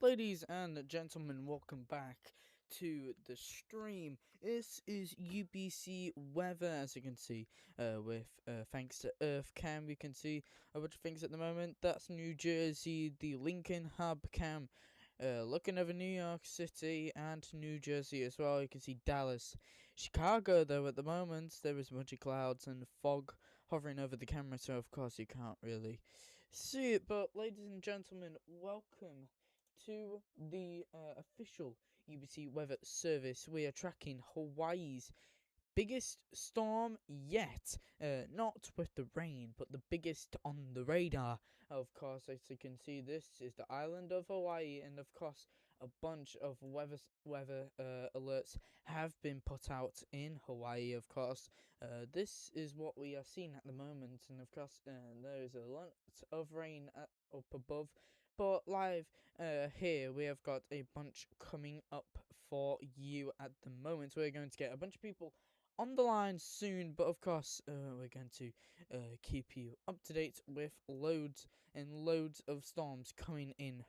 Ladies and gentlemen, welcome back to the stream. This is UBC weather, as you can see, with thanks to Earth Cam, we can see a bunch of things at the moment. That's New Jersey, the Lincoln Hub Cam, looking over New York City and New Jersey as well. You can see Dallas, Chicago, though, at the moment, there is a bunch of clouds and fog hovering over the camera, so of course you can't really see it. But, ladies and gentlemen, welcome to the official UBC weather service. We are tracking Hawaii's biggest storm yet. Not with the rain, but the biggest on the radar. Of course, as you can see, this is the island of Hawaii, and of course, a bunch of weather alerts have been put out in Hawaii. Of course, this is what we are seeing at the moment, and of course, there is a lot of rain up above. But live here, we have got a bunch coming up for you at the moment. We're going to get a bunch of people on the line soon, but of course, we're going to keep you up to date with loads and loads of storms coming in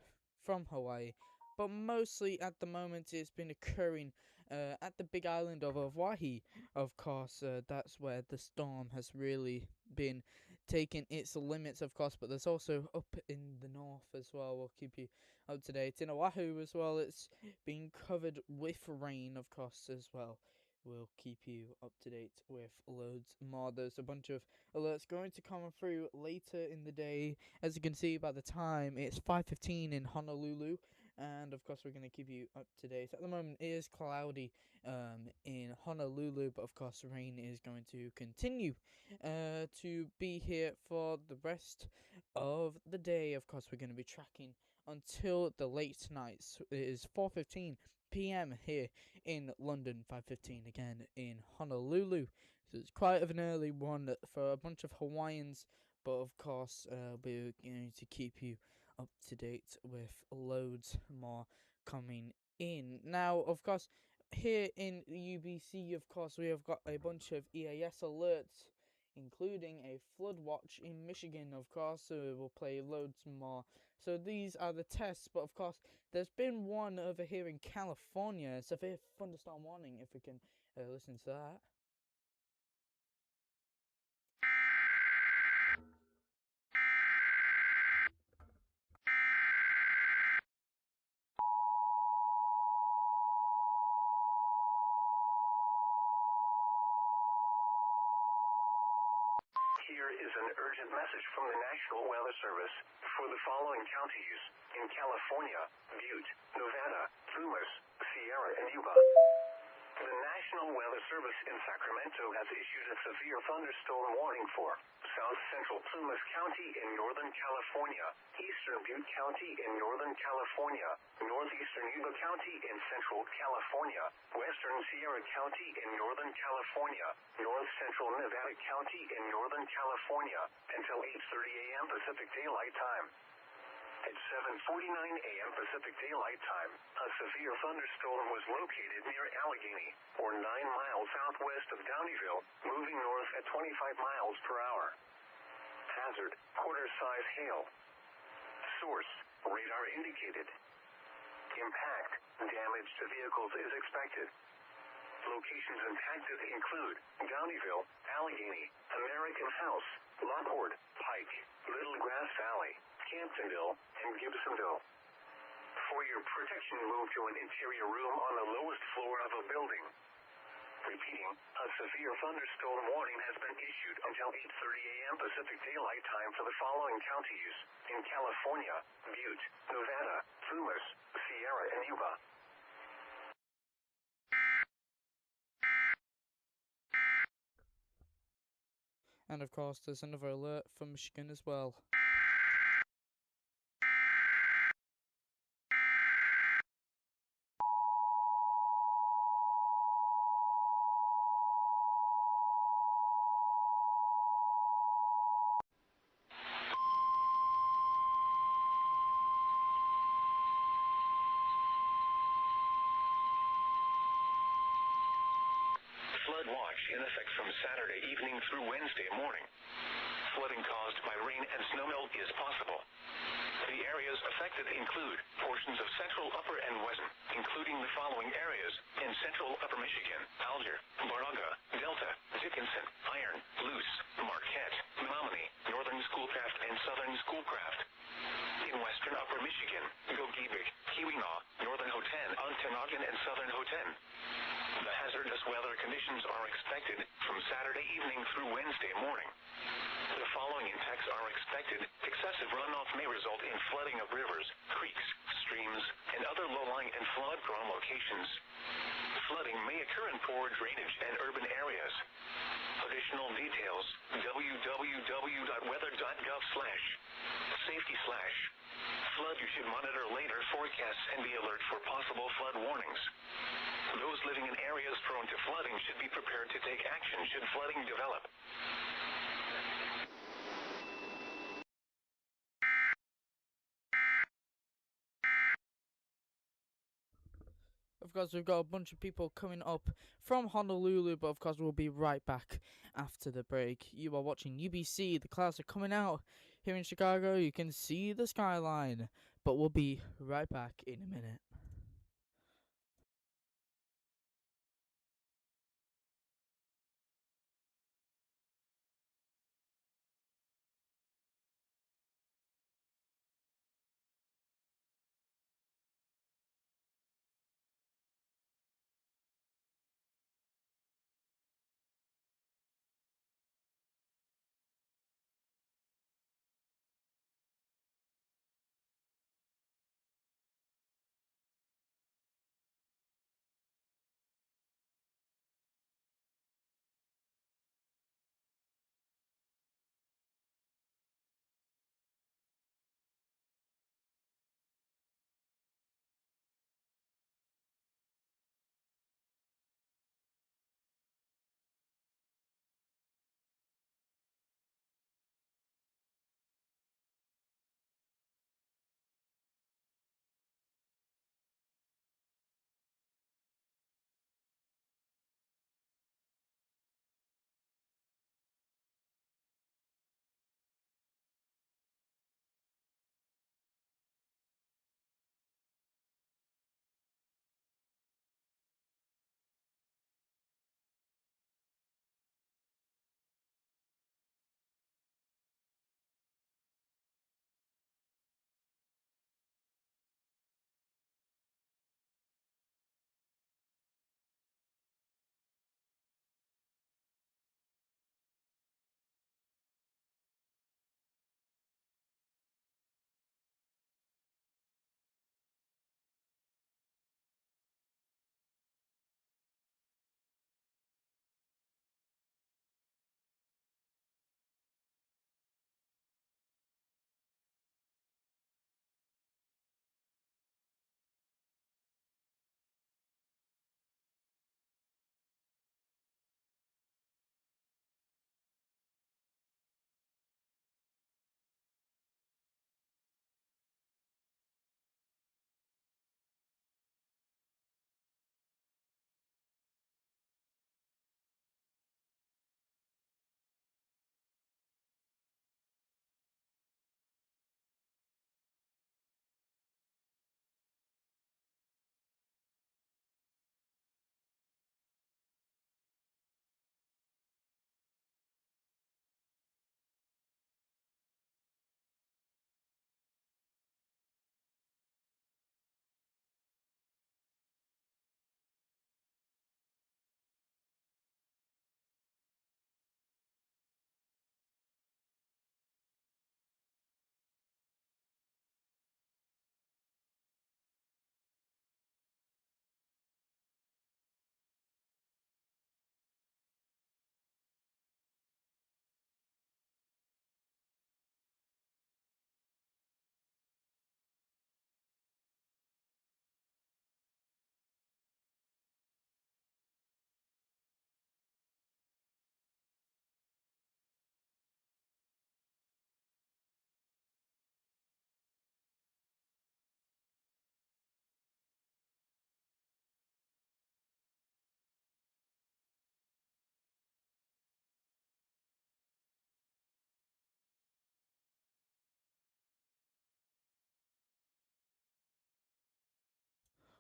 from Hawaii. But mostly at the moment, it's been occurring at the big island of Hawaii. Of course, that's where the storm has really been taking its limits, of course. But there's also up in the north as well. We'll keep you up to date. In Oahu as well, it's been covered with rain, of course, as well. We'll keep you up to date with loads more. There's a bunch of alerts going to come through later in the day. As you can see, by the time it's 5:15 in Honolulu, and of course we're going to keep you up to date. At the moment, it is cloudy in Honolulu, but of course rain is going to continue to be here for the rest of the day. Of course, we're going to be tracking until the late nights. It is 4:15 p.m. here in London, 5:15 again in Honolulu. So it's quite of an early one for a bunch of Hawaiians, but of course we're going to keep you up to date with loads more coming in. Now, of course, here in the UBC, of course, we have got a bunch of EAS alerts, including a flood watch in Michigan, of course, so we'll play loads more. So these are the tests, but of course, there's been one over here in California, severe thunderstorm warning, if we can listen to that. Here is an urgent message from the National Weather Service for the following counties in California: Butte, Nevada, Plumas, Sierra, and Yuba. The National Weather Service in Sacramento has issued a severe thunderstorm warning for South Central Plumas County in Northern California, Eastern Butte County in Northern California, Northeastern Yuba County in Central California, Western Sierra County in Northern California, North Central Nevada County in Northern California, until 8:30 a.m. Pacific Daylight Time. At 7:49 a.m. Pacific Daylight Time, a severe thunderstorm was located near Allegheny, or 9 miles southwest of Downeyville, moving north at 25 miles per hour. Hazard: quarter-size hail. Source: radar indicated. Impact: damage to vehicles is expected. Locations impacted include Downeyville, Allegheny, American House, Lockport, Pike, Little Grass Valley, Camptonville, and Gibsonville. For your protection, move to an interior room on the lowest floor of a building. Repeating, a severe thunderstorm warning has been issued until 8:30 a.m. Pacific Daylight Time for the following counties in California: Butte, Nevada, Plumas, Sierra, and Yuba. And of course, there's another alert from Michigan as well. Flood watch in effect from Saturday evening through Wednesday morning. Flooding caused by rain and snowmelt is possible. The areas affected include portions of central, upper, and western, including the following areas: in central upper Michigan, Alger, Baraga, Delta, Dickinson, Iron, Luce, Marquette, Menominee, northern Schoolcraft, and southern Schoolcraft. In western upper Michigan, Gogebic, Keweenaw, northern Hotan, Ontonagon, and southern Hotan. The hazardous weather conditions are expected from Saturday evening through Wednesday morning. The following impacts are expected. Excessive runoff may result in flooding of rivers, creeks, streams, and other low-lying and flood-prone locations. Flooding may occur in poor drainage and urban areas. Additional details: www.weather.gov/safety/flood. You should monitor later forecasts and be alert for possible flood warnings. Those living in areas prone to flooding should be prepared to take action should flooding develop. Of course, we've got a bunch of people coming up from Honolulu, but of course, we'll be right back after the break. You are watching UBC. The clouds are coming out here in Chicago. You can see the skyline, but we'll be right back in a minute.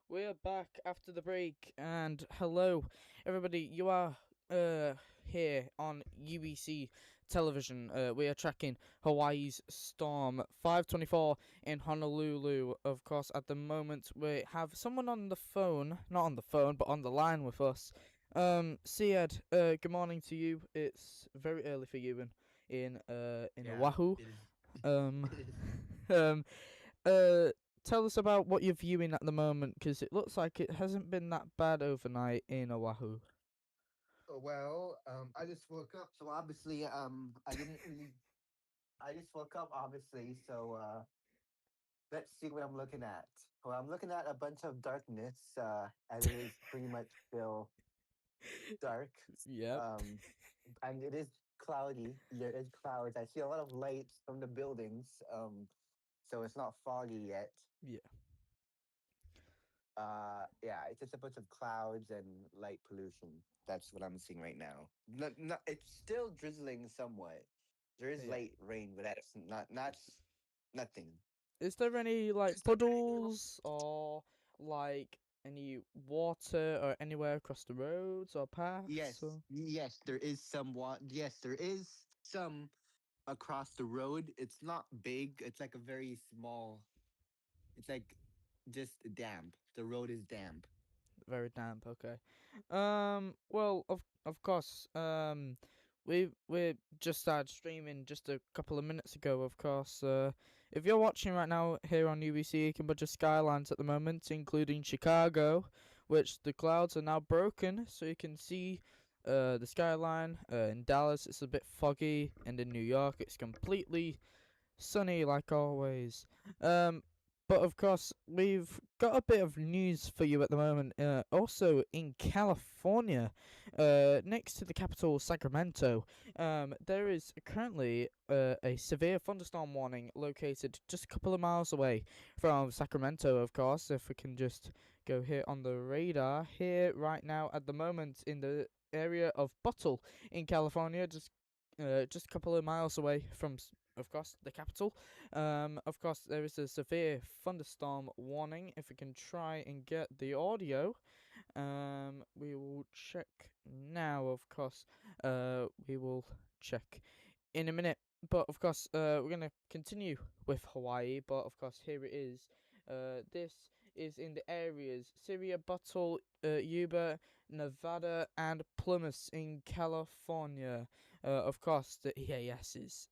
We're back after the break, and hello, everybody. You are here on UBC television. We are tracking Hawaii's storm 524 in Honolulu. Of course, at the moment we have someone on the phone, not on the phone, but on the line with us. Syed, good morning to you. It's very early for you in Yeah, Oahu. it is. Um, It is. um, uh, tell us about what you're viewing at the moment, because it looks like it hasn't been that bad overnight in Oahu. Well, I just woke up, so obviously, I didn't really. I just woke up, obviously, so let's see what I'm looking at. Well, I'm looking at a bunch of darkness, as it is pretty much still dark. Yep. Um, and it is cloudy. There is clouds. I see a lot of lights from the buildings. So it's not foggy yet. Yeah. Yeah, it's just a bunch of clouds and light pollution. That's what I'm seeing right now. Not, it's still drizzling somewhat. There is Yeah. light rain, but that's not nothing. Is there any like puddles or like any water or anywhere across the roads or Yes, paths? Or yes, there is somewhat. Yes, there is some across the road. It's not big. It's like a very small. It's like just damp. The road is damp. very damp. Okay. Well, of course. We just started streaming just a couple of minutes ago. Of course. If you're watching right now here on UBC, you can bunch of skylines at the moment, including Chicago, which the clouds are now broken, so you can see. The skyline. In Dallas, it's a bit foggy, and in New York, it's completely sunny like always. Um, but of course, we've got a bit of news for you at the moment. Also in California, next to the capital Sacramento, there is currently a severe thunderstorm warning located just a couple of miles away from Sacramento. Of course, if we can just go here on the radar here right now at the moment in the area of Buttle in California, just a couple of miles away from of course, the capital. Of course, there is a severe thunderstorm warning. If we can try and get the audio, we will check now. Of course, we will check in a minute. But of course, we're gonna continue with Hawaii. But of course, here it is. This is in the areas Syria, Buttle, Yuba, Nevada, and Plymouth in California. Of course, the EAS is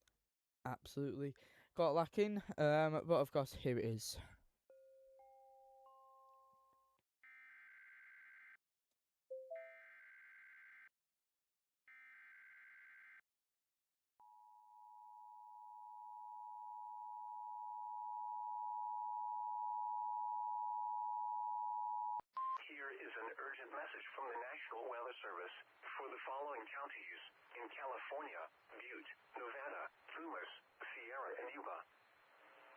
absolutely got lacking. But of course, here it is. Here is an urgent message from the National Weather Service for the following counties in California: Butte, Nevada, Plumas, Sierra, and Yuba.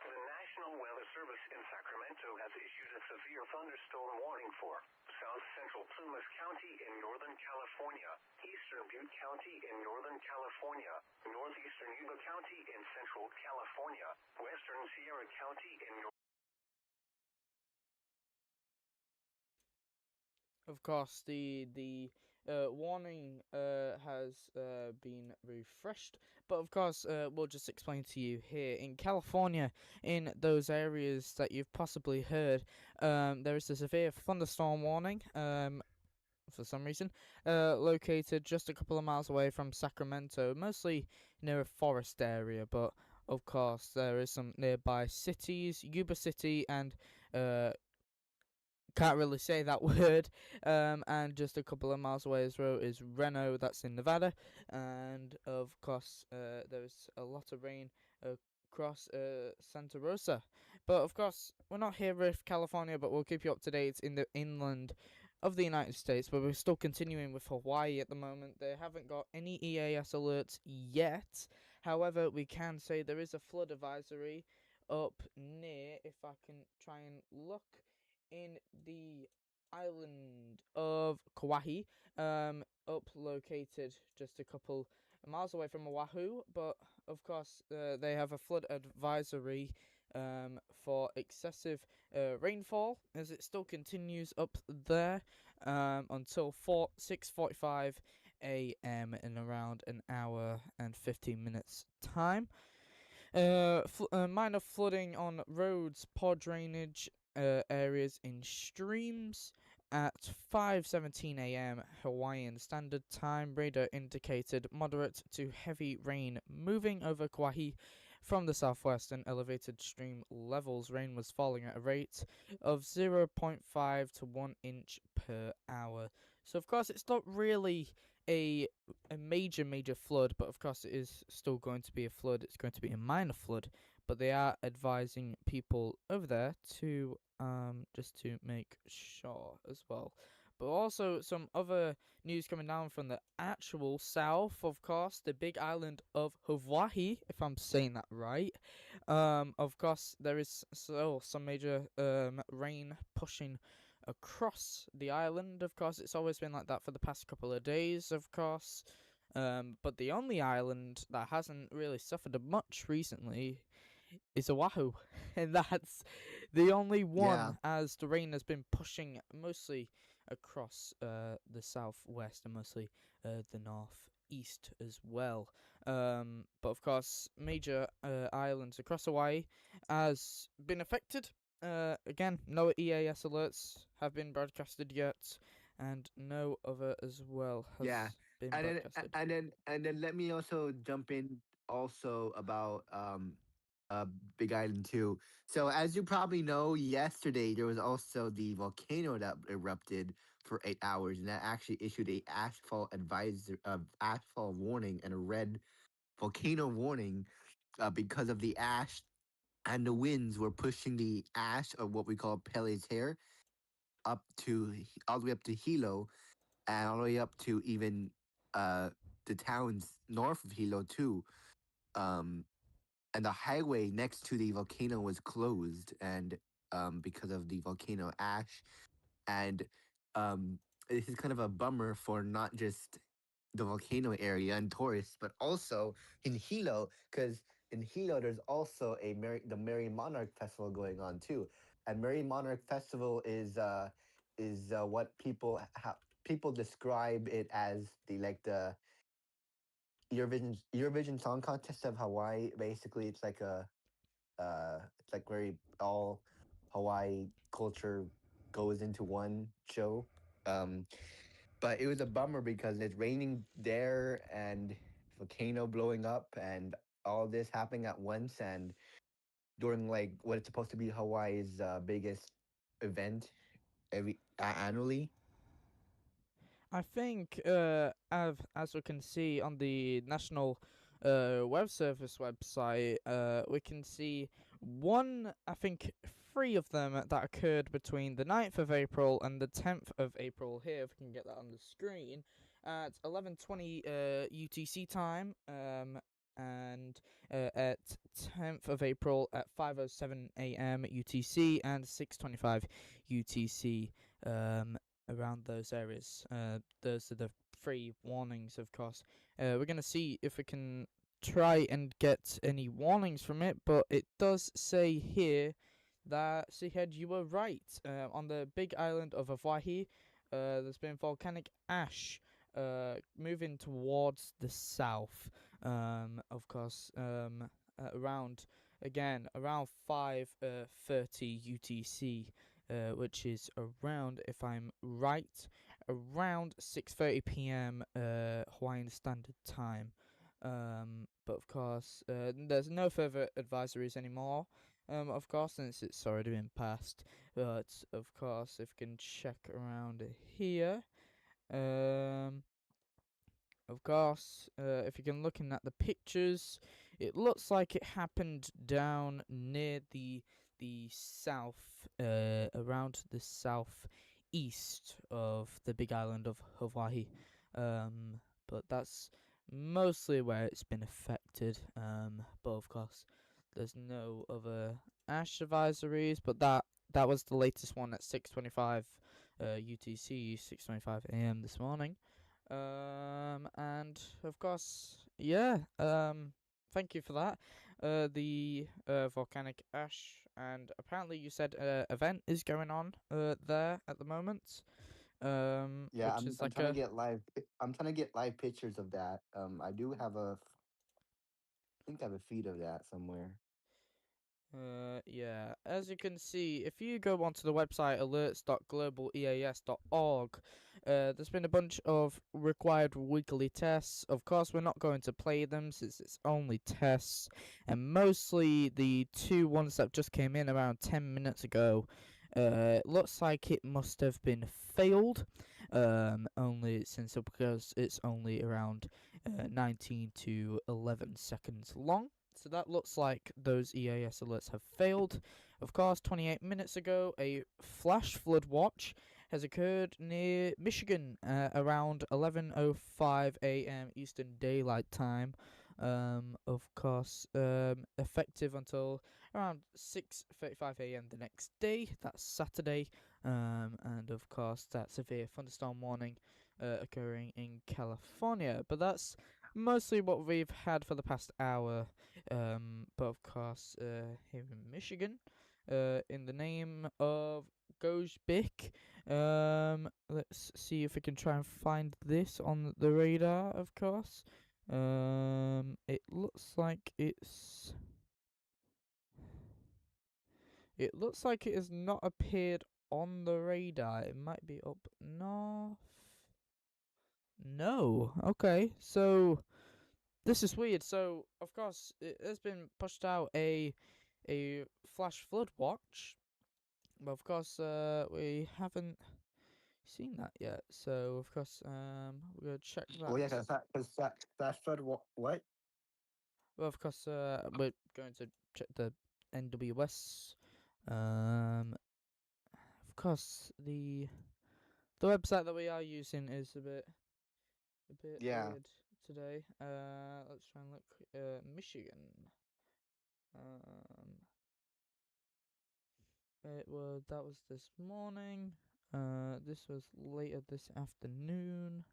The National Weather Service in Sacramento has issued a severe thunderstorm warning for South Central Plumas County in Northern California, Eastern Butte County in Northern California, Northeastern Yuba County in Central California, Western Sierra County in Of course, the warning has been refreshed, but of course, we'll just explain to you here in California, in those areas that you've possibly heard, there is a severe thunderstorm warning. For some reason, located just a couple of miles away from Sacramento, mostly near a forest area, but of course there is some nearby cities, Yuba City and can't really say that word. And just a couple of miles away as well is Reno, that's in Nevada, and of course, there's a lot of rain across Santa Rosa. But of course, we're not here with California, but we'll keep you up to date in the inland of the United States. But we're still continuing with Hawaii at the moment. They haven't got any EAS alerts yet. However, we can say there is a flood advisory up near, if I can try and look, in the island of Kauai, up located just a couple miles away from Oahu. But of course, they have a flood advisory for excessive rainfall, as it still continues up there until 6:45 a.m. in around an hour and 15 minutes time. Minor flooding on roads, poor drainage areas in streams. At 5:17 a.m. Hawaiian Standard Time, radar indicated moderate to heavy rain moving over Kauai from the southwest and elevated stream levels. Rain was falling at a rate of 0.5 to 1 inch per hour. So, of course, it's not really a major flood, but of course it is still going to be a flood. It's going to be a minor flood, but they are advising people over there to just to make sure as well. But also some other news coming down from the actual south, of course, the big island of Hawaii, if I'm saying that right. Of course, there is still some major rain pushing across the island. Of course, it's always been like that for the past couple of days, of course. But the only island that hasn't really suffered much recently is Oahu, and that's the only Yeah, one, as the rain has been pushing mostly across the southwest and mostly the northeast as well. But of course, major islands across Hawaii has been affected. Again, no EAS alerts have been broadcasted yet, and no other as well yeah. has been And then broadcasted. let me also jump in also about uh Big Island too. So as you probably know, yesterday there was also the volcano that erupted for 8 hours, and that actually issued a ashfall warning and a red volcano warning because of the ash and the winds were pushing the ash, or what we call Pele's hair, all the way up to Hilo, and all the way up to even uh the towns north of Hilo too. Um, and the highway next to the volcano was closed, and because of the volcano ash, and um, this is kind of a bummer for not just the volcano area and tourists, but also in Hilo, because in Hilo there's also the Merry Monarch Festival going on too, and Merry Monarch Festival is what people describe it as the Eurovision Song Contest of Hawaii. Basically, it's like very all Hawaii culture goes into one show. Um, but it was a bummer because it's raining there and volcano blowing up and all this happening at once and during like what is supposed to be Hawaii's biggest event annually. I think, as we can see on the National Web Service website, we can see I think three of them that occurred between the 9th of April and the 10th of April. Here, if we can get that on the screen, at 11:20 UTC time, and at 10th of April at 5:07 a.m. UTC and 6:25 UTC. Around those areas. Those are the three warnings, of course. We're going to see if we can try and get any warnings from it, but it does say here that, Seahead, you were right. On the big island of Hawaii, there's been volcanic ash moving towards the south. Of course, around, again, around 5:30 UTC, which is around, if I'm right, around 6:30 p.m. Hawaiian Standard Time. But of course, there's no further advisories anymore. Of course, since it's already been passed. But of course, if you can check around here, um, of course, if you can looking at the pictures, it looks like it happened down near the south, around the southeast of the big island of Hawaii. But that's mostly where it's been affected. But of course, there's no other ash advisories. But that was the latest one at 6:25 UTC, 6:25 a.m. this morning. And of course, yeah. Thank you for that. the volcanic ash, and apparently you said event is going on there at the moment. Yeah, Which I'm is I'm like trying to a get I'm trying to get live pictures of that. I do have I think I have a feed of that somewhere. Yeah, as you can see, if you go onto the website alerts.globaleas.org, there's been a bunch of required weekly tests. Of course, we're not going to play them since it's only tests, and mostly the two ones that just came in around 10 minutes ago. Looks like it must have been failed. Only because it's only around 19 to 11 seconds long. So that looks like those EAS alerts have failed. Of course, 28 minutes ago, a flash flood watch has occurred near Michigan around 11:05 a.m. Eastern Daylight Time. Of course, effective until around 6:35 a.m. the next day. That's Saturday. And of course, that severe thunderstorm warning occurring in California. But that's mostly what we've had for the past hour. But of course, here in Michigan, in the name of Goes Bick, let's see if we can try and find this on the radar. Of course, it looks like it has not appeared on the radar. It might be up north. No. Okay. So this is weird. So of course it has been pushed out a flash flood watch, but of course we haven't seen that yet. So of course we're gonna check Oh that. yeah, that's what? Well, of course we're going to check the NWS. Of course the website that we are using is a bit Yeah. weird today. Let's try and look. Michigan. Um, that was this morning. This was later this afternoon.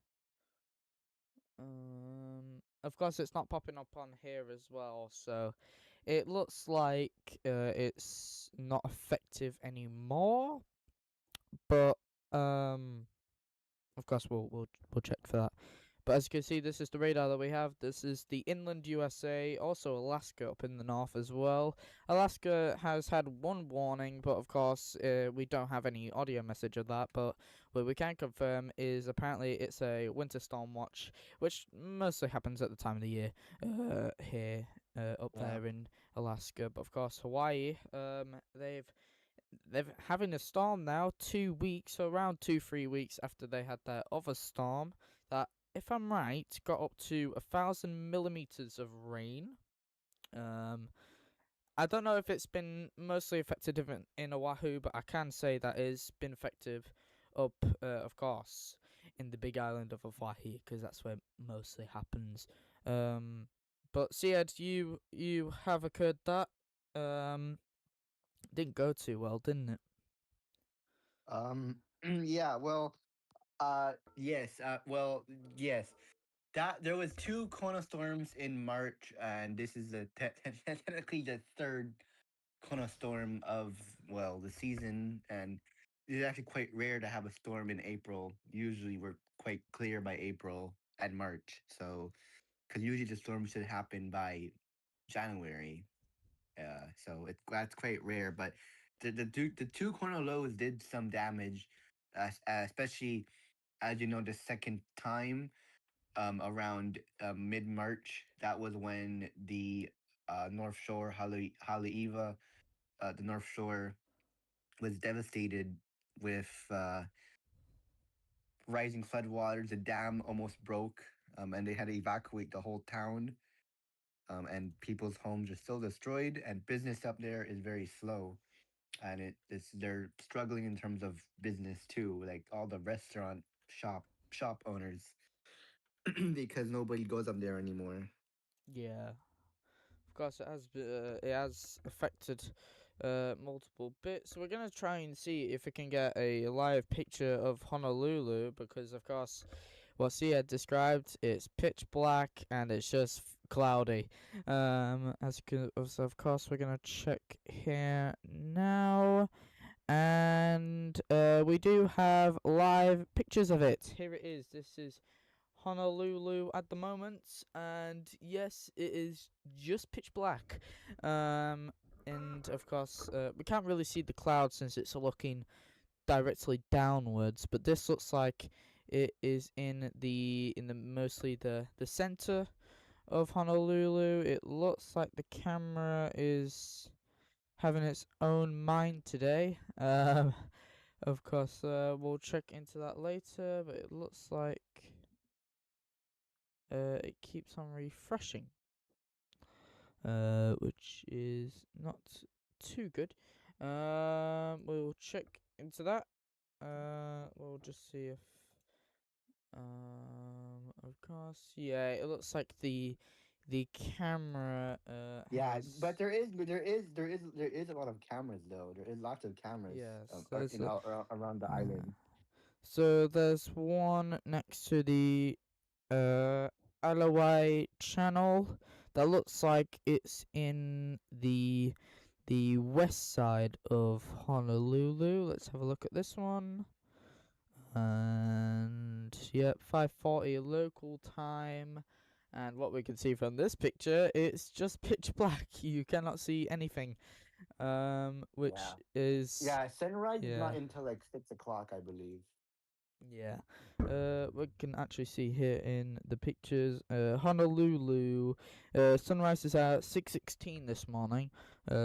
Of course, it's not popping up on here as well, so it looks like it's not effective anymore. But of course, we'll check for that. But as you can see, this is the radar that we have. This is the inland USA, also Alaska up in the north as well. Alaska has had one warning, but of course, we don't have any audio message of that. But what we can confirm is apparently it's a winter storm watch, which mostly happens at the time of the year here up Yeah. there in Alaska. But of course, Hawaii, they're having a storm now 2 weeks, so around 2-3 weeks after they had their other storm that, if I'm right, got up to 1,000 millimeters of rain. um I don't know if it's been mostly effective in Oahu, but I can say that it's been effective up of course in the big island of Hawaii, because that's where it mostly happens. But Siad, you have occurred that didn't go too well, didn't it? yeah, well, yes, yes. That there was two Kona storms in March, and this is technically the third Kona storm of the season, and it's actually quite rare to have a storm in April. Usually, we're quite clear by April and March, so because usually the storm should happen by January. So that's quite rare, but the two Kona lows did some damage, especially as you know the second time around mid March. That was when the North Shore, Haleiwa, the North Shore was devastated with rising floodwaters. The dam almost broke, and they had to evacuate the whole town. And people's homes are still destroyed, and business up there is very slow. And they're struggling in terms of business too, like all the restaurant shop owners, because nobody goes up there anymore. Yeah. Of course, it has affected multiple bits. So we're gonna try and see if we can get a live picture of Honolulu, because of course, what Sia described, it's pitch black and it's just cloudy. As you can, of course, we're gonna check here now, and we do have live pictures of it. Here it is. This is Honolulu at the moment, and yes, it is just pitch black. And of course, we can't really see the clouds since it's looking directly downwards, but this looks like it is in the mostly the center of Honolulu. It looks like the camera is having its own mind today. Of course, we'll check into that later, but it looks like it keeps on refreshing, which is not too good. We'll check into that. We'll just see if, of course, yeah, it looks like the camera Yeah, has, but there is a lot of cameras though. There is lots of cameras yes, there's a, around the uh, island. so there's one next to the uh Alawai channel that looks like it's in the west side of Honolulu. Let's have a look at this one. And yep, 5:40 local time. And what we can see from this picture, it's just pitch black. You cannot see anything. Yeah, Which is, yeah. Sunrise is yeah. not until like 6 o'clock, I believe. Yeah. We can actually see here in the pictures, Honolulu, sunrise is at 6:16 this morning.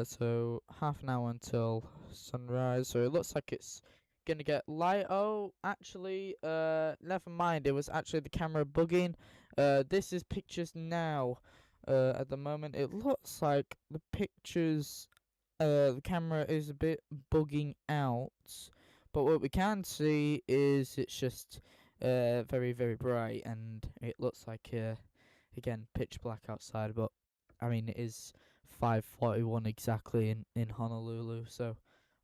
So half an hour until sunrise. So it looks like it's gonna get light. Oh, actually, never mind. It was actually the camera bugging. This is pictures now. At the moment, it looks like the camera is a bit bugging out, but what we can see is it's just very very bright, and it looks like again pitch black outside. But I mean, it is 5:41 exactly in Honolulu, so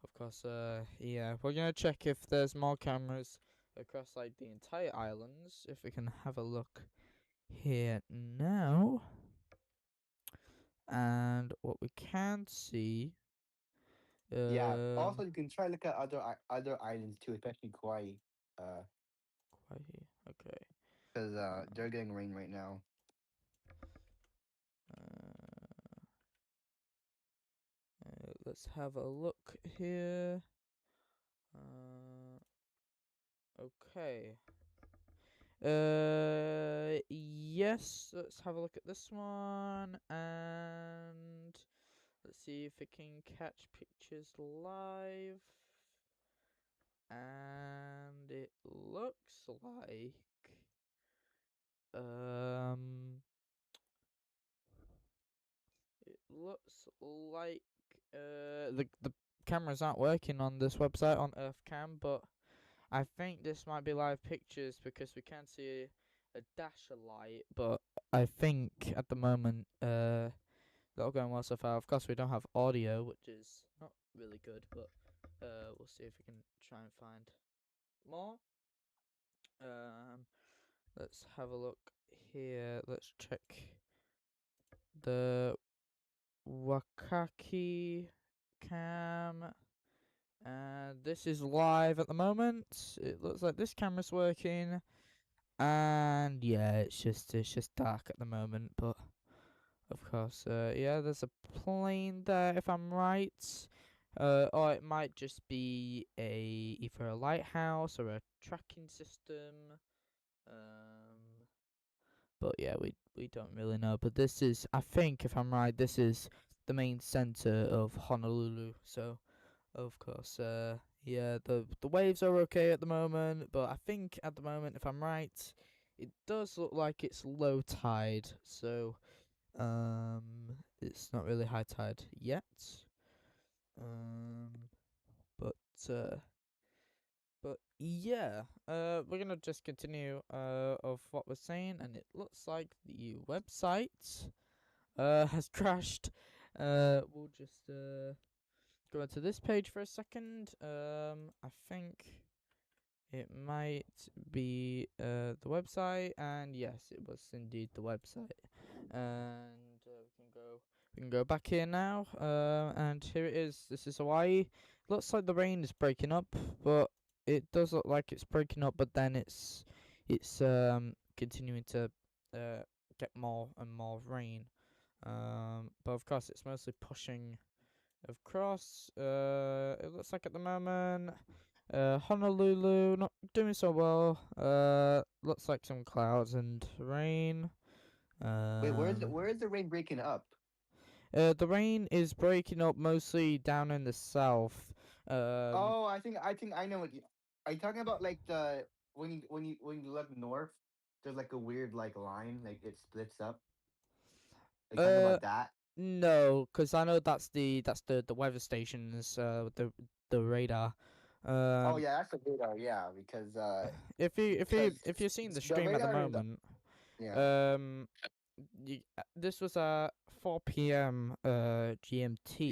of course, yeah, we're gonna check if there's more cameras across like the entire islands. If we can have a look here now, and what we can see. Yeah. Also, Um, you can try look at other islands too, especially Kauai, uh, Quite here. Okay. because they're Uh, getting rain right now. uh, let's have a look here. Uh, okay. Yes. Let's have a look at this one, and let's see if it can catch pictures live. And it looks like um It looks like the cameras aren't working on this website on EarthCam, but I think this might be live pictures because we can see a dash of light. But I think at the moment they're all going well so far. Of course, we don't have audio, which is not really good, but we'll see if we can try and find more. Um, let's have a look here. Let's check the Wakaki cam. And this is live at the moment. It looks like this camera's working. And yeah, it's just dark at the moment, but of course, yeah, there's a plane there if I'm right. Or it might just be either a lighthouse or a tracking system. Um but yeah, we don't really know. But this is, I think, if I'm right, this is the main center of Honolulu. So of course, yeah, the waves are okay at the moment, but I think at the moment, if I'm right, it does look like it's low tide. So it's not really high tide yet. Um, but uh. But yeah, we're gonna just continue of what we're saying, and it looks like the website has crashed. We'll just go into this page for a second. I think It might be the website, and yes, it was indeed the website. And we can go back here now. And here it is. This is Hawaii. Looks like the rain is breaking up, but it does look like it's breaking up. But then it's continuing to uh get more and more rain. But of course, it's mostly pushing across. It looks like at the moment, Honolulu not doing so well. Looks like some clouds and rain. Wait, Um, where is the rain breaking up? the rain is breaking up mostly down in the south. Um, Oh, I think I know what you. Are you talking about like the when you look north, there's like a weird like line, like it splits up. Are you talking uh, about that? no, because I know that's the weather stations. With the radar. Oh Um, yeah, that's the radar. Yeah, if you if you because if you're seeing the the stream at the radar is moment, yeah. um, this was at 4 p.m. Yeah, GMT.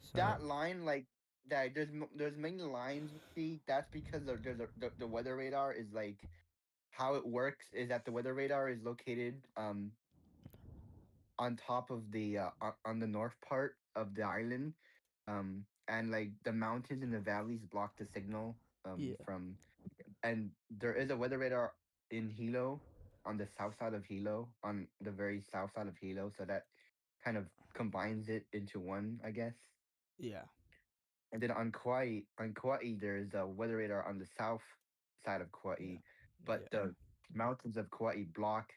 So that line like that there's many lines you see. That's because the weather radar is like how it works is that the weather radar is located on top of the on the north part of the island, and like the mountains and the valleys block the signal yeah, from, and there is a weather radar in Hilo, on the south side of Hilo, on the very south side of Hilo, so that kind of combines it into one, I guess. yeah, And then on Kauai, there's a weather radar on the south side of Kauai, yeah, but yeah. the mountains of Kauai block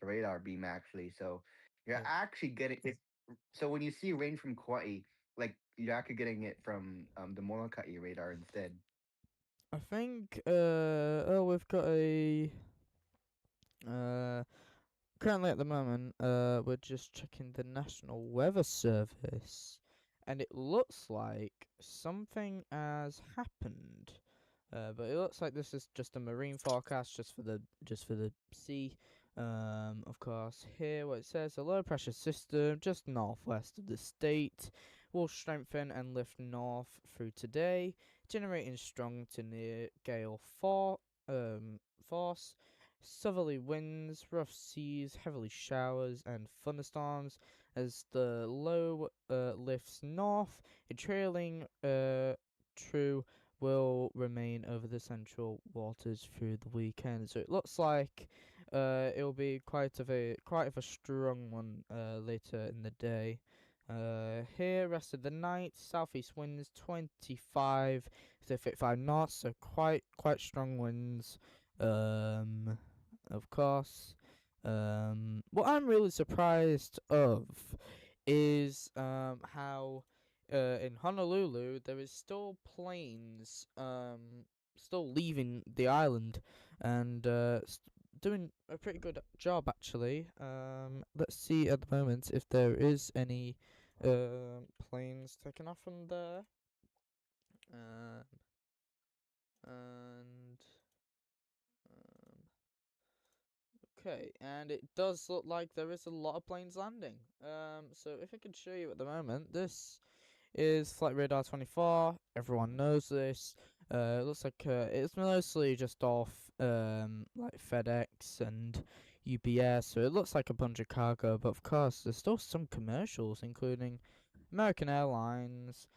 the radar beam actually. So you're Oh, actually getting it. So when you see rain from Kauai, like you're actually getting it from the Molokai radar instead. I think. We've got a uh currently at the moment, we're just checking the National Weather Service, and it looks like something has happened. But it looks like this is just a marine forecast, just for the sea. Of course, here what it says: a low pressure system just northwest of the state will strengthen and lift north through today, generating strong to near gale force. Southerly winds, rough seas, heavily showers, and thunderstorms as the low lifts north. A trailing true will remain over the central waters through the weekend. So it looks like it'll be quite of a strong one later in the day. Here, rest of the night, southeast winds 25 to 55 knots, so quite strong winds. Um, of course. What I'm really surprised of is how in Honolulu there is still planes still leaving the island and doing a pretty good job actually. Let's see at the moment if there is any planes taken off from there. Um, and um, Okay, and it does look like there is a lot of planes landing. So if I could show you at the moment, this is Flight Radar 24. Everyone knows this. It looks like it's mostly just off like FedEx and UPS, so it looks like a bunch of cargo. But of course, there's still some commercials, including American Airlines,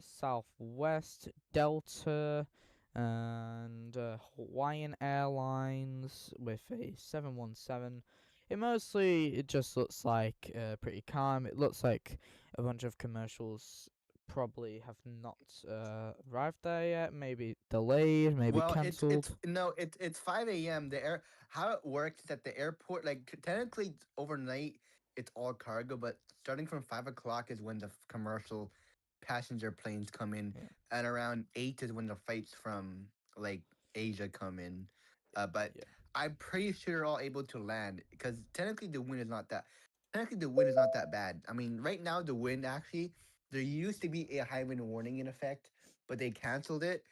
Southwest, Delta, and Hawaiian Airlines with a 717. It just looks like pretty calm. It looks like a bunch of commercials probably have not arrived there yet. Maybe delayed, maybe Well, it's cancelled. no, it's 5 a.m. The air How it works is at the airport, like technically overnight it's all cargo, but starting from 5 o'clock is when the commercial passenger planes come in, Yeah, and around 8 is when the flights from like Asia come in. But yeah. I'm pretty sure they're all able to land because technically the wind is not that bad. I mean, right now the wind actually there used to be a high wind warning in effect, but they canceled it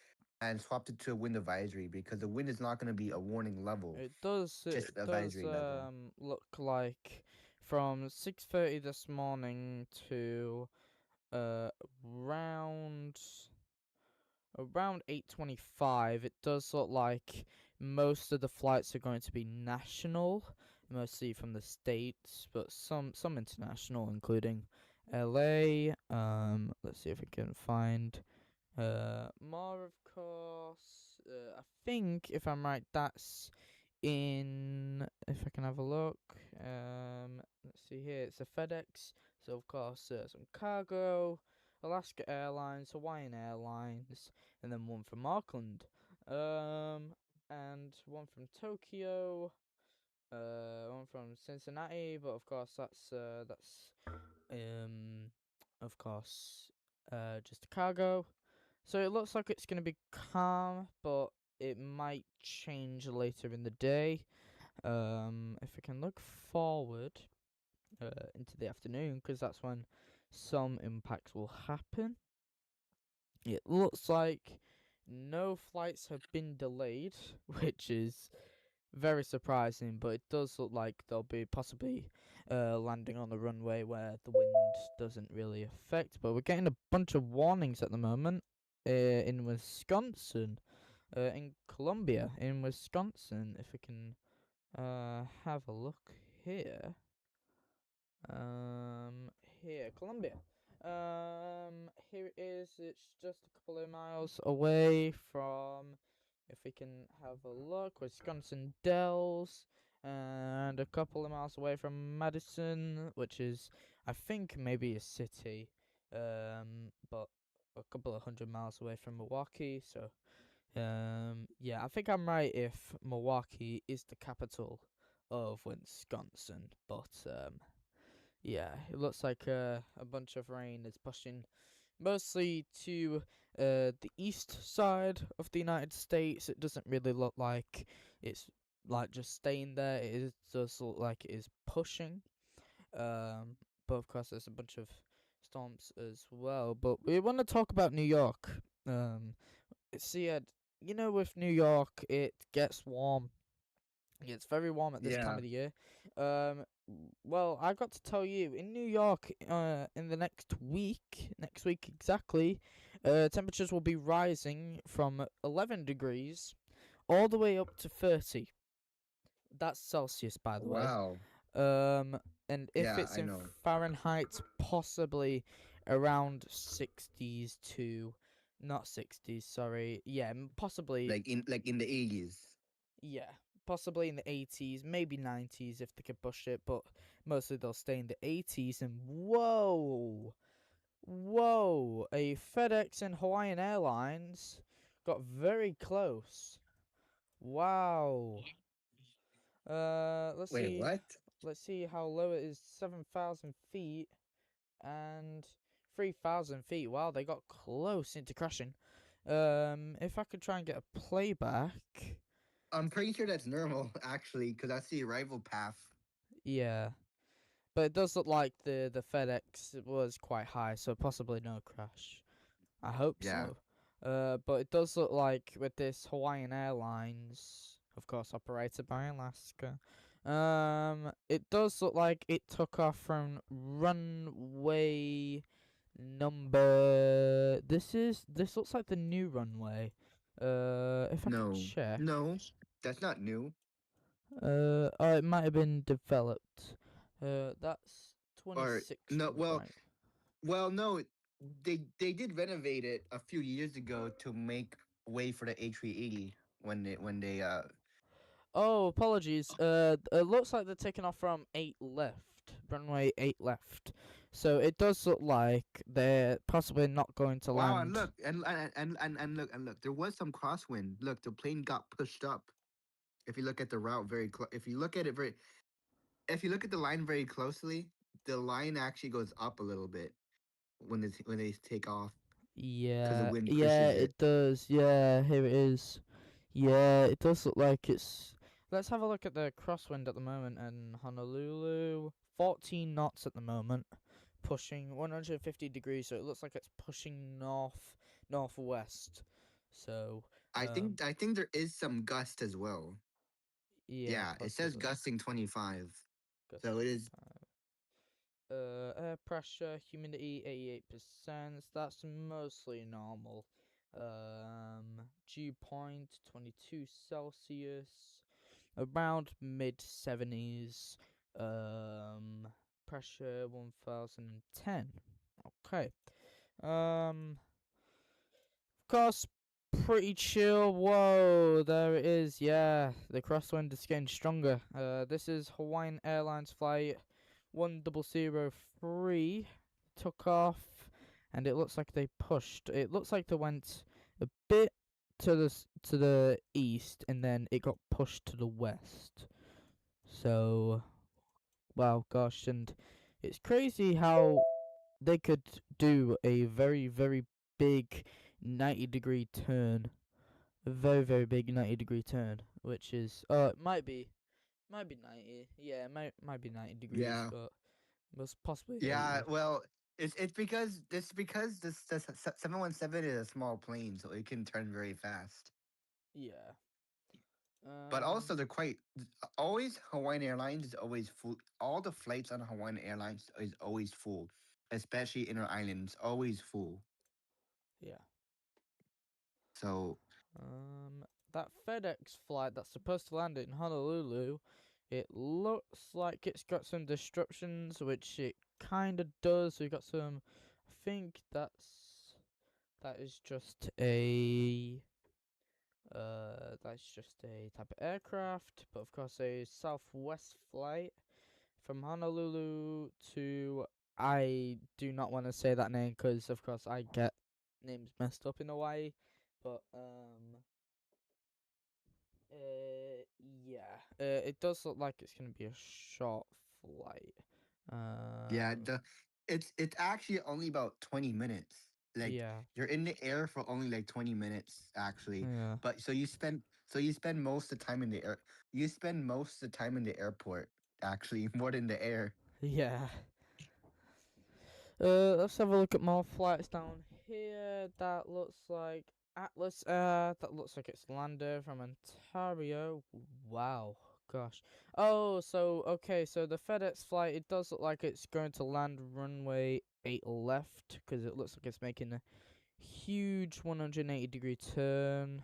and swapped it to a wind advisory because the wind is not going to be a warning level, It does. just It does advisory level. look like from 6:30 this morning to uh around around 8:25. It does look like most of the flights are going to be national, mostly from the states, but some international, including LA. Let's see if we can find more, of course. I think, if I'm right, that's in. If I can have a look. Let's see here. It's a FedEx. So of course, some cargo, Alaska Airlines, Hawaiian Airlines, and then one from Auckland. And one from Tokyo. One from Cincinnati, but of course that's um, of course, just cargo. So it looks like it's going to be calm, but it might change later in the day. If we can look forward into the afternoon, because that's when some impacts will happen. It looks like no flights have been delayed, which is very surprising, but it does look like they'll be possibly landing on the runway where the wind doesn't really affect. But we're getting a bunch of warnings at the moment in Wisconsin, in Columbia, in Wisconsin. If we can have a look here. Um, Here, Columbia. Here it is. It's just a couple of miles away from. If we can have a look, Wisconsin Dells, and a couple of miles away from Madison, which is, I think, maybe a city, but a couple of 100 miles away from Milwaukee. So, yeah, I think I'm right if Milwaukee is the capital of Wisconsin, but yeah, it looks like a bunch of rain is pushing mostly to the east side of the United States. It doesn't really look like it's like just staying there. Does look like it is pushing. But of course, there's a bunch of storms as well. But we want to talk about New York. See, with New York, it gets warm. It's very warm at this time Yeah. of the year. Well, I got to tell you, in New York, in the next week exactly, temperatures will be rising from 11 degrees all the way up to 30. That's Celsius, by the way. Wow. Um, and if Yeah, it's I in know. Fahrenheit, possibly around 60s to, not 60s, sorry. Yeah, possibly. Like in the 80s. Yeah, possibly in the 80s, maybe 90s if they could push it, but mostly they'll stay in the 80s. And whoa, a FedEx and Hawaiian Airlines got very close. Wow. Let's Wait, see. what? Let's see how low it is. 7,000 feet and 3,000 feet. Wow, they got close into crashing. If I could try and get a playback. I'm pretty sure that's normal, actually, because that's the arrival path. Yeah. But it does look like the FedEx was quite high, so possibly no crash. I hope Yeah. so. But it does look like with this Hawaiian Airlines, of course operated by Alaska, it does look like it took off from runway number. This looks like the new runway. If I could No. check. No. That's not new. Oh, it might have been developed. That's Or 26 no, well, right. no, they did renovate it a few years ago to make way for the A380 when they. Oh, apologies. It looks like they're taking off from 8 left, runway 8 left. So it does look like they're possibly not going to Wow, and land. look, and look, there was some crosswind. Look, the plane got pushed up. If you look at the route if you look at it if you look at the line very closely, the line actually goes up a little bit when they take off because the Yeah, wind yeah, pushes it. it does. Yeah, here it is. Yeah, it does look like it's. Let's have a look at the crosswind at the moment in Honolulu. 14 knots at the moment, pushing 150 degrees. So it looks like it's pushing northwest. So, I think there is some gust as well. yeah, Yeah, it says possibly. gusting 25. So Gusting it is. 25. Air pressure, humidity 88%. That's mostly normal. Dew point 22 Celsius, around mid 70s. Pressure 1010. Okay. Of course, pretty chill. Whoa, there it is. Yeah, the crosswind is getting stronger. This is Hawaiian Airlines flight 1003. Took off, and it looks like they pushed. It looks like they went a bit to the east, and then it got pushed to the west. So, wow, gosh, and it's crazy how they could do a very, very big 90-degree turn. A very, very big 90-degree turn, which is, it might be 90. Yeah, might be 90 degrees, Yeah. but most possibly Yeah, 80. well, it's because this 717 is a small plane, so it can turn very fast. Yeah. But Um, also, they're quite always Hawaiian Airlines is always full. All the flights on Hawaiian Airlines is always full, especially inner islands, always full. yeah. So That FedEx flight that's supposed to land in Honolulu, it looks like it's got some disruptions, which it kind of does. We got some. I think that is just a. That's just a type of aircraft, but of course a Southwest flight from Honolulu to. I do not want to say that name because, of course, I get names messed up in Hawaii, but uh, yeah, it does look like it's gonna be a short flight. yeah, Um, it's actually only about 20 minutes. Like yeah, you're in the air for only like 20 minutes actually, yeah, but so you spend most of the time in the air. You spend most of the time in the airport actually more than the air. yeah. Let's have a look at more flights down here. That looks like Atlas Air. That looks like it's landed from Ontario. Wow, gosh. Oh, so okay, so the FedEx flight, it does look like it's going to land runway 8 left because it looks like it's making a huge 180-degree turn.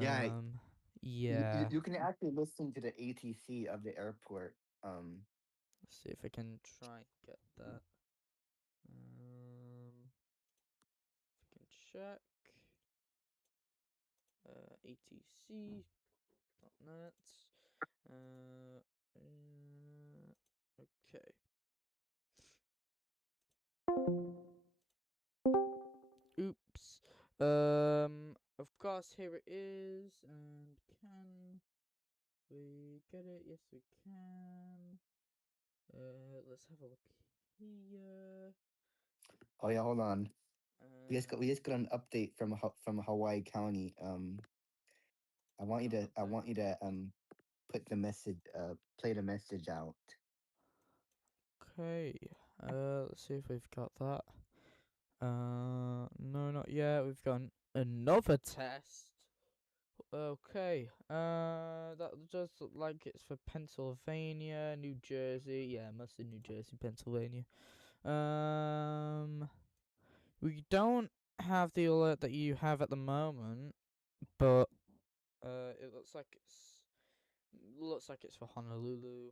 Yeah, Um, you, you yeah. you can actually listen to the ATC of the airport. Let's see if I can try and get that. If I can check. ATC. Not net. Uh, okay. Oops. Of course, here it is. And can we get it? Yes, we can. Let's have a look here. Oh yeah, hold on. We just got Okay. an update from Hawaii County. I want you to I Okay. want you to put the message play the message out. Okay. Let's see if we've got that. No, not yet. We've got another test. Okay. That does look like it's for Pennsylvania, New Jersey. Yeah, mostly New Jersey, Pennsylvania. Um, we don't have the alert that you have at the moment, but it looks like it's for Honolulu.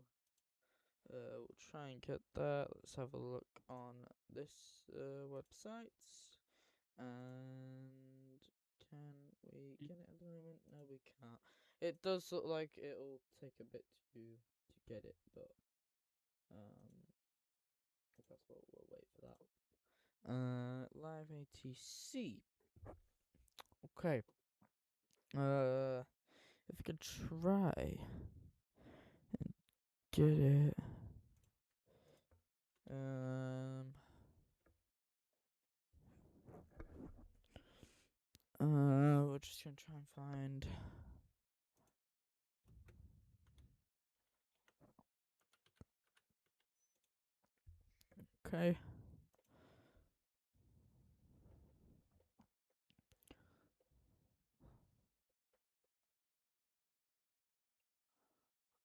We'll try and get that. Let's have a look on this website. And can we get it at the moment? No, we can't. It does look like it'll take a bit to get it, but I guess we'll wait for that. Live ATC. Okay. If we could try and get it. Um. We're just gonna try and find. Okay.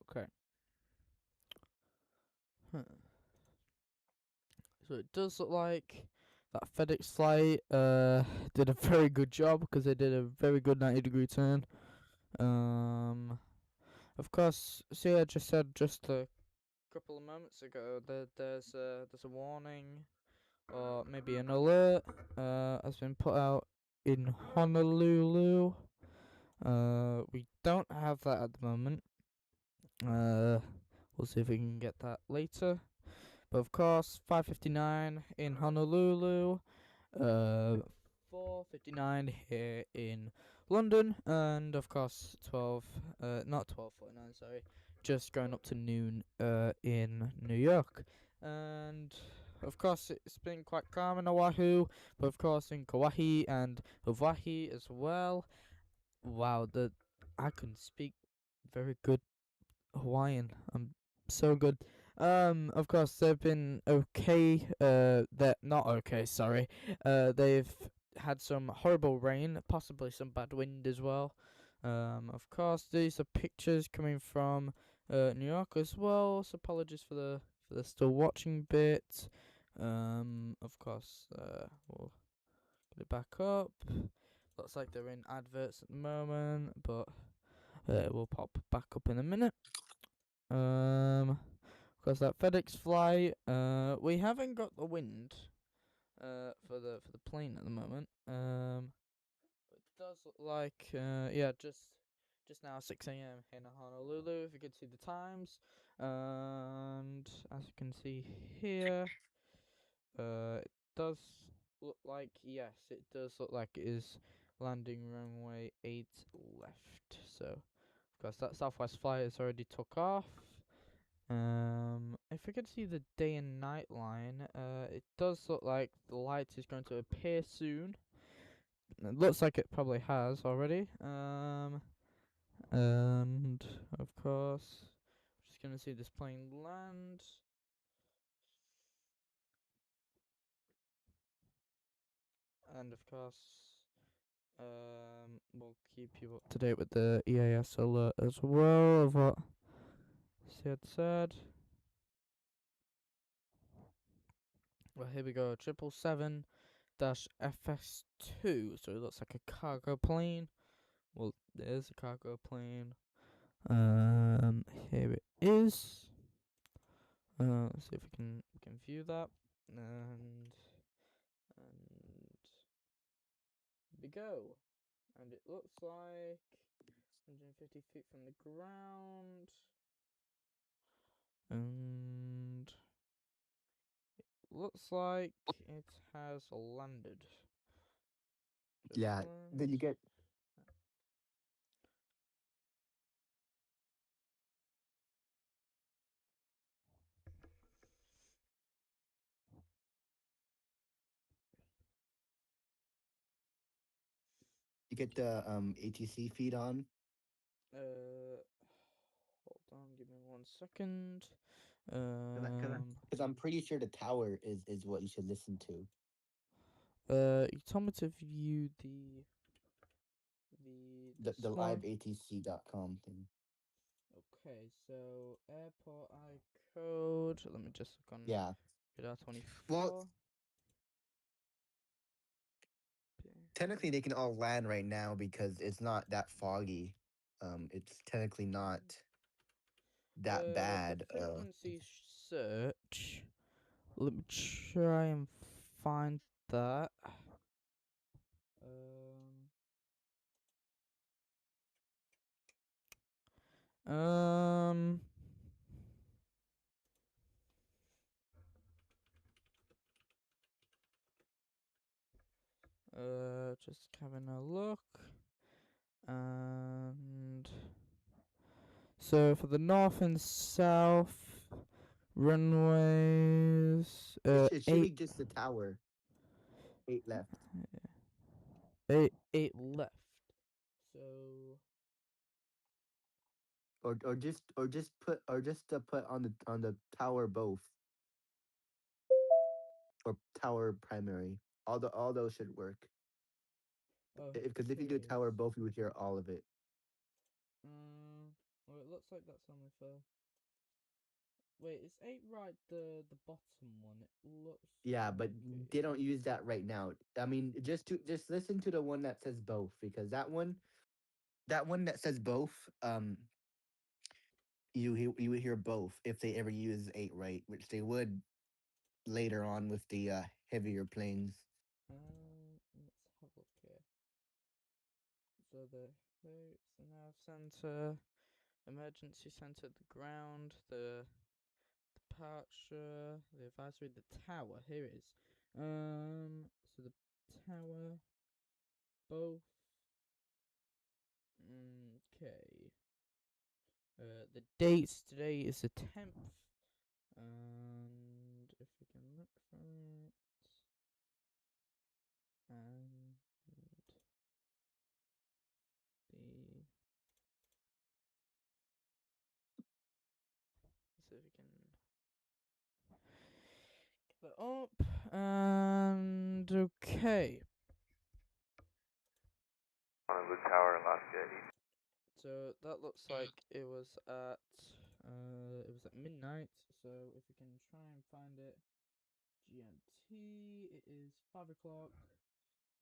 Okay. Huh. So it does look like that FedEx flight did a very good job because they did a very good 90-degree turn. Um, of course, see, I just said just a couple of moments ago that there's a warning or maybe an alert has been put out in Honolulu. We don't have that at the moment. We'll see if we can get that later. But of course, 5:59 in Honolulu, uh, 4:59 here in London, and of course not 12:49, sorry, just going up to noon in New York. And of course it's been quite calm in Oahu, but of course in Kauai and Hawaii as well. Wow, I can speak very good Hawaiian. I'm so good. Of course they've been okay. They're not okay. Sorry. They've had some horrible rain, possibly some bad wind as well. Of course these are pictures coming from New York as well. So apologies for the still watching bit. Of course, we'll get it back up. Looks like they're in adverts at the moment, but we'll pop back up in a minute. Because that FedEx flight, we haven't got the wind, for the plane at the moment. It does look like, yeah, just now 6 a.m. in Honolulu. If you could see the times, and as you can see here, it does look like, yes, it does look like it is landing runway 8 left. So, of course, that Southwest flight has already took off. If we could see the day and night line, it does look like the light is going to appear soon. It looks like it probably has already. And of course, just gonna see this plane land. And of course, we'll keep you up to date with the EAS alert as well of what Sid said. Well, here we go. 777 dash FS2. So it looks like a cargo plane. Well, there's a cargo plane. Here it is. Let's see if we can view that. And here we go. And it looks like 150 feet from the ground. And looks like it has landed. Just Yeah. Did you land. get the ATC feed on? Uh, hold on, give me 1 second. Because I'm pretty sure the tower is what you should listen to. You told me to view this The one. liveatc.com thing. Okay, so airport I code. Let me just look on Yeah. radar Well, 24. technically they can all land right now because it's not that foggy. It's technically not that The bad. frequency search. Let me try and find that. Um. Just having a look. And so for the north and south runways, It should be just the tower. 8 left. eight left. So Or just to put on the tower both, or tower primary. All those should work. Because if you do okay. tower both, you would hear all of it. Well, it looks like that's only for Wait, is 8 right? The bottom one. It looks Yeah, but okay. they don't use that right now. I mean, just listen to the one that says both, because that one that says both, you would hear both if they ever use 8 right, which they would later on with the heavier planes. Let's have a look here. So the hoops, the nav center, emergency center, the ground, the departure, the advisory, the tower. Here it is. So the tower, both. Okay. The date today is the 10th. And if we can look for it. And the. So we can get it up. And okay. On the tower in Lafayette. So that looks like it was at midnight. So if we can try and find it, GMT, it is 5 o'clock.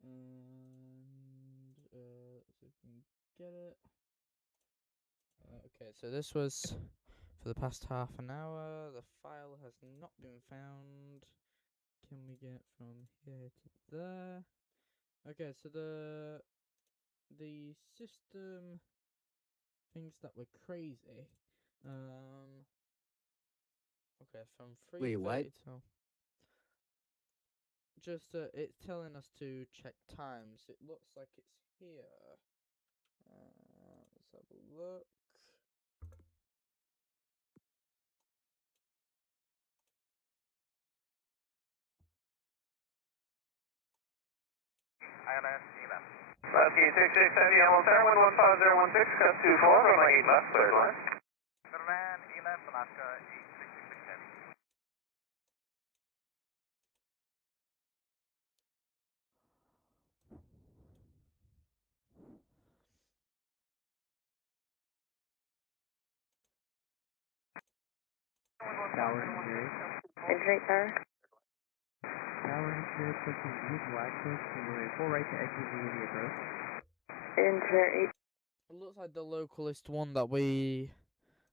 And so we can get it. Okay, so this was for the past half an hour. The file has not been found. Can we get from here to there? Okay, so the system thinks that we're crazy. Okay, from Wait, what? 3:30 till just it's telling us to check times. It looks like it's here. Let's have a look. INS, EMS. Ski 6670, Hamilton Center, 15016, code 24, runway 8 left, third line. Van, EMS, Alaska 8666 Heavy. Tower engineering. Engineering tower. Tower engineer pushing vehicle access and runway 4 right to exit immediate approach. Engineer 8. It looks like the localist one that we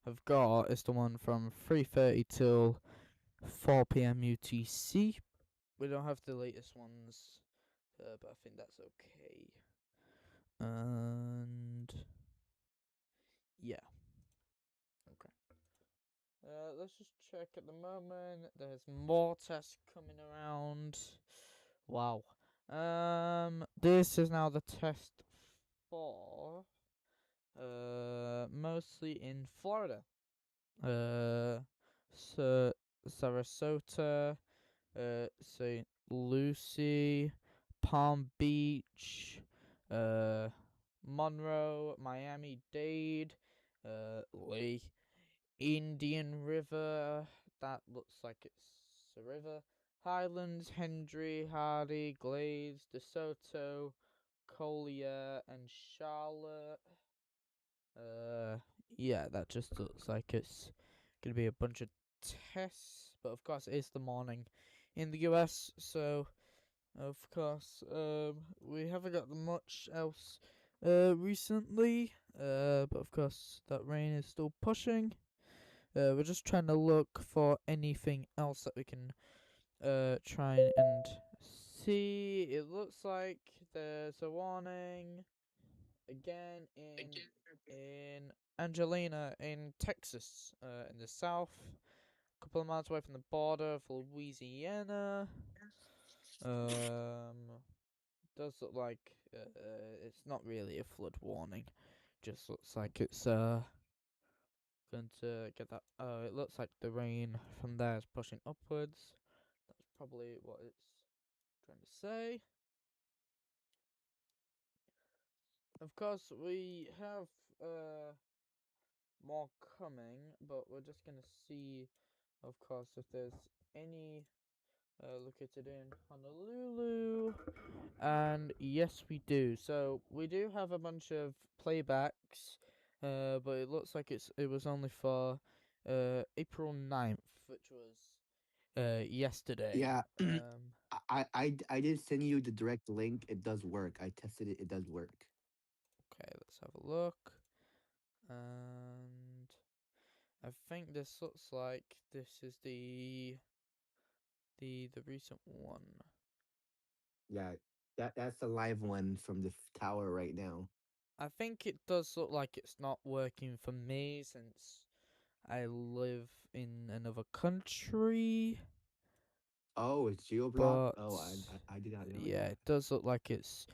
have got is the one from 3:30 till 4 p.m. UTC. We don't have the latest ones, but I think that's okay. And yeah, okay. Let's just check at the moment. There's more tests coming around. Wow. This is now the test for mostly in Florida. Sarasota, St. Lucie, Palm Beach, Monroe, Miami-Dade, Lee, Indian River. That looks like it's a river. Highlands, Hendry, Hardy, Glades, DeSoto, Collier, and Charlotte. Yeah, that just looks like it's gonna be a bunch of tests, but of course it is the morning in the US, so of course we haven't got much else recently, but of course that rain is still pushing. We're just trying to look for anything else that we can try and see. It looks like there's a warning again in Angelina in Texas, in the south, a couple of miles away from the border of Louisiana. Does look like it's not really a flood warning. Just looks like it's going to get that. Oh, it looks like the rain from there is pushing upwards. That's probably what it's trying to say. Of course, we have more coming, but we're just gonna see, of course, if there's any located in Honolulu. And yes, we do. So we do have a bunch of playbacks, but it looks like it was only for April 9th, which was yesterday. Yeah. Um, I did send you the direct link. It does work. I tested it. It does work. okay, let's have a look. And I think this looks like this is the recent one. Yeah. That's the live one from the tower right now. I think it does look like it's not working for me since I live in another country, Oh, it's GeoBlock. but Oh, I did not know yeah, that. it does look like it's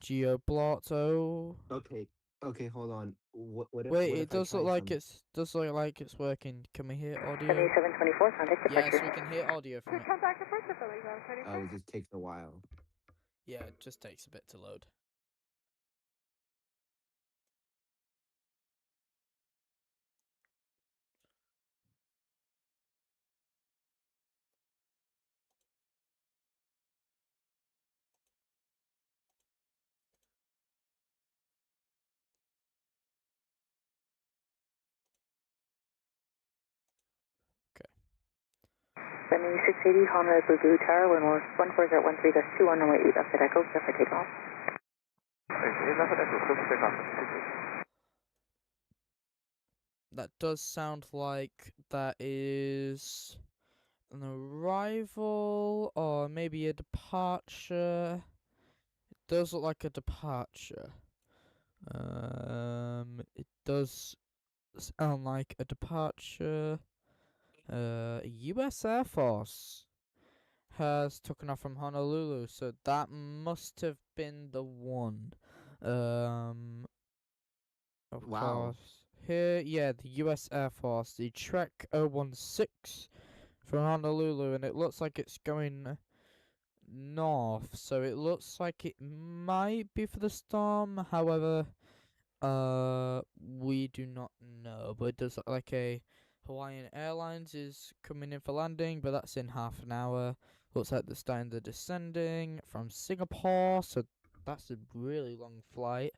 geo blocked. Oh, Okay. Okay, hold on. wait, What it if I does look try like some? it's working. Can we hear audio? 7724, contact Yes, departure. we can hear audio from it. Contact departure for legal Oh, it just takes a while. Yeah, it just takes a bit to load. Okay. 7680, Honolulu Tower, wind 14013.21, runway 8 left at Echo, clear for takeoff. That does sound like that is an arrival or maybe a departure. It does look like a departure. It does sound like a departure. U.S. Air Force has taken off from Honolulu, so that must have been the one. Um, of Wow. course. Here, yeah, the U.S. Air Force, the Trek 016 from Honolulu, and it looks like it's going north, so it looks like it might be for the storm. However, we do not know, but it does look like a Hawaiian Airlines is coming in for landing, but that's in half an hour. Looks like they're starting the descending from Singapore, so that's a really long flight.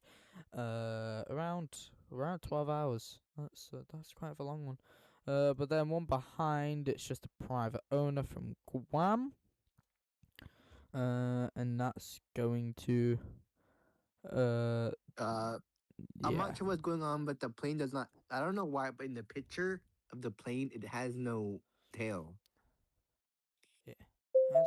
Around 12 hours. That's quite a long one. But then one behind, it's just a private owner from Guam. And that's going to uh Uh, I'm yeah. not sure what's going on, but the plane does not. I don't know why, but in the picture of the plane, it has no tail. Yeah. Has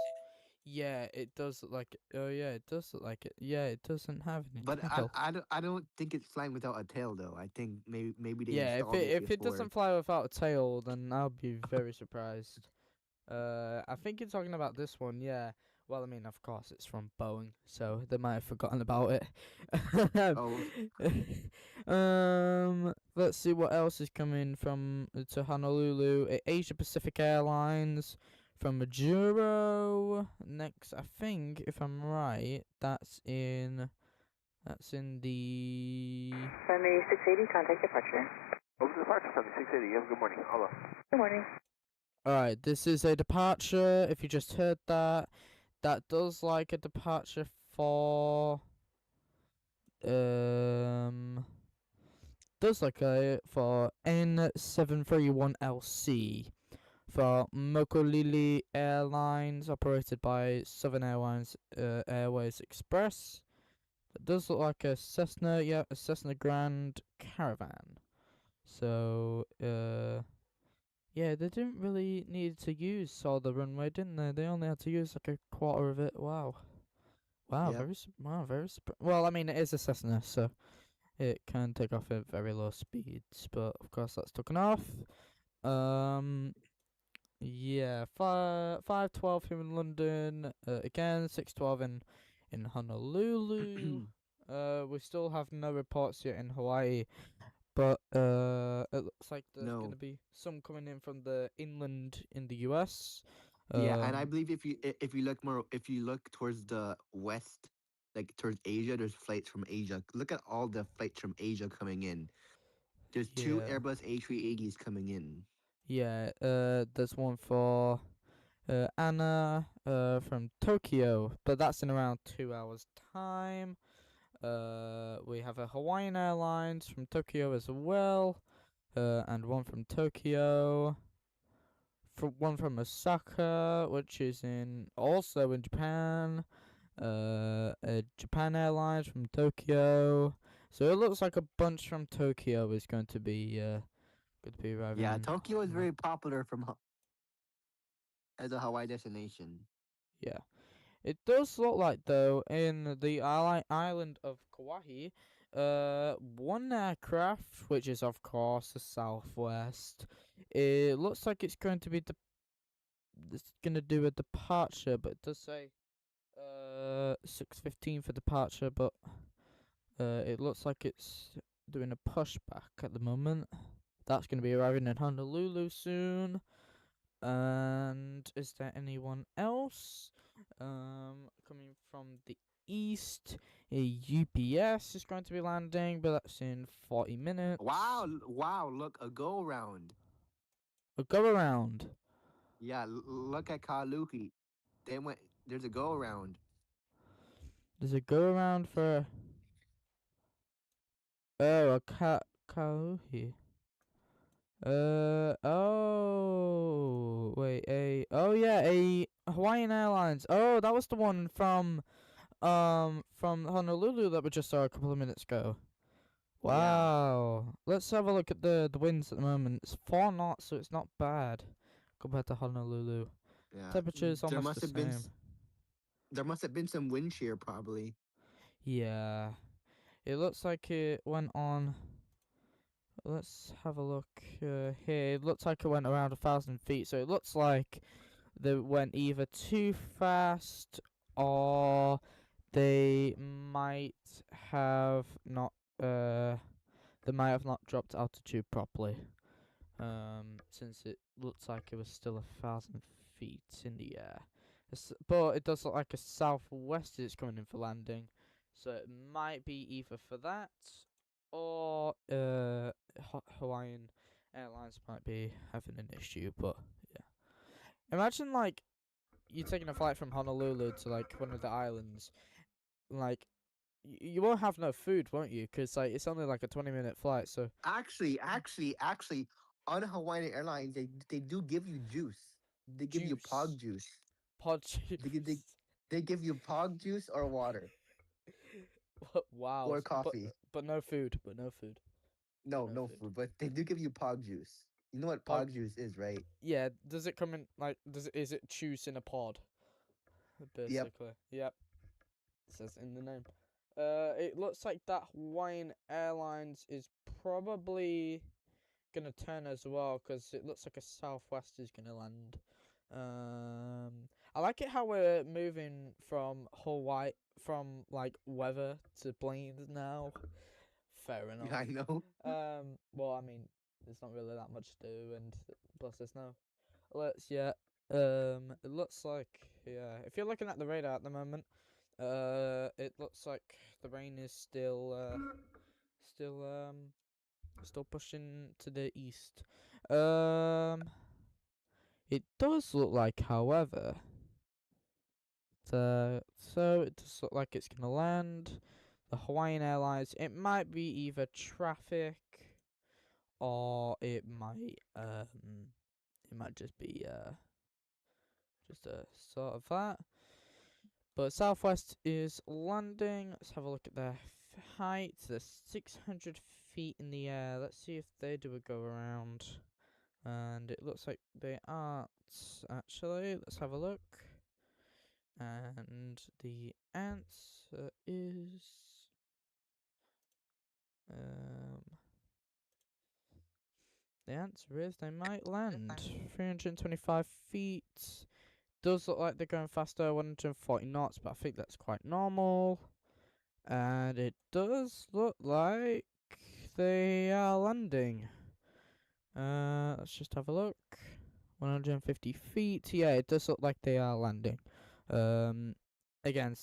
yeah, it does look like it. Oh yeah, it does look like it. Yeah, it doesn't have any But tail. I don't think it's flying without a tail though. I think maybe they Yeah, installed it if it before. doesn't fly without a tail, then I'll be very surprised. I think you're talking about this one, yeah. Well, I mean, of course, it's from Boeing, so they might have forgotten about it. Oh, Let's see what else is coming from to Honolulu. Asia Pacific Airlines from Majuro. Next, I think, if I'm right, that's in the. Runway 680, contact departure. Over to departure, 7680. You have a good morning. Aloha. Good morning. Alright, this is a departure. If you just heard that, that does like a departure for um does like a for N731LC for Mokolili Airlines, operated by Southern Airlines Airways Express. It does look like a Cessna, yeah, a Cessna Grand Caravan. So yeah, they didn't really need to use all the runway, didn't they? They only had to use like a quarter of it. Wow. Wow, yep. well, I mean, it is a Cessna, so it can take off at very low speeds, but of course that's taken off. Yeah, 512 here in London. Again, 612 in Honolulu. We still have no reports yet in Hawaii, but it looks like there's No. gonna be some coming in from the inland in the US. Yeah, and I believe if you look more if you look towards the west, like towards Asia, there's flights from Asia. Look at all the flights from Asia coming in. There's two Yeah, Airbus A380s coming in. yeah. There's one for Anna from Tokyo, but that's in around 2 hours time. We have a Hawaiian Airlines from Tokyo as well. and one from Tokyo. One from Osaka, which is also in Japan. Japan Airlines from Tokyo. So it looks like a bunch from Tokyo is going to be arriving Yeah, in. Tokyo is very popular as a Hawaii destination. Yeah. It does look like, though, in the island of Kauai, one aircraft, which is, of course, the Southwest, it looks like it's going to be it's going to do a departure, but it does say 6:15 for departure, but it looks like it's doing a pushback at the moment. That's going to be arriving in Honolulu soon. And is there anyone else? Coming from the east, a UPS is going to be landing, but that's in 40 minutes. Wow, look, a go around. A go around. Yeah, look at Kaluki. There's a go around. There's a go around for. Oh, a Kauai. Oh, wait, a Hawaiian Airlines. Oh, that was the one from Honolulu that we just saw a couple of minutes ago. Wow. Let's have a look at the winds at the moment. It's 4 knots, so it's not bad compared to Honolulu. Yeah. Temperature's almost the same. There must have been some wind shear probably. Yeah. It looks like it went on. Let's have a look here. It looks like it went around 1,000 feet, so it looks like they went either too fast or they might have not dropped altitude properly. Since it looks like it was still 1,000 feet in the air. But it does look like a southwest is coming in for landing, so it might be either for that or Hawaiian Airlines might be having an issue. But yeah, imagine like you're taking a flight from Honolulu to like one of the islands, like you won't have no food, won't you? Because like it's only like a 20-minute flight, so Actually, on Hawaiian Airlines, they do give you juice. They give you pog juice. pod juice. They give you pog juice or water Wow. or coffee. But no food. But no food. No no food, food. but they do give you pog juice. You know what pog juice is, right? Yeah. Does it come in like? Is it juice in a pod? Basically. Yep. It says in the name. It looks like that Hawaiian Airlines is probably gonna turn as well, because it looks like a Southwest is gonna land. I like it how we're moving from Hawaii, from like weather to planes now. Fair enough. Yeah, I know. Well, I mean, there's not really that much to do, and plus there's no. It looks like, yeah. If you're looking at the radar at the moment, it looks like the rain is still pushing to the east. It does look like, however, so it does look like it's gonna land. The Hawaiian Airlines. It might be either traffic, or it might just be just a sort of that. But Southwest is landing. Let's have a look at their height. They're 600 feet in the air. Let's see if they do a go around. And it looks like they aren't, actually. Let's have a look. And the answer is the answer is they might land 325 feet. Does look like they're going faster, 140 knots, but I think that's quite normal. And it does look like they are landing. Let's just have a look. 150 feet. Yeah, it does look like they are landing. Again,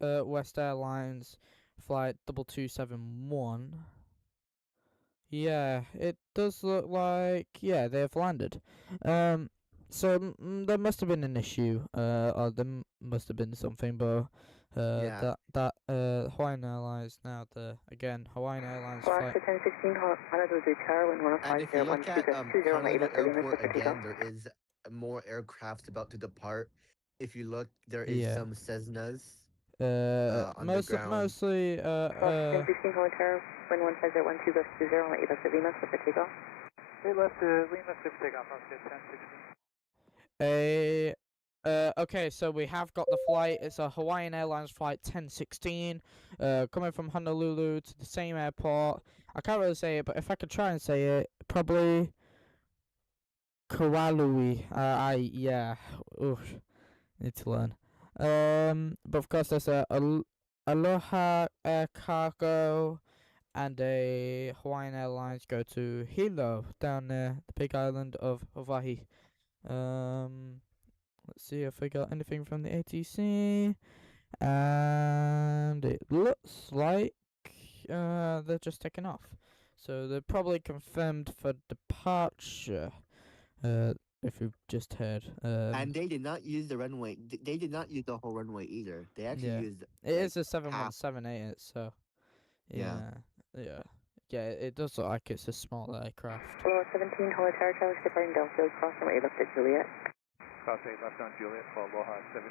West Airlines flight 2271. Yeah, it does look like, yeah, they have landed. So there must have been an issue, or there must have been something, but Yeah. That Hawaiian Airlines now Hawaiian Airlines flight. Alaska 1016, Honolulu Tower, wind And if you look at 150-20 Honolulu left 30 minutes Airport for takeoff. again, there is more aircrafts about to depart. If you look, there is Yeah. some Cessnas on the ground. Mostly Alaska 1016, Honolulu Tower, wind 150-12 left 20, left at Lima, for takeoff. 8 left to Lima, super takeoff, Alaska 1016. okay, so we have got the flight. It's a Hawaiian Airlines flight 1016, coming from Honolulu to the same airport. I can't really say it, but if I could try and say it, probably Kaualui. Yeah. Oof. Need to learn. But of course there's Aloha Air Cargo and a Hawaiian Airlines go to Hilo down near the big island of Hawaii. Let's see if we got anything from the ATC, and it looks like they're just taking off. So they're probably confirmed for departure. If you've just heard. And they did not use the runway. They did not use the whole runway either. They actually used it like is a half. 717, ain't it? So Yeah. It does look like it's a small aircraft. Hello, 17, Honolulu Tower, Tower, departing Delfield, cross runway left at Juliet. Cross 8 left on Juliet for Aloha 17.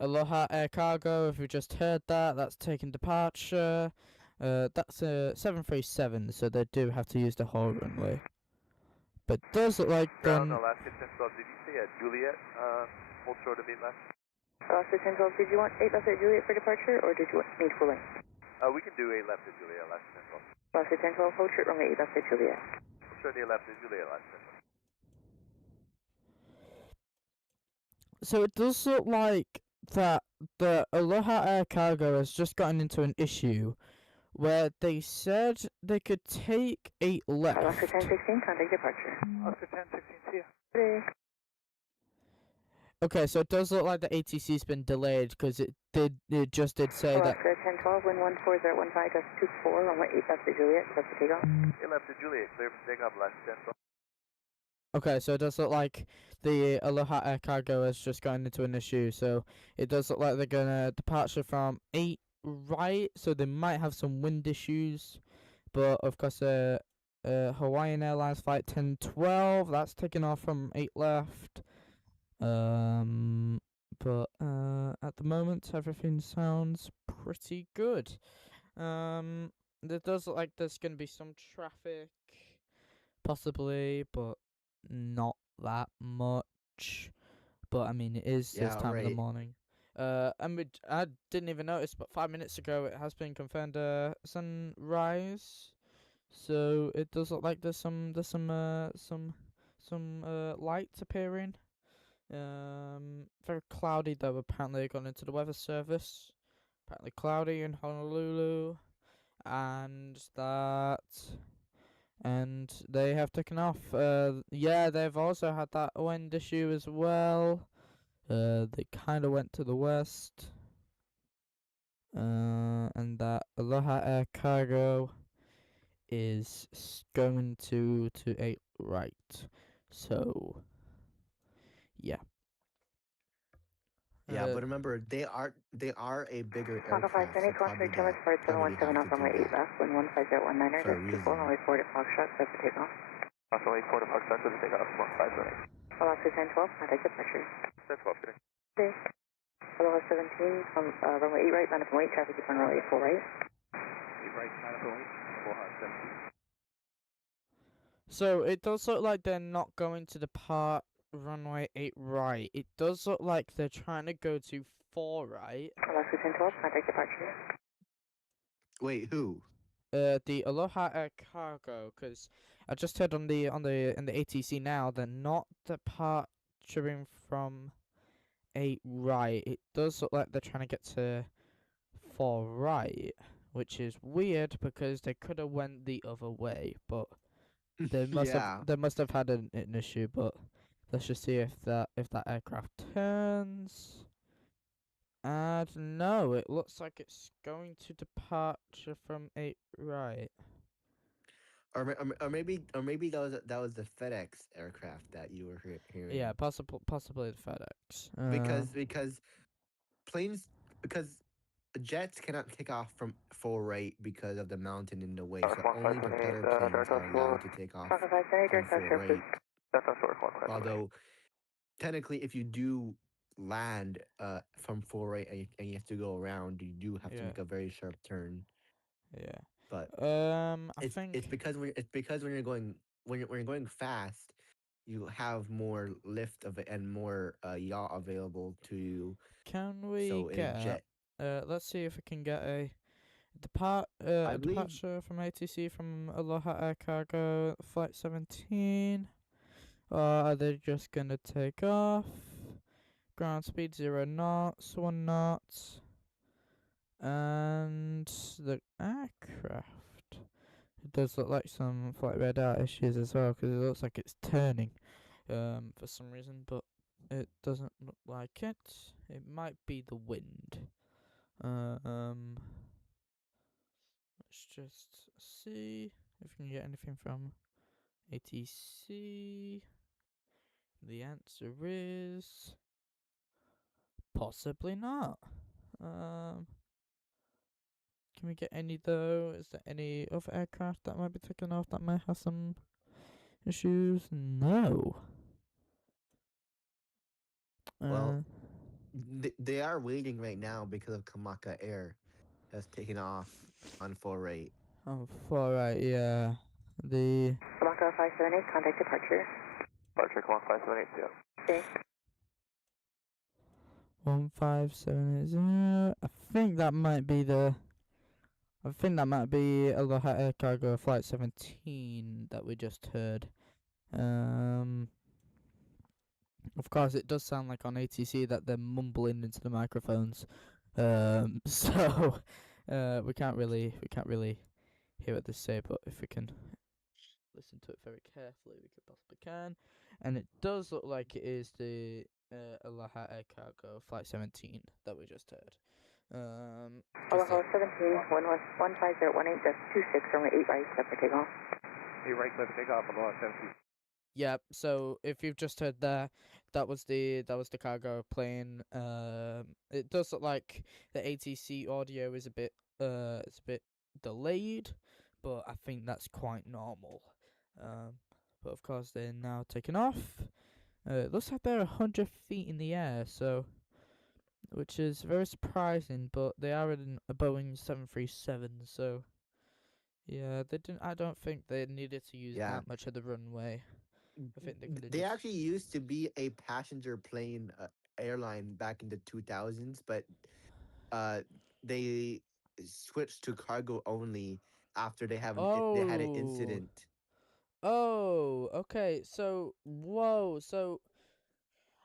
Aloha Air Cargo, if you just heard that's taking departure. That's a 737, so they do have to use the whole runway. But does look like Ground Alaska 1012, did you say at Juliet, hold short of 8 left? Alaska 1012, did you want 8 left at Juliet for departure, or did you need full length? We can do 8 left at Juliet, Alaska 1012. Alaska 1012, hold short runway 8 left at Juliet. Hold short 8 left at Juliet, Alaska 1012. So it does look like that the Aloha Air Cargo has just gotten into an issue where they said they could take 8 left. Alaska 1016, contact departure. Alaska 1016, see ya. Today. Okay, so it does look like the ATC's been delayed because it just did say that. Alaska 1012, wind 14015, 24, runway 8 left at Juliet, left to takeoff. 8 left at Juliet, clear for takeoff, Alaska 1012. Okay, so it does look like the Aloha Air Cargo has just gotten into an issue. So it does look like they're gonna departure from 8 right. So they might have some wind issues, but of course, Hawaiian Airlines flight 1012 that's taking off from 8 left. But at the moment everything sounds pretty good. It does look like there's gonna be some traffic, possibly, but not that much. But I mean, it is this time of the morning. I didn't even notice, but 5 minutes ago it has been confirmed sunrise. So it does look like there's some lights appearing. Very cloudy though. Apparently, according to the weather service, apparently cloudy in Honolulu, and they have taken off. They've also had that wind issue as well. They kind of went to the west. And that Aloha Air Cargo is going to 8 right. So, yeah. Yeah, but remember, they are a bigger Taco aircraft. 578, cross Probably 3 Thomas, flight 717 off runway 8 left, wind 15019, for a left 24, reason. runway 4 to Foxtrot, left to takeoff. Runway 4 to Foxtrot, to takeoff, 159. Alaska 1012, contact departure. 1012, today. Okay. Aloha 17, from runway 8 right, line up and wait, traffic is on runway 4 right. 8 right, 9 up and wait, Aloha 17. So it does look like they're not going to depart runway 8 right. It does look like they're trying to go to 4 right. Alaska 1012, contact departure. Wait, who? The Aloha Air Cargo, because I just heard in the ATC now they're not departing from 8 right. It does look like they're trying to get to 4 right, which is weird because they could have went the other way, but they must have had an issue. But let's just see if that aircraft turns. And no, it looks like it's going to departure from 8 right. Or maybe that was the FedEx aircraft that you were hearing. Yeah, possibly the FedEx. Because planes, because jets cannot take off from full rate because of the mountain in the way. Tower So Squawk only 578, propeller planes direct are allowed shore. to take off Falcon 578, from direct full offshore, please. rate. That's offshore, Squawk 578. Although technically, if you do land from full rate and you have to go around, you do have to Yeah, make a very sharp turn. yeah. But I it's think it's because when you're going when you're going fast, you have more lift of it and more yaw available to you. can we So in a get? jet, Let's see if we can get a I a believe. departure from ATC from Aloha Air Cargo Flight 17. Or are they just gonna take off? Ground speed 0 knots, 1 knot, and the aircraft. It does look like some flight radar issues as well, because it looks like it's turning for some reason, but it doesn't look like it. It might be the wind. Let's just see if we can get anything from ATC. The answer is possibly not. Can we get any though? Is there any other aircraft that might be taken off that might have some issues? No. Well, Uh, they are waiting right now because of Kamaka Air has taken off on full rate. oh, far right, yeah. The Mako 578, contact departure. Departure, Squawk 578, yeah. Okay. 15780. I think that might be the. I think that might be Aloha Air Cargo Flight 17 that we just heard. Of course, it does sound like on ATC that they're mumbling into the microphones. So we can't really hear what they say, but if we can listen to it very carefully, we could possibly can. And it does look like it is the Aloha Air Cargo Flight 17 that we just heard. 'Cause Aloha 17, 15018, that's 26, runway 8 right, set for takeoff. 8 right, clear for takeoff, Aloha 17. Yep. So if you've just heard there, that was the cargo plane. It does look like the ATC audio is a bit it's a bit delayed, but I think that's quite normal. But of course they're now taking off. It looks like they're 100 feet in the air, so which is very surprising. But they are in a Boeing 737, so yeah, they didn't. I don't think they needed to use Yeah, that much of the runway. I think they could have they just. actually used to be a passenger plane airline back in the 2000s, but uh, they switched to cargo only after they had an Oh, incident. oh, okay. So, whoa. So,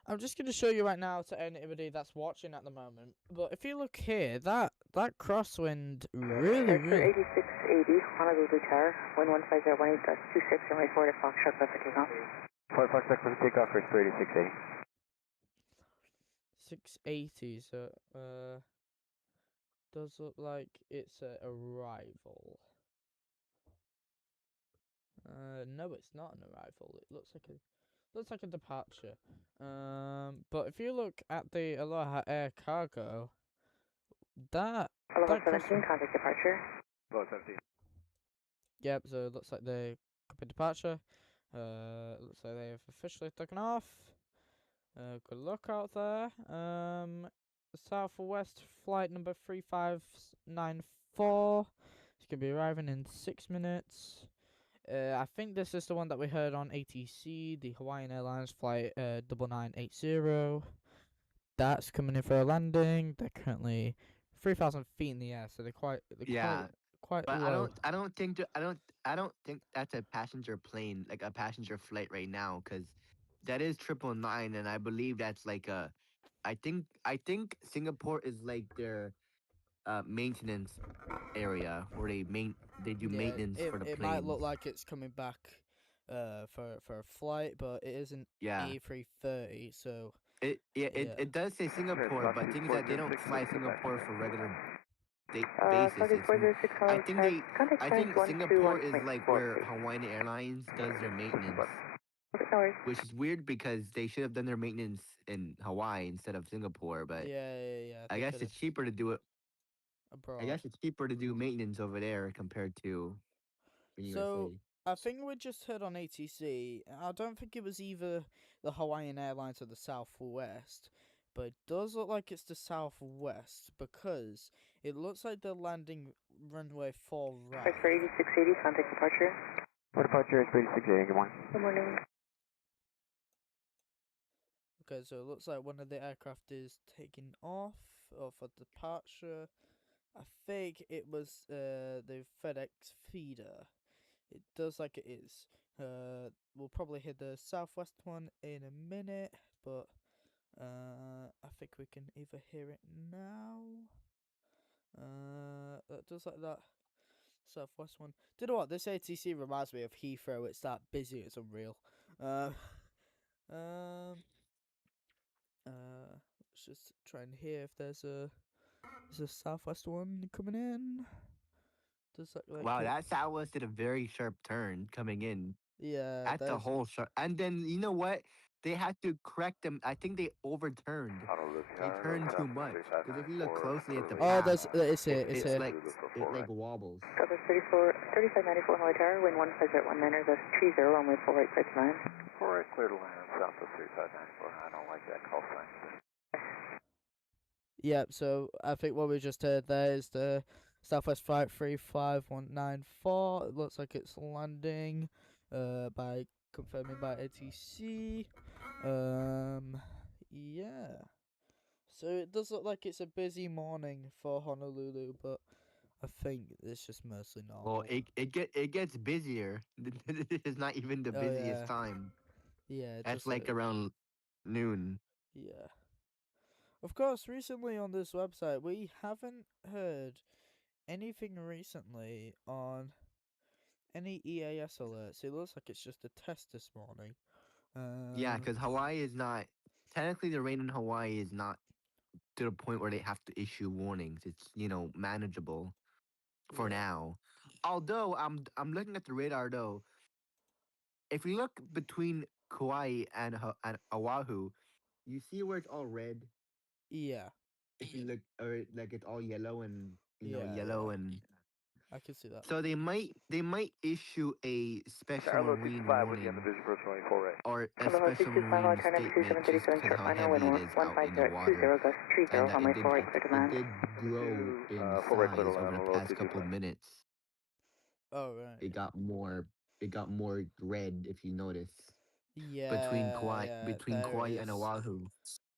I'm just gonna show you right now to anybody that's watching at the moment. But if you look here, that crosswind really, Director really. 8680, Honolulu Tower, wind 15018, that's 26, runway 4 to Foxtrot, clear for takeoff. Flight Foxtrot, clear for takeoff, first 3680. 680. So, does look like it's a arrival. No, it's not an arrival. It looks like a departure. But if you look at the Aloha Air Cargo, that Aloha that 17, crosswind. contact departure. Aloha 17. Yep. So it looks like they copied departure. Looks like they've officially taken off. Good luck out there. Southwest flight number 3594. It's gonna be arriving in 6 minutes. I think this is the one that we heard on ATC, the Hawaiian Airlines flight 9980. That's coming in for a landing. They're currently 3,000 feet in the air, so they're Yeah, quite but low. I don't think that's a passenger plane, like a passenger flight right now, because that is 999, and I believe that's like a. I think Singapore is like their maintenance area where they do Yeah, maintenance for the it might planes. look like it's coming back for a flight, but it is an Yeah, A330, so it yeah. it does say Singapore, but thing is that they don't 406, fly clear for Singapore takeoff. for regular basis. Target 406, I Honolulu think Tower, they contact I clearance think Singapore is like 121.4, where please. Hawaiian Airlines does their maintenance, Okay, no worries. which is weird because they should have done their maintenance in Hawaii instead of Singapore. But Yeah, I they guess could have. it's cheaper to do it. I abroad. guess it's cheaper to do maintenance over there compared to in So USA. I think we just heard on ATC. I don't think it was either the Hawaiian Airlines or the Southwest, but it does look like it's the Southwest because it looks like they're landing runway 4 Flight for right. 8680, contact departure. For departure, it's 3680, good morning. Good morning. Okay, so it looks like one of the aircraft is taking off or for departure. I think it was the FedEx feeder. It does like it is. We'll probably hit the southwest one in a minute, but I think we can either hear it now. That does like that. Southwest one. Do you know what? This ATC reminds me of Heathrow. It's that busy. It's unreal. Uh, um. Let's just try and hear if there's a southwest one coming in. Does look like Wow, it. that Southwest did a very sharp turn coming in. Yeah, At the there's. whole sharp, and then you know what? They had to correct them. I think they overturned. Honolulu, They Honolulu, turned set too up much. Because if you look 3594, closely at the curly, Oh, path, it's here. It's it's here. like Zulu for it 4 like right. wobbles. Delta 3594 Hawaii Tower, wind 15.1, there's 30, runway 4 right, clear to land. 4 right, clear to land, south of 3594. I don't like that call sign. Yep. So I think what we just heard there is the Southwest Flight 35194. It looks like it's landing. By confirming by ATC. Yeah. So it does look like it's a busy morning for Honolulu, but I think it's just mostly Well, normal. it gets busier. It's not even the Oh busiest yeah, time. yeah, That's just like around noon. yeah. Of course, recently on this website we haven't heard anything recently on any EAS alerts. It looks like it's just a test this morning. Yeah, Um, because Hawaii is not technically the rain in Hawaii is not to the point where they have to issue warnings. It's manageable for yeah, now. Although I'm looking at the radar though. If you look between Kauai and and Oahu, you see where it's all red. yeah, If you look, or like it's all yellow and yeah. yellow and I can see that. so they might issue a special Arlo marine 65 with you on the warning busy approach 24 right. or a Aloha special 625, I'll marine turn up statement just 2737, because short how final, heavy wind it is out in the 15020, water, gust 30, and runway 4 right, clear to it land. did grow 72, in 4 right, clear to size over land, the low past couple of 225. minutes. Oh right. It got more red if you notice Yeah. between There it Kauai and is. Oahu.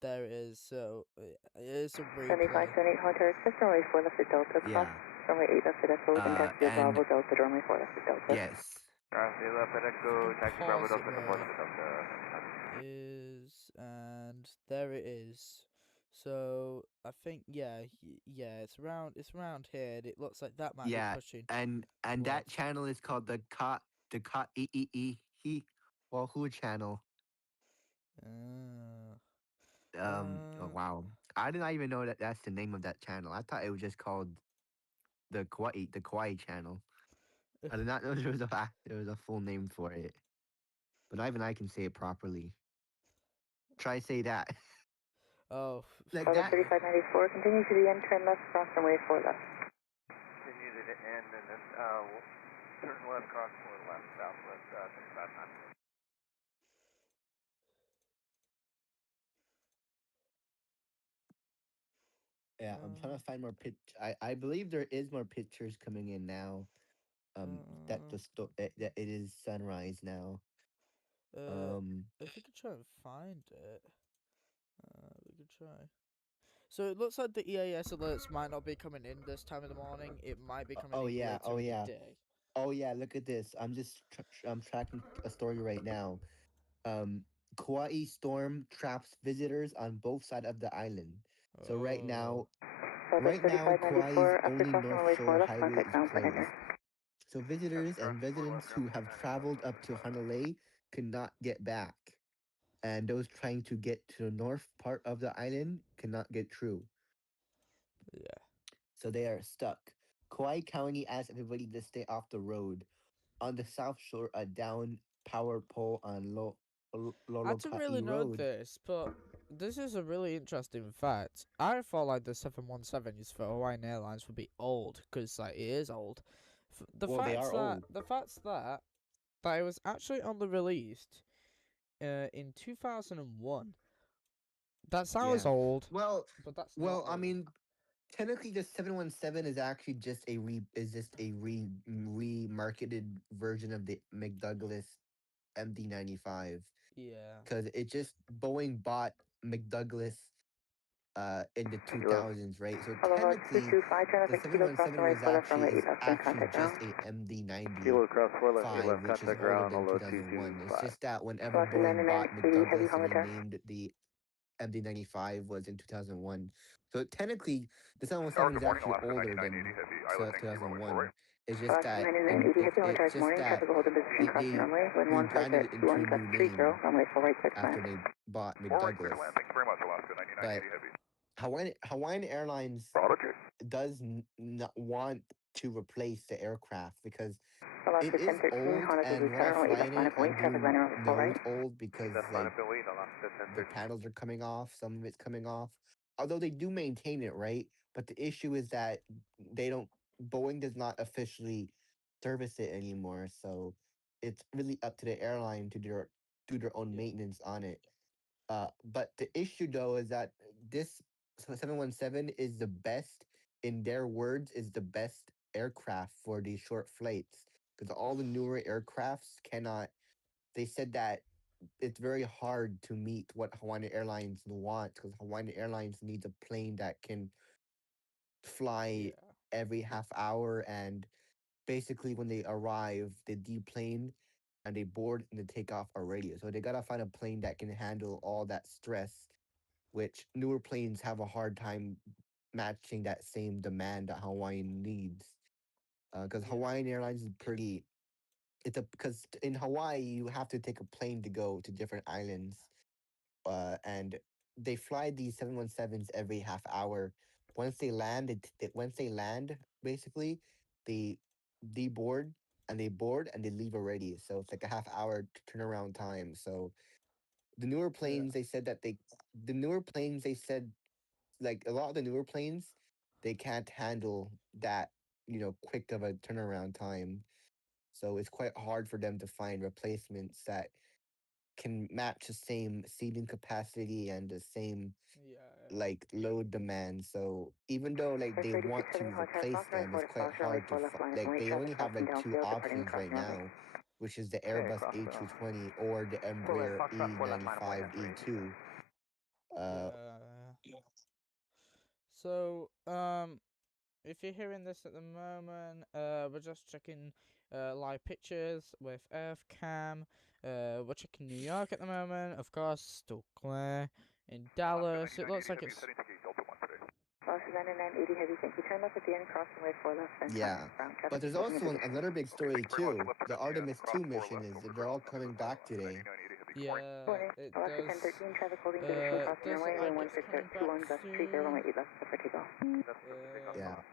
There it is. So it is a replay. 7578 Hawaii Tower, just runway 4 left at Delta, cross Yeah. runway 8 left at Echo, then taxi to And Bravo Delta, runway 4 left at Delta. yes. RC left at If we Echo, can taxi Bravo pause it Delta, where departure Delta. is and there it is. So I think yeah, it's around here. And it looks like that might be Yeah, pushing and that towards. channel is called the Ka he Wahoo channel. Uh, Oh um. wow, I did not even know that that's the name of that channel. I thought it was just called the Kauai channel. I did not know there was a full name for it. But not even I can say it properly. Try say that Oh. like Bravo that. Forgive me. 3594, continue to the end, turn left, cross runway 4 left. Continue to the end and then we'll turn left, cross 4 left, southwest, 65 knots. Yeah, I'm trying to find more pitch. I believe there is more pictures coming in now. That Uh, that it is sunrise now. uh, Um, if we could try and find it, we could try. So it looks like the EAS alerts might not be coming in this time of the morning. It might be coming oh in yeah, later oh in the yeah, day. oh yeah. Look at this. I'm tracking a story right now. Um, Kauai storm traps visitors on both sides of the island. So Oh. right Southwest now, Kauai's 3594, after only crossing North runway 4 Shore left, highway contact is ground point closed. enter. So Taxi visitors and cross 4 left, residents ground who point have 990, traveled up to 75. Honolulu cannot get back, and those trying to get to the north part of the island cannot get through. Yeah. So they are stuck. Kauai County asks everybody to stay off the road. On the south shore, a down power pole on low. I didn't really Lolokai know Road. this, but this is a really interesting fact. I thought like the 717s for Hawaiian Airlines would be old, because like it is old. Well, they are old. The facts that it was actually only released in 2001. That sounds Yeah. old, Well, but that's not well, I old. mean, technically, the 717 is actually just a remarketed version of the McDouglas MD-95 Yeah. because it just Boeing bought McDouglas in the Kilo. 2000s, right? So Aloha technically, 225, the traffic Kilo 717 crossing was for left actually runway 8 is left, in actually contact just ground. a Kilo cross 4 left, 8 MD-5, left, which is contact older ground, than Aloha 2001. It's 225. just that whenever Velocity Boeing 99, bought 80 heavy McDouglas, Honda they test. named the MD-95 was in 2001. So technically, the 717 Tower, is good morning, actually Alaska older 9980 than Heavy, Isla Taxi, runway 4 2001. right. It's just Velocity that 99, 80 heavy Honda it's test just morning, that traffic hold in position crossing they runway, wind 15 rebranded it contact into a 21 new gust 30, name runway 4 right 6 after max. they bought 4 right, clear McDouglas. to land, thank you very much, Alaska But 9980 Heavy. Hawaiian Airlines Apologies. does not want to replace the aircraft because it Velocity is 1013, old, Honda and Zulu when I Tower, runway 8 fly in left line it, of I wing, traffic do line runway 4 know right. it's old because Left line like of Billy, Alaska the 1013. panels are coming off, some of it's coming off. Although they do maintain it, right? But the issue is that they don't Boeing does not officially service it anymore, so it's really up to the airline to do their own Yeah. maintenance on it. But the issue though is that this 717 is the best, in their words, is the best aircraft for these short flights because all the newer aircrafts cannot. They said that it's very hard to meet what Hawaiian Airlines wants because Hawaiian Airlines needs a plane that can fly Yeah. every half hour, and basically when they arrive they deplane and they board and they take off already, so they gotta find a plane that can handle all that stress, which newer planes have a hard time matching that same demand that Hawaiian needs. Because Yeah. Hawaiian Airlines is pretty. It's a because in Hawaii you have to take a plane to go to different islands, and they fly these 717s every half hour. Once they land, once they land, basically, they deboard and they board and they leave already. So it's like a half hour turnaround time. So the newer Yeah. planes, they said that the newer planes, they said like a lot of the newer planes, they can't handle that, quick of a turnaround time. So it's quite hard for them to find replacements that can match the same seating capacity and the same Yeah. like load demand. So even though like they First want 8670 to Hotel, replace crossing runway them, 4 it's to quite cross runway hard to 4 left line of like wing, they traffic only have crossing like two downfield, departing options right crossing runway. now, which is the Okay, Airbus cross, A220 or the 4 right, Embraer Foxtrot 4 left line of wing, E95 entry 86. E2. Uh, Yeah. So, if you're hearing this at the moment, we're just checking live pictures with Earth Cam. We're checking New York at the moment. Of course, still clear. In Alaska Dallas, it 9980 looks like Heavy, it's heading to gate Delta 1 today. Velocity 9980 heavy, thank you. Turn left at the end, crossing runway 4 left, then yeah. contact ground, But traffic there's holding in also position. another big Okay, thank story you very much. too. Left The turn at the end, Artemis cross 2 4 mission left is over they're all ground, number coming back Alaska today. 9980 Heavy, good morning. yeah, Morning. it Alaska does. 1013, traffic holding position, It crossing does runway, look like wind it's coming back 16021 gust 30, soon. runway 8 left, for takeoff. That's the takeoff, Uh, Yeah. Alaska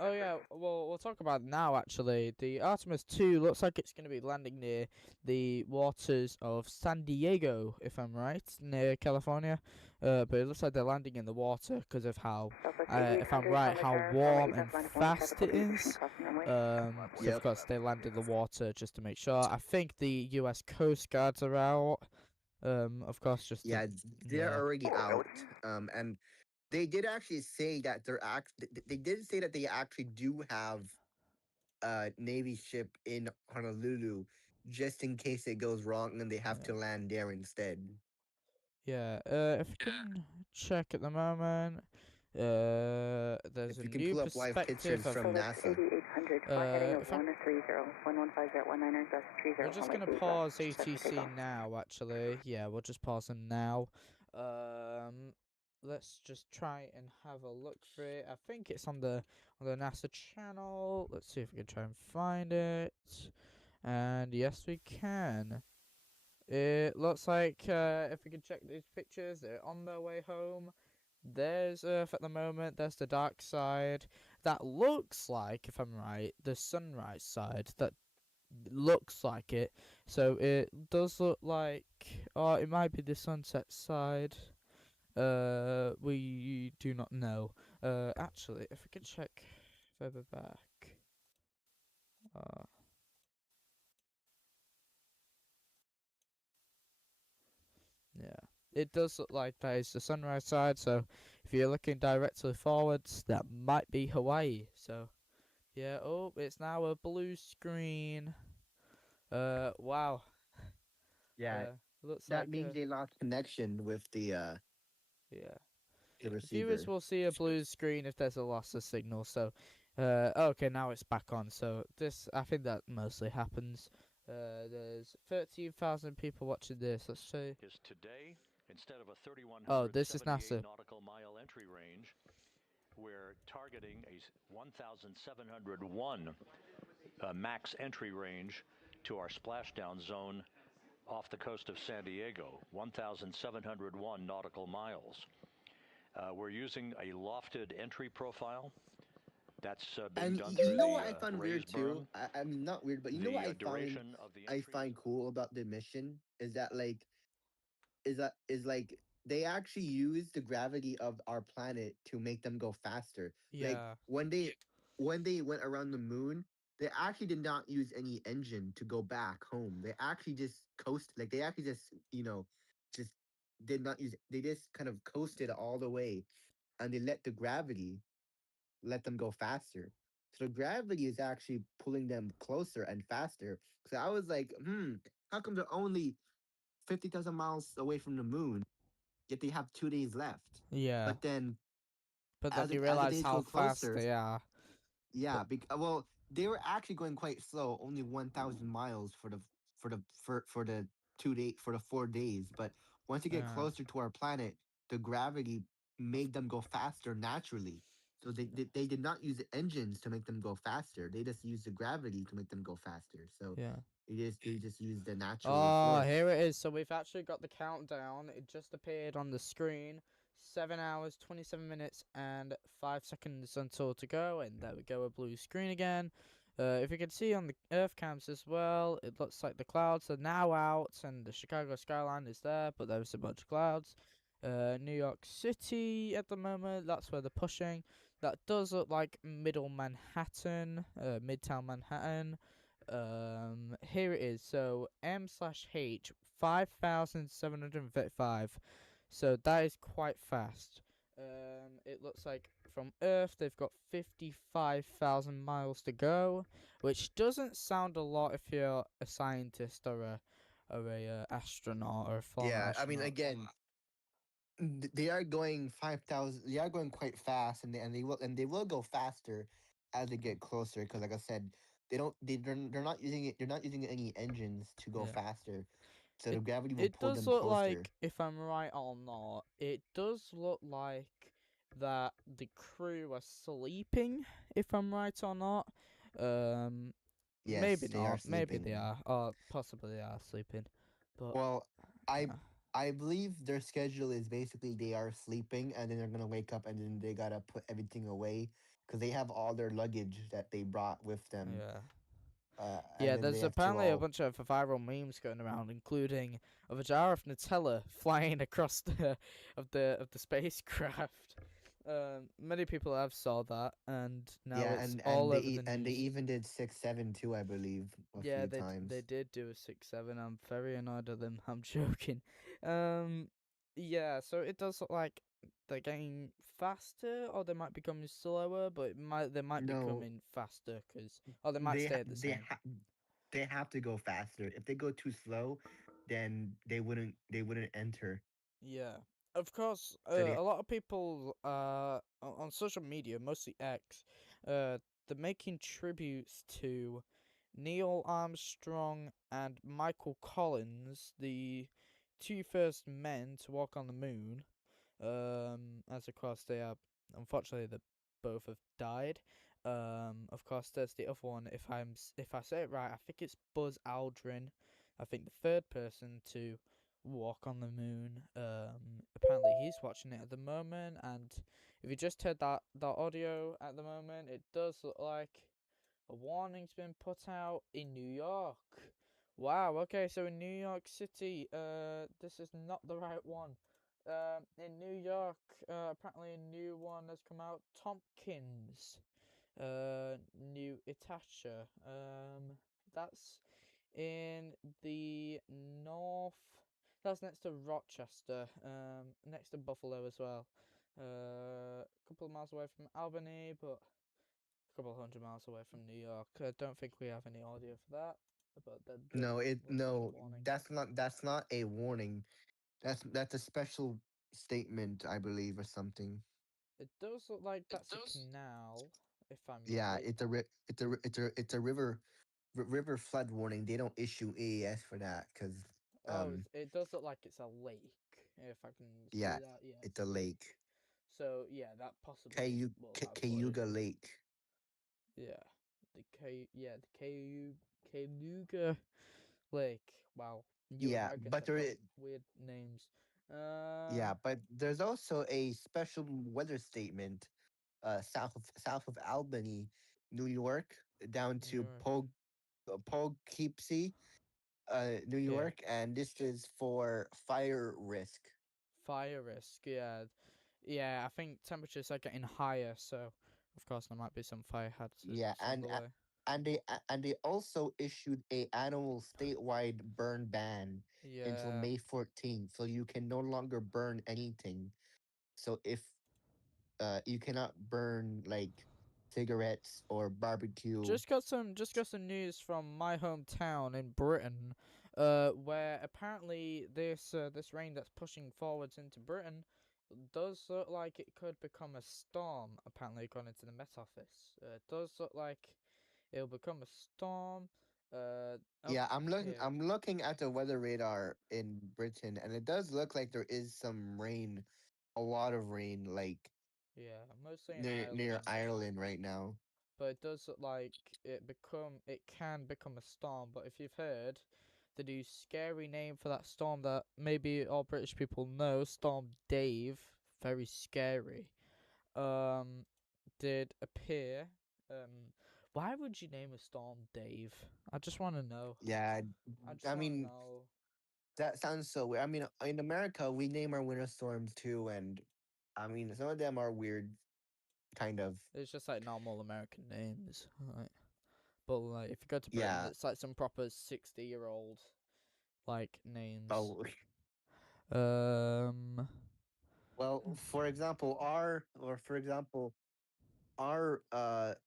Oh yeah, 1013. well we'll talk about it now actually. The Artemis 2 looks like it's going to be landing near the waters of San Diego, if I'm right, near California. But it looks like they're landing in the water because of how, Southwest if I'm 8800, right, Honda how Tower, runway warm 8 and left line of wing, traffic fast it holding in position, is. crossing runway. So of Yep. course they landed in the water just to make sure. I think the U.S. Coast Guards are out. Of course, just to, Yeah, they're yeah, already Oh, out. LD? And they did actually say that they did say that they actually do have a Navy ship in Honolulu just in case it goes wrong and they have yeah. to land there instead. Yeah, if you can check at the moment, there's If a you can new pull up live perspective pictures of. from Southwest NASA. 8800, fly heading at If I, 130, 1150, 19 gust 30, we're just runway gonna 8 left, pause set for ATC takeoff. now. Actually, yeah, we'll just pause them now. Um, let's just try and have a look for it. I think it's on the NASA channel. Let's see if we can try and find it. And yes, we can. It looks like if we can check these pictures, they're on their way home. There's Earth at the moment. There's the dark side. That looks like, if I'm right, the sunrise side. looks like it. So it does look like, oh, it might be the sunset side. We do not know. Actually, if we could check further back. Uh, yeah. It does look like that is the sunrise side, so if you're looking directly forwards, that might be Hawaii. So, yeah, oh, it's now a blue screen. Wow. Yeah, Looks that like, means they lost connection with yeah. the Viewers receiver. will see a blue screen if there's a loss of signal. So, okay, now it's back on. So this, I think that mostly happens. There's 13,000 people watching this. Let's see. Is today, instead of a Oh, this is 3,178 NASA. nautical mile entry range, we're targeting a 1,701 max entry range to our splashdown zone off the coast of San Diego, 1,701 nautical miles. We're using a lofted entry profile. That's being And done you through know what I the found weird raised too? berm. I mean, not weird, but you know what The duration of the I entry find cool about the mission is that like they actually use the gravity of our planet to make them go faster. Like Yeah, when they went around the moon, they actually did not use any engine to go back home. They actually just like they actually just just did not use. They just kind of coasted all the way, and they let them go faster. So the gravity is actually pulling them closer and faster. So I was like, how come they're only 50,000 miles away from the moon, yet they have 2 days left? yeah. But then But then you as the realize days how go fast closer, they are. But yeah, well, they were actually going quite slow, only 1,000 miles for the 2 day for the 4 days. But once you get yeah, closer to our planet, the gravity made them go faster naturally. So they did not use engines to make them go faster. They just used the gravity to make them go faster. So yeah. they just used the natural Oh, force. here it is. So we've actually got the countdown. It just appeared on the screen. 7 hours, 27 minutes, and 5 seconds until to go. And there we go, a blue screen again. If you can see on the Earth cams as well, it looks like the clouds are now out, and the Chicago skyline is there, but there's a bunch of clouds. New York City at the moment, that's where they're pushing. That does look like Middle Manhattan, Midtown Manhattan. Here it is. So M/H 5,735. So that is quite fast. It looks like from Earth they've got 55,000 miles to go, which doesn't sound a lot if you're a scientist or a astronaut or a former Yeah, I mean, astronaut. again, they are going 5,000. They are going quite fast, and they will go faster as they get closer. Because, like I said, they're not using it. They're not using any engines to go Yeah. faster, so the It gravity will it pull does them look closer. like, if I'm right or not, it does look like that the crew are sleeping, if I'm right or not. Um, maybe Yes, they are not. Maybe sleeping. they are, or possibly they are sleeping. But Well, I yeah, I believe their schedule is basically they are sleeping, and then they're gonna wake up, and then they gotta put everything away because they have all their luggage that they brought with them, yeah. and Yeah, then they there's have to apparently a all. bunch of viral memes going around, including of a jar of Nutella flying across the spacecraft. Many people have saw that, and now Yeah, it's all over the and they news. even did 6-7 too, I believe, a Yeah, few they times. did do a 6-7. I'm very annoyed at them. I'm joking. Um, yeah. So it does look like they're getting faster, or they might be coming slower. But they might be No, coming faster, or they might stay at the same. they have to go faster. If they go too slow, then they wouldn't enter. Yeah. Of course, So they a lot of people on social media, mostly X, they're making tributes to Neil Armstrong and Michael Collins, the two first men to walk on the moon. As of course they are, unfortunately, they both have died. Of course, there's the other one. If I say it right, I think it's Buzz Aldrin. I think the third person to walk on the moon. Apparently he's watching it at the moment, and if you just heard that audio at the moment, it does look like A warning's been put out in New York. Wow, okay, so in New York City, this is not the right one. In New York, apparently a new one has come out. Tompkins, New Itacha. That's in the north. That's next to Rochester. Next to Buffalo as well. A couple of miles away from Albany, but a couple of 100 miles away from New York. I don't think we have any audio for that, but there does look to be a warning. That's not a warning. That's a special statement, I believe, or something. It does look like that's a canal, if I'm Yeah, right. it's a river flood warning. They don't issue AES for that because Oh, um it does look like it's a lake, if I can see yeah, that. Yeah, it's it's a a lake. lake. So yeah, that possibly will have Cayuga flooding. Lake. Yeah, the Cayuga Lake. Wow, you Yeah, Americans but have got weird names. but there's also a special weather statement south of Albany, New York, down New to York. Poughkeepsie, New Yeah, York, and this is for fire risk. fire risk. Yeah, yeah. I think temperatures are getting higher, so of course there might be some fire Yeah, hazards on the way. and they also issued a annual statewide burn ban until Yeah. May 14th, so you can no longer burn anything. So if you cannot burn like cigarettes or barbecue. Just got some news from my hometown in Britain, where apparently this rain that's pushing forwards into Britain does look like it could become a storm. Apparently, according to the Met Office, it does look like it'll become a storm. Up Yeah, here, I'm looking at the weather radar in Britain, and it does look like there is some rain, a lot of rain, like yeah, mostly in near Ireland. Ireland right now. But it does look like it can become a storm. But if you've heard the new scary name for that storm that maybe all British people know, Storm Dave, very scary. Um, did appear. Um, why would you name a storm Dave? I just want to know. Yeah, I just I want to mean know. that sounds so weird. I mean, in America, we name our winter storms too, and I mean some of them are weird, kind of. It's just like normal American names, right? But like if you go to Britain, Yeah. it's like some proper 60-year-old like names. Oh, Um, well, for example, our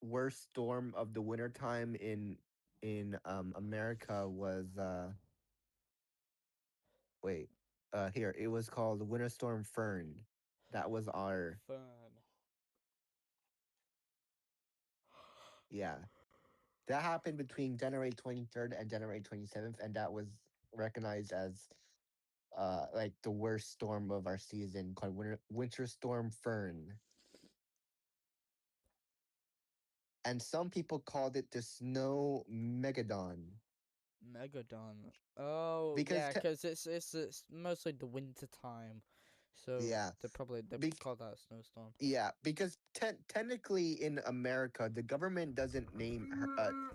worst storm of the winter time in America was wait here it was called Winter Storm Fern. That was our Fern. yeah. That happened between January 23rd and January 27th, and that was recognized as like the worst storm of our season, called Winter Storm Fern. And some people called it the Snow Megadon Megadon. Oh because yeah, cause it's mostly the winter time, so yeah, they bec- call that a snowstorm. yeah, because technically in America, the government doesn't name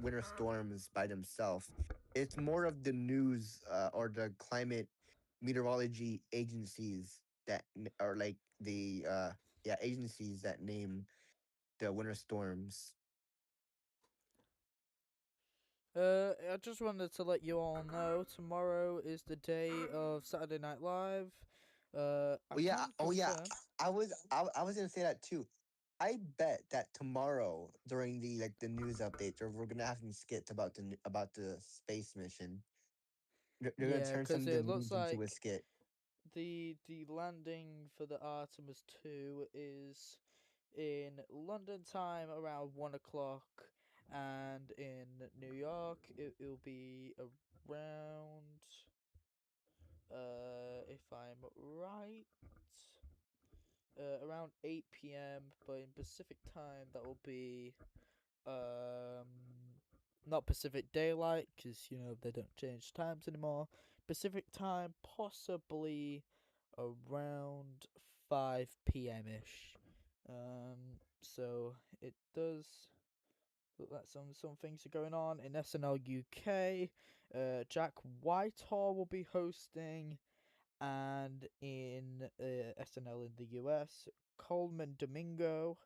winter storms by themselves. It's more of the news or the climate meteorology agencies that are like the yeah, agencies that name the winter storms. I just wanted to let you all know tomorrow is the day of Saturday Night Live. I Oh yeah, can't oh yeah. confirm. I was gonna say that too. I bet that tomorrow during the like the news updates, or we're gonna have some skits about about the space mission. They're gonna Yeah, turn some cause of the it looks memes into a like skit. the landing for the Artemis 2 is in London time around 1 o'clock, and in New York it'll be around if I'm right, around 8 p.m. But in Pacific time that will be um not Pacific daylight because they don't change times anymore. Pacific time possibly around 5 p.m. ish. So it does look like some things are going on in SNL UK. Jack Whitehall will be hosting, and in SNL in the US, Coleman Domingo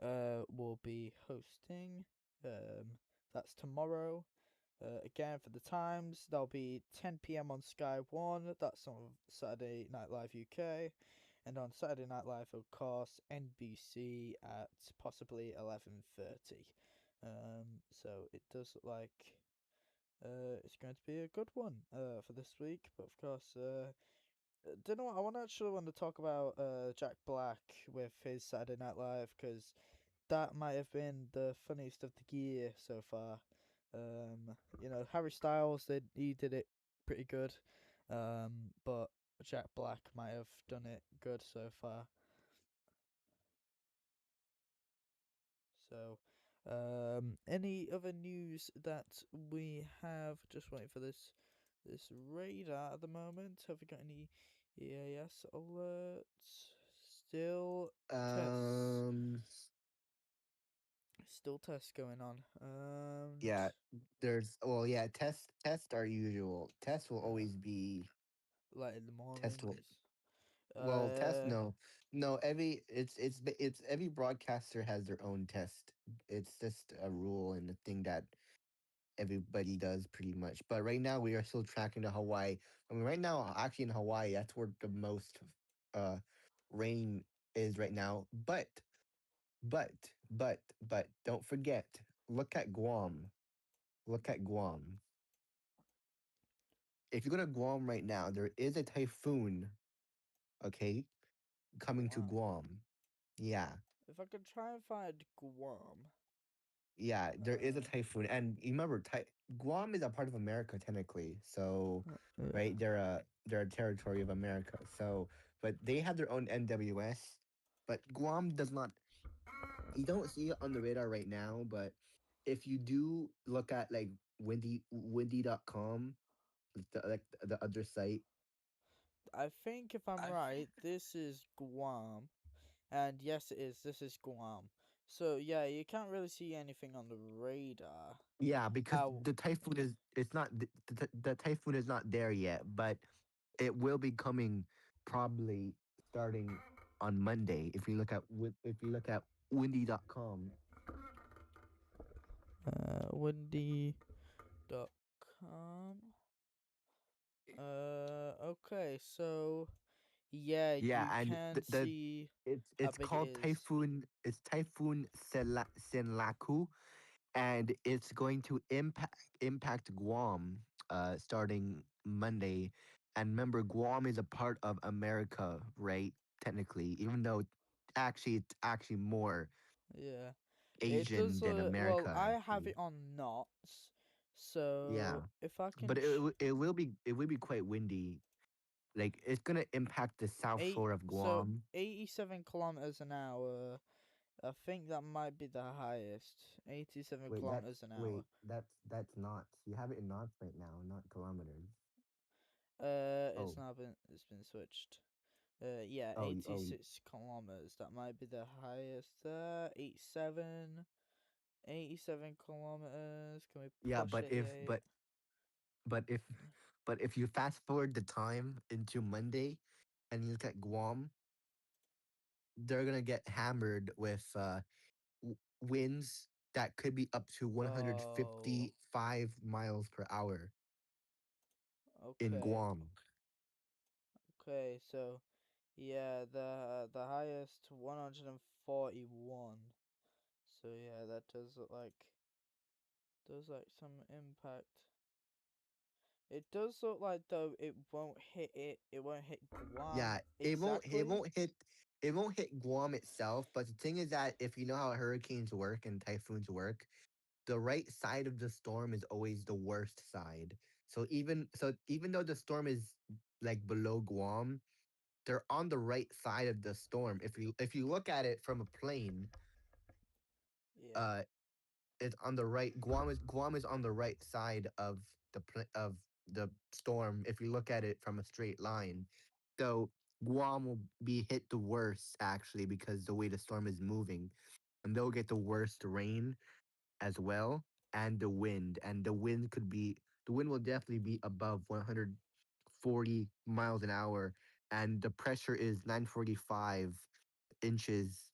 will be hosting. That's tomorrow. Again for the times, that'll be 10 p.m. on Sky One. That's on Saturday Night Live UK, and on Saturday Night Live, of course, NBC at possibly 11:30. So it does look like it's going to be a good one for this week. But of course, don't know what I want to actually want to talk about Jack Black with his Saturday Night Live, because that might have been the funniest of the year so far. Harry Styles he did it pretty good, but Jack Black might have done it good so far. So, any other news that we have? Just waiting for this radar at the moment. Have we got any EAS alerts? Still tests. Um, Still tests going on. yeah, there's well, yeah, tests are usual. Tests will Yeah, always be like in the test will mornings. well, test Uh, no. No, it's every broadcaster has their own test. It's just a rule and a thing that everybody does pretty much. But right now we are still tracking to Hawaii. I mean, right now, actually in Hawaii, that's where the most uh rain is right now. But, but, but, don't forget, look at Guam. Look at Guam. If you go to Guam right now, there is a typhoon, okay, coming to Guam. Guam. Yeah, If I could try and find Guam. yeah, there is a Uh, typhoon, and you remember, Guam is a part of America technically. So, yeah, right, they're a territory of America. So, but they have their own NWS. But Guam does not. You don't see it on the radar right now, but if you do look at like windy.com, like the other site. I think if I'm I right, think this is Guam, and yes, it is. This is Guam. So yeah, you can't really see anything on the radar. Yeah, because How? the typhoon is it's not the typhoon is not there yet, but it will be coming probably starting on Monday. If you look at windy.com. Windy.com. Okay, so yeah, Yeah, you and can see how it's big it called is. Typhoon Senlaku, and it's going to impact Guam starting Monday. And remember, Guam is a part of America, right? Technically, even though it's actually more Yeah, it Asian does. than Well, America, I have actually. it on knots, Yeah, so if I can but it will be quite windy. Like it's gonna impact the south shore of so Guam. 87 kilometers an hour. I think that might be the highest. 87 kilometers an hour. That's knots. You have it in knots right now, not kilometers. It's Oh, now been it's been switched. Yeah, oh, 86 kilometers. That might be the highest. 87, 87 kilometers. Can we yeah. push 88? But if but if you fast forward the time into Monday, and you look at Guam, they're gonna get hammered with winds that could be up to Oh, 155 miles per hour in okay, Guam. okay. So yeah, the highest 141. So yeah, that does like some impact. It does look like though it won't hit it. It won't hit Guam Yeah, exactly. it won't hit Guam itself, but the thing is that if you know how hurricanes work and typhoons work, the right side of the storm is always the worst side. Even though the storm is like below Guam, they're on the right side of the storm. If you look at it from a plane, Yeah, uh it's on the right. Guam is on the right side of of the storm if you look at it from a straight line. So Guam will be hit the worst actually because the way the storm is moving, and they'll get the worst rain. as well, and the wind could be the wind will definitely be above 140 miles an hour, and the pressure is 945 inches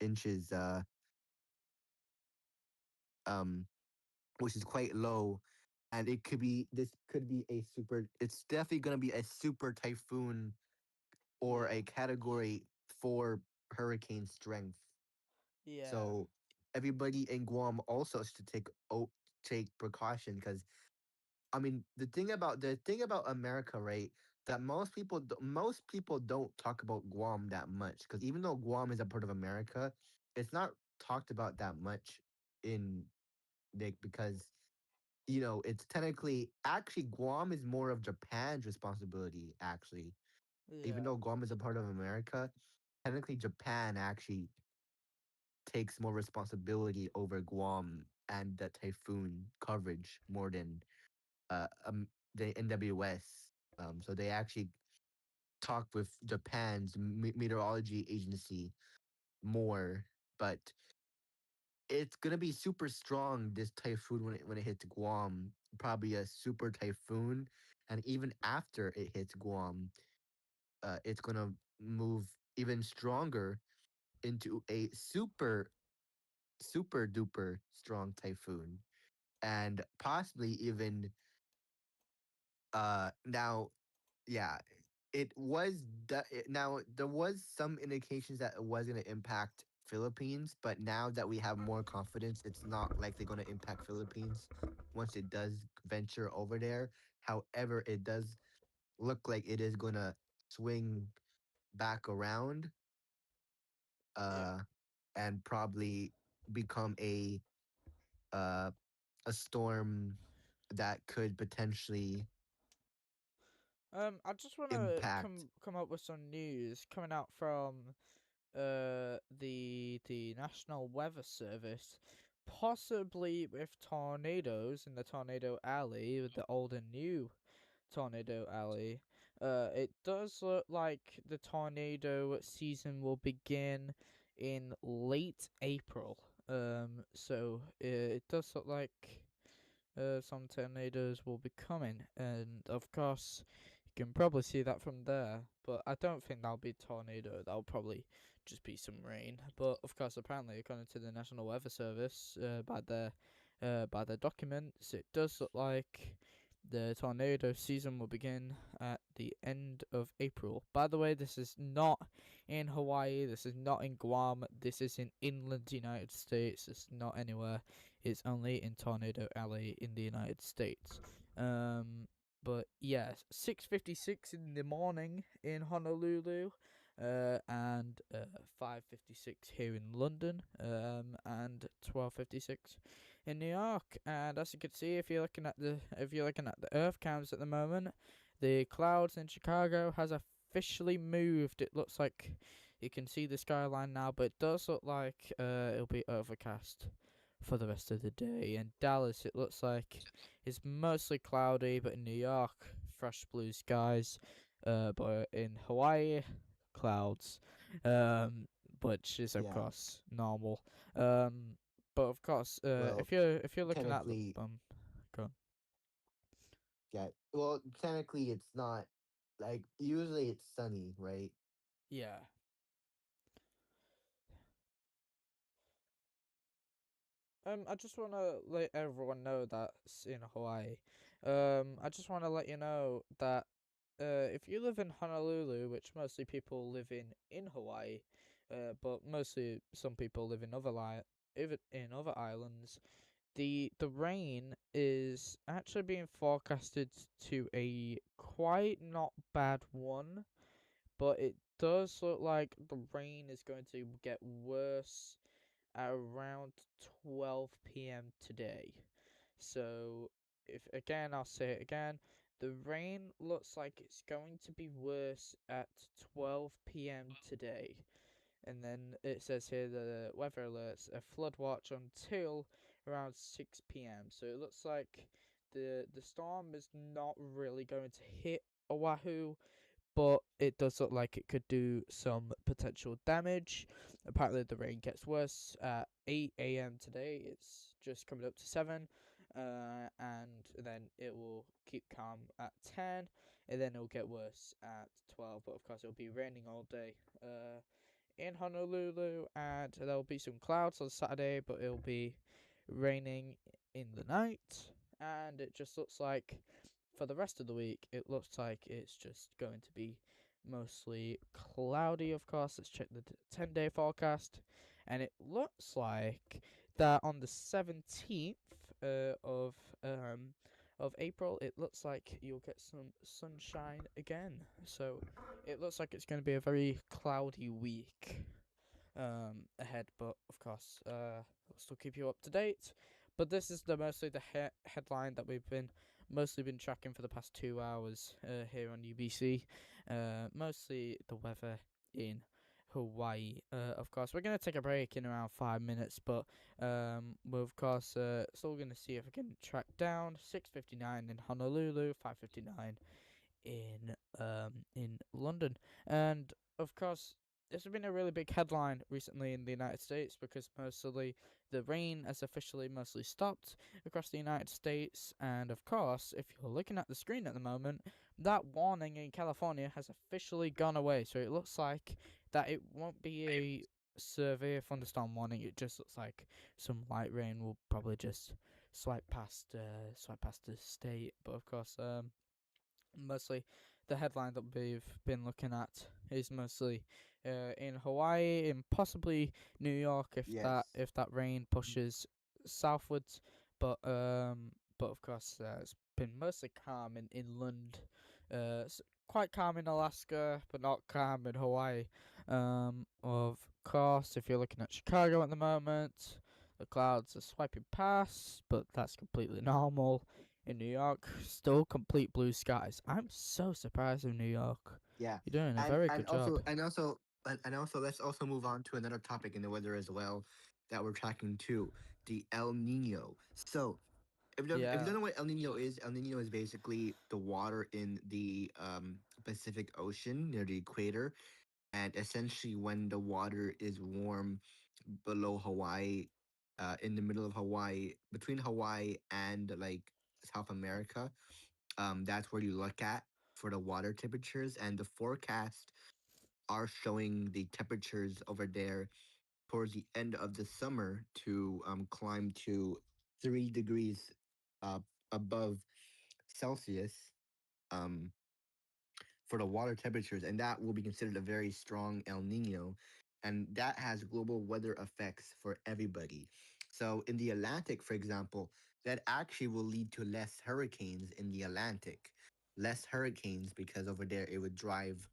inches um which is quite low, and this could be a super it's definitely going to be a super typhoon or Yeah. a category 4 hurricane strength. Yeah. So everybody in Guam also should take precaution, because I mean the thing about America, right? That most people don't talk about Guam that much, because even though Guam is a part of America, it's not talked about that much in Nick, because it's technically actually Guam is more of Japan's responsibility. Actually, even Yeah. though Guam is a part of America, technically Japan actually takes more responsibility over Guam and the typhoon coverage more than the NWS. So they actually talk with Japan's meteorology agency more, but it's gonna be super strong, this typhoon, when it hits Guam. Probably a super typhoon, and even after it hits Guam, it's gonna move even stronger into a super duper strong typhoon, and possibly even now, yeah, now there was some indications that it was going to impact Philippines, but now that we have more confidence, it's not likely going to impact Philippines once it does venture over there. However, it does look like it is going to swing back around, Yeah. uh and probably become uh a storm that could potentially I just want to impact. come up with some news coming out from the National Weather Service, possibly with tornadoes in the tornado alley, with the old and new tornado alley. It does look like the tornado season will begin in late April. So it does look like some tornadoes will be coming, and of course, you can probably see that from there. But I don't think that'll be a tornado. That'll probably just be some rain. But of course, apparently, according to the National Weather Service, by their documents, it does look like the tornado season will begin at the end of April. By the way, this is not in Hawaii. This is not in Guam. This is in inland United States. It's not anywhere. It's only in Tornado Alley in the United States. But yeah, 6:56 in the morning in Honolulu, and 5:56 here in London, and 12:56 in New York. And as you can see, if you're looking at the Earth cams at the moment, the clouds in Chicago has officially moved. It looks like you can see the skyline now, but it does look like it'll be overcast for the rest of the day. In Dallas, it looks like it's mostly cloudy, but in New York, fresh blue skies. But in Hawaii, clouds. Which is of Yeah. course normal. Um, but of course, Well, if you're looking at technically, go on. yeah. Well, technically, it's not like usually it's sunny, right? Yeah. I just want to let everyone know that's in Hawaii. I just want to let you know that if you live in Honolulu, which mostly people live in Hawaii, but mostly some people live in in other islands, the rain is actually being forecasted to a quite not bad one, but it does look like the rain is going to get worse at around 12 p.m. today. So, if again, I'll say it again, the rain looks like it's going to be worse at 12 p.m. today. And then it says here the weather alerts a flood watch until around 6 p.m. So it looks like the storm is not really going to hit Oahu, but it does look like it could do some potential damage. Apparently, the rain gets worse at 8 a.m. today. It's just coming up to 7, and then it will keep calm at 10, and then it'll get worse at 12. But of course, it'll be raining all day. In Honolulu, and there'll be some clouds on Saturday, but it'll be raining in the night. And it just looks like for the rest of the week, it looks like it's just going to be mostly cloudy. Of course, let's check the 10-day forecast, and it looks like that on the 17th of April, it looks like you'll get some sunshine again. So it looks like it's going to be a very cloudy week ahead, but of course, we'll still keep you up to date. But this is mostly the headline that we've been mostly been tracking for the past 2 hours here on UBC. Mostly the weather in Hawaii. Of course, we're gonna take a break in around 5 minutes, but we're of course still gonna see if we can track down 6:59 in Honolulu, 5:59 in London, and of course this has been a really big headline recently in the United States because mostly the rain has officially mostly stopped across the United States, and of course, if you're looking at the screen at the moment, that warning in California has officially gone away. So it looks like that it won't be a severe thunderstorm warning. It just looks like some light rain will probably just swipe past the state. But of course, mostly the headline that we've been looking at is mostly in Hawaii and possibly New York Yes. if that rain pushes southwards, but of course it's been mostly calm in Lund, quite calm in Alaska, but not calm in Hawaii. Of course, if you're looking at Chicago at the moment, the clouds are swiping past, but that's completely normal. In New York, still complete blue skies. I'm so surprised in New York. Yeah, You're doing a and very and good job. also and also and also let's also move on to another topic in the weather as well that we're tracking too, the El Nino. So if you Yeah, don't know what El Nino is basically the water in the Pacific Ocean near the equator, and essentially when the water is warm below Hawaii, in the middle of Hawaii, between Hawaii and like South America, that's where you look at for the water temperatures, and the forecast are showing the temperatures over there towards the end of the summer to climb to 3 degrees uh, above Celsius, um, for the water temperatures, and that will be considered a very strong El Nino, and that has global weather effects for everybody. So, in the Atlantic, for example, that actually will lead to less hurricanes in the Atlantic. Less hurricanes because over there it would drive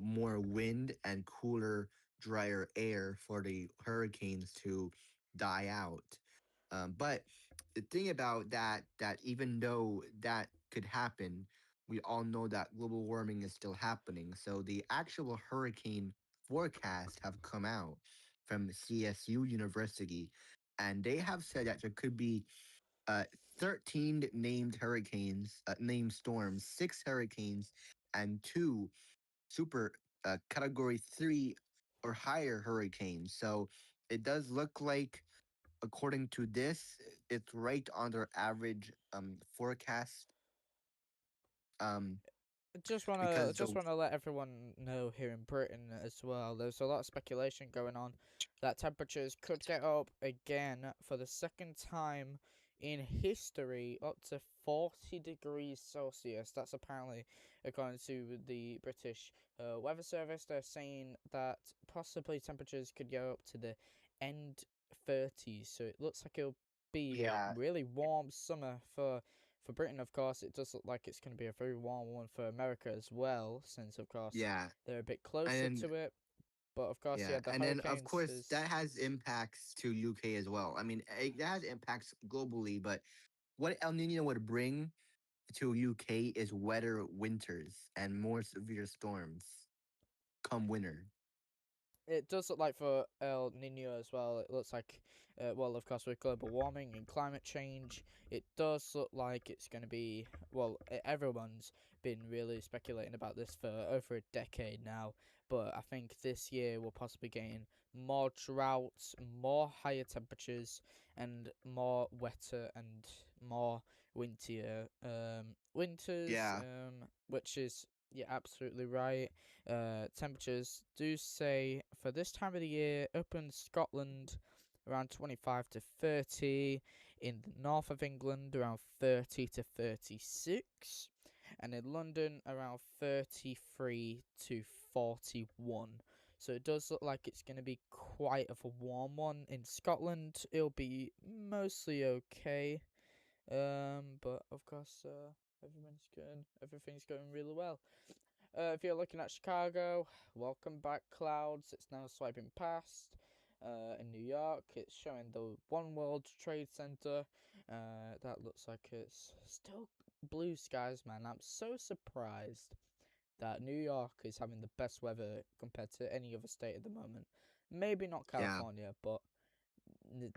more wind and cooler, drier air for the hurricanes to die out. But the thing about that even though that could happen, we all know that global warming is still happening. So the actual hurricane forecasts have come out from CSU University, and they have said that there could be uh, 13 named hurricanes, named storms, 6 hurricanes, and two super category 3 or higher hurricanes. So it does look like, according to this, it's right on their average forecast. Um, because just the wanna let everyone know here in Britain as well. There's a lot of speculation going on that temperatures could get up again for the second time in history, up to 40 degrees Celsius. That's apparently according to the British Weather Service. They're saying that possibly temperatures could go up to the end 30s. So it looks like it'll be a yeah, really warm summer for Britain. Of course, it does look like it's going to be a very warm one for America as well, since of course yeah, they're a bit closer and to it. But of course, yeah, yeah, the and then of hurricanes course is that has impacts to UK as well. I mean, that has impacts globally, but what El Nino would bring to UK is wetter winters and more severe storms come winter. it does look like for El Nino as well. It looks like, well, of course, with global warming and climate change, it does look like it's going to be. Well, everyone's been really speculating about this for over a decade now, but I think this year we're possibly getting more droughts, more higher temperatures, and more wetter and more windier winters. Yeah, Which is, yeah, absolutely right. Temperatures do say for this time of the year up in Scotland around 25 to 30, in the north of England around 30 to 36, and in London around 33 to 41. So it does look like it's going to be quite of a warm one. In Scotland, it'll be mostly okay. But of course, everything's going really well. If you're looking at Chicago, welcome back, clouds. It's now swiping past. In New York, it's showing the One World Trade Center. That looks like it's still blue skies, man. I'm so surprised that New York is having the best weather compared to any other state at the moment. Maybe not yeah, California, but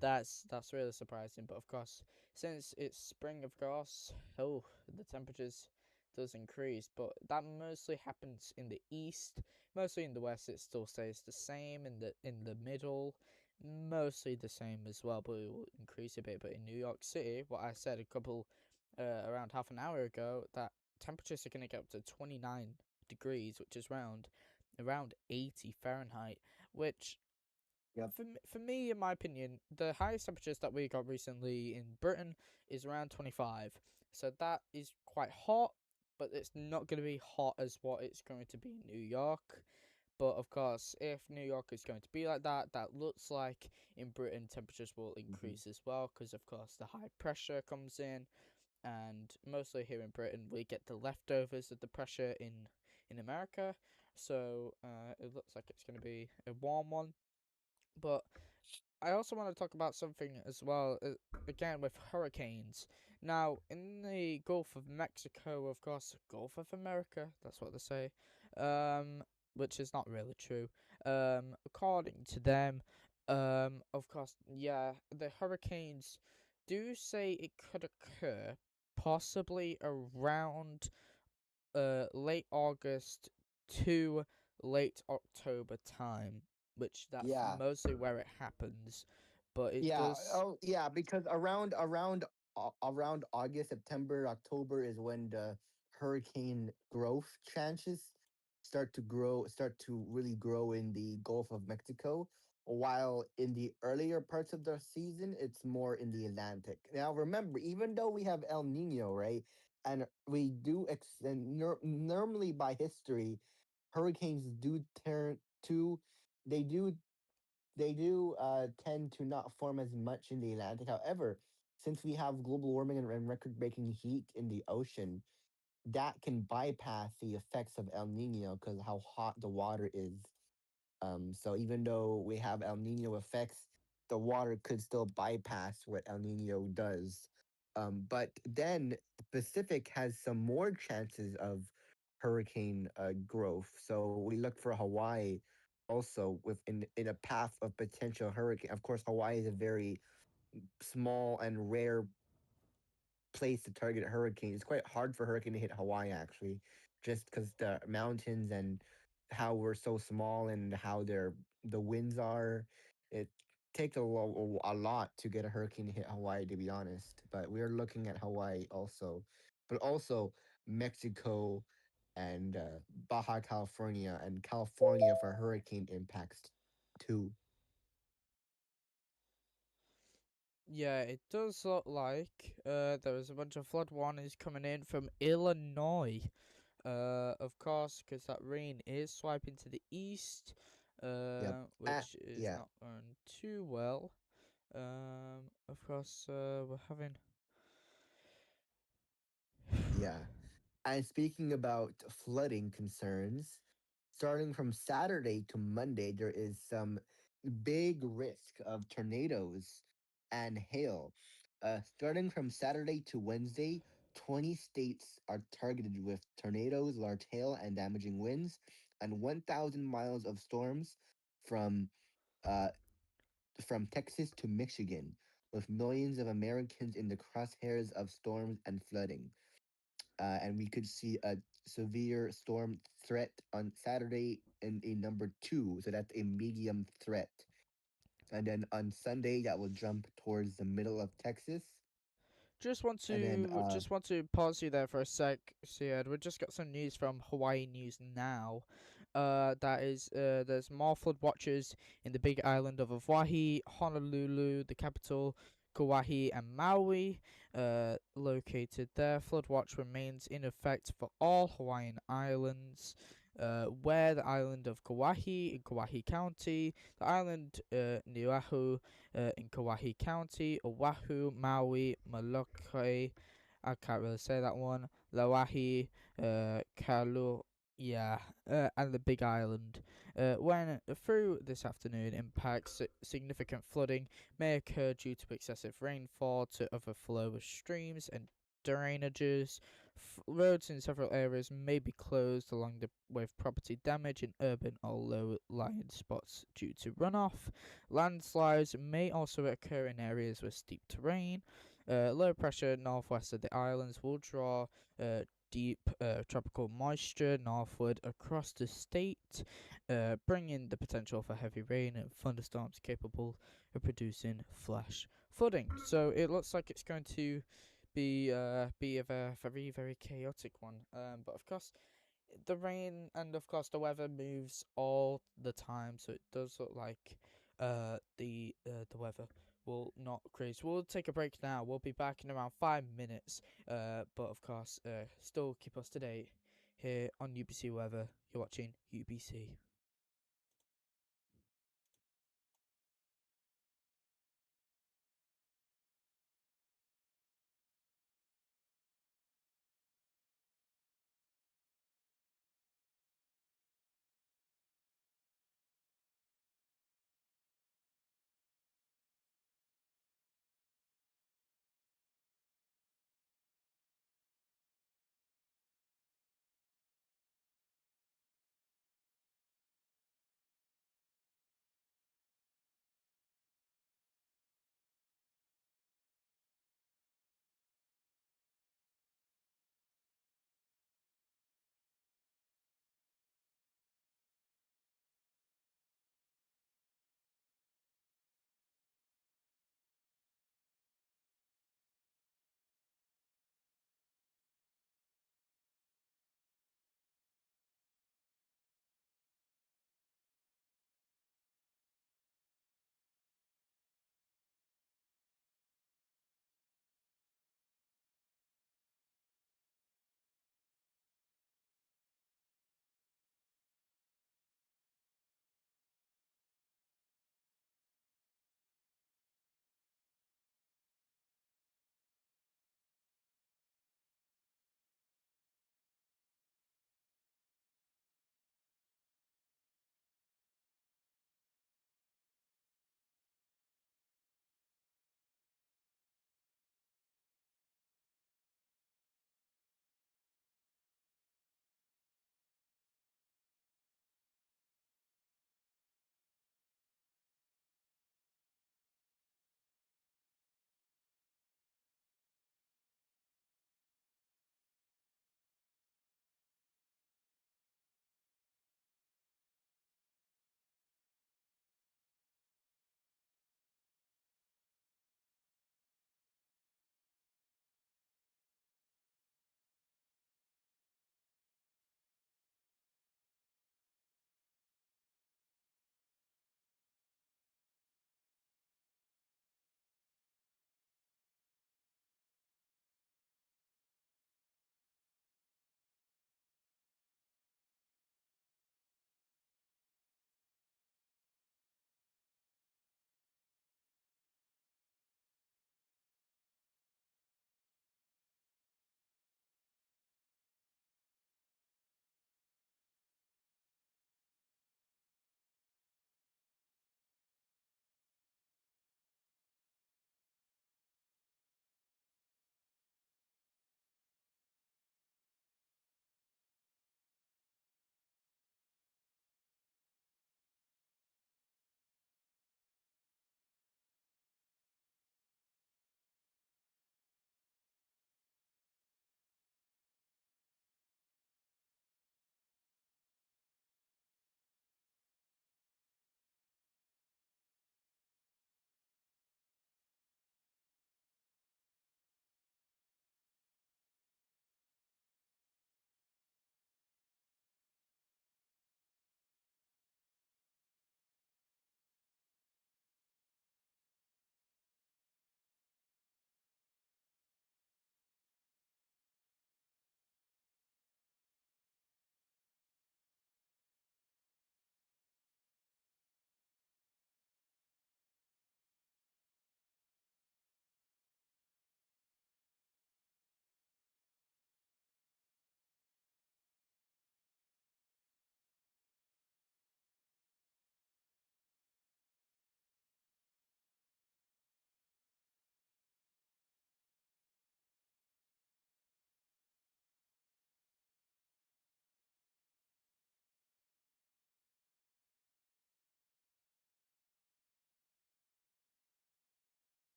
that's really surprising. But of course, since it's spring, of course, oh, the temperatures does increase. But that mostly happens in the east. Mostly in the west, it still stays the same. In the middle, mostly the same as well, but it will increase a bit. But in New York City, what I said around half an hour ago, that temperatures are going to get up to 29 degrees, which is around 80 Fahrenheit, which yep, for me, in my opinion, the highest temperatures that we got recently in Britain is around 25. So that is quite hot, but it's not going to be hot as what it's going to be in New York. But of course, if New York is going to be like that, that looks like in Britain temperatures will hmm, increase as well, because of course the high pressure comes in, and mostly here in Britain we get the leftovers of the pressure in America. So it looks like it's going to be a warm one, but I also want to talk about something as well, again with hurricanes. Now, in the Gulf of Mexico, of course, Gulf of America, that's what they say, which is not really true. According to them, of course, yeah, the hurricanes do say it could occur possibly around late August to late October time, which that's yeah. mostly where it happens. But it Yeah. does, Oh, yeah. Because around August, September, October is when the hurricane growth chances start to really grow in the Gulf of Mexico. While in the earlier parts of the season, it's more in the Atlantic. Now, remember, even though we have El Nino, right, and we do normally by history, hurricanes do turn to they do tend to not form as much in the Atlantic. However, since we have global warming and record-breaking heat in the ocean, that can bypass the effects of El Nino because how hot the water is. So even though we have El Nino effects, the water could still bypass what El Nino does. But then the Pacific has some more chances of hurricane growth. So we look for Hawaii also in a path of potential hurricane. Of course, Hawaii is a very small and rare place to target a hurricane. It's quite hard for a hurricane to hit Hawaii actually, just because the mountains and how we're so small and how the winds are. It takes a lot to get a hurricane to hit Hawaii, to be honest. But we're looking at Hawaii also, but also Mexico and Baja California and California for hurricane impacts too. yeah, it does look like there is a bunch of flood warnings coming in from Illinois. Of course, because that rain is swiping to the east, Yep. which is Yeah. not going too well. Of course, we're having. Yeah. And speaking about flooding concerns, starting from Saturday to Monday, there is some big risk of tornadoes and hail. Starting from Saturday to Wednesday, 20 states are targeted with tornadoes, large hail, and damaging winds, and 1,000 miles of storms from uh, from Texas to Michigan, with millions of Americans in the crosshairs of storms and flooding. And we could see a severe storm threat on Saturday in a number two, so that's a medium threat. And then on Sunday, that will jump towards the middle of Texas. And then, Just want to pause you there for a sec, Siad. We just got some news from Hawaii News Now. That is, there's more flood watches in the Big Island of Hawaii, Honolulu, the capital, Kauai, and Maui. Located there. Flood watch remains in effect for all Hawaiian islands. Where the island of Kauai in Kauai County, the island Niuahu in Kauai County, Oahu, Maui, Molokai, I can't really say that one, Lauahi, Kalu, yeah, and the Big Island. When through this afternoon, impacts significant flooding may occur due to excessive rainfall to overflow of streams and drainages. Roads in several areas may be closed along with property damage in urban or low-lying spots due to runoff. Landslides may also occur in areas with steep terrain. Low pressure northwest of the islands will draw deep tropical moisture northward across the state, bringing the potential for heavy rain and thunderstorms capable of producing flash flooding. So it looks like it's going to be a very very chaotic one. But of course, the rain and of course the weather moves all the time, so it does look like the weather will not crease. We'll take a break now. We'll be back in around 5 minutes. But of course, still keep us to date here on UBC Weather. You're watching UBC.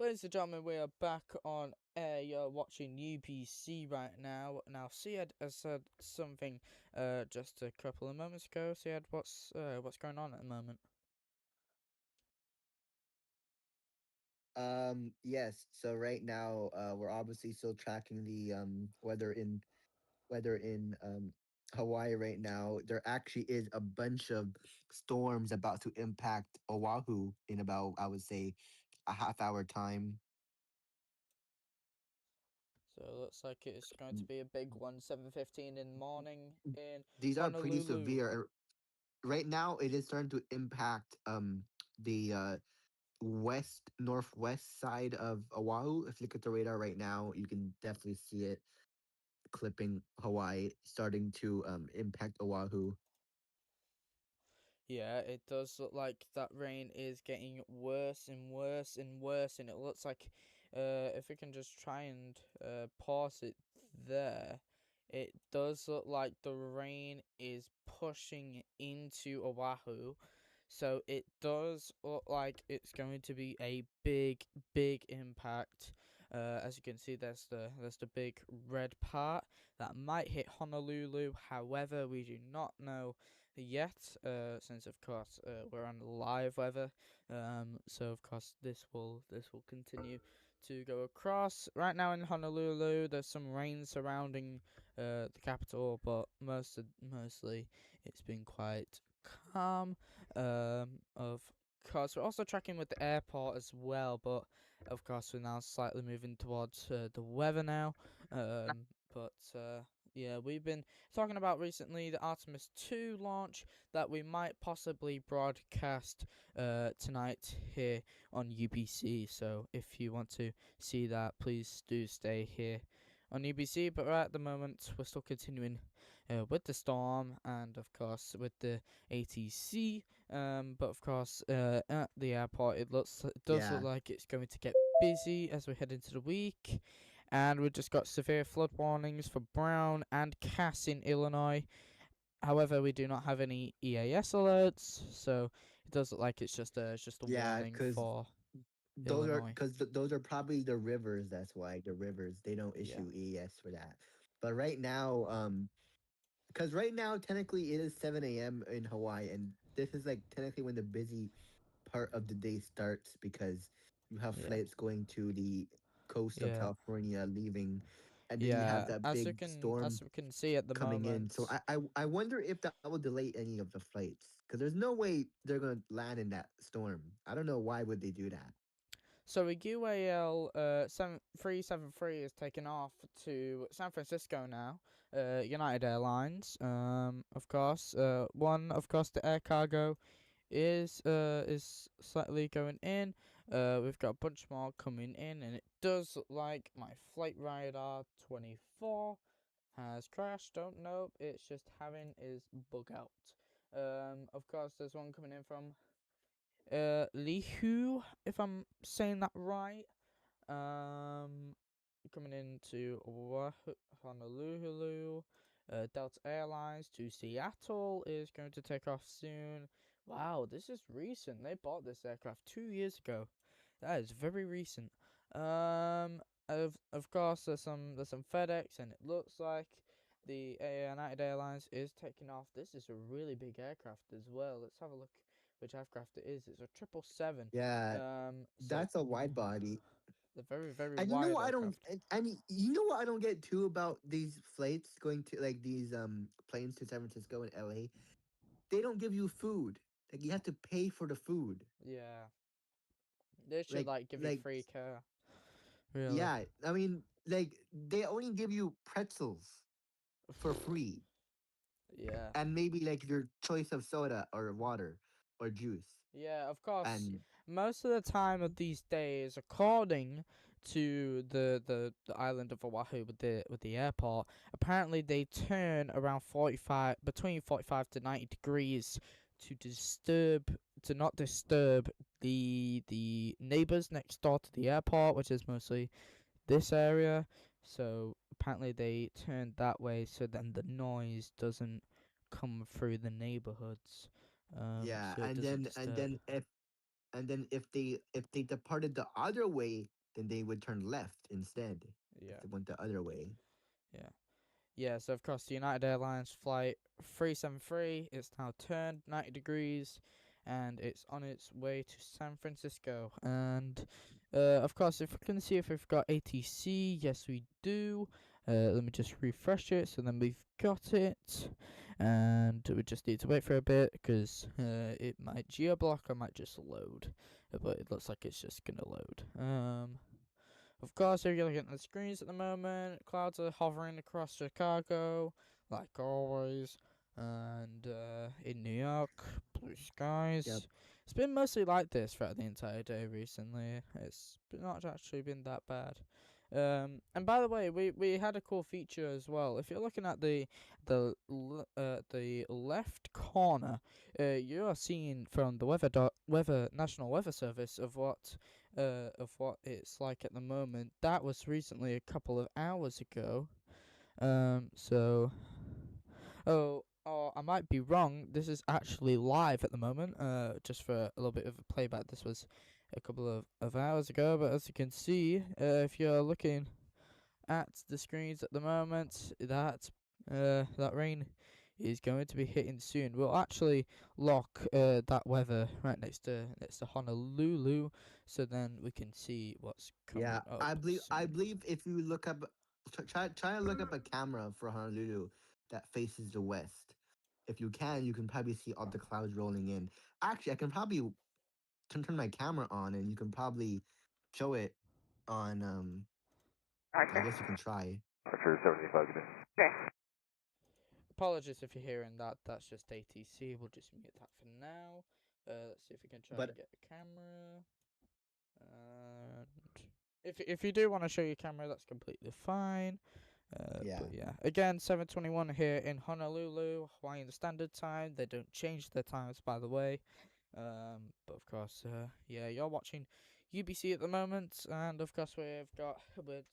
Ladies and gentlemen, we are back on air. You're watching UBC right now. Now, Syed has said something just a couple of moments ago. Syed, what's going on at the moment? Yes. So right now, we're obviously still tracking the weather in Hawaii right now. There actually is a bunch of storms about to impact Oahu in about, I would say, a half hour time. So it looks like it's going to Mm, be a big one. 7:15 in the morning mm, in These are pretty Honolulu. severe. Right now, it is starting to impact the west northwest side of Oahu. If you look at the radar right now, you can definitely see it clipping Hawaii, starting to impact Oahu. Yeah, it does look like that rain is getting worse and worse and worse, and it looks like, if we can just try and pause it there, it does look like the rain is pushing into Oahu, so it does look like it's going to be a big, big impact. As you can see, there's the big red part that might hit Honolulu. However, we do not know yet, since of course we're on live weather. So of course this will continue to go across. Right now in Honolulu, there's some rain surrounding the capital, but mostly it's been quite calm. Of course, we're also tracking with the airport as well, but of course we're now slightly moving towards the weather now. But yeah, we've been talking about recently the Artemis 2 launch that we might possibly broadcast tonight here on UBC. So if you want to see that, please do stay here on UBC. But right at the moment, we're still continuing with the storm and, of course, with the ATC. But of course, at the airport, it does look Yeah, like it's going to get busy as we head into the week. And we've just got severe flood warnings for Brown and Cass in Illinois. However, we do not have any EAS alerts, so it does look like it's just a yeah, warning because for Illinois. those are probably the rivers. That's why the rivers they don't Yeah, issue ES for that. But right now, because right now technically it is 7 a.m. in Hawaii, and this is like technically when the busy part of the day starts because you have yeah, flights going to the coast of yeah, California leaving, and then you have yeah. that As big you can storm as we can see at the coming in. So moment. I wonder if that will delay any of the flights because there's no way they're gonna land in that storm. I don't know why would they do that. So a UAL 7373 is taken off to San Francisco now. United Airlines. Of course. One, of course, the air cargo is slightly going in. We've got a bunch more coming in, and it does look like my flight radar 24 has crashed. Don't know. It's just having is bug out. Of course, there's one coming in from Lihu, if I'm saying that right. Um, Coming into Honolulu. Delta Airlines to Seattle is going to take off soon. Wow, this is recent. They bought this aircraft 2 years ago. That is very recent. Of course, there's some FedEx, and it looks like the United Airlines is taking off. This is a really big aircraft as well. Let's have a look which aircraft it is. It's a 777. Yeah, So that's a wide body. the very very And you know wide what I don't aircraft. I mean, you know what I don't get too about these flights going to like these planes to San Francisco and LA? They don't give you food. Like you have to pay for the food. Yeah, they should Like like give you like free care. Really. yeah, I mean like they only give you pretzels for free Yeah. and maybe like your choice of soda or water or juice. Yeah, of course. And Most of the time of these days, according to the island of Oahu with the airport, apparently they turn around 45 between 45 to 90 degrees to not disturb the neighbors next door to the airport, which is mostly this area. So apparently they turned that way so then the noise doesn't come through the neighborhoods. yeah, So it doesn't and disturb. then and then if they departed the other way, then they would turn left instead. If Yeah, they went the other way. yeah. Yeah, so of course the United Airlines flight 373 is now turned 90 degrees and it's on its way to San Francisco. And of course, if we can see if we've got ATC, yes we do. Let me just refresh it. So then we've got it, and we just need to wait for a bit because it might geo-block or might just load. But it looks like it's just gonna load. Of course, if you're looking at the screens at the moment, clouds are hovering across Chicago, like always, and in New York, blue Yep. skies. It's been mostly like this throughout the entire day recently. It's not actually been that bad. And by the way, we had a cool feature as well. If you're looking at the left corner, you are seeing from the weather National Weather Service of what it's like at the moment. That was recently a couple of hours ago. So I might be wrong. This is actually live at the moment. Just for a little bit of a playback. This was a couple of hours ago, but as you can see, if you're looking at the screens at the moment, that rain is going to be hitting soon. We'll actually lock that weather right next to Honolulu, so then we can see what's Yeah, coming up I believe soon. if you look up, try to look up a camera for Honolulu that faces the west. If you can probably see all the clouds rolling in. Actually, I can probably turn my camera on, and you can probably show it on. I Okay. guess you can try. For 75 today. Okay. Apologies if you're hearing that. That's just ATC. We'll just mute that for now. Let's see if we can try and But get a camera. And if you do want to show your camera, that's completely fine. yeah, But yeah, again, 7:21 here in Honolulu, Hawaiian Standard Time. They don't change their times, by the way. But of course, yeah, you're watching UBC at the moment, and of course we're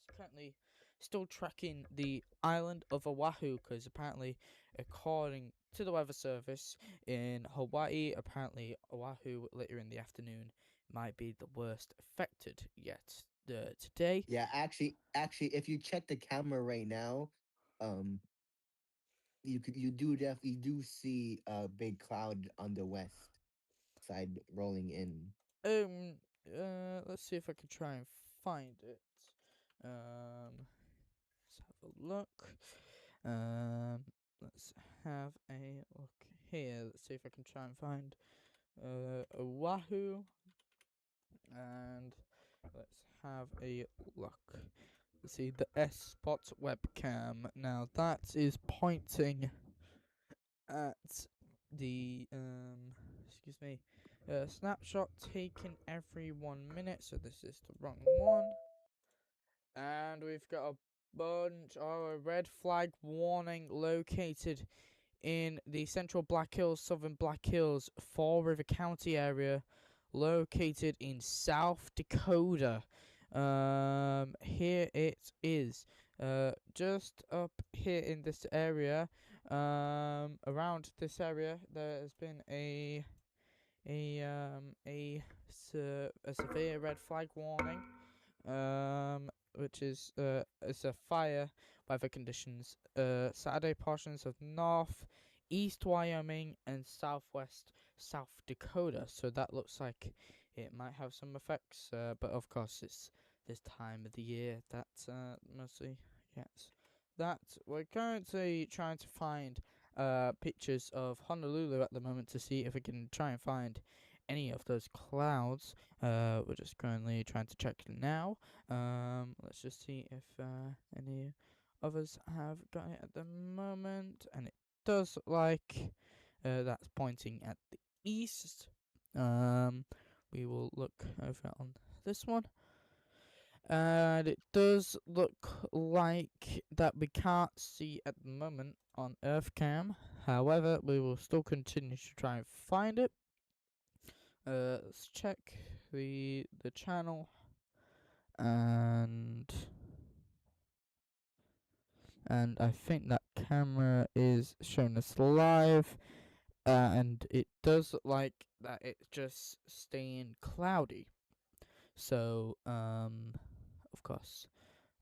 currently still tracking the island of Oahu because apparently, according to the weather service in Hawaii, apparently Oahu later in the afternoon might be the worst affected yet. Today, yeah. Actually, if you check the camera right now, um, you do see a big cloud on the west side rolling in. um, let's see if I can try and find it. Let's have a look. Um, let's have a look here. Let's see if I can try and find Oahu, and let's have a look. Let's see the S Spot webcam. Now that is pointing at the excuse me, snapshot taken every 1 minute. So this is the wrong one. And we've got a bunch of a red flag warning located in the central Black Hills, southern Black Hills, Fall River County area, located in South Dakota. Here it is. Just up here in this area, around this area, there has been a severe red flag warning, which is it's a fire weather conditions. Saturday portions of North, East Wyoming, and Southwest South Dakota. So that looks like it might have some effects. But of course, it's this time of the year that mostly yes. That we're currently trying to find pictures of Honolulu at the moment to see if we can try and find any of those clouds. We're just currently trying to check now. Let's just see if any others have got it at the moment, and it does look like that's pointing at the east. We will look over on this one. And it does look like that we can't see at the moment on EarthCam. However, we will still continue to try and find it. Let's check the channel, and I think that camera is showing us live. and it does look like that it's just staying cloudy. So, of course,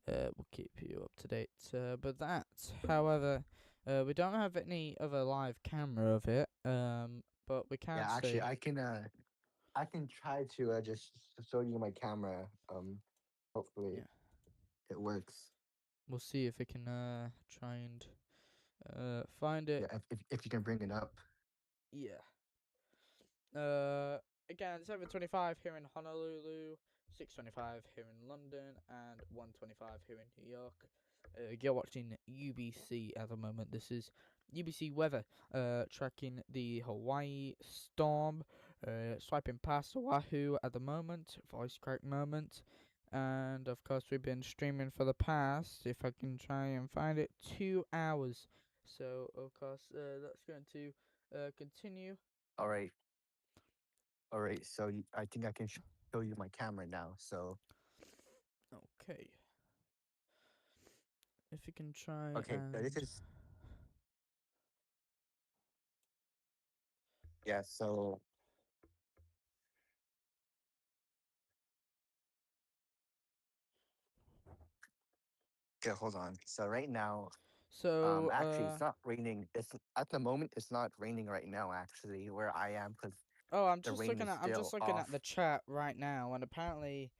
we'll keep you up to date. But that, however, we don't have any other live camera of it. But we can Yeah, actually, say, I can try to just show you my camera. Hopefully yeah, it works. we'll see if we can try and find it. Yeah, if you can bring it up. Yeah. Again, 7:25 here in Honolulu, 6:25 here in London, and 1:25 here in New York. You're watching UBC at the moment. This is UBC weather, tracking the Hawaii storm, swiping past Oahu at the moment, voice crack moment. And of course, we've been streaming for the past, if I can try and find it, 2 hours. So, of course, that's going to continue. All right, all right. So I think I can show you my camera now. So Okay. If you can try okay, so this and is yeah. So okay, hold on. So right now, so actually, it's not raining. It's at the moment, it's not raining right now. Actually, where I am, because oh, the rain is I'm still just looking off. at the chat right now, and apparently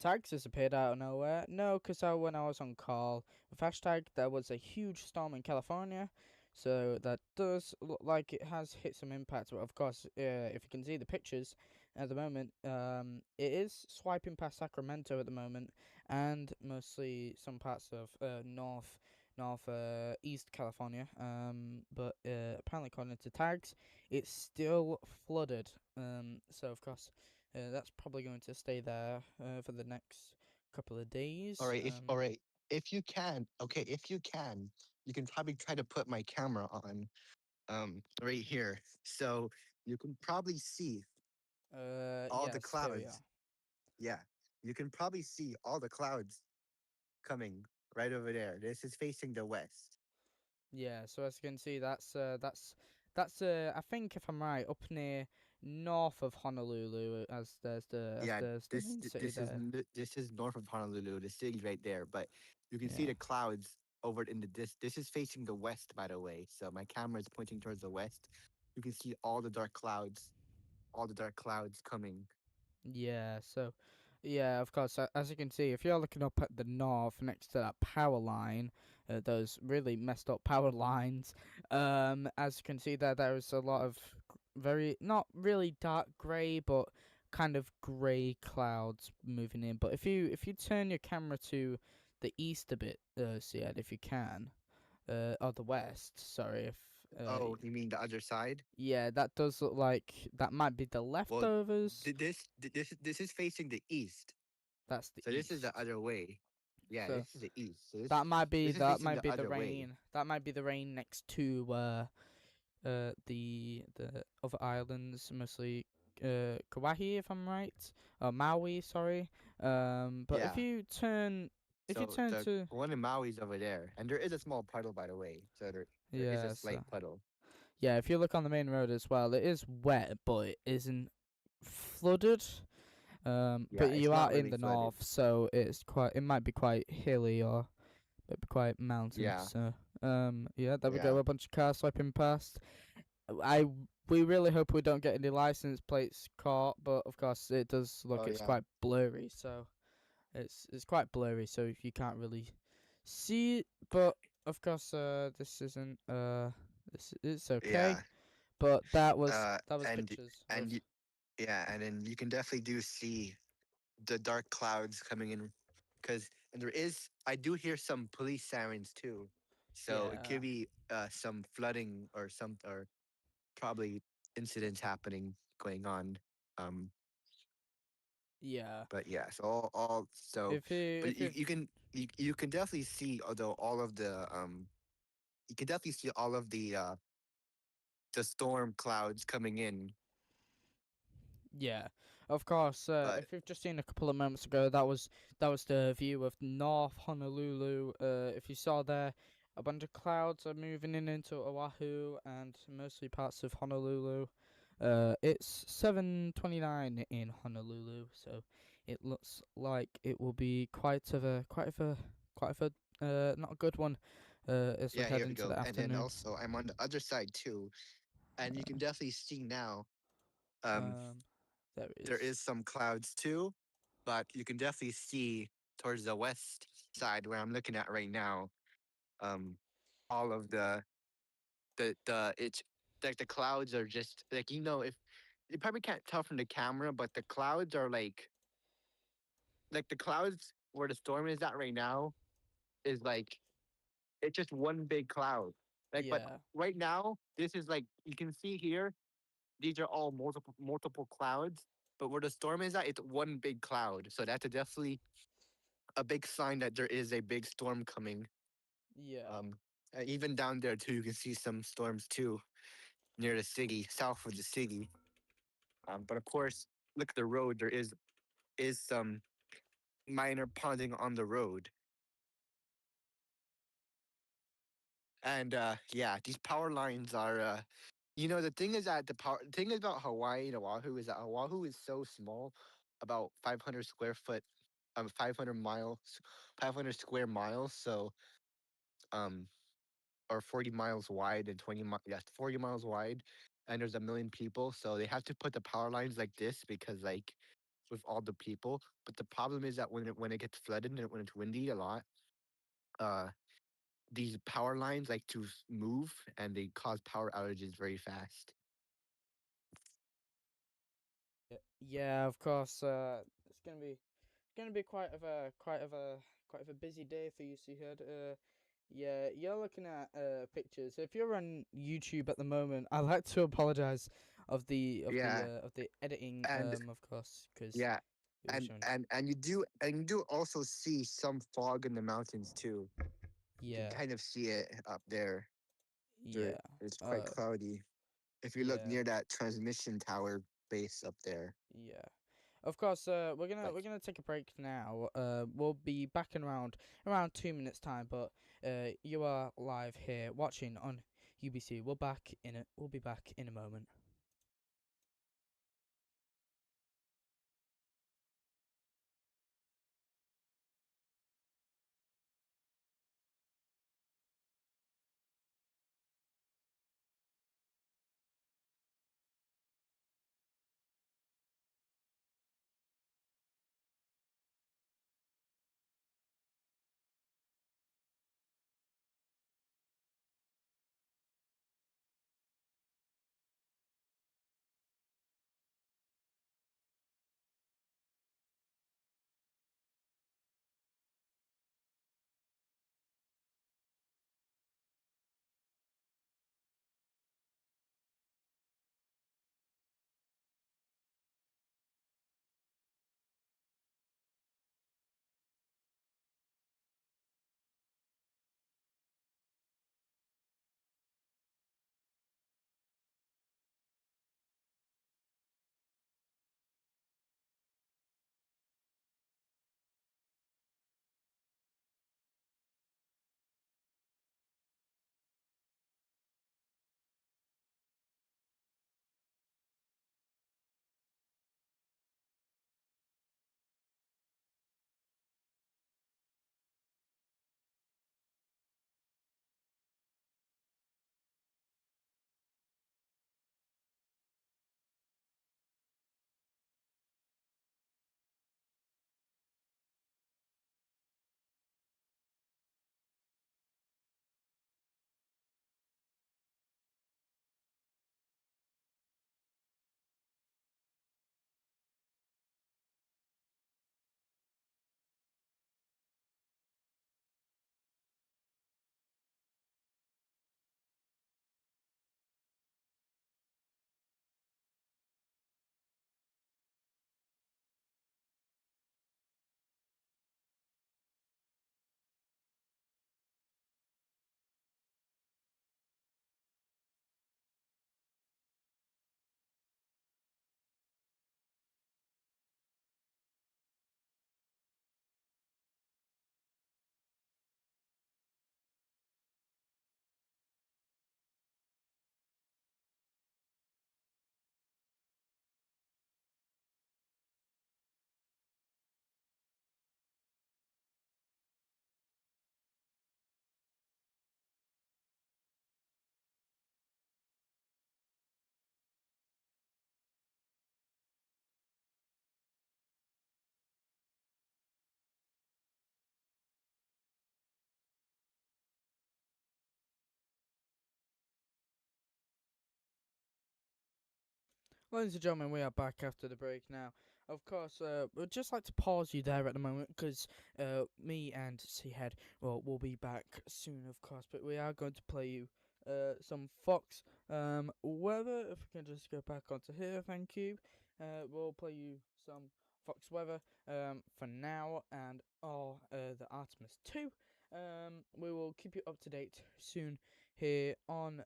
tags disappeared out of nowhere. No, because when I was on call with hashtag, there was a huge storm in California, so that does look like it has hit some impact. But of course, if you can see the pictures at the moment, it is swiping past Sacramento at the moment, and mostly some parts of East California. But apparently, according to tags, it's still flooded. So of course. That's probably going to stay there for the next couple of All days. right, if you can, okay, if you can probably try to put my camera on right here, so you can probably see all the Yes, here we are. clouds. Yeah, you can probably see all the clouds coming right over there. This is facing the west. Yeah, so as you can see, that's I think if I'm right, up near north of Honolulu, as Yeah, there's the main city there. this is north of Honolulu. The city's right there, but you can see Yeah. the clouds over in the This is facing the west, by the way. So my camera is pointing towards the west. You can see all the dark clouds coming. Yeah, so yeah, of course, as you can see, if you're looking up at the north next to that power line, those really messed up power lines, as you can see there is a lot of very not really dark grey, but kind of grey clouds moving in. But if you turn your camera to the east a bit, Siad, if you can, or the west, sorry, if Oh, you mean the other side? yeah, that does look like that might be the Well, leftovers. this is facing the east. That's the So this is the east. other way. Yeah, So this is the east. So that this is that facing might the be the other way. rain. That might be the rain next to the other islands, mostly Kauai, if I'm right, Maui, sorry. But Yeah. if you So turn the to one in Maui's over there, and there is a small puddle, by the way. So there is a yeah, slight so puddle. yeah, if you look on the main road as well, it is wet, but it isn't flooded. Yeah, But it's you are not in really the flooded. north, so it might be quite hilly or it'd be quite mountainous. Yeah, So yeah, there we yeah. go. A bunch of cars swiping past. I we really hope we don't get any license plates caught, but of course it does look Oh it's yeah. quite blurry, so it's quite blurry, so you can't really see it. But of course, this isn't this it's okay. Yeah. But Uh, that was and pictures of and you, yeah, and then you can definitely do see the dark clouds coming in, because and there is I do hear some police sirens too, so it yeah could be some flooding or probably incidents happening going on. Um, yeah. but yeah, so all so, If you but if you you can definitely see, although all of the you can definitely see all of the storm clouds coming in, Yeah, of course. but If you've just seen a couple of moments ago, that was the view of North Honolulu. If you saw there, a bunch of clouds are moving in into Oahu and mostly parts of Honolulu. It's 7:29 in Honolulu, so it looks like it will be quite of a not a good one as we Yeah, head here we into go. the And then afternoon. also I'm on the other side too, and you Uh, can definitely see now. Um, there there is. is some clouds too, but you can definitely see towards the west side where I'm looking at right now. Um, all of the it's like the clouds are just like if you probably can't tell from the camera, but the clouds are like the clouds where the storm is at right now is like it's just one big cloud. Like, but Yeah, right now, this is like you can see here, these are all multiple clouds. But where the storm is at, it's one big cloud. So that's definitely a big sign that there is a big storm coming. yeah. Um, even down there too, you can see some storms too near the city, south of the city. But of course, look at the road. There is some minor ponding on the road. And yeah, these power lines are the thing is that the thing is about Hawaii and Oahu is that Oahu is so small, about 500 square foot, 500 miles, 500 square miles. So um, or 40 miles wide and 40 miles wide, and there's a million people. So they have to put the power lines like this because like with all the people. But the problem is that when it gets flooded and when it's windy a lot, uh, these power lines like to move and they cause power outages very fast. Yeah, of course. It's gonna be quite of a busy day for UC Hood. Yeah, you're looking at pictures. If you're on YouTube at the moment, I'd like to apologize Yeah, of the editing and of course because yeah, it was and showing. you do also see some fog in the mountains too. You can Yeah, kind of see it up there. yeah, It's quite uh, cloudy. If you look yeah, near that transmission tower base up there. yeah. Of course, But we're gonna take a break now. We'll be back in around 2 minutes time. But you are live here watching on UBC. We'll be back in a moment. Ladies and gentlemen, we are back after the break now. Of course, we'd just like to pause you there at the moment because me and Seahead will be back soon, of course. But we are going to play you some Fox weather. If we can just go back onto here, thank you. We'll play you some Fox weather for now and the Artemis 2. We will keep you up to date soon here on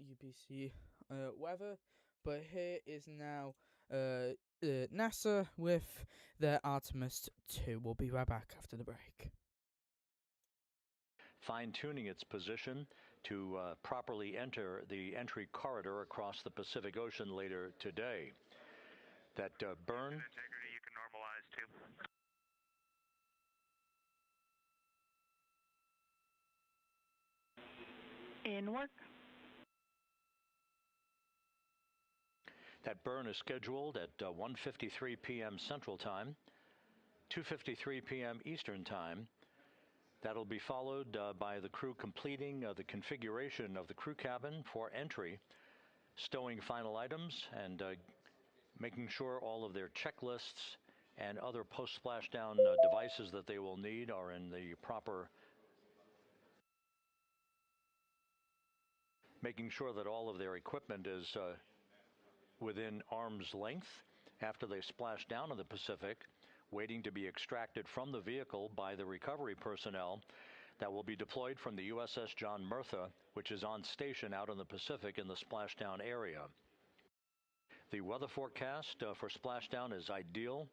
UBC weather. But here is now NASA with their Artemis 2. We'll be right back after the break. Fine-tuning its position to properly enter the entry corridor across the Pacific Ocean later today. That burn... Integrity, you can normalize too. In work. That burn is scheduled at 1:53 p.m. Central Time, 2:53 p.m. Eastern Time. That'll be followed by the crew completing the configuration of the crew cabin for entry, stowing final items, and making sure all of their checklists and other post-splashdown devices that they will need are in the proper... Making sure that all of their equipment is within arm's length after they splash down in the Pacific, waiting to be extracted from the vehicle by the recovery personnel that will be deployed from the USS John Murtha, which is on station out in the Pacific in the splashdown area. The weather forecast for splashdown is ideal.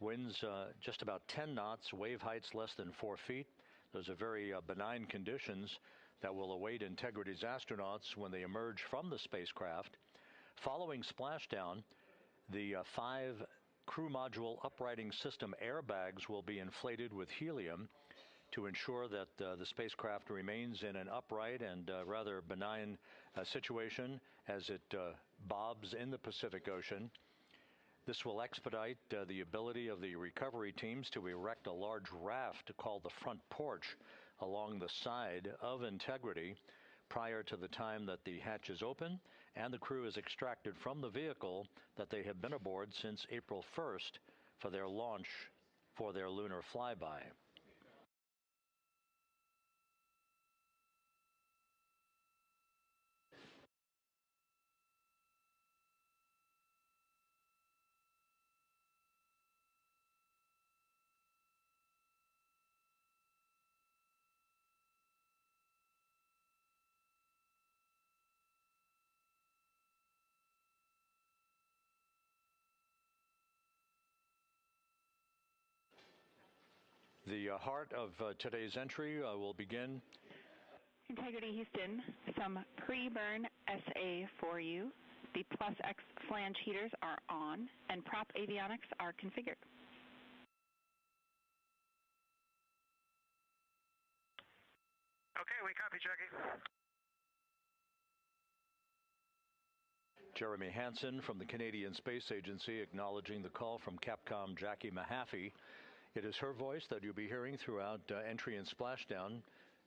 Winds just about 10 knots, wave heights less than 4 feet. Those are very benign conditions that will await Integrity's astronauts when they emerge from the spacecraft. Following splashdown, the 5 crew module uprighting system airbags will be inflated with helium to ensure that the spacecraft remains in an upright and rather benign situation as it bobs in the Pacific Ocean. This will expedite the ability of the recovery teams to erect a large raft called the front porch along the side of Integrity prior to the time that the hatches open and the crew is extracted from the vehicle that they have been aboard since April 1st for their launch for their lunar flyby. The heart of today's entry will begin. Integrity Houston, some pre-burn SA for you. The plus X flange heaters are on and prop avionics are configured. Okay, we copy, Jackie. Jeremy Hansen from the Canadian Space Agency acknowledging the call from Capcom Jackie Mahaffey. It is her voice that you'll be hearing throughout entry and splashdown,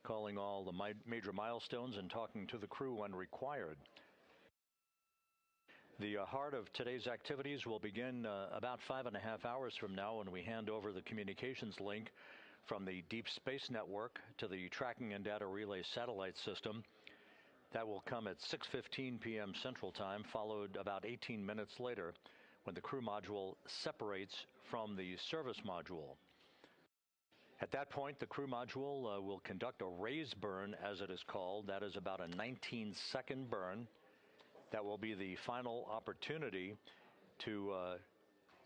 calling all the major milestones and talking to the crew when required. The heart of today's activities will begin about 5.5 hours from now when we hand over the communications link from the Deep Space Network to the Tracking and Data Relay Satellite System. That will come at 6:15 p.m. Central Time, followed about 18 minutes later when the crew module separates from the service module. At that point, the crew module will conduct a raise burn, as it is called. That is about a 19-second burn. That will be the final opportunity to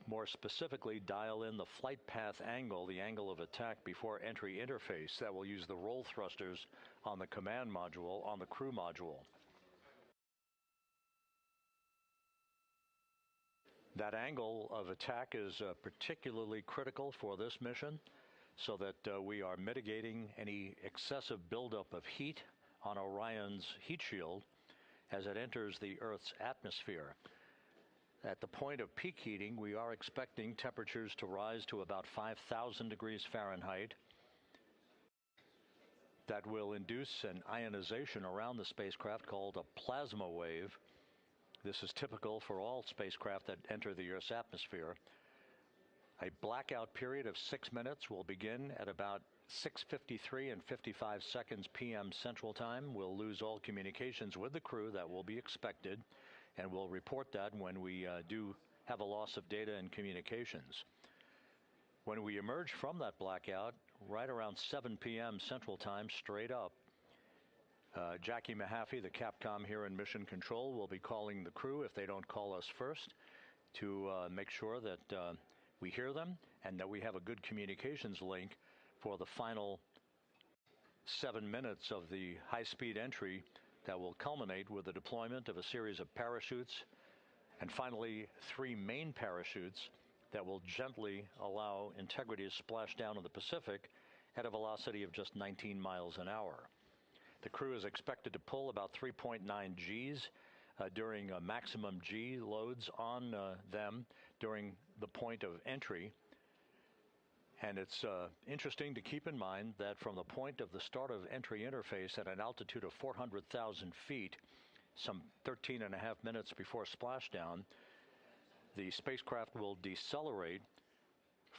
more specifically dial in the flight path angle, the angle of attack before entry interface. That will use the roll thrusters on the command module, on the crew module. That angle of attack is particularly critical for this mission so that we are mitigating any excessive buildup of heat on Orion's heat shield as it enters the Earth's atmosphere. At the point of peak heating, we are expecting temperatures to rise to about 5,000 degrees Fahrenheit. that will induce an ionization around the spacecraft called a plasma wave. This is typical for all spacecraft that enter the Earth's atmosphere. A blackout period of 6 minutes will begin at about 6:53 and 55 seconds p.m. Central Time. We'll lose all communications with the crew. That will be expected, and we'll report that when we do have a loss of data and communications. When we emerge from that blackout, right around 7 p.m. Central Time, straight up, Jackie Mahaffey, the Capcom here in Mission Control, will be calling the crew if they don't call us first to make sure that we hear them and that we have a good communications link for the final 7 minutes of the high-speed entry that will culminate with the deployment of a series of parachutes and finally 3 main parachutes that will gently allow Integrity to splash down in the Pacific at a velocity of just 19 miles an hour. The crew is expected to pull about 3.9 Gs during maximum G loads on them during the point of entry. And it's interesting to keep in mind that from the point of the start of entry interface at an altitude of 400,000 feet, some 13 and a half minutes before splashdown, the spacecraft will decelerate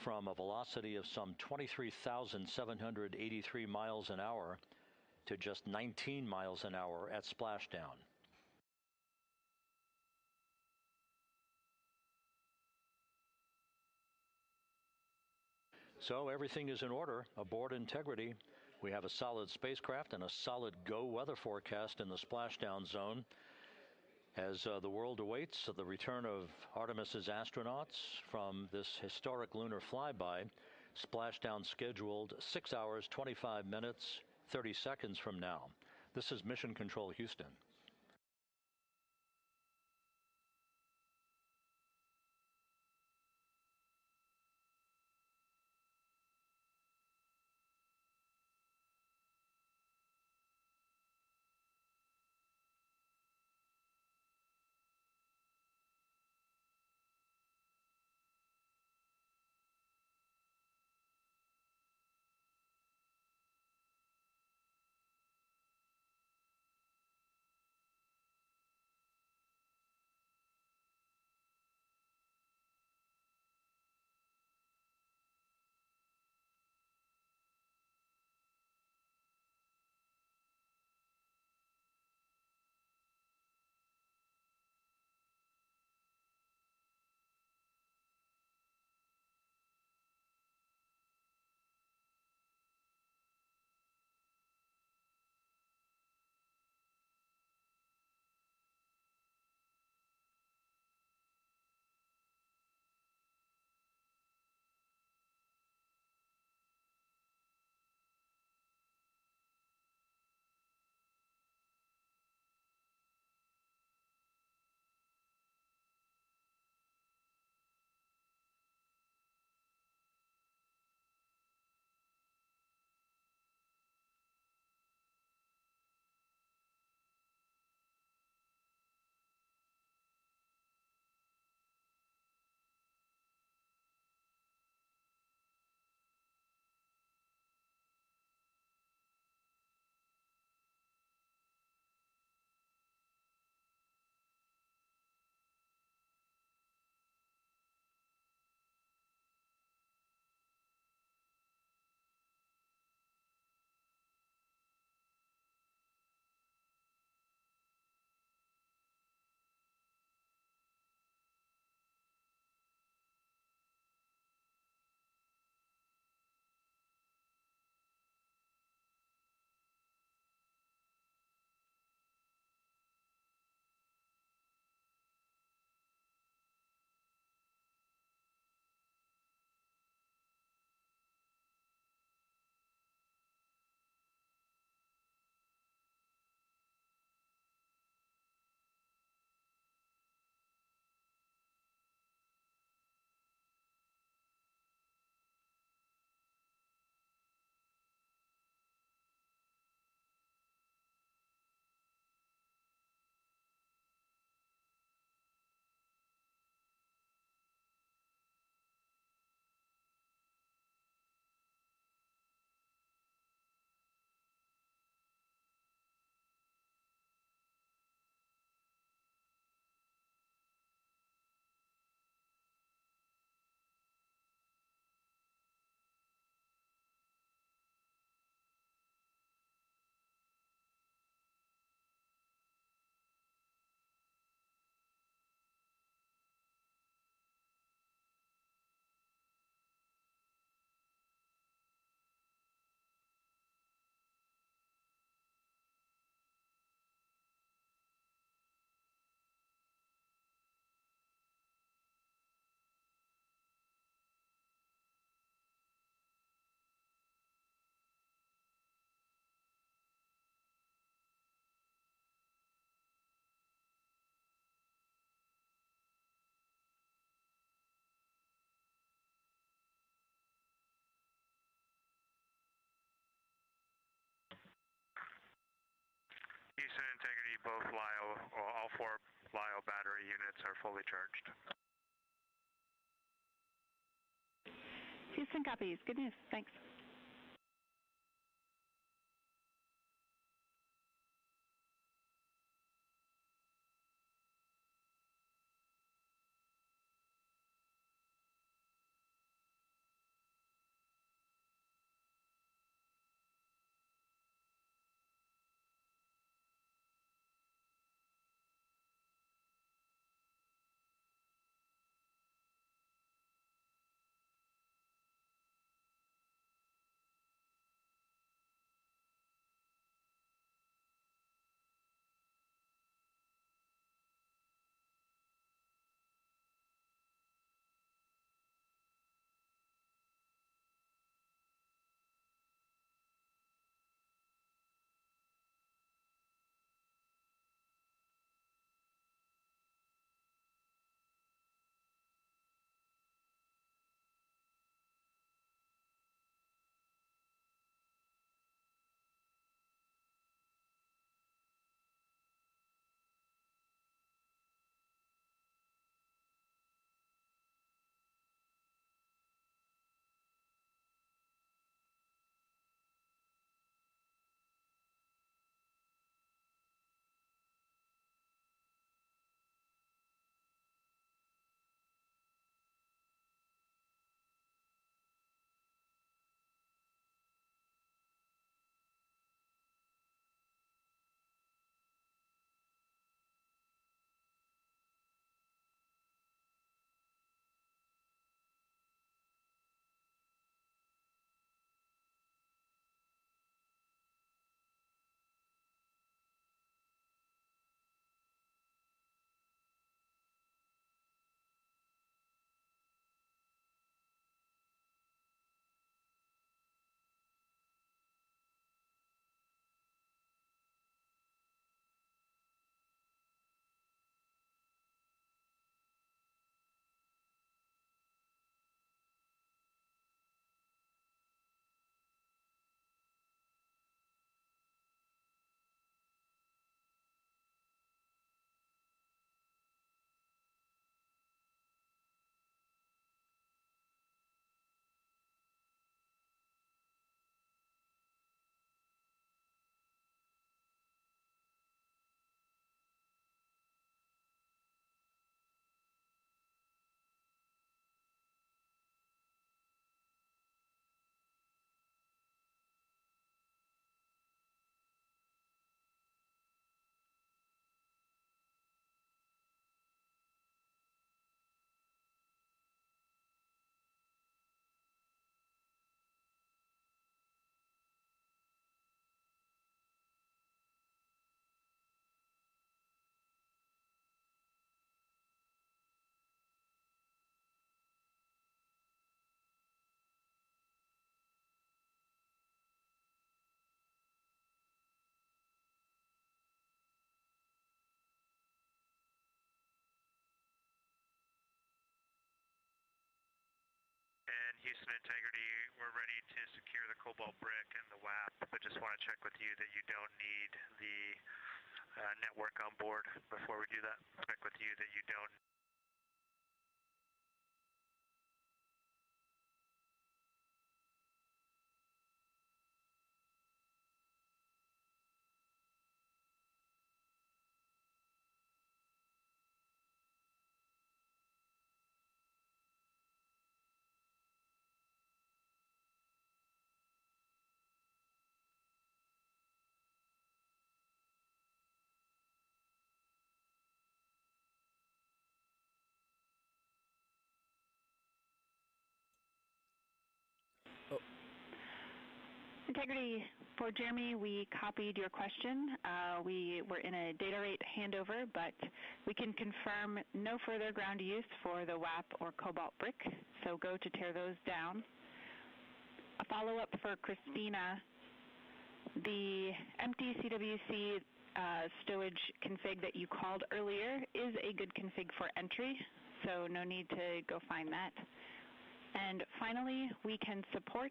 from a velocity of some 23,783 miles an hour to just 19 miles an hour at splashdown. So everything is in order aboard Integrity. We have a solid spacecraft and a solid go weather forecast in the splashdown zone as the world awaits the return of Artemis's astronauts from this historic lunar flyby. Splashdown scheduled 6 hours, 25 minutes, 30 seconds from now. This is Mission Control Houston. both LiO, or all 4 LiO battery units are fully charged. Houston copies. Good news. Thanks. And Houston Integrity, we're ready to secure the cobalt brick and the WAP, but just want to check with you that you don't need the network on board before we do that. Check with you that you don't. Integrity, for Jeremy, we copied your question. We were in a data rate handover, but we can confirm no further ground use for the WAP or cobalt brick, so go to tear those down. A follow-up for Christina, the empty CWC stowage config that you called earlier is a good config for entry, so no need to go find that. And finally, we can support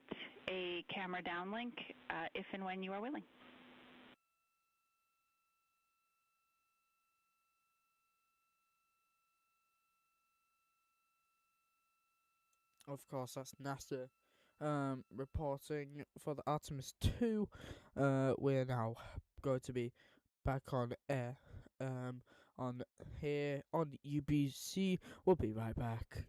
a camera downlink if and when you are willing. Of course, that's NASA reporting for the Artemis 2. We're now going to be back on air on here on UBC. We'll be right back.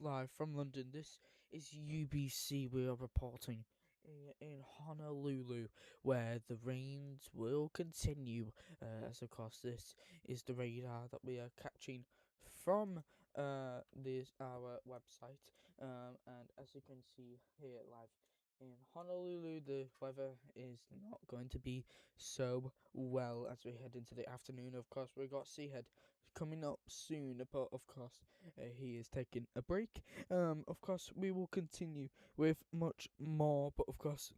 Live from London, this is UBC. We are reporting in Honolulu, where the rains will continue. As of course, this is the radar that we are catching from this our website. And as you can see here, live in Honolulu, the weather is not going to be so well as we head into the afternoon. Of course, we got Seahead coming up soon, but of course he is taking a break. Of course, we will continue with much more, but of course,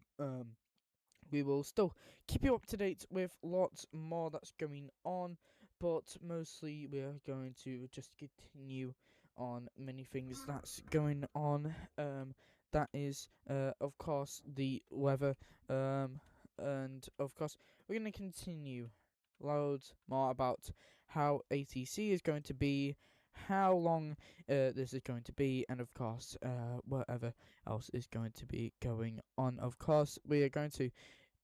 we will still keep you up to date with lots more that's going on, but mostly we are going to just continue on many things that's going on. That is, of course, the weather. And of course, we're going to continue loads more about how ATC is going to be, how long this is going to be, and of course, whatever else is going to be going on. Of course, we are going to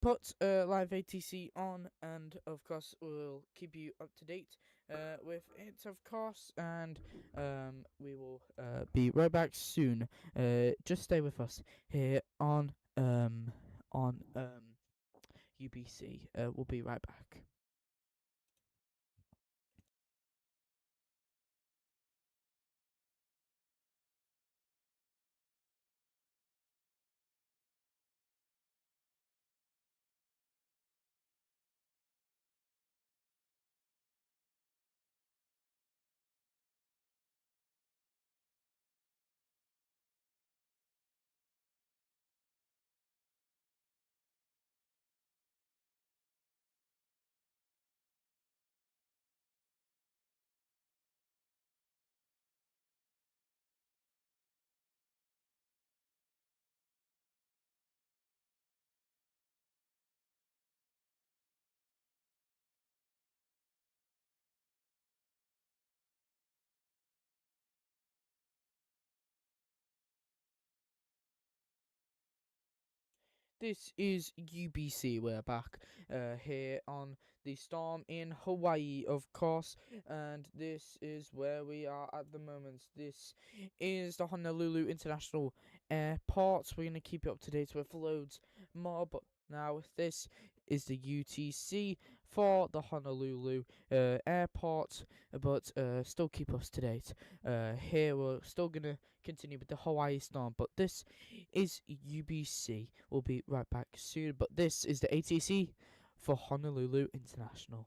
put live ATC on, and of course, we'll keep you up to date with it, of course, and we will be right back soon. Just stay with us here on UBC. We'll be right back. This is UBC. We're back here on the storm in Hawaii, of course, and this is where we are at the moment. This is the Honolulu International Airport. We're going to keep you up to date with loads more, but now this is the UTC for the Honolulu airport, but still keep us to date. Here we're still gonna continue with the Hawaii storm, but this is UBC. We'll be right back soon, but this is the ATC for Honolulu International.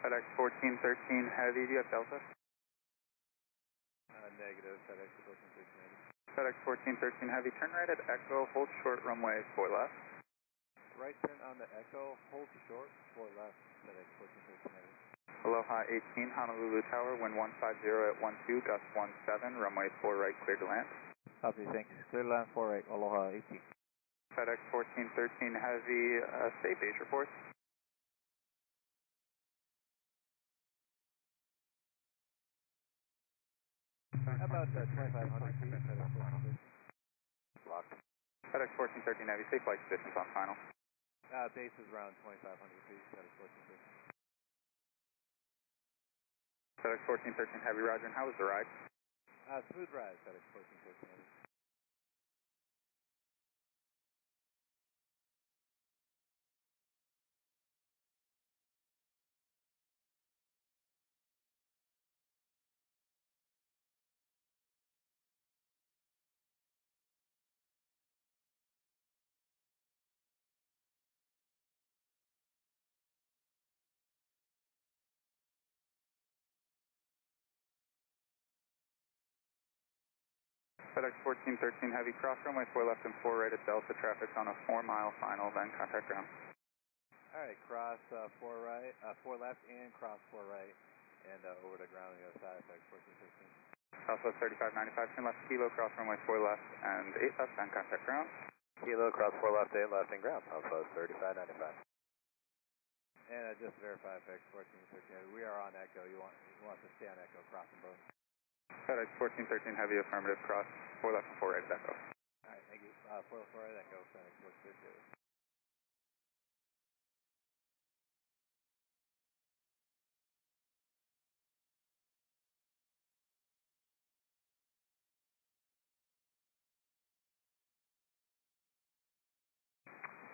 FedEx 1413 Heavy, do you have Delta? Negative, FedEx 1413 Heavy. FedEx 1413 Heavy, turn right at Echo, hold short runway 4 left. Right turn on the Echo, hold short, 4 left, FedEx 1413 Heavy. Aloha 18, Honolulu Tower, wind 150 at 12, gust 17, runway 4 right, clear to land. Copy, thanks. Clear land 4 right, Aloha 18. FedEx 1413 Heavy, safe base reports. How about 2,500 feet, FedEx 1413? Locked. FedEx 1413 Heavy, safe flight distance on final. Base is around 2,500 feet, FedEx 1413. FedEx 1413 Heavy, roger, and how was the ride? Smooth ride, FedEx 1413 Heavy. FedEx 1413 Heavy, cross runway 4 left and 4 right at Delta, traffic's on a 4-mile final, then contact ground. Alright, cross 4 right, 4 left and cross 4 right, and over to ground on the other side, FedEx 1413. Southwest 3595, turn left kilo, cross runway 4 left and 8 left, then contact ground. Kilo, cross 4 left, 8 left, and ground, Southwest 3595. And just to verify, FedEx 1413, we are on Echo, you want us to stay on Echo, crossing both. FedEx 1413 Heavy, affirmative, cross 4 left and 4 right at Echo. Alright, thank you. 4 left, 4 right, Echo, FedEx 1413.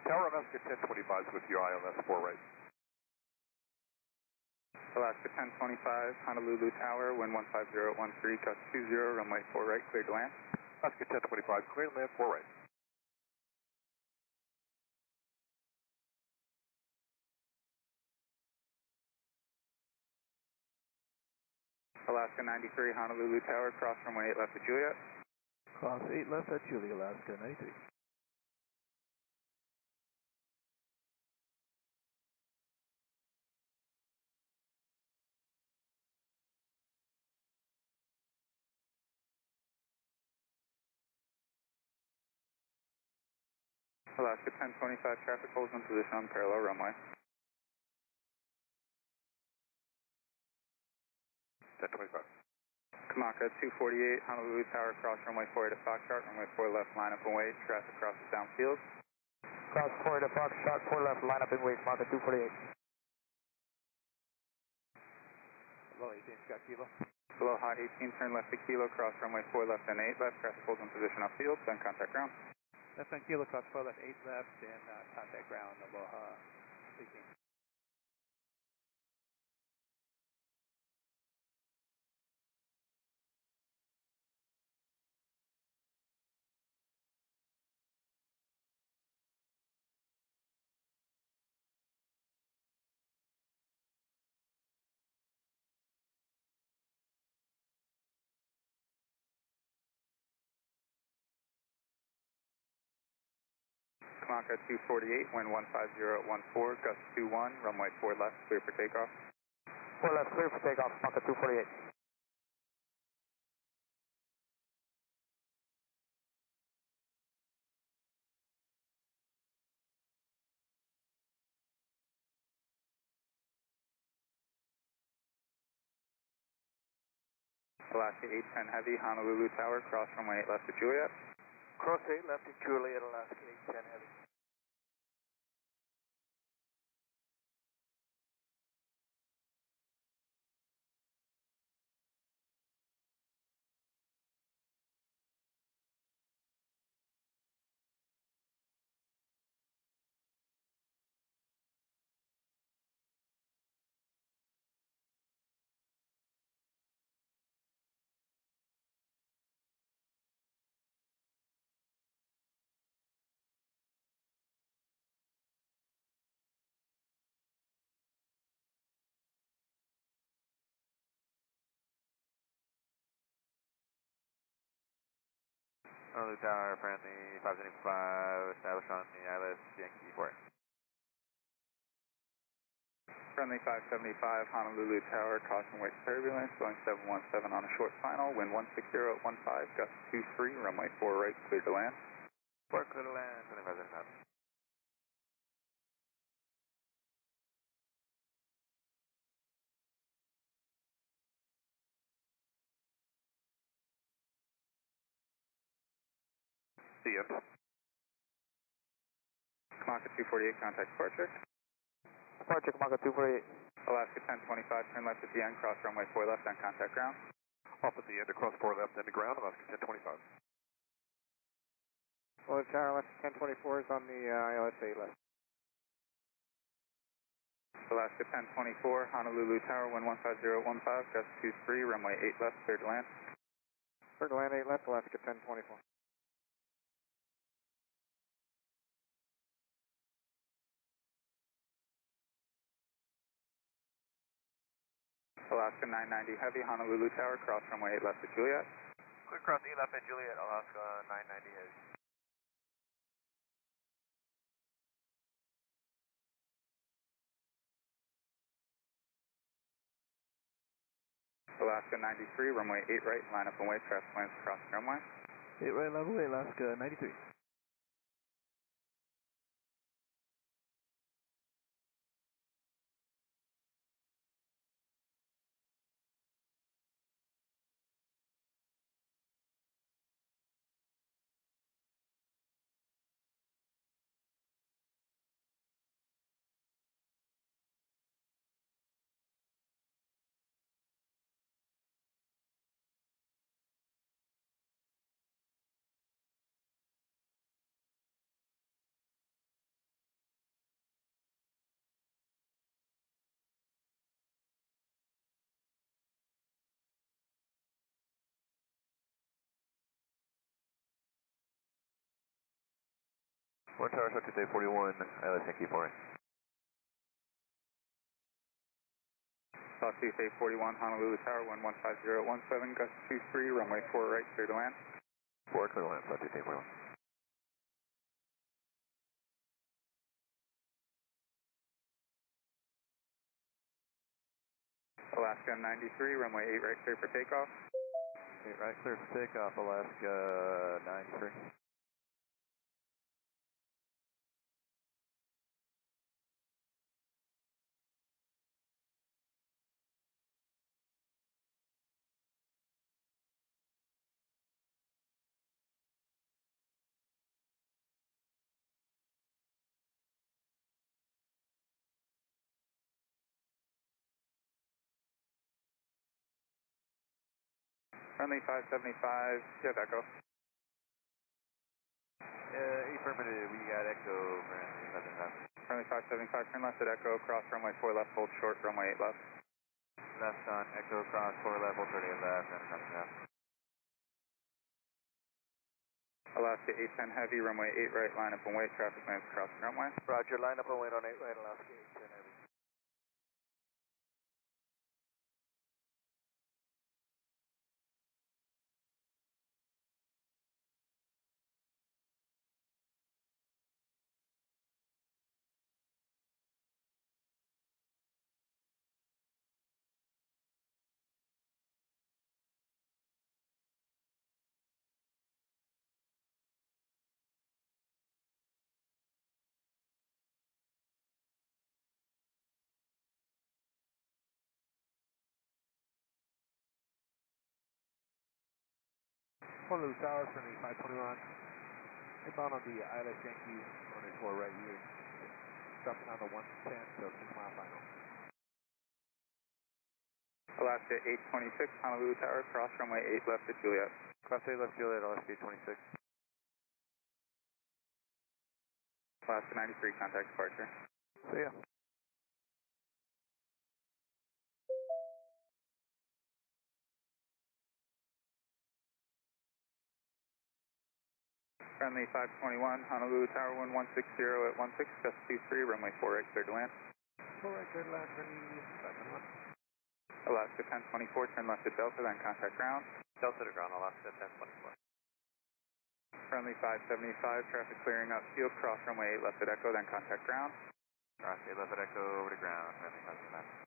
Tower Alaska 1025 is with you, ILS 4 right. Alaska 1025, Honolulu Tower, wind 150 at 13, gust 20, runway 4 right, clear to land. Alaska 1025, clear to land 4 right. Alaska 93, Honolulu Tower, cross runway 8 left at Juliet. Cross 8 left at Juliet, Alaska 93. Alaska 1025, traffic holds in position on parallel runway. 1025. Kamaka 248, Honolulu Tower, cross runway 4 to Foxtrot, runway 4 left, line up and wait, traffic crosses downfield. Cross 4 to Foxtrot, 4 left, line up and wait, Kamaka 248. Hello, 18 Scott Kilo. Aloha 18, turn left to Kilo, cross runway 4 left and 8 left, traffic holds in position upfield, then contact ground. Left on Kilo, cross 4 left, 8 left, and contact ground, Aloha 18. Maka 248, wind 150 at 14, gust 21, runway 4 left, clear for takeoff. 4 left, clear for takeoff, Maka 248. Alaska 810 Heavy, Honolulu Tower, cross runway 8 left to Juliet. Cross 8 left to Juliet, Alaska 810 Heavy. Honolulu Tower, friendly 575, established on the ILS, Yankee 4. Friendly 575, Honolulu Tower, caution wake turbulence, Boeing 717 on a short final, wind 160 at 15, gust 23, runway 4 right, clear to land. 4 clear to land, 2575. See ya. Maka 248, contact departure. Departure, Maka 248. Alaska 1025, turn left at the end, cross runway 4 left on contact ground. Off at the end, across 4 left, end to ground, Alaska 1025. Honolulu Tower, Alaska 1024 is on the ILS 8 left. Alaska 1024, Honolulu Tower, wind 150 at 15, gust 23, runway 8 left, clear to land. Clear to land 8 left, Alaska 1024. Alaska 990 Heavy, Honolulu Tower, cross runway 8 left to Juliet. Clear cross 8 left at Juliet, Alaska 990 Heavy. Alaska 93, runway 8 right, line up and wait, traffic lanes across the runway. 8 right, level way, Alaska 93. One tower, so today 41, ILS Yankee 4. South Tuesday 41, Honolulu Tower, wind 150 at 17, gust 23, runway 4 right, clear to land. 4 clear to land, South Tuesday 41. Alaska 93, runway 8 right, clear for takeoff. 8 right, clear for takeoff, Alaska 93. Friendly 575, you have echo. Affirmative, we got Echo, friendly 575. Friendly 575, turn left at echo, cross runway 4 left, hold short, runway 8 left. Left on Echo, cross 4 left, hold 30 left, and 575. Alaska 810 Heavy, runway 8 right, line up and wait, traffic lanes across the runway. Roger, line up and wait on 8 right, Alaska 810 Heavy. Honolulu Tower, friendly 521. Inbound on the ILS Yankee, runway 4 right, you dropping on the 110, so 6 mile final. Alaska 826, Honolulu Tower, cross runway 8 left at Juliet. Cross 8 left Juliet, Alaska 826. Alaska 93, contact departure. See ya. Friendly 521, Honolulu Tower 1160 at 16, gust 23, runway 4 right, clear to land. 4 right, clear to land, friendly 521. Alaska 1024, turn left at Delta, then contact ground. Delta to ground, Alaska 1024. Friendly 575, traffic clearing outfield, cross runway 8 left at Echo, then contact ground. Cross 8 left at Echo, over to ground, friendly 575.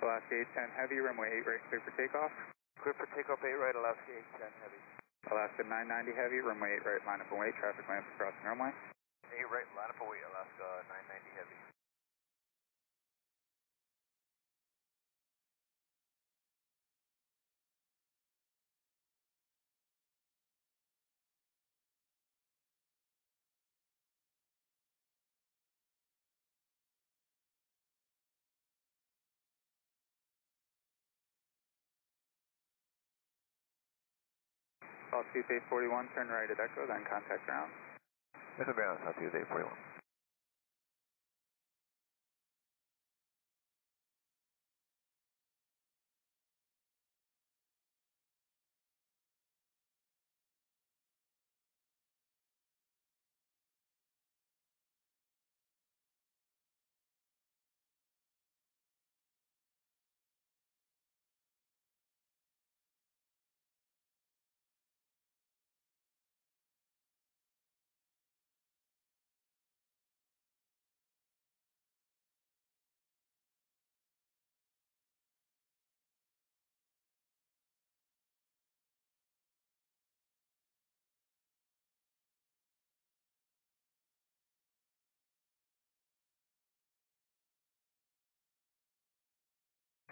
Alaska 810 heavy, runway 8 right, clear for takeoff. Clear for takeoff 8 right, Alaska 810 heavy. Alaska 990 heavy, runway 8 right, line up and wait, traffic lamps crossing runway. 8 right, line up and wait, Alaska 990 heavy. Sawtooth 841, turn right at Echo, then contact ground. Echo ground, Sawtooth 841.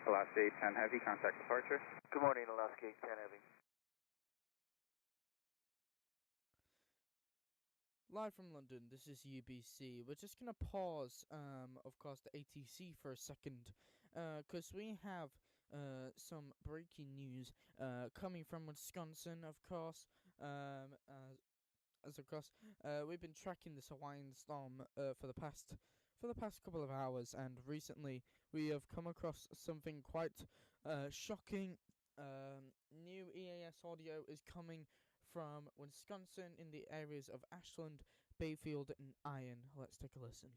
Alaska 810 heavy, contact departure. Good morning, Alaska 810 heavy. Live from London, this is UBC. We're just gonna pause, of course, the ATC for a second, because we have some breaking news coming from Wisconsin, of course. As of course, we've been tracking this Hawaiian storm for the past couple of hours, and recently we have come across something quite shocking. New EAS audio is coming from Wisconsin in the areas of Ashland, Bayfield, and Iron. Let's take a listen.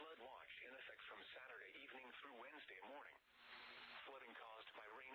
Flood watch in effect from Saturday evening through Wednesday morning. Flooding caused by rain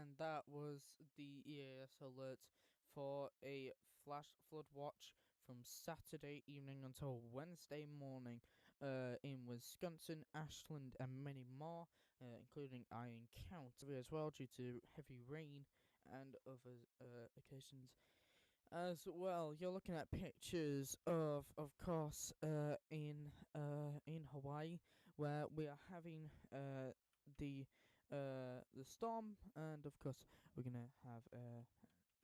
and that was the EAS alert for a flash flood watch from Saturday evening until Wednesday morning in Wisconsin, Ashland, and many more, including Iron County as well, due to heavy rain and other occasions. As well, you're looking at pictures of course, in Hawaii, where we are having the storm, and of course we're gonna have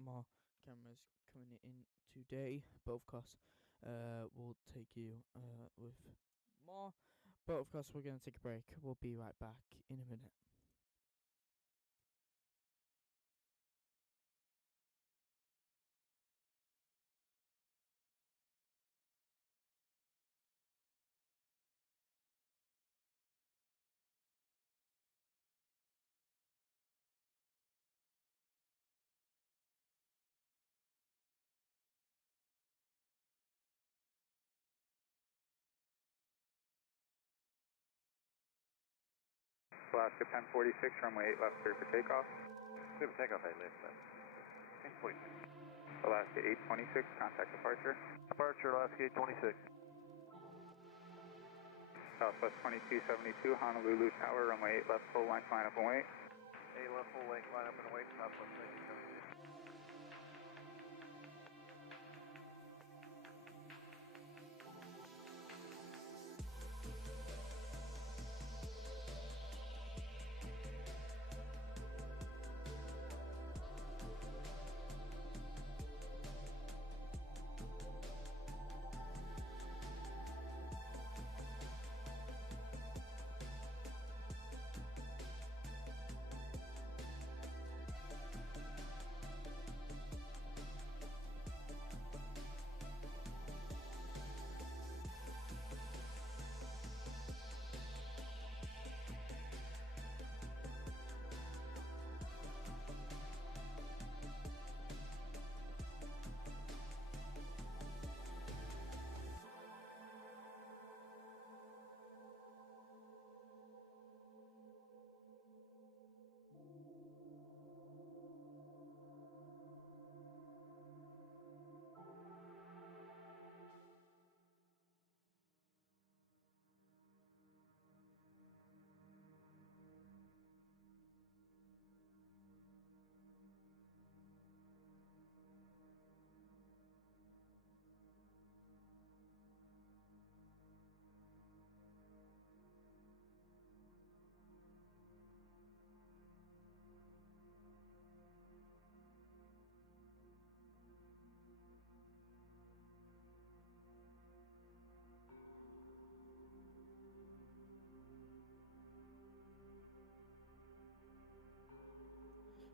more cameras coming in today. But of course, we'll take you with more. But of course, we're gonna take a break. We'll be right back in a minute. Alaska 1046, runway 8 left, clear for takeoff. Clear for takeoff, 8 left. 1046. Alaska 826, contact departure. Departure, Alaska 826. Southwest 2272, Honolulu Tower, runway 8 left, full length, line up and wait. 8 left, full length, line up and wait, Southwest 2272.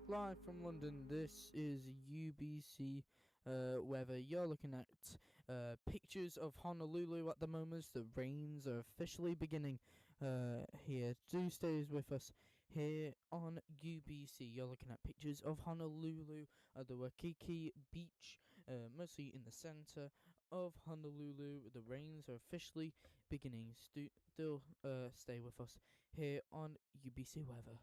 Live from London, this is UBC weather. You're looking at pictures of Honolulu at the moment. The rains are officially beginning here. Do stay with us here on UBC. You're looking at pictures of Honolulu at the Waikiki Beach, mostly in the center of Honolulu. The rains are officially beginning. Still stay with us here on UBC weather.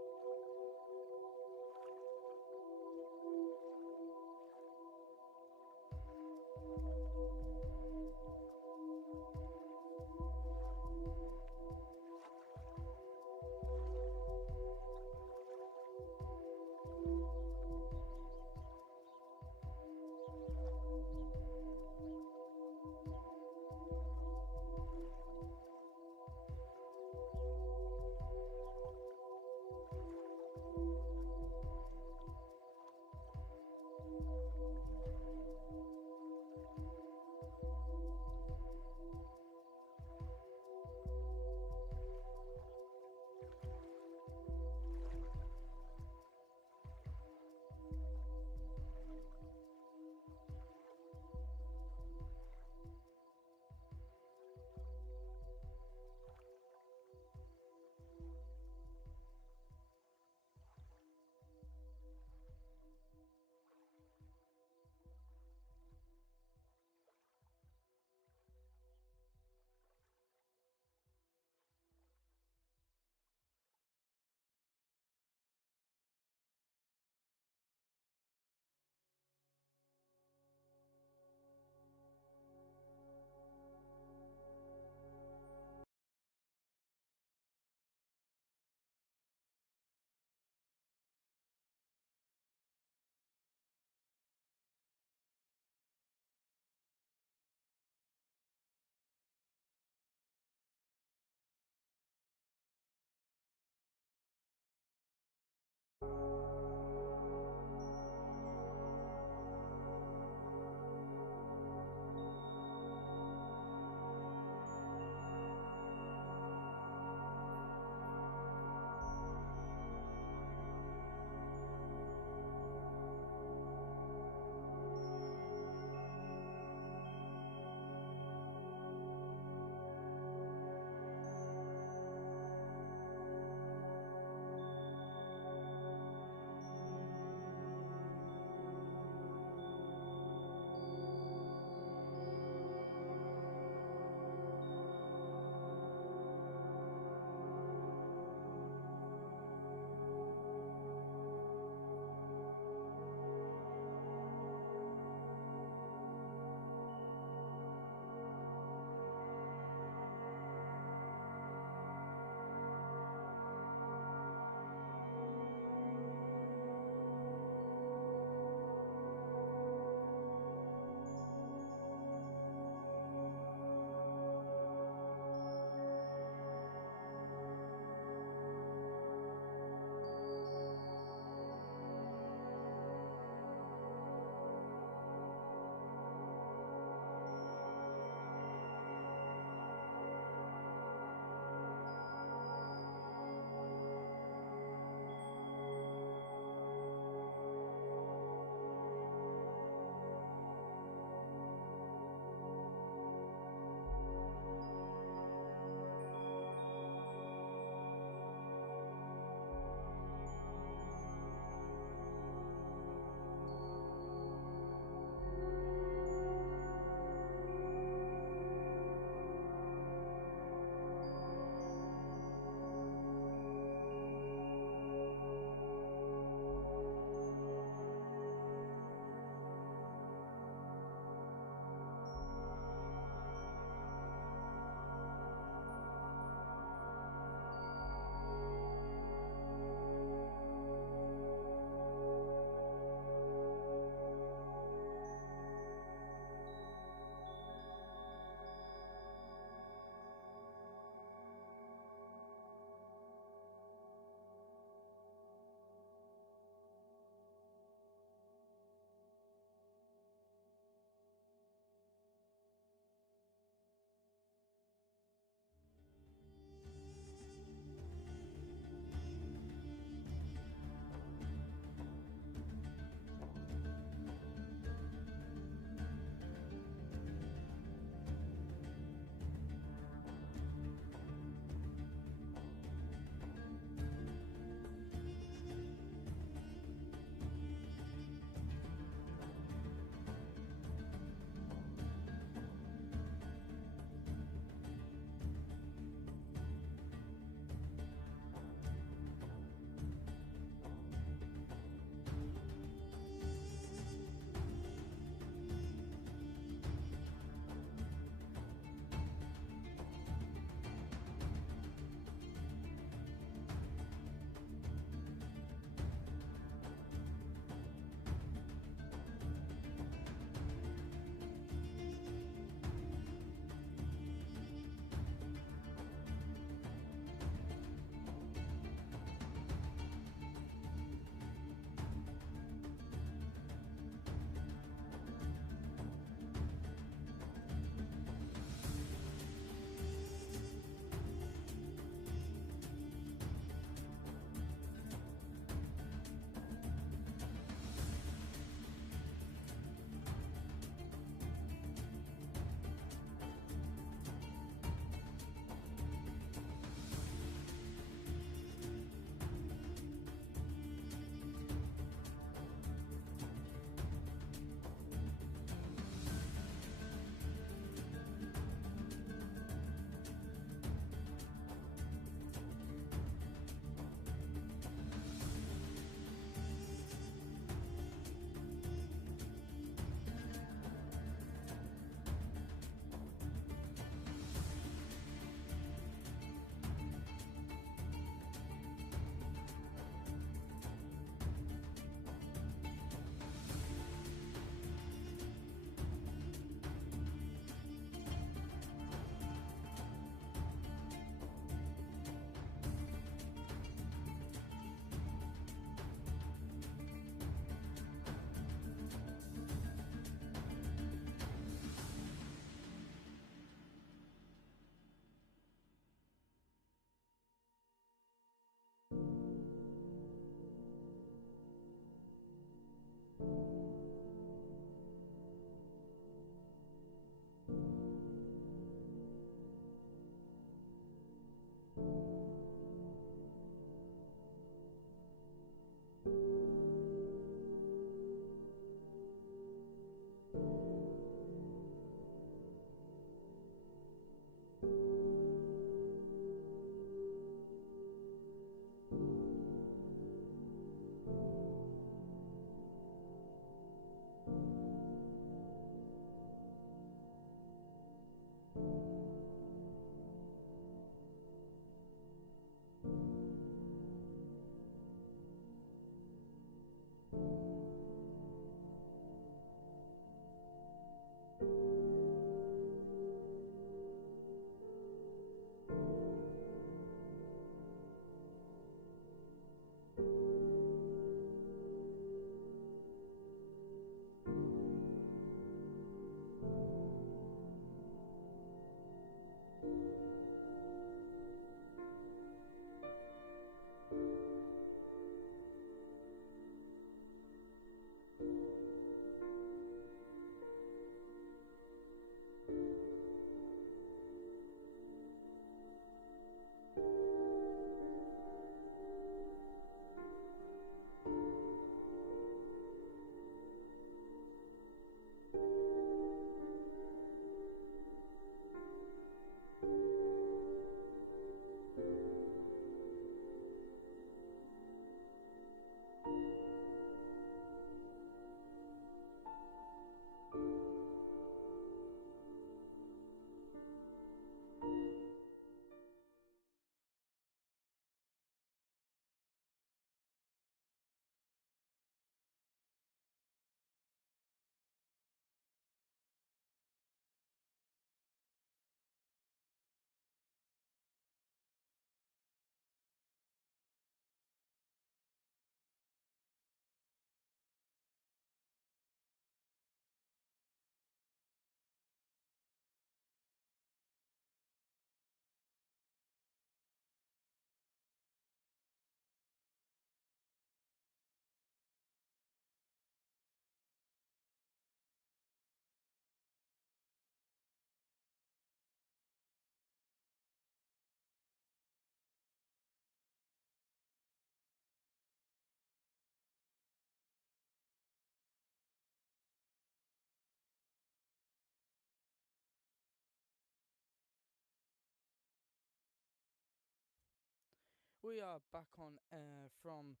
We are back on air from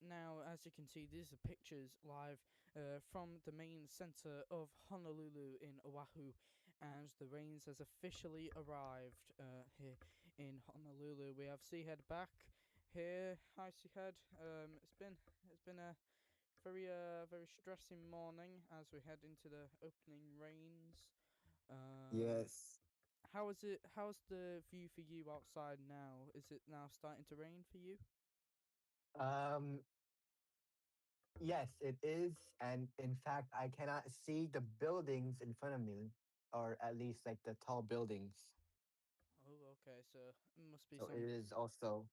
now. As you can see, these are pictures live from the main centre of Honolulu in Oahu, and the rains has officially arrived here in Honolulu. We have Seahead back here. Hi, Seahead. It's been a very stressing morning as we head into the opening rains. Um, Yes. how is it? How's the view for you outside now? Is it now starting to rain for you? Um, yes, it is. And in fact, I cannot see the buildings in front of me, or at least like the tall buildings. Oh, okay. So it must be So it some. is also,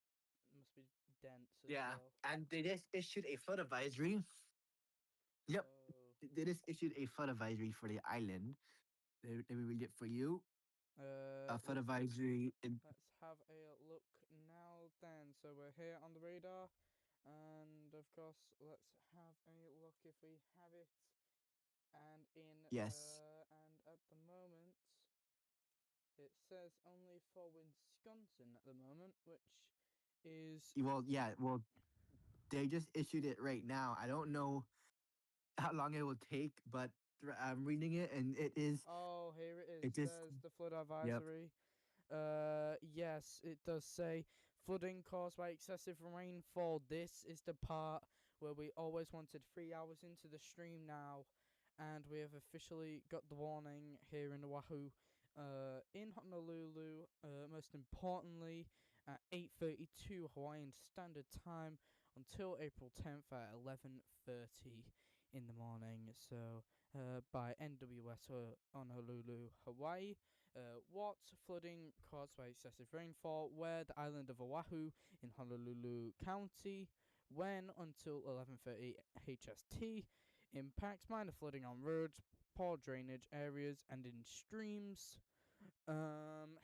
Must be dense as yeah. well. And they just issued a flood advisory. Yep. Oh. They just issued a flood advisory for the island. Let me read it for you. A flood Let's advisory in, let's have a look now. Then, so we're here on the radar, and of course, let's have a look if we have it. yes. And at the moment, it says only for Wisconsin at the moment, which is Well, yeah. Well, they just issued it right now. I don't know how long it will take, but I'm reading it and oh, here it is. it just, There's the flood yep. advisory. Yes, it does say flooding caused by excessive rainfall. This is the part where we always wanted 3 hours into the stream now, and we have officially got the warning here in Oahu. In Honolulu, most importantly, at 8:32 Hawaiian Standard Time until April 10th at 11:30 in the morning. So, by NWS Honolulu, Hawaii. What flooding caused by excessive rainfall? Where the island of Oahu in Honolulu County. When until 11:30 HST. Impacts minor flooding on roads, poor drainage areas, and in streams.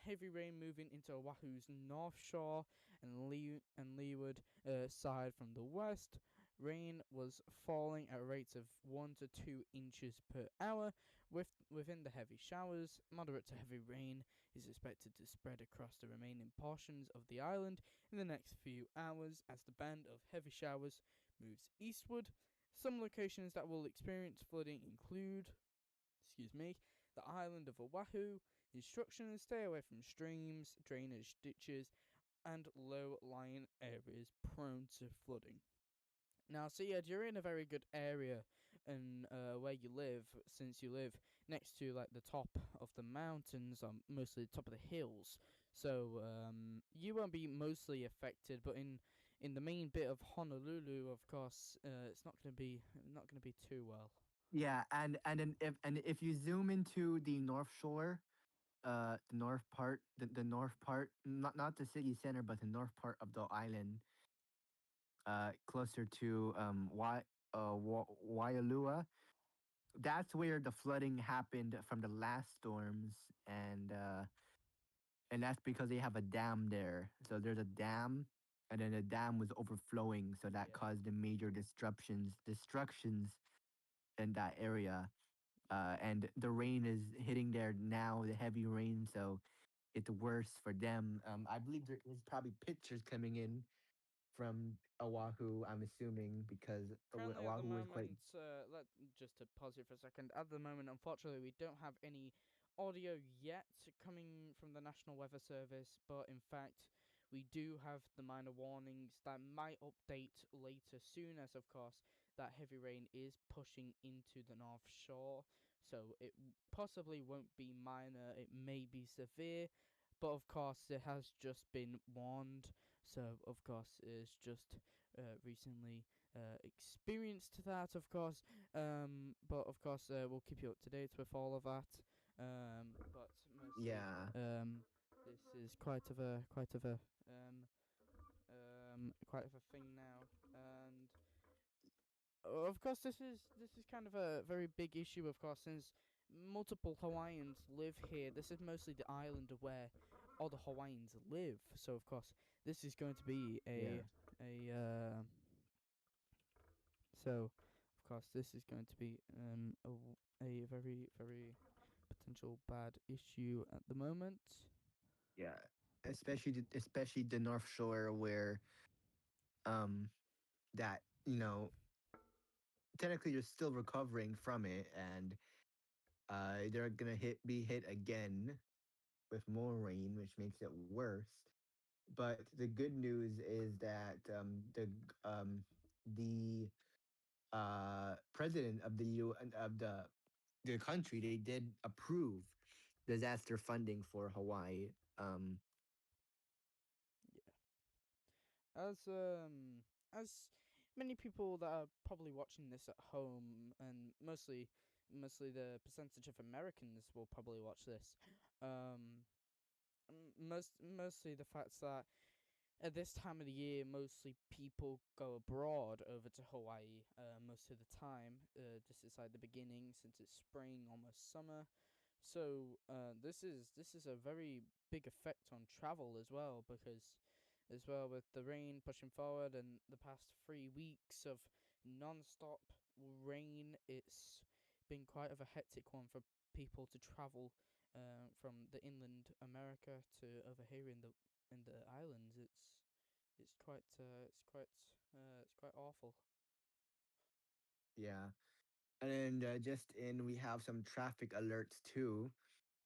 Heavy rain moving into Oahu's north shore and leeward side from the west. Rain was falling at rates of 1 to 2 inches per hour. Within the heavy showers, moderate to heavy rain is expected to spread across the remaining portions of the island in the next few hours as the band of heavy showers moves eastward. Some locations that will experience flooding include, the island of Oahu. Instructions: stay away from streams, drainage ditches, and low-lying areas prone to flooding. Now, so yeah, you're in a very good area, and where you live, since you live next to like the top of the mountains, mostly the top of the hills. So you won't be mostly affected, but in the main bit of Honolulu, of course, it's not gonna be too well. Yeah, and if you zoom into the North Shore, the north part, the north part, not the city center, but the north part of the island, closer to Waialua. That's where the flooding happened from the last storms, and that's because they have a dam there. So there's a dam, and then the dam was overflowing, so that Yeah. caused the major destructions in that area. And the rain is hitting there now, the heavy rain, so it's worse for them. I believe there is probably pictures coming in from Oahu, I'm assuming, because Currently, at the Oahu is quite. moment, let just to pause it for a second. At the moment, unfortunately, we don't have any audio yet coming from the National Weather Service, but in fact, we do have the minor warnings that might update later soon, as of course, that heavy rain is pushing into the North Shore. So it possibly won't be minor, it may be severe, but of course, it has just been warned. So, of course, it's just recently experienced that, of course. But of course, we'll keep you up to date with all of that. But mostly, Yeah. this is um, quite of a thing now, and of course, this is kind of a very big issue, of course, since multiple Hawaiians live here. This is mostly the island where all the Hawaiians live. So, of course, this is going to be Yeah. a so, of course, this is going to be a very potential bad issue at the moment. Yeah. especially the North Shore, where um that technically you're still recovering from it, and they're gonna be hit again with more rain, which makes it worse. But the good news is that the president of the country, they did approve disaster funding for Hawaii. As many people that are probably watching this at home, and mostly the percentage of Americans will probably watch this. Mostly the fact that at this time of the year, mostly people go abroad over to Hawaii. Most of the time, this is like the beginning, since it's spring, almost summer. So this is a very big effect on travel as well, because as well with the rain pushing forward and the past 3 weeks of non-stop rain, it's been quite of a hectic one for people to travel from the inland America to over here in the islands. It's quite awful. Yeah, and then just in, we have some traffic alerts too.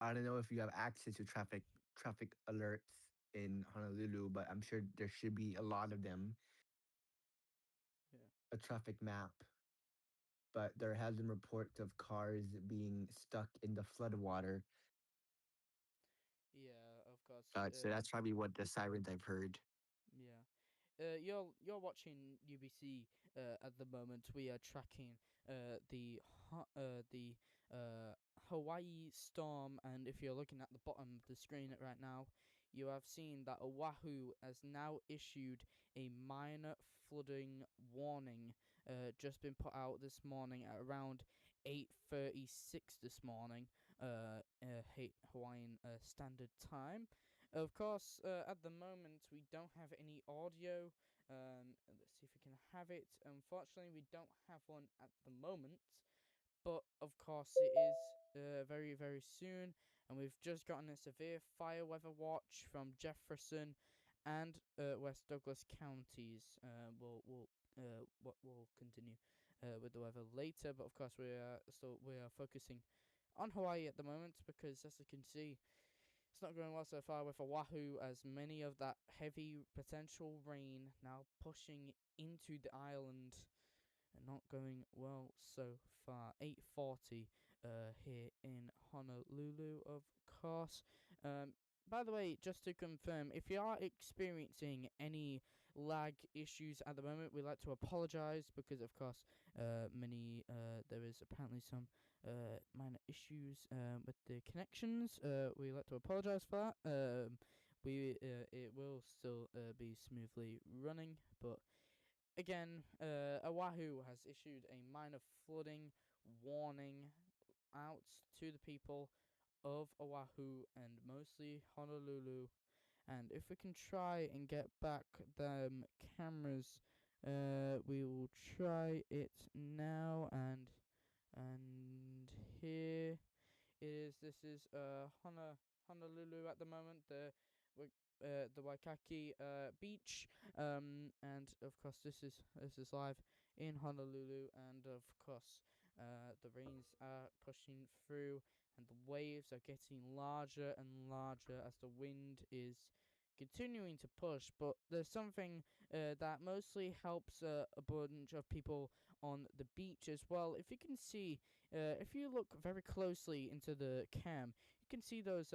I don't know if you have access to traffic alerts in Honolulu, but I'm sure there should be a lot of them. Yeah. A traffic map, but there has been reports of cars being stuck in the floodwater. Yeah, of course. So that's probably what the sirens I've heard. Yeah. You're watching UBC at the moment. We are tracking the Hawaii storm, and if you're looking at the bottom of the screen right now, you have seen that Oahu has now issued a minor flooding warning. Just been put out this morning at around 8:36 this morning. Hawaiian Standard Time. Of course, at the moment we don't have any audio. Let's see if we can have it. Unfortunately, we don't have one at the moment, but of course it is very very soon. And we've just gotten a severe fire weather watch from Jefferson and West Douglas counties. We'll continue with the weather later, but of course we are focusing on Hawaii at the moment, because as you can see, it's not going well so far with Oahu, as many of that heavy potential rain now pushing into the island and not going well so far. 8:40 here in Honolulu, of course. By the way, just to confirm, if you are experiencing any lag issues at the moment, we'd like to apologise, because of course there is apparently some minor issues with the connections. We like to apologise for that. It will still be smoothly running, but again, Oahu has issued a minor flooding warning out to the people of Oahu and mostly Honolulu. And if we can try and get back them cameras, we will try it now. And here is this is Honolulu at the moment. The Waikiki beach, and of course this is live in Honolulu, and of course the rains are pushing through, and the waves are getting larger and larger as the wind is continuing to push. But there's something that mostly helps a bunch of people on the beach as well. If you can see, if you look very closely into the cam, you can see those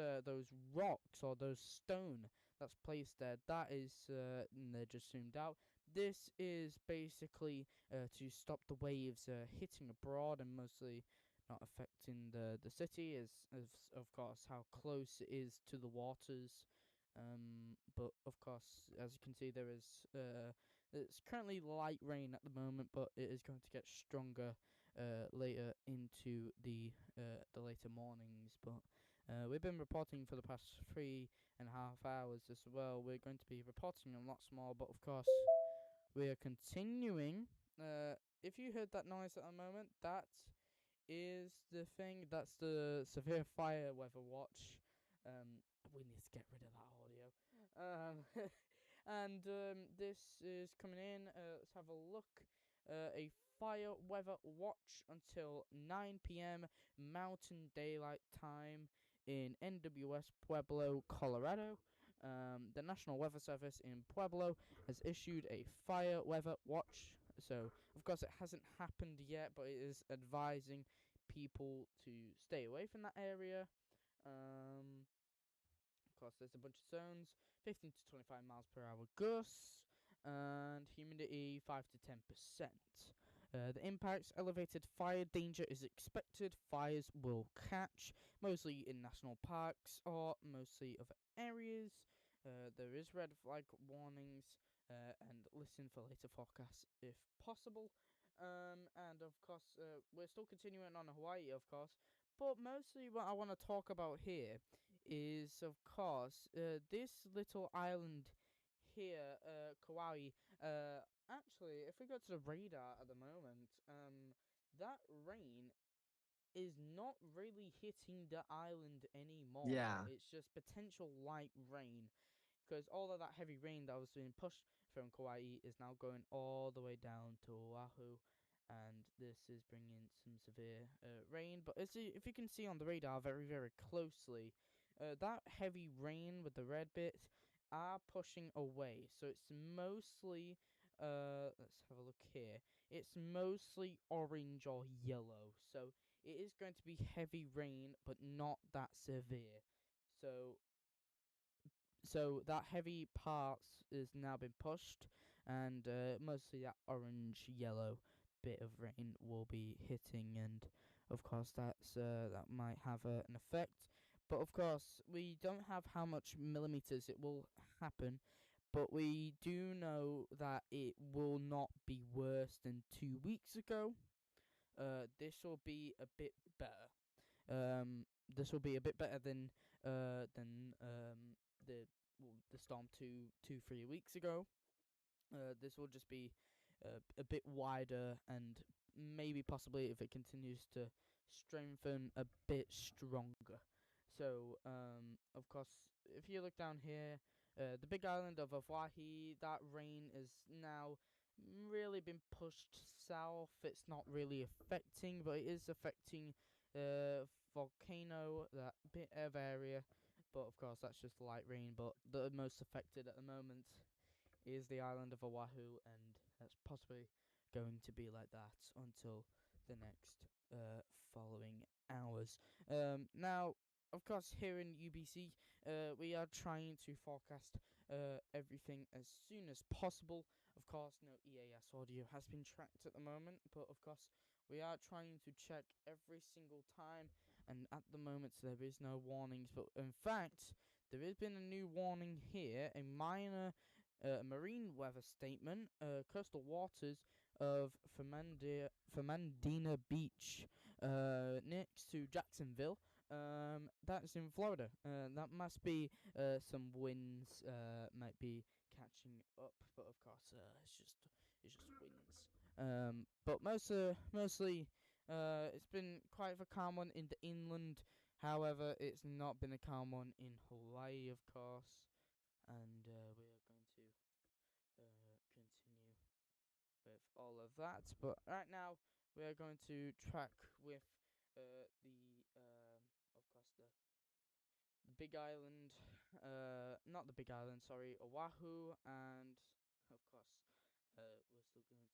rocks or those stone that's placed there. That is, they're just zoomed out. This is basically to stop the waves hitting abroad and mostly not affecting the city, as of course how close it is to the waters. But of course, as you can see, it's currently light rain at the moment, but it is going to get stronger later into the later mornings. But we've been reporting for the past 3.5 hours as well. We're going to be reporting on lots more, but of course we are continuing. If you heard that noise at the moment, that is the thing. That's the severe fire weather watch. We need to get rid of that audio. And this is coming in. Let's have a look. A fire weather watch until 9 p.m. Mountain Daylight Time in NWS Pueblo, Colorado. The National Weather Service in Pueblo has issued a fire weather watch. So, of course, it hasn't happened yet, but it is advising people to stay away from that area. Of course, there's a bunch of zones, 15 to 25 miles per hour gusts, and humidity 5 to 10%. The impacts, elevated fire danger is expected. Fires will catch, mostly in national parks or mostly other areas. There is red flag warnings, and listen for later forecasts if possible. And of course, we're still continuing on Hawaii, of course, but mostly what I want to talk about here is, of course, this little island here, Kauai. Actually, if we go to the radar at the moment, that rain is not really hitting the island anymore. Yeah. It's just potential light rain, because all of that heavy rain that was being pushed from Kauai is now going all the way down to Oahu, and this is bringing some severe rain. But if you can see on the radar very, very closely, that heavy rain with the red bits are pushing away. So it's mostly, let's have a look here. It's mostly orange or yellow. So it is going to be heavy rain, but not that severe. So that heavy parts is now been pushed, and mostly that orange yellow bit of rain will be hitting, and of course that might have an effect. But of course we don't have how much millimeters it will happen, but we do know that it will not be worse than 2 weeks ago. This will be a bit better. This will be a bit better than the the storm 3 weeks ago. This will just be a bit wider, and maybe possibly, if it continues to strengthen, a bit stronger. So, of course, if you look down here, the big island of Hawaii, that rain is now really been pushed south. It's not really affecting, but it is affecting volcano, that bit of area. But of course, that's just light rain. But the most affected at the moment is the island of Oahu, and that's possibly going to be like that until the next following hours. Now, of course, here in UBC, we are trying to forecast everything as soon as possible. Of course, no EAS audio has been tracked at the moment, but of course, we are trying to check every single time, and at the moment, there is no warnings. But in fact, there has been a new warning here, a minor marine weather statement, coastal waters of Fernandina Beach, next to Jacksonville. That's in Florida. That must be some winds might be catching up, but of course, it's just winds. But mostly, it's been quite a calm one in the inland. However, it's not been a calm one in Hawaii, of course, and we are going to continue with all of that. But right now, we are going to track with of course, the Big Island, not the Big Island, sorry, Oahu, and of course, we're still going to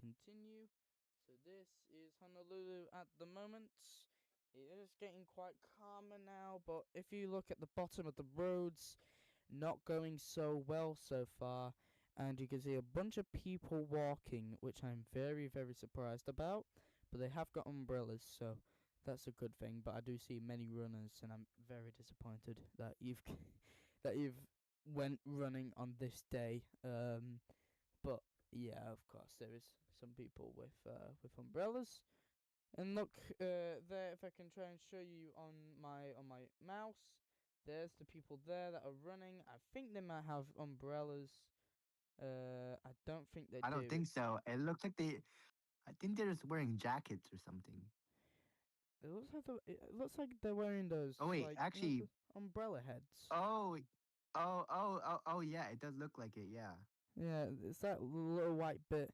continue. So this is Honolulu at the moment. It is getting quite calmer now, but if you look at the bottom of the roads, not going so well so far, and you can see a bunch of people walking, which I'm very, very surprised about, but they have got umbrellas, so that's a good thing. But I do see many runners, and I'm very disappointed that you've that you've went running on this day. But yeah, of course there is some people with umbrellas. And look, there, if I can try and show you on my mouse, there's the people there that are running. I think they might have umbrellas. I don't think they I don't do. think so. It looks like I think they're just wearing jackets or something. It looks like they're wearing those, Oh wait, like, actually, the umbrella heads. oh Oh, yeah, it does look like it, yeah. Yeah, it's that little white bit.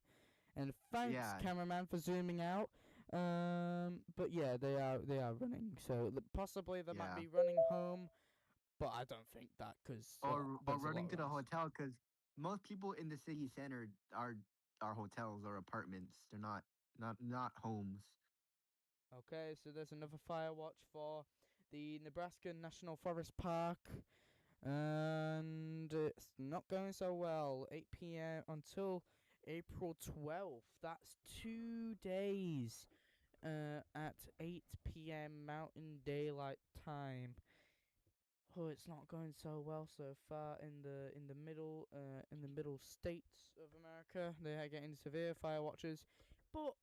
And thanks, Yeah, cameraman, for zooming out. But yeah, they are running. So possibly they might yeah. be running home, but I don't think that because Or there's a lot running of to the runs. hotel because most people in the city center are hotels or apartments. They're not homes. Okay, so there's another fire watch for the Nebraska National Forest Park, and it's not going so well. 8 p.m. until April 12th. That's 2 days. At 8 p.m. Mountain Daylight Time. Oh, it's not going so well so far in the middle states of America. They are getting severe fire watches, but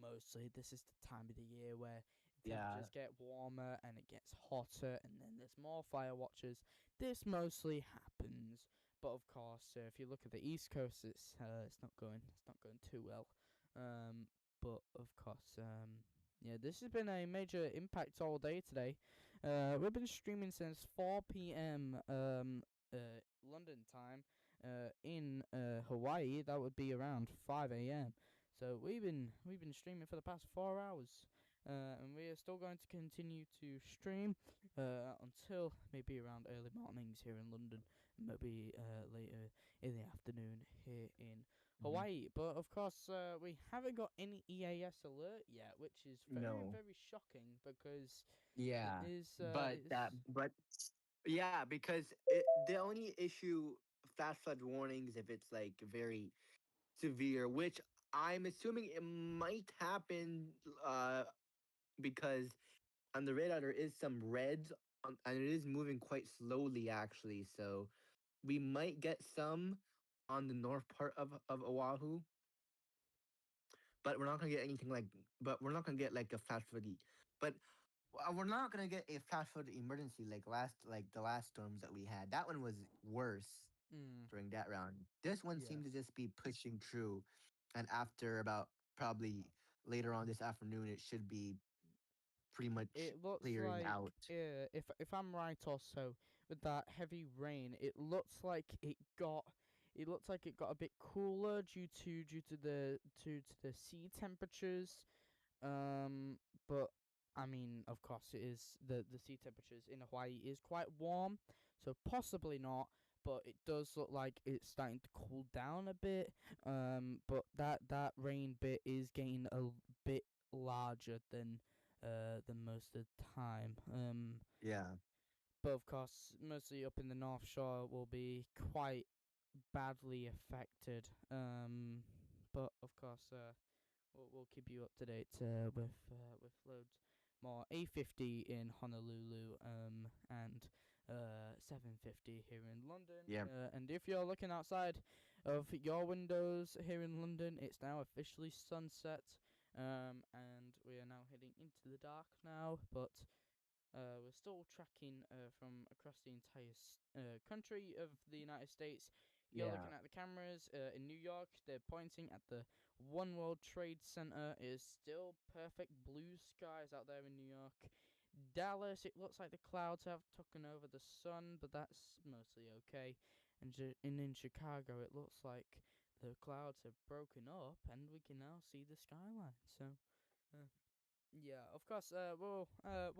mostly this is the time of the year where Yeah, temperatures get warmer and it gets hotter, and then there's more fire watches. This mostly happens, but of course, if you look at the East Coast, it's not going too well. Um, but of course, yeah, this has been a major impact all day today. We've been streaming since 4 p.m. London time. In Hawaii, that would be around 5 a.m. So we've been streaming for the past 4 hours, and we are still going to continue to stream until maybe around early mornings here in London, and maybe later in the afternoon here in mhm. Hawaii. But of course, we haven't got any EAS alert yet, which is very No. very shocking because it Yeah, is. but yeah, because the only issue flash flood warnings if it's like very severe, which I'm assuming it might happen, uh, because on the radar there is some reds and it is moving quite slowly actually. So we might get some on the north part of Oahu, but we're not gonna get anything like. But we're not gonna get like a flash flood. But we're not gonna get a flash flood emergency like the last storms that we had. That one was worse Mm, during that round. This one seemed to yes. just be pushing through, and after about probably later on this afternoon, it should be pretty much It looks clearing like, out. if I'm right also, with that heavy rain, it looks like it got a bit cooler due to the sea temperatures. But I mean, of course, it is the sea temperatures in Hawaii is quite warm, so possibly not. But it does look like it's starting to cool down a bit. But that rain bit is getting bit larger than most of the time. Yeah, But of course, mostly up in the North Shore will be quite badly affected. But of course, we'll keep you up to date with loads more. 8:50 in Honolulu, and 7:50 here in London. yeah, And if you're looking outside of your windows here in London, it's now officially sunset. And we are now heading into the dark now, but we're still tracking from across the entire country of the United States. You're yeah, looking at the cameras in New York. They're pointing at the One World Trade Center. It is still perfect blue skies out there in New York. Dallas, it looks like the clouds have taken over the sun, but that's mostly okay. And in Chicago, it looks like the clouds have broken up, and we can now see the skyline. So, uh, yeah, of course. We'll uh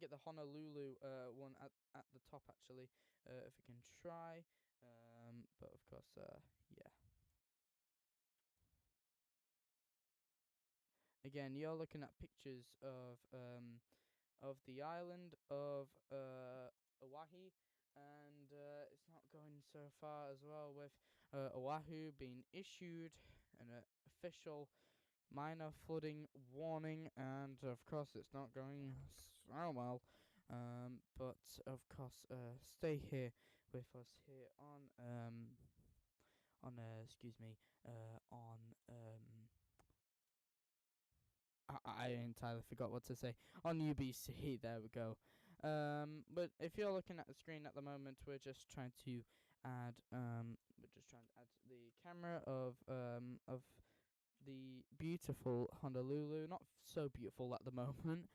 get the Honolulu one at the top actually, if we can try. But of course, yeah. Again, you're looking at pictures of the island of Oahu, and it's not going so far as well with Oahu being issued an official minor flooding warning, and of course it's not going so well. But of course, stay here with us here on I entirely forgot what to say. On UBC, there we go. But if you're looking at the screen at the moment, we're just trying to add the camera of the beautiful Honolulu. Not so beautiful at the moment,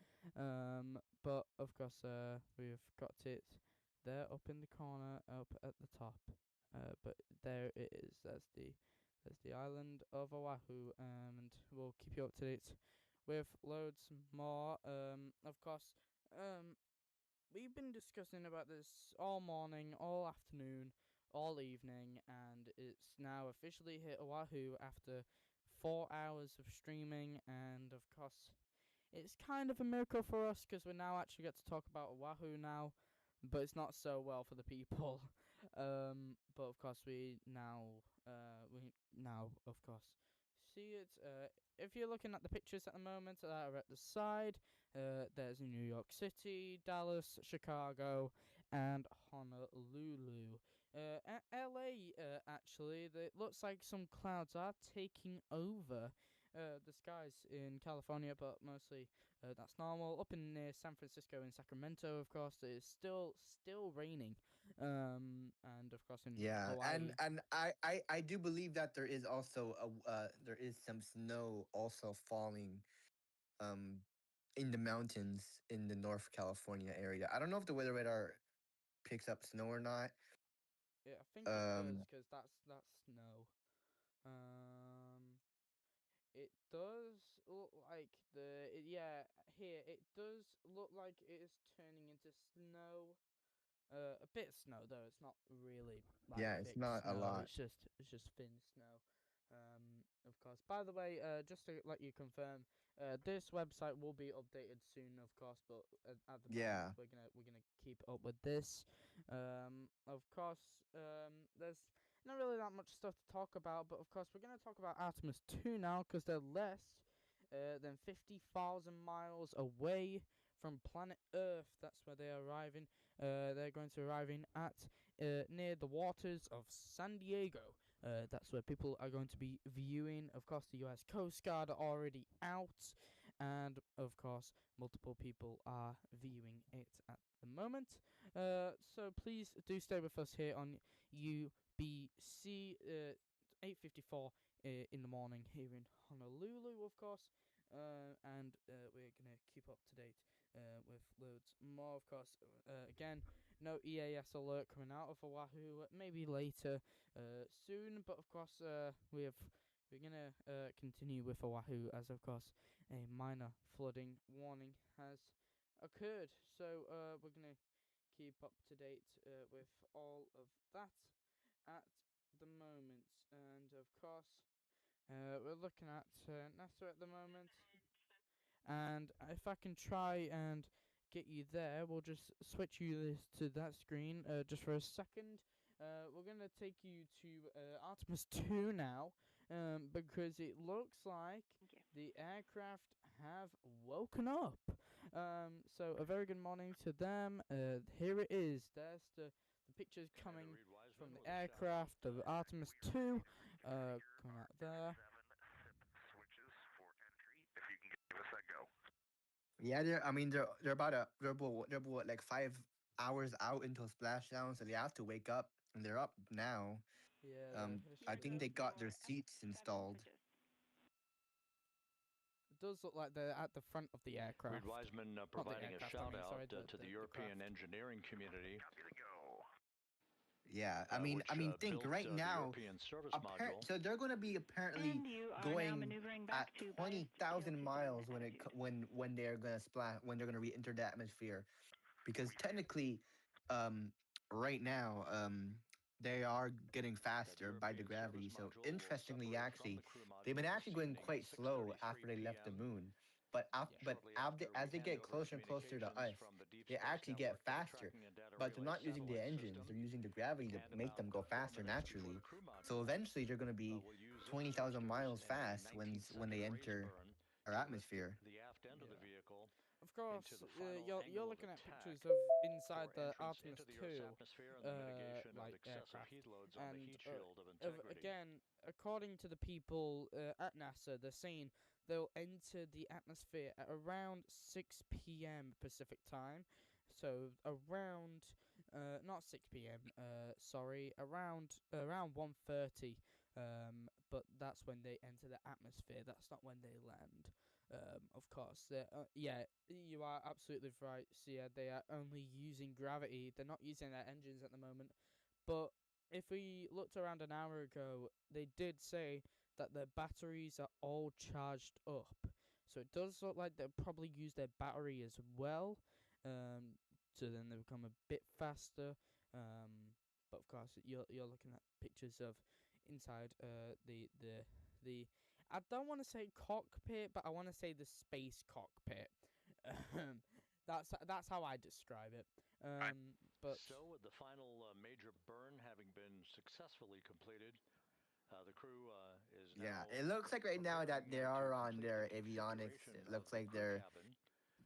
but of course we've got it there up in the corner, up at the top. But there it is. That's the island of Oahu, and we'll keep you up to date with loads more. Of course, we've been discussing about this all morning, all afternoon, all evening, and it's now officially hit Oahu after 4 hours of streaming. And of course, it's kind of a miracle for us because we now actually get to talk about Oahu now, but it's not so well for the people. But of course, we now of course see it. If you're looking at the pictures at the moment that are at the side, there's New York City, Dallas, Chicago, and Honolulu. LA, actually, it looks like some clouds are taking over the skies in California, but mostly that's normal. Up in near San Francisco and Sacramento, of course, it's still raining. And of course in Yeah, Hawaii. and I do believe that there is also there is some snow also falling um in the mountains in the North California area. I don't know if the weather radar picks up snow or not. Yeah, I think it does Um, because that's snow. Um, it does look like yeah, here it does look like it is turning into snow. A bit of snow though. It's not really like yeah, it's thick not a snow. lot. It's just thin snow. Of course. By the way, just to let you confirm, this website will be updated soon, of course. But at the moment, Yeah, we're gonna keep up with this. Of course, there's not really that much stuff to talk about, but of course, we're gonna talk about Artemis 2 now because they're less than 50,000 miles away from planet Earth. That's where they're arriving. They're going to arrive in at near the waters of San Diego. That's where people are going to be viewing. Of course, the U.S. Coast Guard are already out, and of course, multiple people are viewing it at the moment. So please do stay with us here on UBC 8:54 in the morning here in Honolulu, of course. And we're gonna keep up to date with loads more, of course. Again, no EAS alert coming out of Oahu. Maybe later, soon. But of course, we're gonna continue with Oahu as, of course, a minor flooding warning has occurred. So we're gonna keep up to date with all of that at the moment. And of course, we're looking at NASA at the moment. And if I can try and get you there, we'll just switch you to that screen just for a second. We're going to take you to Artemis 2 now, because it looks like Thank you. the aircraft have woken up. So a very good morning to them. Here it is. There's the pictures coming from the aircraft of Artemis 2, coming out there. Switches for entry. If you can give us that go. yeah. They're about like 5 hours out until splashdown, so they have to wake up, and they're up now. Yeah, I Yes, think sir, they got their for seats F7 installed. switches. it does look like they're at the front of the aircraft. Reed Wiseman Not the providing a aircraft, I shout mean, sorry, out to the the European craft. engineering community, Copy the go. Yeah, which think built right the now, European service module. so they're going to be apparently And you are now going maneuvering at back to bias 20,000 027 miles attitude. when they're going to when they're going to re-enter the atmosphere, because technically, um, right now, they are getting That faster by the European service gravity. So module will interestingly, separate from actually, the crew they've been module actually this going evening at quite slow 6:33 after they left the p.m. moon. Yeah. But Shortly after as we they hand get over closer and closer to communications us, from the Deep they Space actually get Network to the faster. Tracking and Data But they're Relay not using the satellite engines; they're system, using the gravity to and make them about go 4 faster minutes before the naturally. crew So module eventually, they're going to be will use its 20,000 thrusters miles in a fast when they 19-second raise enter burn our to lift atmosphere. the aft end of the Yeah. vehicle Of into course, the final you're angle of looking at attack pictures of inside for the entrance into Artemis the Earth's 2, atmosphere and the mitigation of like excessive aircraft, heat loads on the and heat shield of integrity. again, according to the people at NASA, they're saying they'll enter the atmosphere at around 6 p.m. Pacific time. So around, not 6 p.m. Sorry, around 1:30 But that's when they enter the atmosphere. That's not when they land. Of course, yeah, you are absolutely right, Sia. They are only using gravity. They're not using their engines at the moment. But if we looked around an hour ago, they did say that their batteries are all charged up. So it does look like they'll probably use their battery as well. So then they become a bit faster. But of course, you're looking at pictures of inside the I don't want to say cockpit, but I want to say the space cockpit. Um, that's how I describe it. But So, with the final major burn having been successfully completed, the crew is Yeah, now it looks like right now that preparing they are to on complete the their avionics. configuration It of looks the like crew they're cabin,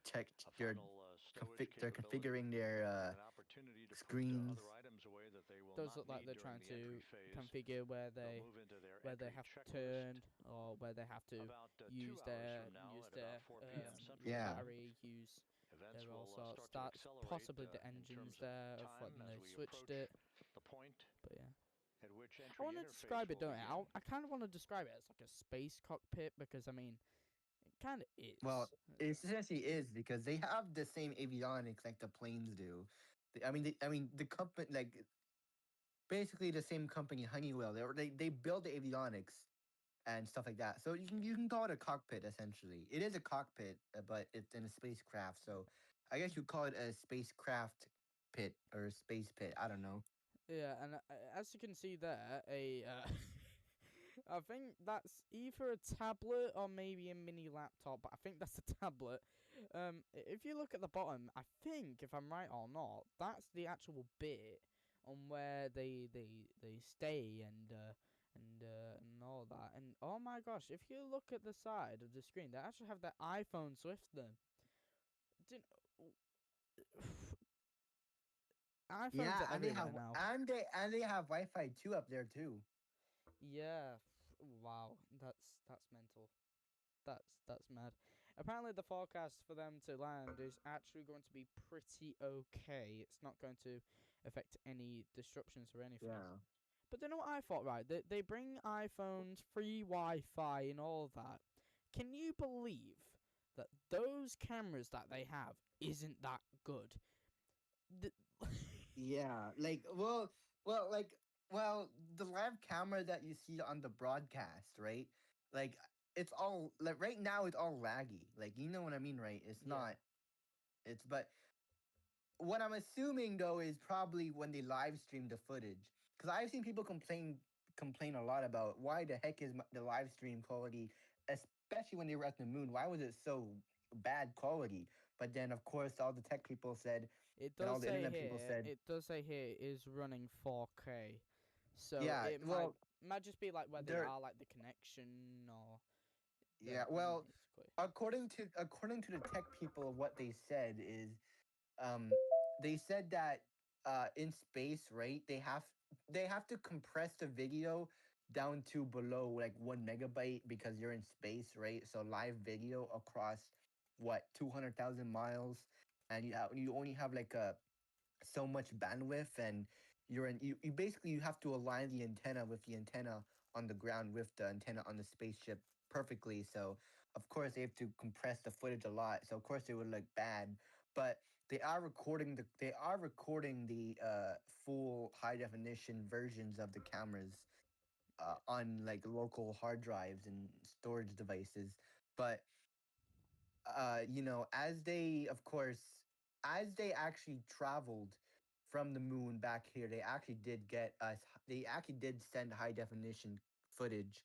checked. a final stowage They're capability, configuring their and an opportunity to put screens. other items away that they will does not look like need they're during trying the entry to phase. configure They'll move into their where they entry have to checklist turn, or where they have to about 2 hours from now at about 4 p.m. Central Yeah. Time. battery, use Events their all will sorts. start to That's accelerate possibly the in engines terms of there of time when as they we switched approach it. the point But yeah, at which I entry want to interface describe it, will don't I? begin. I kind of want to describe it as like a space cockpit, because I mean, it kind of Well, is. it essentially is because they have the same avionics like the planes do. I mean, the company, like basically the same company, Honeywell. They build the avionics and stuff like that. So you can call it a cockpit essentially. It is a cockpit, but it's in a spacecraft. So I guess you call it a spacecraft pit or a space pit. I don't know. Yeah, and as you can see there, I think that's either a tablet or maybe a mini laptop, but I think that's a tablet. If you look at the bottom, I think, if I'm right or not, that's the actual bit on where they stay and all that. And oh my gosh, if you look at the side of the screen, they actually have their iPhones with them. Didn't, iPhones Yeah, are everywhere now. and they have Wi-Fi too up there too. Yeah, wow, that's mental. That's mad. Apparently, the forecast for them to land is actually going to be pretty okay. It's not going to affect any disruptions or anything. Yeah. But you know what I thought? Right, they bring iPhones, free Wi-Fi, and all that. Can you believe that those cameras that they have isn't that good? The Yeah, well, the live camera that you see on the broadcast, right? Like, it's all like right now it's all laggy. Like, you know what I mean, right? It's yeah, not. It's but what I'm assuming though is probably when they live stream the footage, because I've seen people complain a lot about why the heck is the live stream quality, especially when they were at the moon. Why was it so bad quality? But then, of course, all the tech people said, it and does all the say internet people here. said, It does say here it is running 4K. So yeah, it well, might just be like where they they're are, like the connection or yeah, well, basically. according to the tech people, what they said is, um, they said that in space, right? They have to compress the video down to below like 1 megabyte because you're in space, right? So live video across what 200,000 miles, and you only have like a so much bandwidth, and you basically you have to align the antenna with the antenna on the ground with the antenna on the spaceship perfectly. So of course they have to compress the footage a lot, so of course it would look bad, but they are recording the full high definition versions of the cameras Yeah. on like local hard drives and storage devices. But you know, as they, of course, as they actually traveled from the moon back here, they actually did get us. They actually did send high definition footage.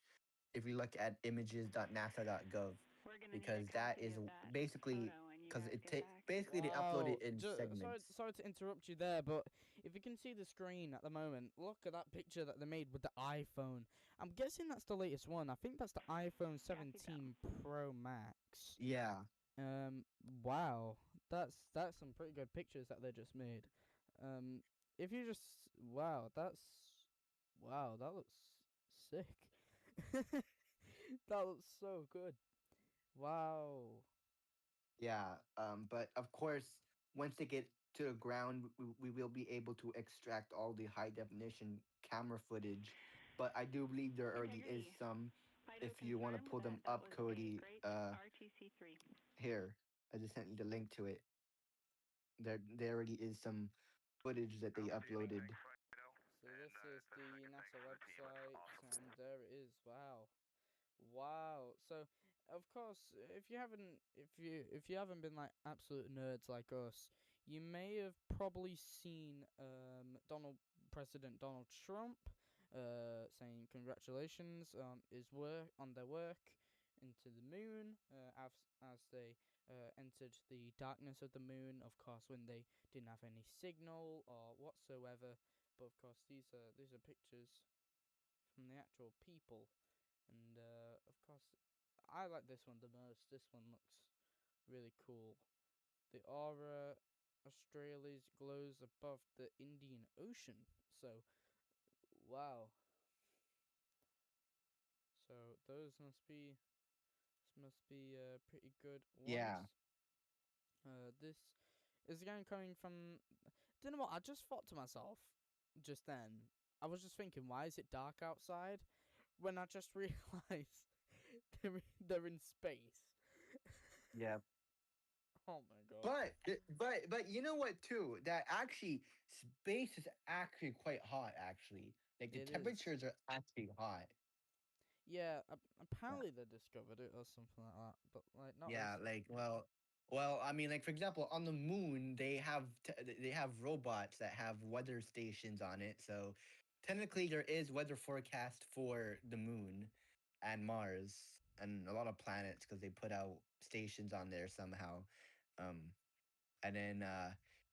If you look at images.nasa.gov, We're going to need a because that copy is of that basically photo when you because guys it get takes back. basically they upload Wow. it in segments. Sorry to interrupt you there, but if you can see the screen at the moment, look at that picture that they made with the iPhone. I'm guessing that's the latest one. I think that's the iPhone Copy that. 17 Pro Max. Yeah, Wow. That's some pretty good pictures that they just made. If you just wow, that looks sick. That looks so good. Wow. yeah. But of course, once they get to the ground, we will be able to extract all the high definition camera footage but I do believe there already is Integrity. some. FIDO If you want to confirmed pull that them that up, was a Cody, great RTC3. here, I just sent you the link to it. There already is some footage that they uploaded. So this is the NASA website, and there it is. Wow. Wow. So, of course, if you haven't been like absolute nerds like us, you may have probably seen President Donald Trump saying congratulations on his work on their work into the moon as they entered the darkness of the moon, of course, when they didn't have any signal or whatsoever. But of course, these are pictures from the actual people. And of course, I like this one the most. This one looks really cool. The aura Australis glows above the Indian Ocean. So, wow. So those must be pretty good Yeah, ones. This is again coming from. Do you know what? I just thought to myself just then. I was just thinking, why is it dark outside? When I just realised they're in space. yeah. Oh my god. But you know what too? That actually space is actually quite hot. Actually, like the It is. temperatures are actually hot. Yeah, Yeah. apparently they discovered it or something like that, but like not Yeah, us. like well, I mean, like for example, on the moon they have robots that have weather stations on it. So technically, there is weather forecast for the moon and Mars and a lot of planets because they put out stations on there somehow. Um, and then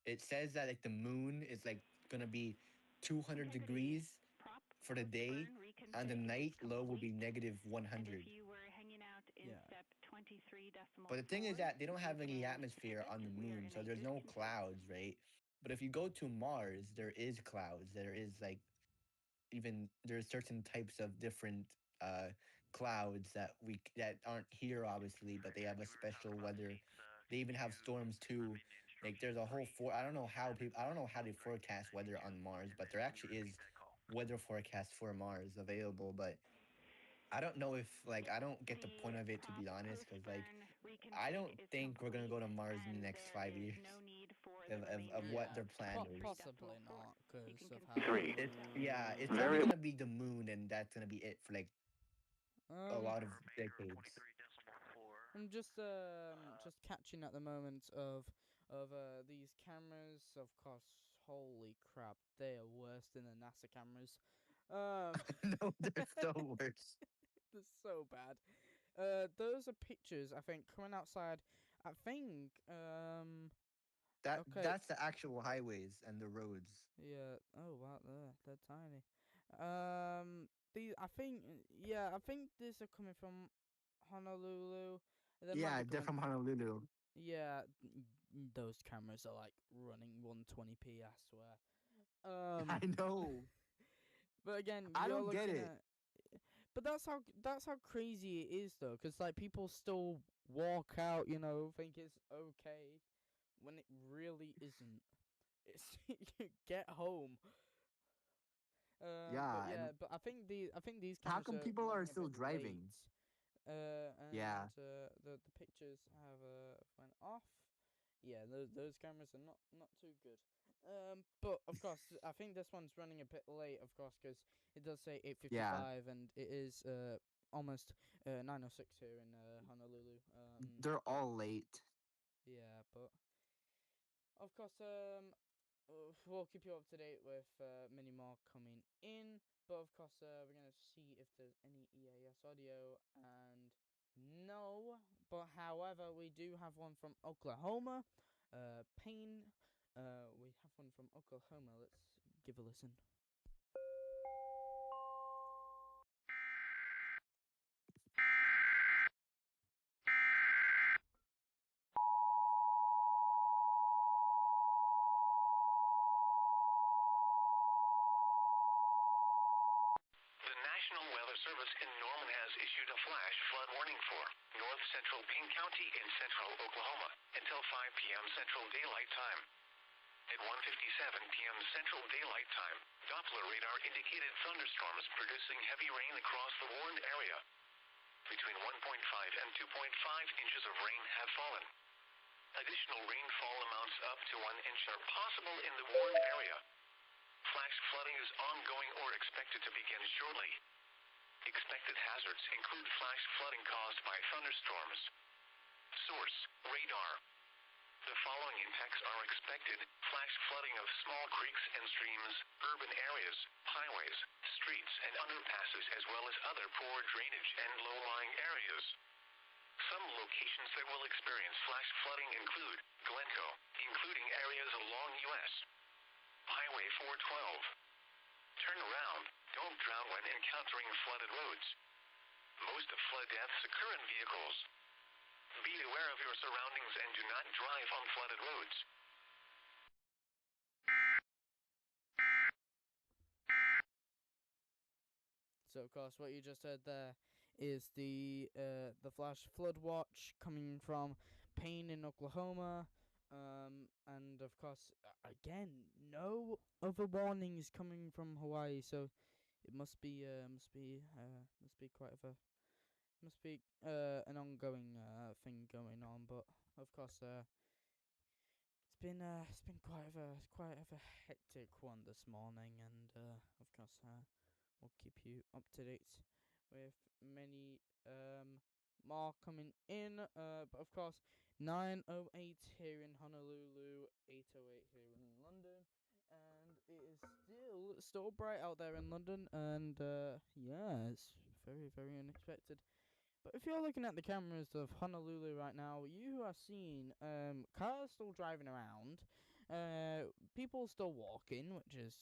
it says that like the moon is like gonna be 200 Integrity. degrees Prop. for the day, Burn and the reconfig night low will be complete. negative And if 100. you were hanging out in Yeah. step 23.4, But the thing is that they don't you have any can skip atmosphere it. on the We are moon, in so a there's good no config. clouds, right? But if you go to Mars, there is clouds. There is like even there's certain types of different clouds that aren't here obviously, but they have a special weather. They even have storms too. Like there's a whole I don't know how people I don't know how they forecast weather on Mars, but there actually is weather forecast for Mars available, but I don't know if like I don't get the The point of it to prop be honest, because like post-burn I reconfig don't is think we're gonna complete, go to Mars in the and next there 5 is years no need for the of remainder what Yeah, their of plan is. possibly 23.4. not You because can of configure how. it It's yourself. it's only gonna be the moon, and that's gonna be it for like a Um, lot of decades. I'm just catching at the moment of these cameras. Of course, holy crap, they are worse than the NASA cameras. Um, No, they're so worse. they're so bad. Those are pictures I think coming outside. I think okay. That's the actual highways and the roads. Yeah. Oh wow, they're tiny. These I think yeah, I think these are coming from Honolulu. They might Yeah, be they're coming. from Honolulu. Yeah, those cameras are like running 120p. I swear. I know. But again, I you're don't get looking it. at. But that's how crazy it is though, because like people still walk out, think it's okay when it really isn't. It's get home. But Yeah, yeah, and but I think these how cameras come are people are running a still bit driving? late. Yeah. And the pictures have went off. Yeah, those cameras are not too good. But of course, I think this one's running a bit late, of course, because it does say Yeah, 8:55, and it is almost 9:06 here in Honolulu. they're all late. Yeah, but of course, we'll keep you up to date with many more coming in. But of course, we're gonna see if there's any EAS audio, and no. But however, we do have one from Oklahoma. Payne. We have one from Oklahoma. Let's give a listen. The National Weather Service in Norman has issued a flash flood warning for north central Payne County in central Oklahoma until 5 p.m. Central Daylight Time. At 1:57 p.m. Central Daylight Time, Doppler radar indicated thunderstorms producing heavy rain across the warned area. Between 1.5 and 2.5 inches of rain have fallen. Additional rainfall amounts up to 1 inch are possible in the warned area. Flash flooding is ongoing or expected to begin shortly. Expected hazards include flash flooding caused by thunderstorms. Source: radar. The following impacts are expected: flash flooding of small creeks and streams, urban areas, highways, streets, and underpasses, as well as other poor drainage and low-lying areas. Some locations that will experience flash flooding include Glencoe, including areas along U.S. Highway 412. Turn around. Don't drown when encountering flooded roads. Most flood deaths occur in vehicles. Be aware of your surroundings and do not drive on flooded roads. So of course, what you just heard there is the flash flood watch coming from Payne in Oklahoma, and of course, again, no other warnings coming from Hawaii. So it must be quite of a must be an ongoing thing going on. But of course, it's been quite of a hectic one this morning, and of course, we'll keep you up to date with many more coming in. But of course, 9:08 here in Honolulu, 8:08 here in London, and it is still bright out there in London, and yeah, it's very unexpected. But if you're looking at the cameras of Honolulu right now, you are seeing cars still driving around, people still walking, which is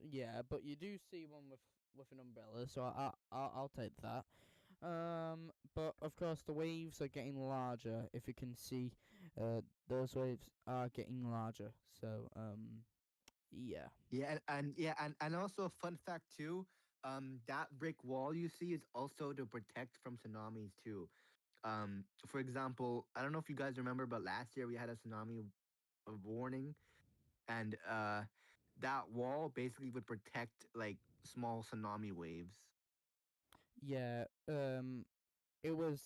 yeah, but you do see one with an umbrella, so I'll take that. But of course the waves are getting larger. If you can see, those waves are getting larger. So yeah. Yeah, and also a fun fact too. That brick wall you see is also to protect from tsunamis too. For example, I don't know if you guys remember, but last year we had a tsunami warning, and that wall basically would protect like small tsunami waves. Yeah, it was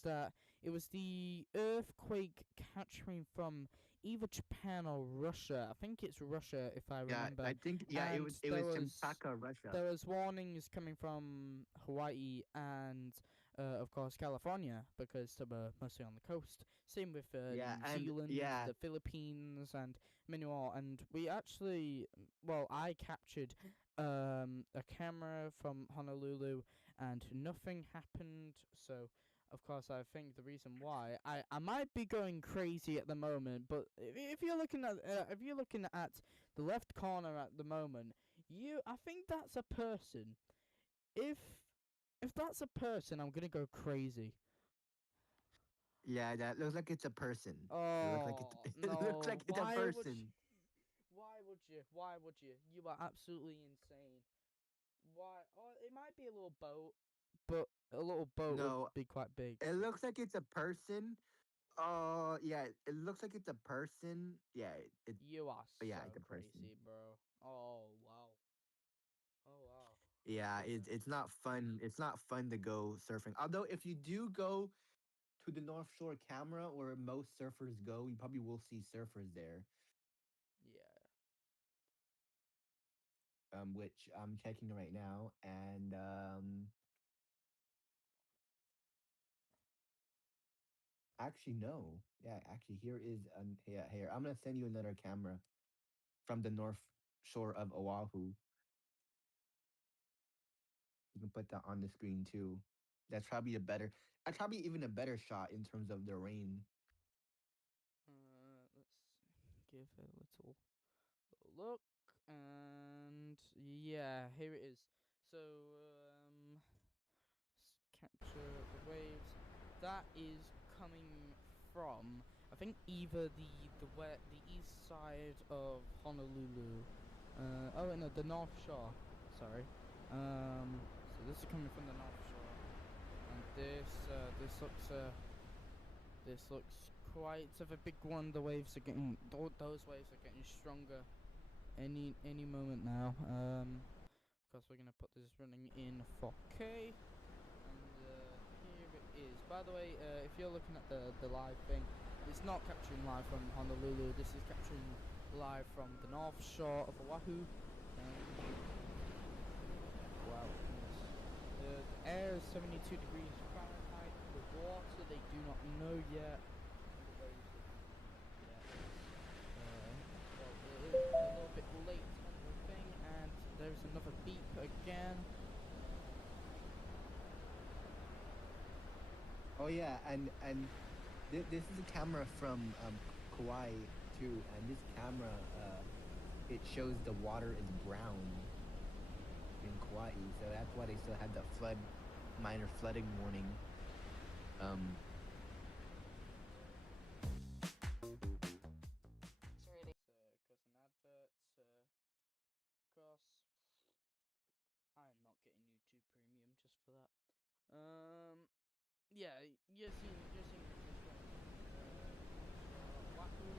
the earthquake catching from either Japan or Russia. I think it's Russia, if I Yeah, remember. I think it And was Shimsaka, Russia. there was warnings coming from Hawaii and of course California, because they were mostly on the coast. Same with Yeah, New and Zealand, yeah, the Philippines, and many more. And we actually, well, I captured a camera from Honolulu, and nothing happened. So of course, I think the reason why I might be going crazy at the moment, but if you're looking at the left corner at the moment, I think that's a person. If that's a person, I'm gonna go crazy. yeah, that looks like it's a person. It looks like Oh it looks like no! it's a Why would you? person. Why would you? Why would you? You are absolutely insane. Why? Oh, it might be a little boat, but a little boat would No, be quite big. it looks like it's a person. Oh, yeah, it looks like it's a person. You are Yeah, so it's a person. crazy, bro. Oh wow. Oh wow. My Yeah, goodness. it's not fun. It's not fun to go surfing. Although if you do go to the North Shore camera where most surfers go, you probably will see surfers there. Yeah. Which I'm checking right now, and actually no, yeah, actually here is yeah, here I'm gonna send you another camera from the North Shore of Oahu. You can put that on the screen too. That's probably a better. That's probably even a better shot in terms of the rain. Let's give a little look, and yeah, here it is. So capture the waves. That is coming from, I think, either the east side of Honolulu. Oh no, the North Shore. Sorry. So this is coming from the North Shore, and this looks quite of a big one. The waves are getting those waves are getting stronger any moment now. Of course, we're gonna put this running in 4K, and here it is. By the way, if you're looking at the live thing, it's not capturing live from Honolulu. This is capturing live from the North Shore of Oahu. Wow. The air is 72 degrees Fahrenheit. The water they do not know yet. The waves they do not know yet. Well, it is a little bit late on the thing, and there's another beep again. Oh yeah, and this is a camera from Kauai too, and this camera it shows the water is brown in Kauai, so that's why they still had the minor flooding warning. Because an advert, course, I'm not getting YouTube Premium just for that. Yeah, you're seeing this one. Wahoo.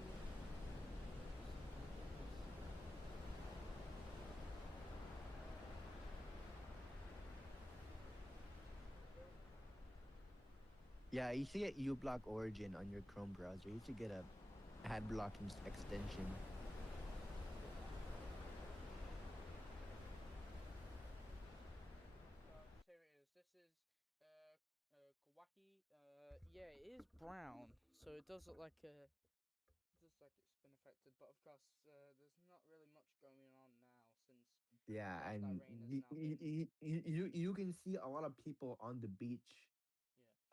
Yeah, you should get uBlock Origin on your Chrome browser. You should get a ad blocking extension. Here it is. This is Kauai. Yeah, it is brown, so it does look like it's been affected. But of course, there's not really much going on now since Yeah, that and rain has now been. you can see a lot of people on the beach.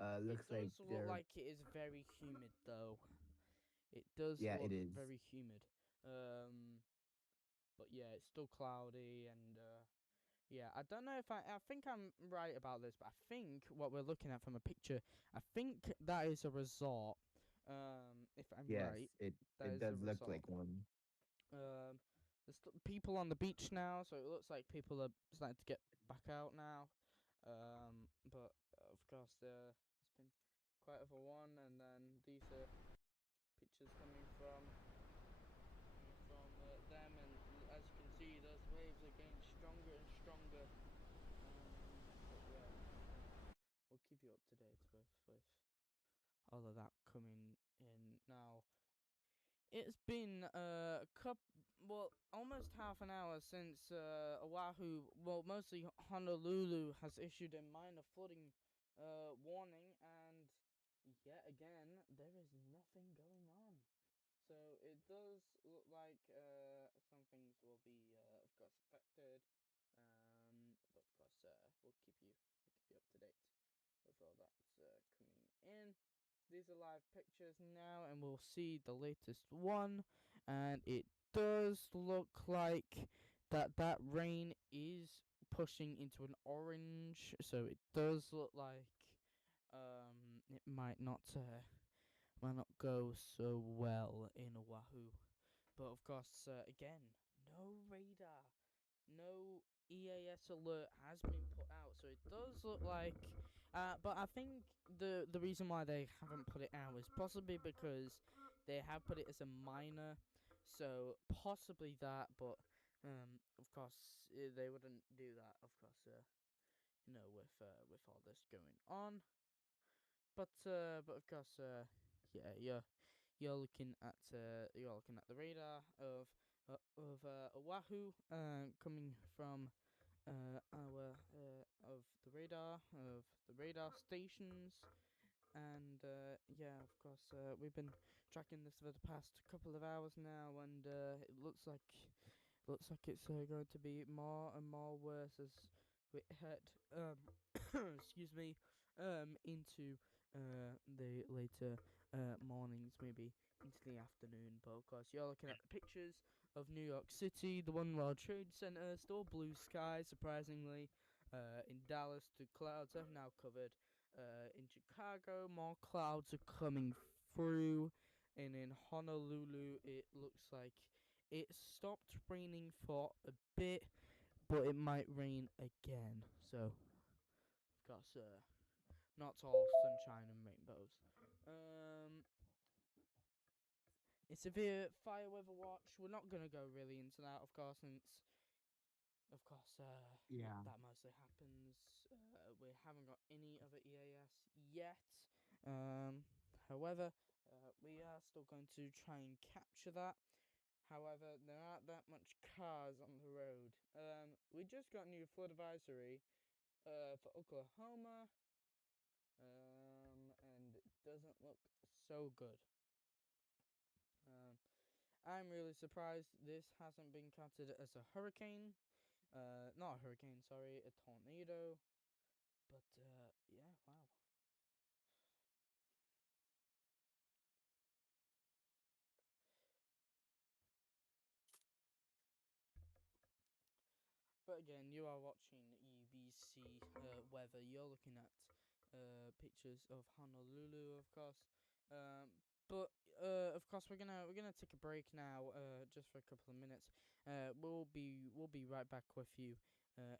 Yeah. Looks It like does look they're like it is very humid though. It does yeah, look it is. very humid. But yeah, it's still cloudy and yeah, I don't know if I think I'm right about this, but I think what we're looking at from a picture, I think that is a resort. If I'm Yes, right, that it is does a look resort. like one. There's people on the beach now, so it looks like people are starting to get back out now. But of course, it's been quite of a one, and then these are pictures coming from them, and as you can see, those waves are getting stronger and stronger. But yeah, we'll keep you up to date with all of that coming in now. It's been almost half an hour since Oahu, well, mostly Honolulu, has issued a minor flooding warning, and yet again, there is nothing going on. So it does look like some things will be, of course, affected. But of course, we'll keep you up to date with all that's coming in. These are live pictures now, and we'll see the latest one. And it does look like that rain is pushing into an orange, so it does look like it might not go so well in Oahu. But of course, again, no radar, no EAS alert has been put out, so it does look like. But I think the reason why they haven't put it out is possibly because they have put it as a minor, so possibly that. But of course, they wouldn't do that. Of course, with all this going on. But of course, yeah, you're looking at the radar of Oahu, coming from our of the radar stations, and yeah, of course, we've been tracking this for the past couple of hours now, and it looks like it's going to be more and more worse as we head excuse me into the later mornings, maybe into the afternoon. But of course, you're looking at the pictures of New York City, the One World Trade Center, still blue sky, surprisingly. In Dallas, the clouds have now covered. In Chicago, more clouds are coming through. And in Honolulu, it looks like it stopped raining for a bit, but it might rain again. So, of course, not all sunshine and rainbows. a severe fire weather watch. We're not going to go really into that, of course, since, of course, Yeah. that mostly happens. We haven't got any other EAS yet. However, we are still going to try and capture that. However, there aren't that much cars on the road. We just got a new flood advisory for Oklahoma, and it doesn't look so good. I'm really surprised this hasn't been counted as a hurricane. Not a hurricane, sorry, a tornado. But, yeah, wow. But again, you are watching UBC weather. You're looking at pictures of Honolulu, of course. But of course, we're gonna take a break now, just for a couple of minutes. We'll be right back with you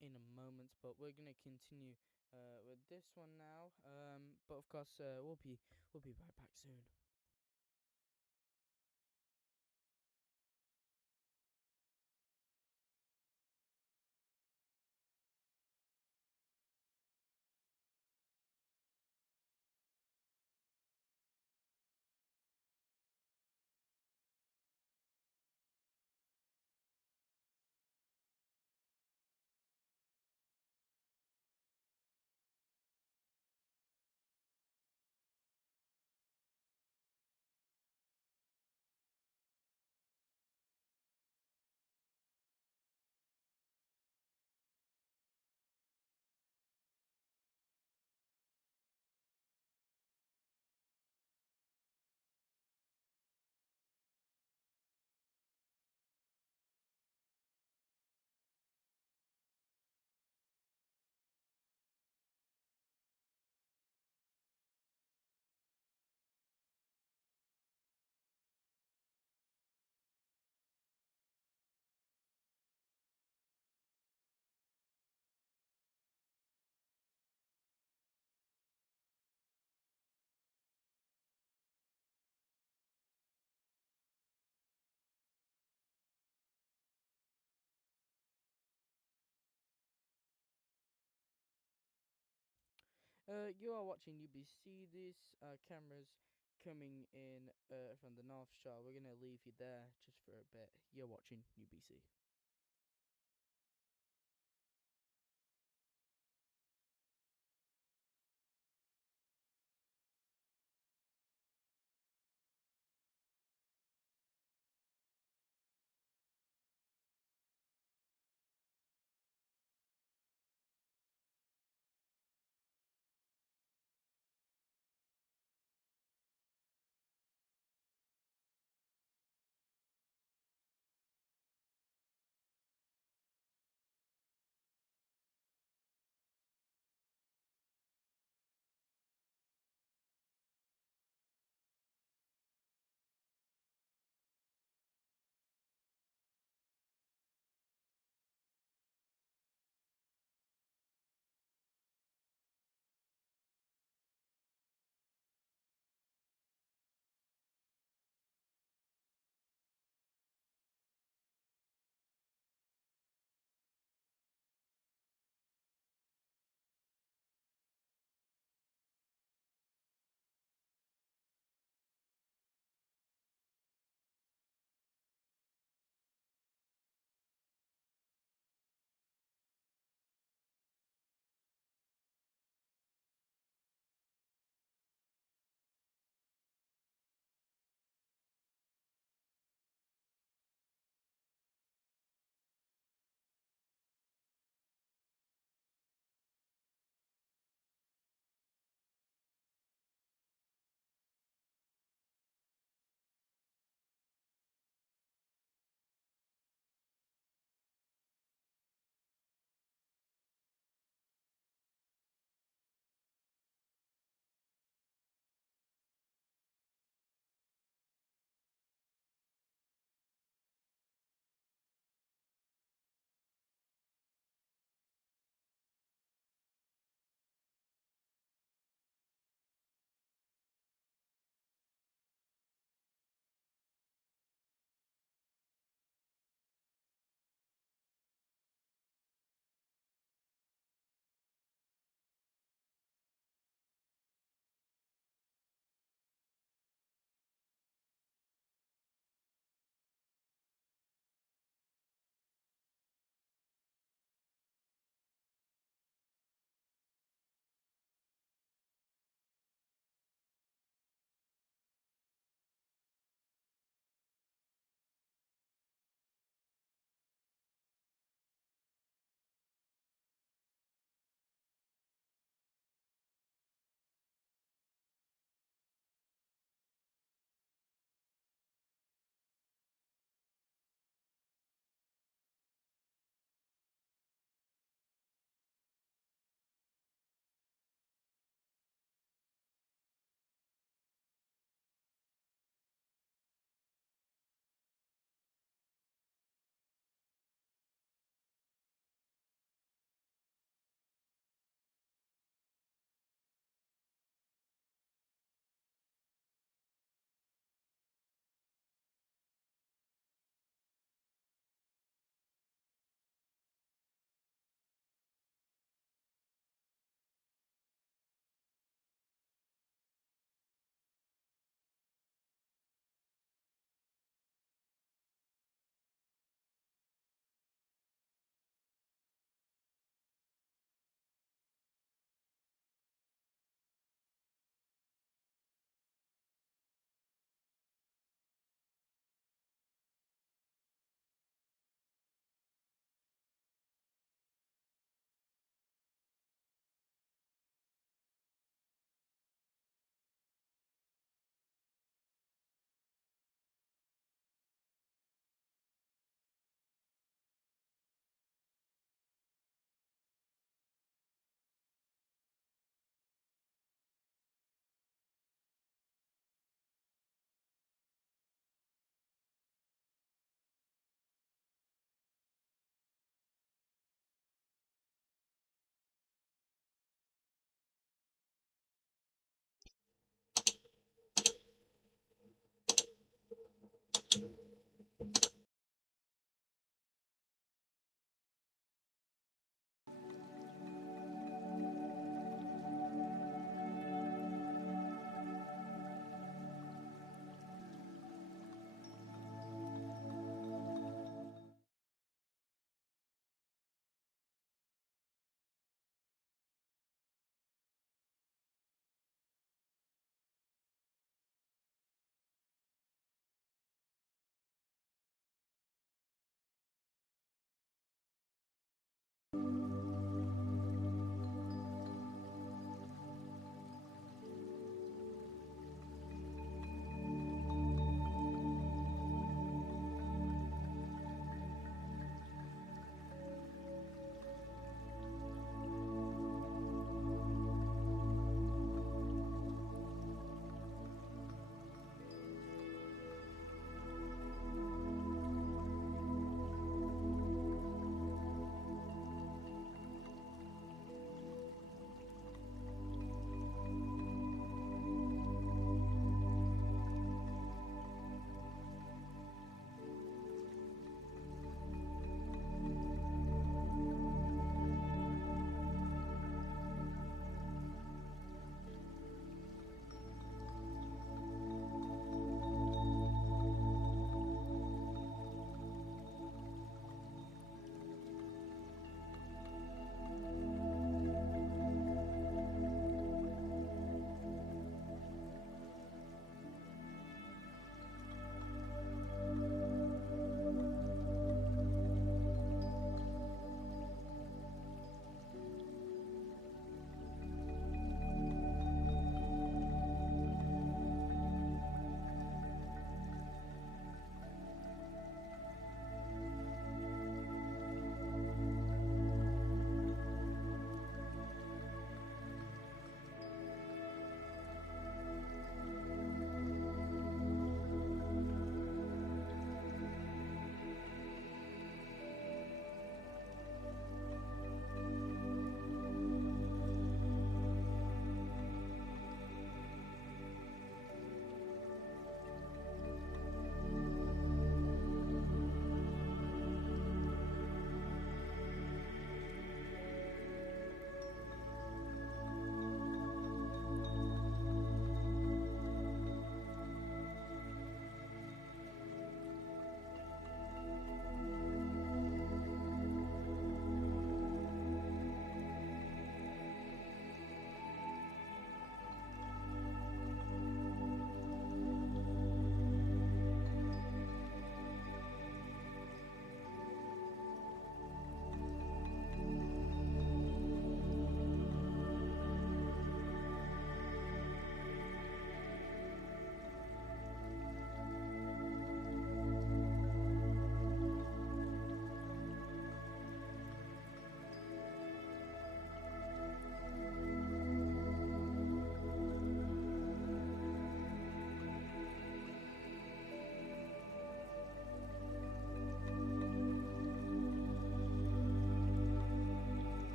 in a moment. But we're gonna continue with this one now. But of course, we'll be right back soon. You are watching UBC. This camera's coming in from the North Shore. We're gonna leave you there just for a bit. You're watching UBC.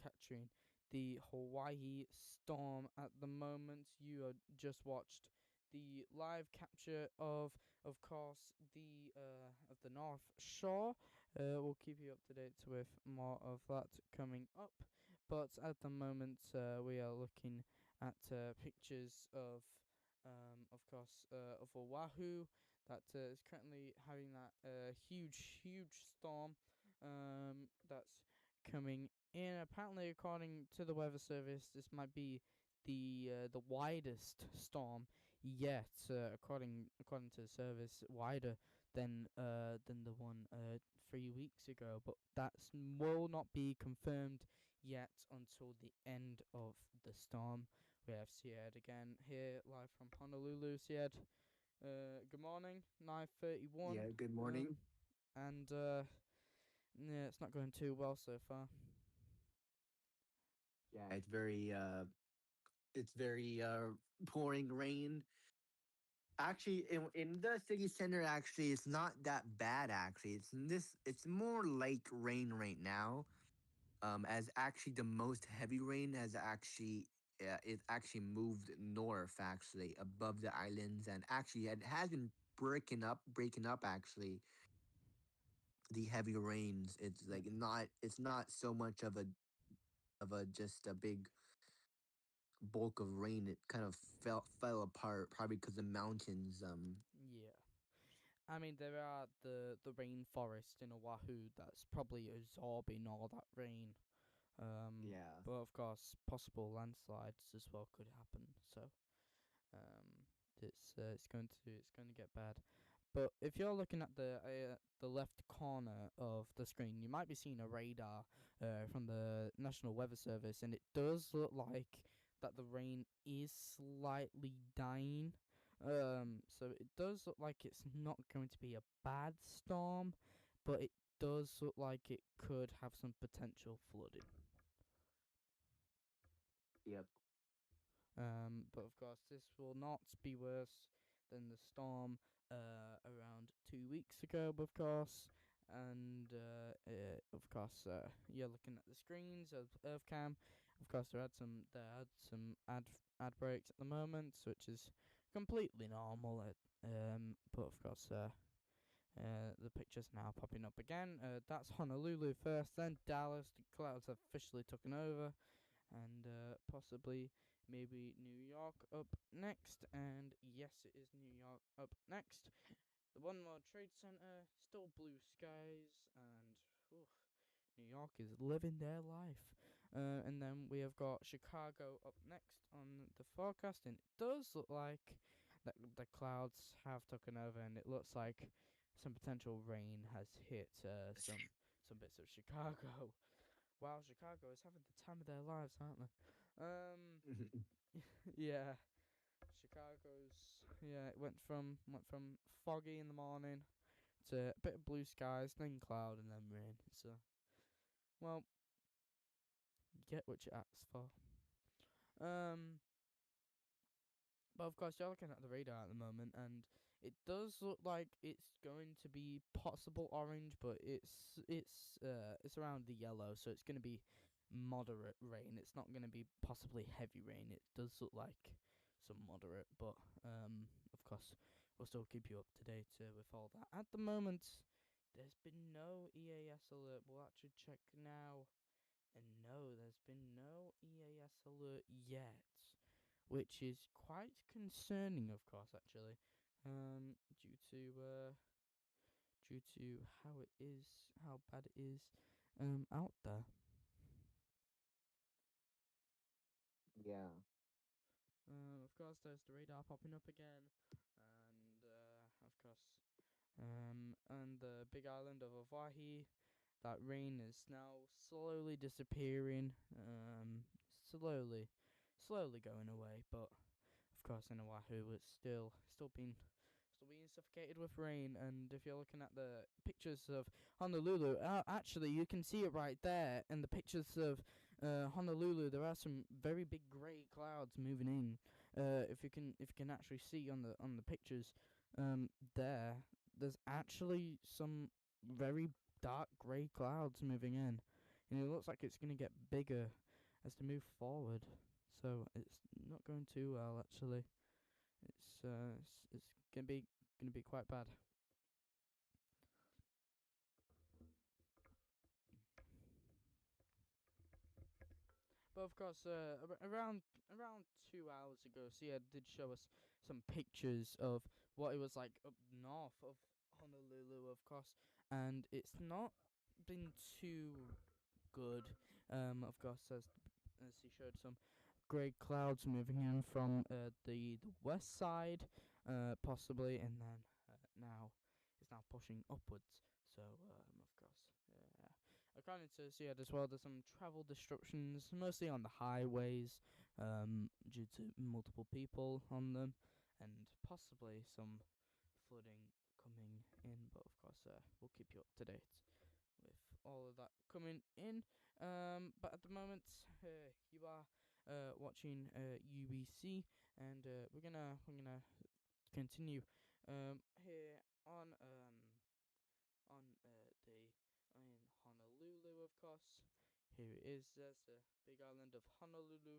capturing the Hawaii storm at the moment. You just watched the live capture of course, the North Shore. We'll keep you up to date with more of that coming up. But at the moment, we are looking at pictures of course, of Oahu that is currently having that huge storm that's coming in. Apparently, according to the weather service, this might be the widest storm yet. According to the service, wider than the one 3 weeks ago. But that will not be confirmed yet until the end of the storm. We have Syed again here live from Honolulu. Syed, good morning. 9:31. Yeah, good morning. And yeah, it's not going too well so far. Yeah, it's very pouring rain. Actually, in the city center, actually, it's not that bad. Actually, it's more light rain right now. As actually the most heavy rain has actually it actually moved north, actually above the islands, and actually it has been breaking up actually the heavy rains. It's Yeah. like it's not so much of a just a big bulk of rain. It kind of fell apart, probably because the mountains. Yeah. I mean, there are the rainforest in Oahu that's probably absorbing all that rain. Yeah. But of course, possible landslides as well could happen. So, it's going to get bad. But if you're looking at the left corner of the screen, you might be seeing a radar from the National Weather Service, and it does look like that the rain is slightly dying. So it does look like it's not going to be a bad storm, but it does look like it could have some potential flooding. Yep. But of course, this will not be worse than the storm around 2 weeks ago, of course. And of course, you're looking at the screens of EarthCam. Of course, there had some ad breaks at the moment, which is completely normal. But of course, the pictures now popping up again. That's Honolulu first, then Dallas. The clouds have officially taken over, and possibly maybe New York up next. And yes, it is New York up next. The One World Trade Center, still blue skies, and oof, New York is living their life. And then we have got Chicago up next on the forecast, and it does look like that the clouds have taken over, and it looks like some potential rain has hit some bits of Chicago. Wow, Chicago is having the time of their lives, aren't they? Yeah, it went from foggy in the morning to a bit of blue skies, then cloud, and then rain. So, well, you get what you ask for. Um, But of course, you're looking at the radar at the moment, and it does look like it's going to be possible orange, but it's around the yellow, so it's going to be moderate rain. It's not going to be possibly heavy rain. It does look like some moderate, but of course, we'll still keep you up to date with all that. At the moment, there's been no EAS alert. We'll actually check now, and no, there's been no EAS alert yet, which is quite concerning, of course, actually, due to how bad it is, out there. Yeah. Of course, there's the radar popping up again, and of course, and the big island of Hawaii, that rain is now slowly disappearing, slowly going away, but of course, in Oahu, it's still being suffocated with rain. And if you're looking at the pictures of Honolulu, actually, you can see it right there. In the pictures of Honolulu, there are some very big grey clouds moving in. If you can actually see on the pictures, there's actually some very dark grey clouds moving in. and it looks like it's going to get bigger as they move forward. So it's not going too well, actually. It's gonna be quite bad. But of course, around 2 hours ago, Sia did show us some pictures of what it was like up north of Honolulu, of course, and it's not been too good. Of course, as he showed some grey clouds moving in from the west side, possibly, and then now it's now pushing upwards. So, of course, according to Seattle as well, there's some travel disruptions, mostly on the highways, due to multiple people on them, and possibly some flooding coming in. But of course, we'll keep you up to date with all of that coming in. But at the moment, you are watching UBC, and we're gonna continue here on the in Honolulu, of course. Here it is. There's the big island of Honolulu.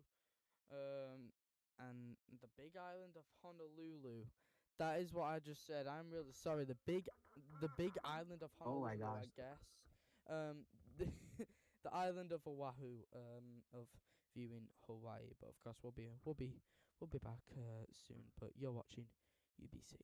And the big island of Honolulu. That is what I just said. I'm really sorry. The big island of Oh my Honolulu, gosh. I guess. The, the island of Oahu. Of viewing Hawaii, but of course we'll be back soon. But you're watching UBC.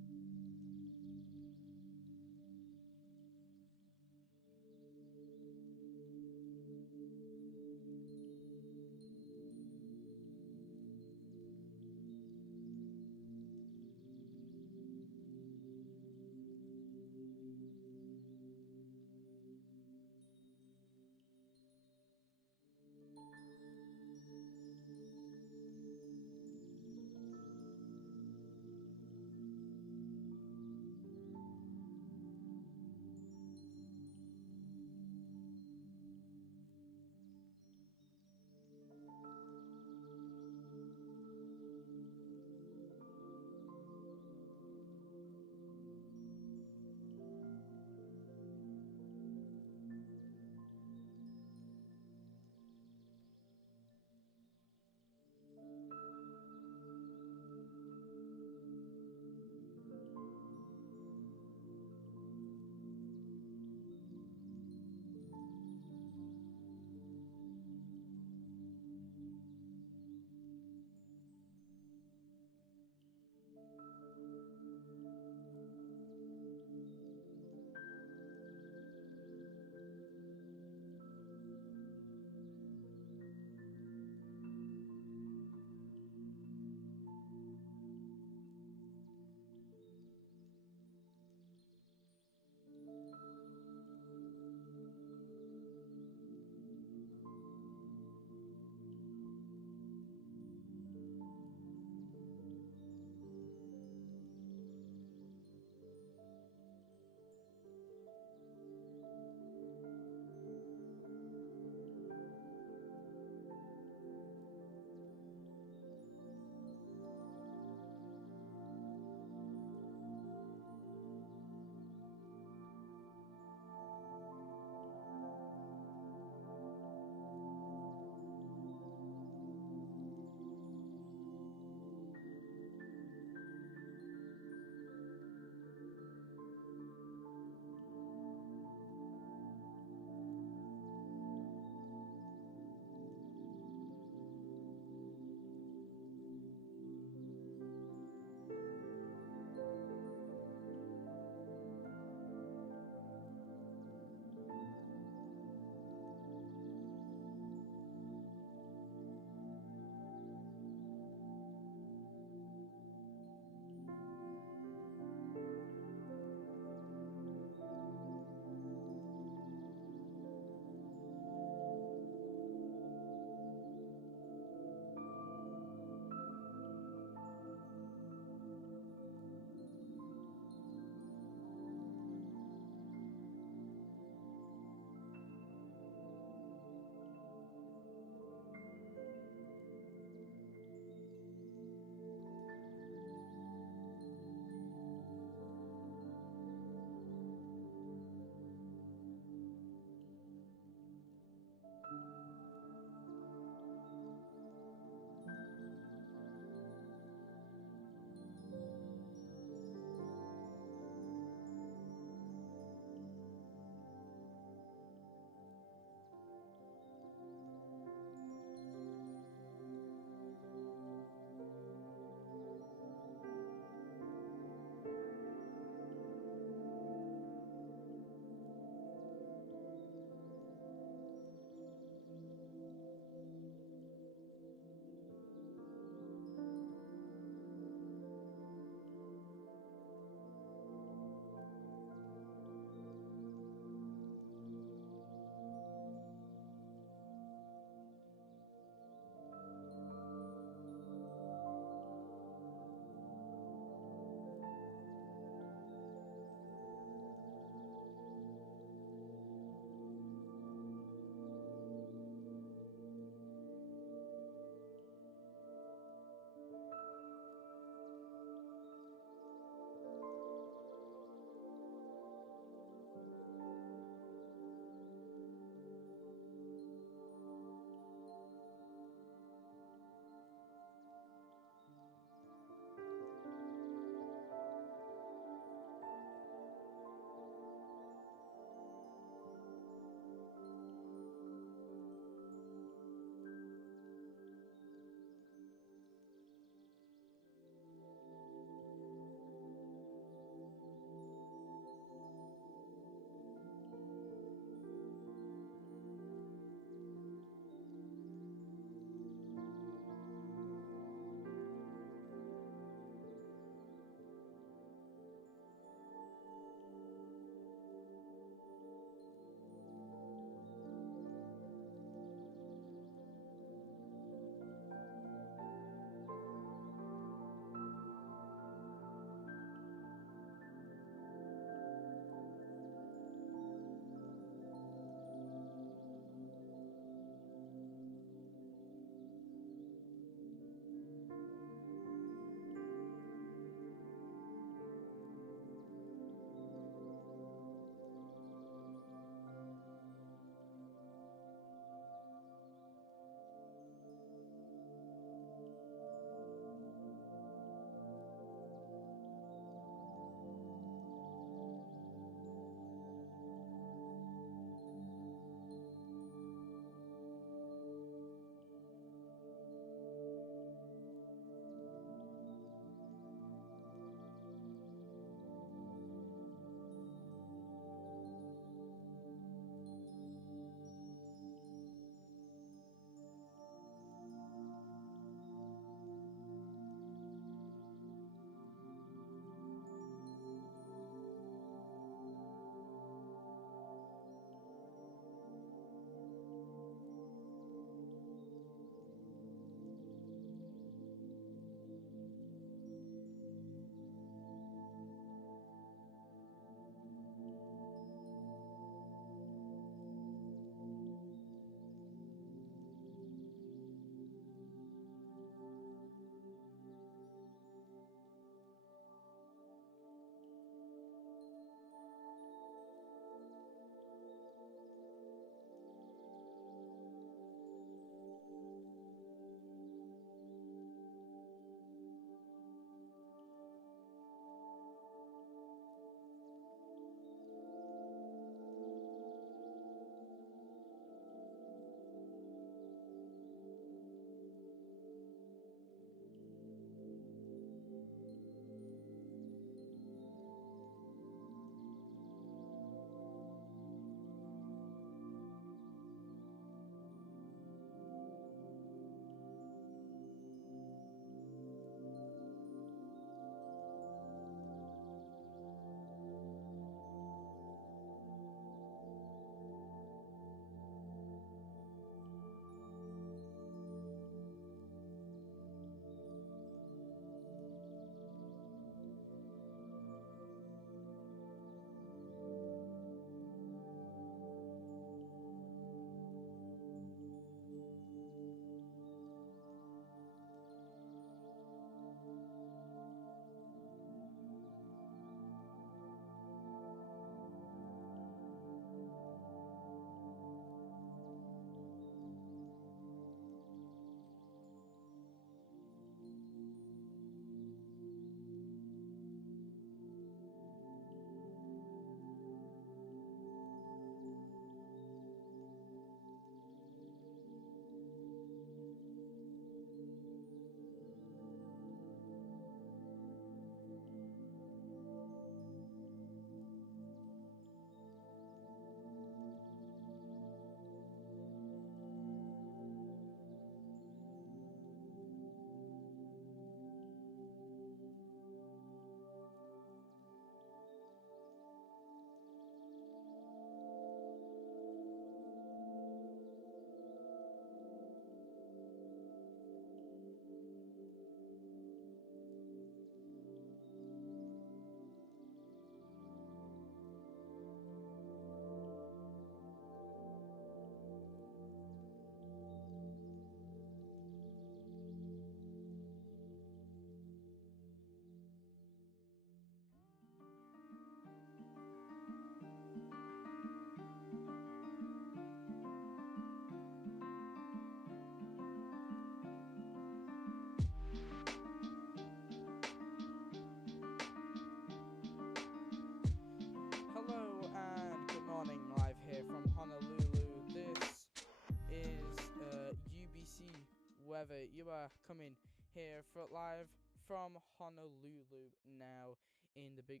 weather. You are coming here for live from Honolulu now in the big,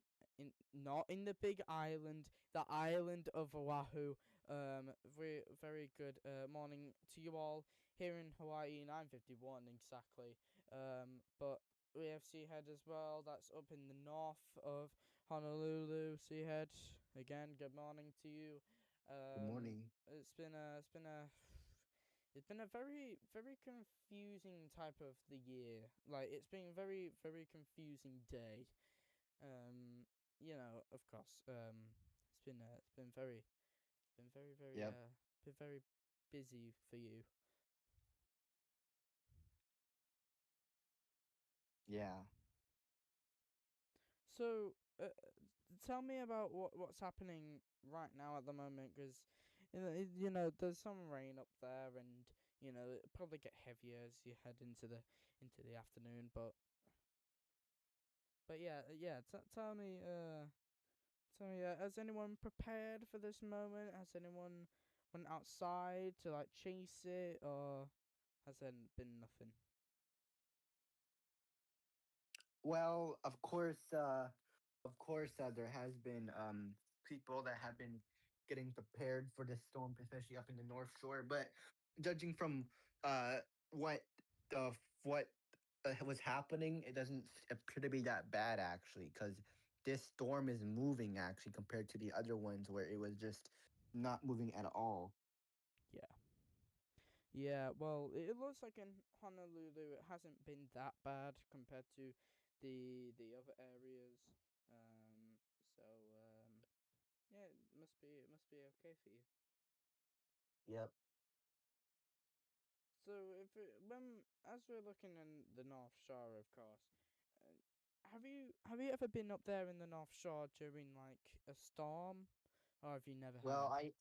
not in the big island, the island of Oahu. Very good morning to you all here in Hawaii. 9:51 exactly. But we have Seahead as well. That's up in the north of Honolulu. Seahead, again, good morning to you. Good morning. It's been a very confusing type of the year. Like, it's been very confusing day. Of course. Yep. Been very busy for you. Yeah. So, tell me about what's happening right now at the moment, because there's some rain up there, and it'll probably get heavier as you head into the afternoon. But yeah. Tell me, has anyone prepared for this moment? Has anyone went outside to like chase it, or has there been nothing? Well, there has been people that have been getting prepared for this storm, especially up in the North Shore. But judging from uh what what was happening, it doesn't appear to be that bad actually, because this storm is moving actually compared to the other ones where it was just not moving at all. Yeah. Yeah, well, it looks like in Honolulu it hasn't been that bad compared to the other areas. Um, so yeah, it must be okay for you. Yep. So when as we're looking in the North Shore, of course, uh, have you ever been up there in the North Shore during like a storm, or have you never Well, had?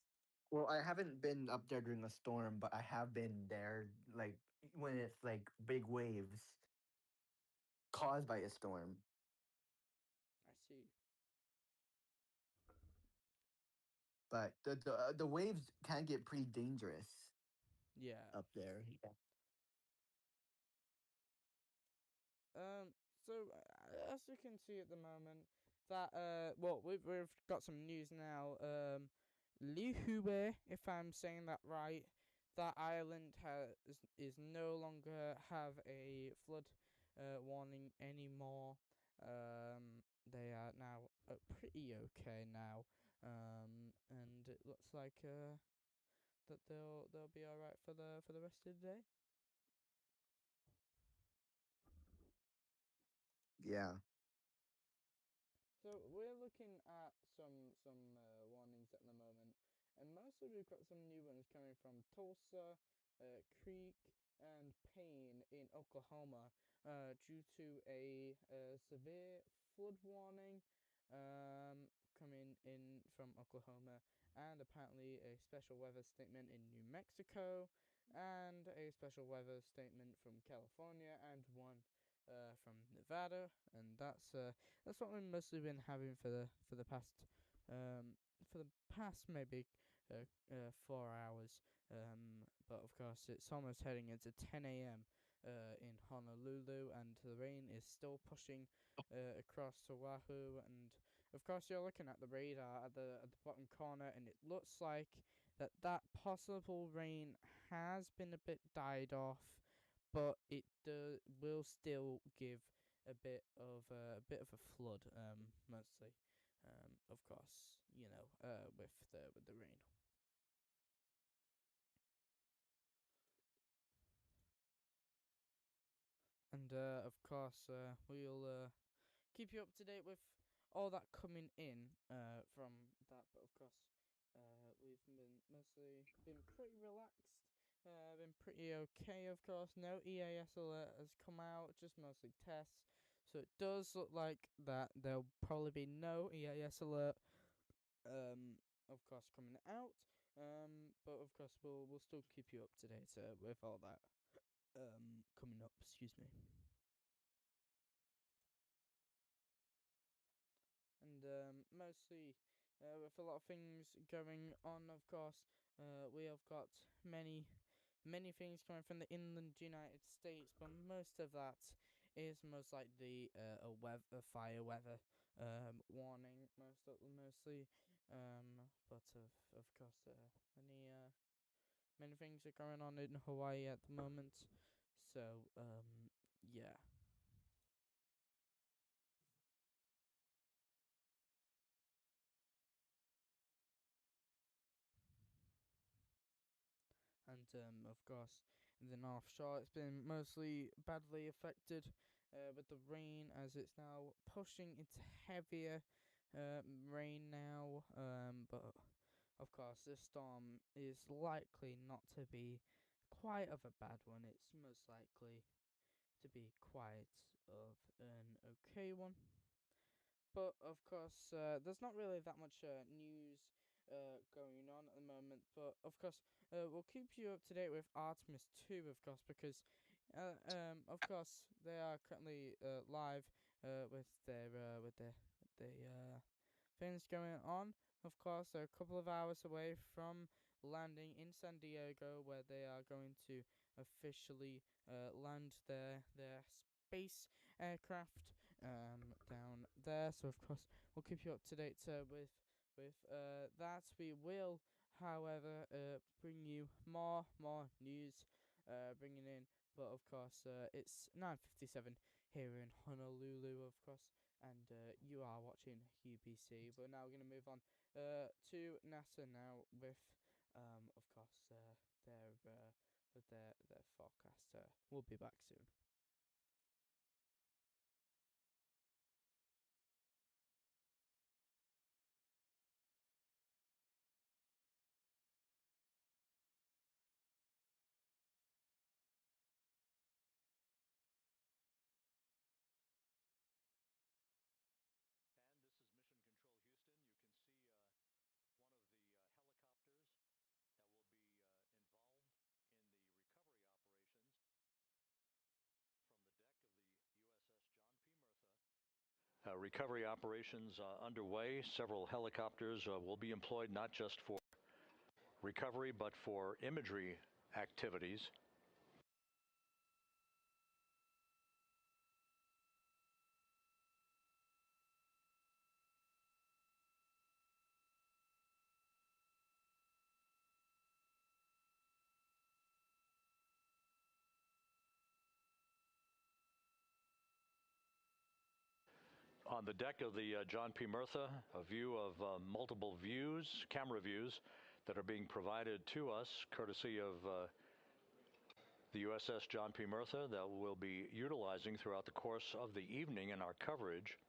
I haven't been up there during a storm, but I have been there like when it's like big waves caused by a storm. I see. But the waves can get pretty dangerous Yeah. up there. Yeah. Um. So as you can see at the moment, that well, we've got some news now. Lihue, if I'm saying that right, that island is no longer have a flood warning anymore. They are now pretty okay now. And it looks like that they'll be all right for the rest of the day. Yeah. So we're looking at some warnings at the moment, and mostly we've got some new ones coming from Tulsa, Creek, and Payne in Oklahoma, due to a severe flood warning, coming in from Oklahoma, and apparently a special weather statement in New Mexico, and a special weather statement from California, and one from Nevada, and that's what we've mostly been having um for the past maybe 4 hours. But of course it's almost heading into 10 a.m. In Honolulu, and the rain is still pushing across Oahu, and of course you're looking at the radar at the bottom corner, and it looks like that possible rain has been a bit died off, but it will still give a bit of a flood, mostly, of course, with the rain. And of course, we'll keep you up to date with all that coming in from that. But of course, we've been mostly been pretty relaxed. Been pretty okay, of course. No EAS alert has come out, just mostly tests. So it does look like that there'll probably be no EAS alert, of course, coming out. But of course, we'll still keep you up to date with all that coming up. Excuse me. And mostly with a lot of things going on, of course, we have got many many things coming from the inland United States, but most of that is most likely a fire weather warning, mostly. But of course, many things are going on in Hawaii at the moment. So yeah. And of course, in the North Shore, it's been mostly badly affected with the rain, as it's now pushing into heavier rain now. But of course, this storm is likely not to be quite of a bad one. It's most likely to be quite of an okay one. But of course, there's not really that much news going on at the moment. But of course, we'll keep you up to date with Artemis 2, of course, because of course they are currently live with the things going on. Of course, they're a couple of hours away from landing in San Diego, where they are going to officially land their space aircraft down there. So of course, we'll keep you up to date with that. We will, however, bring you more news, bringing in. But of course, it's 9:57 here in Honolulu, of course, and you are watching UBC. But now we're going to move on to NASA now with, of course, their forecast. We'll be back soon. And this is Mission Control Houston. You can see one of the helicopters that will be involved in the recovery operations from the deck of the USS John P. Murtha. Recovery operations underway. Several helicopters will be employed not just for recovery but for imagery activities. On the deck of the John P. Murtha, a view of multiple views, camera views, that are being provided to us courtesy of the USS John P. Murtha that we'll be utilizing throughout the course of the evening in our coverage.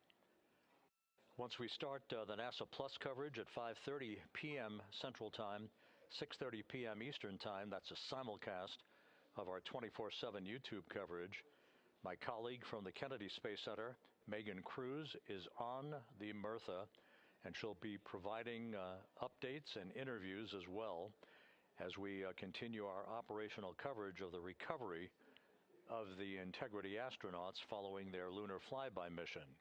Once we start the NASA Plus coverage at 5:30 p.m. Central Time, 6:30 p.m. Eastern Time, that's a simulcast of our 24/7 YouTube coverage. My colleague from the Kennedy Space Center, Megan Cruz, is on the Murtha, and she'll be providing updates and interviews as well as we continue our operational coverage of the recovery of the Integrity astronauts following their lunar flyby mission.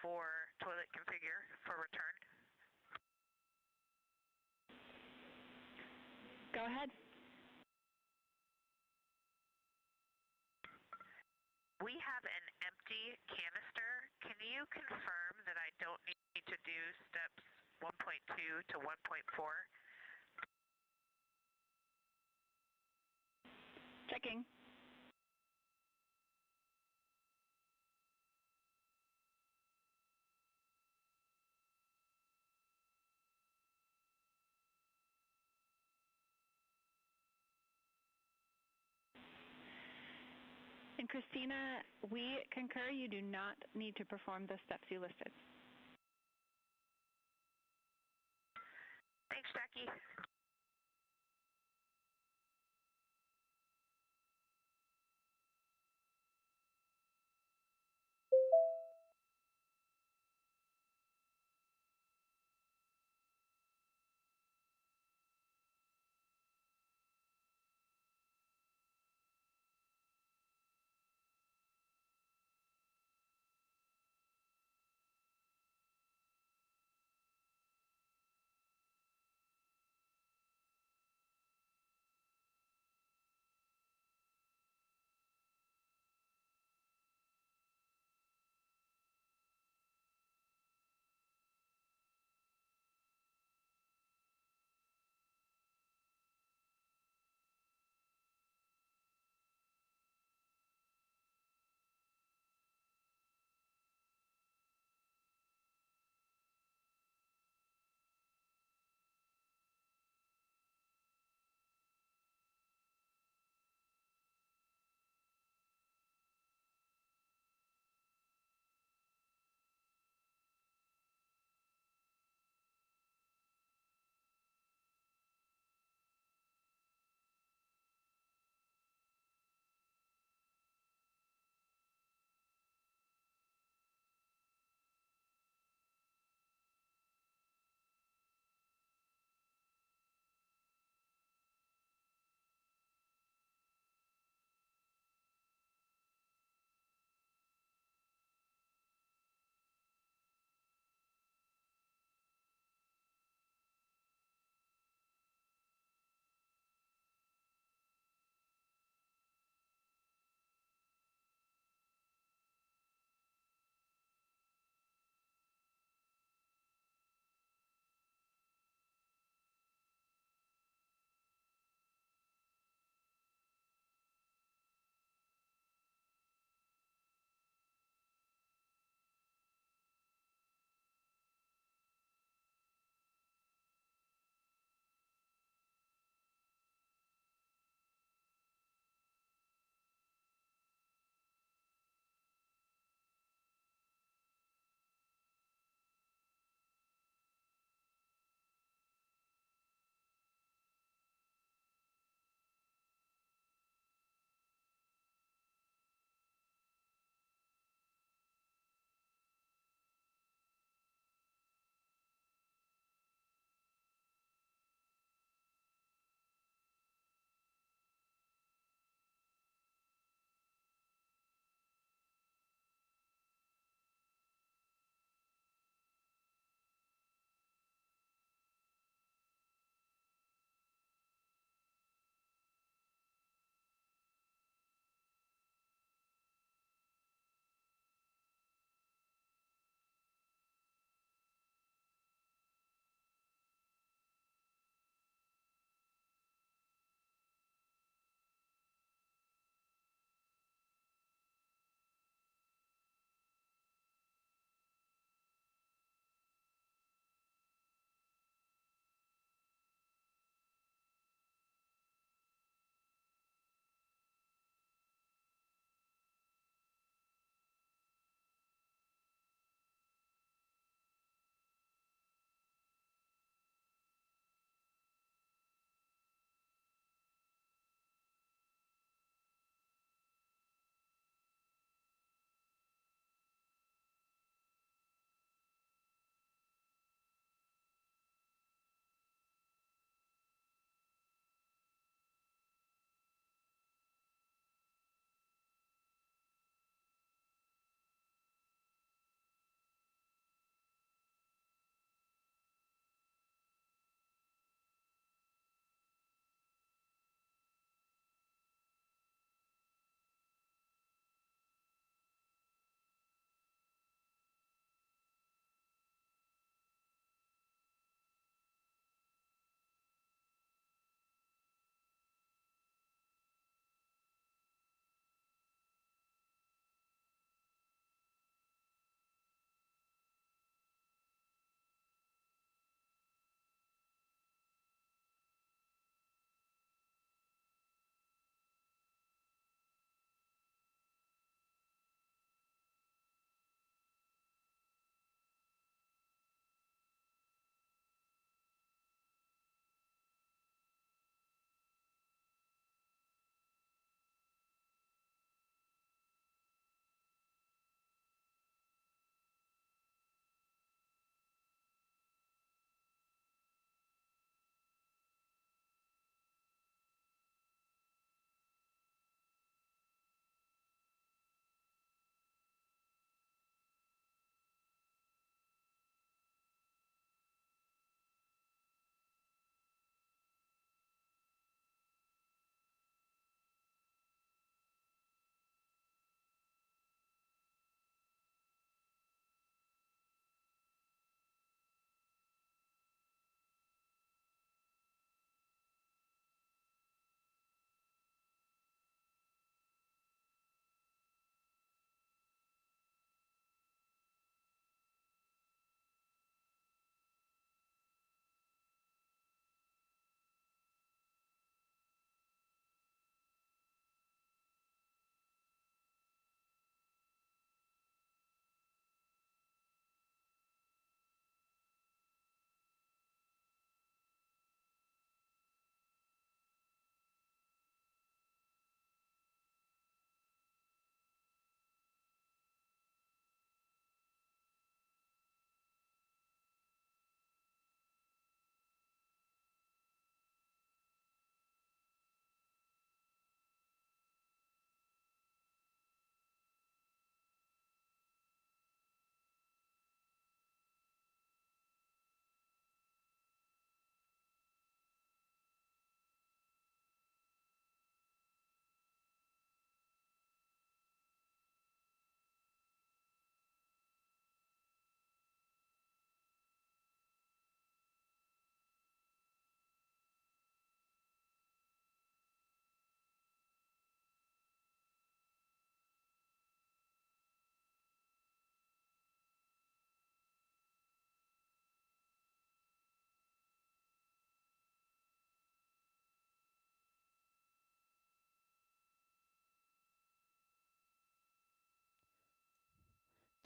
for toilet configure for return. Go ahead. We have an empty canister. Can you confirm that I don't need to do steps 1.2 to 1.4? Checking. And Christina, we concur you do not need to perform the steps you listed. Thanks, Jackie.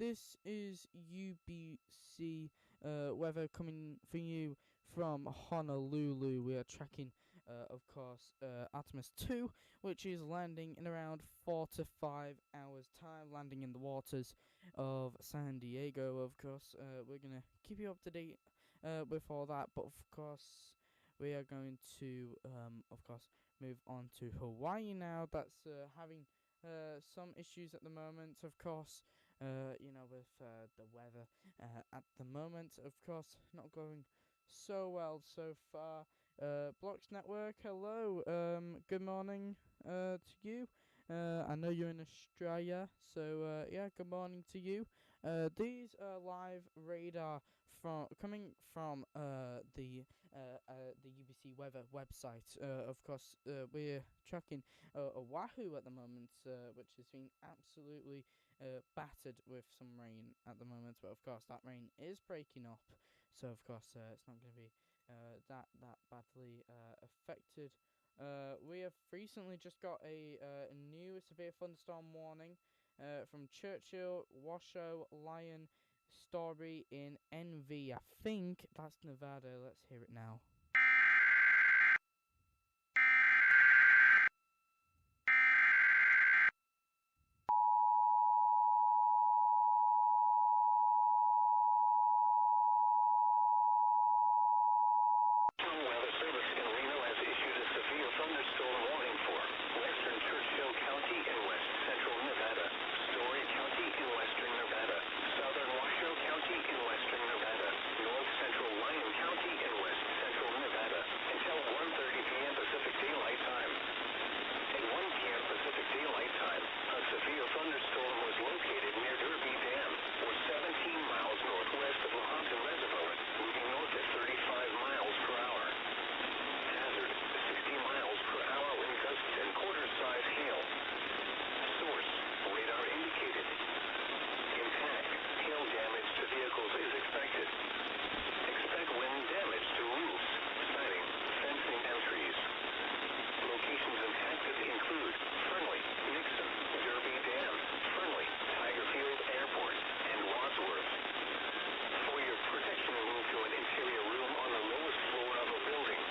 this is UBC weather coming for you from Honolulu. We are tracking, of course, Artemis 2, which is landing in around 4 to 5 hours' time, landing in the waters of San Diego. Of course, we're going to keep you up to date with all that, but of course, we are going to, of course, move on to Hawaii now. That's having some issues at the moment, of course, with the weather at the moment, of course, not going so well so far. Blocks Network, hello, good morning to you. I know you're in Australia, so yeah, good morning to you. These are live radar coming from the UBC weather website. Of course, we're tracking Oahu at the moment, which has been absolutely battered with some rain at the moment. But of course, that rain is breaking up, so of course it's not going to be that badly affected. We have recently just got a new severe thunderstorm warning from Churchill, Washoe, Lyon, Story in NV. I think that's Nevada. Let's hear it now. National Weather Service in Reno has issued a severe thunderstorm warning for western Churchill County in west central Nevada, Story County in western Nevada, southern Washoe County in western Nevada, north central Lyon County in west central Nevada until 1:30 p.m. Pacific Daylight Time. At 1 p.m. Pacific Daylight Time, a severe thunderstorm was located near Derby Dam, or 17 miles northwest of Lahontan Reservoir, moving north at 35 miles per hour. Hazard, 60 miles per hour wind gusts and quarter-size hail. Source, radar indicated. Impact, hail damage to vehicles is expected. Expect wind damage to roofs, siding, fencing, and trees. Locations impacted include Fernley, Nixon, Derby Dam, Fernley, Tiger Field Airport, and Wadsworth. For your protection, move to an interior room on the lowest floor of a building.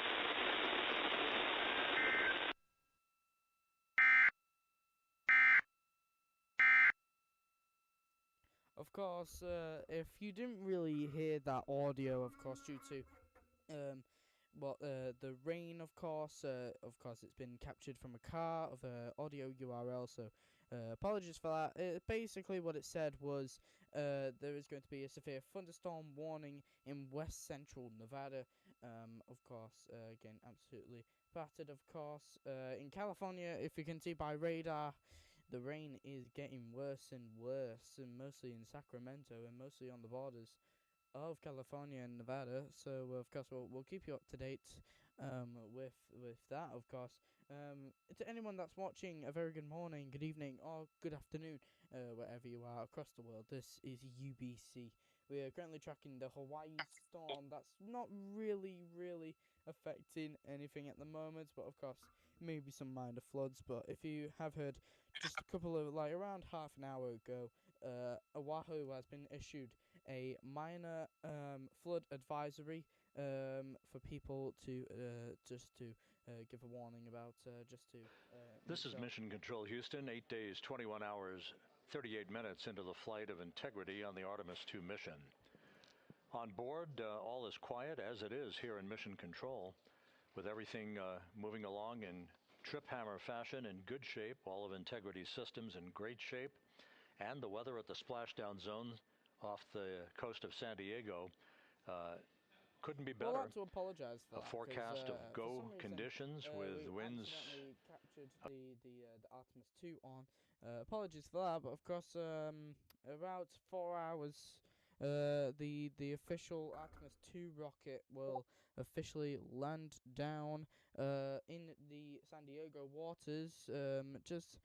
Of course, if you didn't really hear that audio, of course, due to the rain, of course, it's been captured from a car of audio URL, so apologies for that. Basically, what it said was there is going to be a severe thunderstorm warning in west central Nevada. Of course, again, absolutely battered, of course. In California, if you can see by radar, the rain is getting worse and worse, and mostly in Sacramento and mostly on the borders of California and Nevada. So of course we'll keep you up to date with that, of course. To anyone that's watching, a very good morning, good evening, or good afternoon, wherever you are across the world. This is UBC. We are currently tracking the Hawaii storm. That's not really affecting anything at the moment, but of course maybe some minor floods. But if you have heard, just a couple of around half an hour ago, Oahu has been issued a minor flood advisory for people to give a warning about This is Mission Control Houston, 8 days, 21 hours, 38 minutes into the flight of Integrity on the Artemis 2 mission. On board, all is quiet, as it is here in Mission Control, with everything moving along in trip hammer fashion, in good shape, all of Integrity's systems in great shape, and the weather at the splashdown zone off the coast of San Diego couldn't be better. We'll have to apologise for a that, forecast of go reason, conditions with we winds. accidentally captured the Artemis 2 on. Apologies for that, but of course, about 4 hours. The official Artemis 2 rocket will officially land down in the San Diego waters, just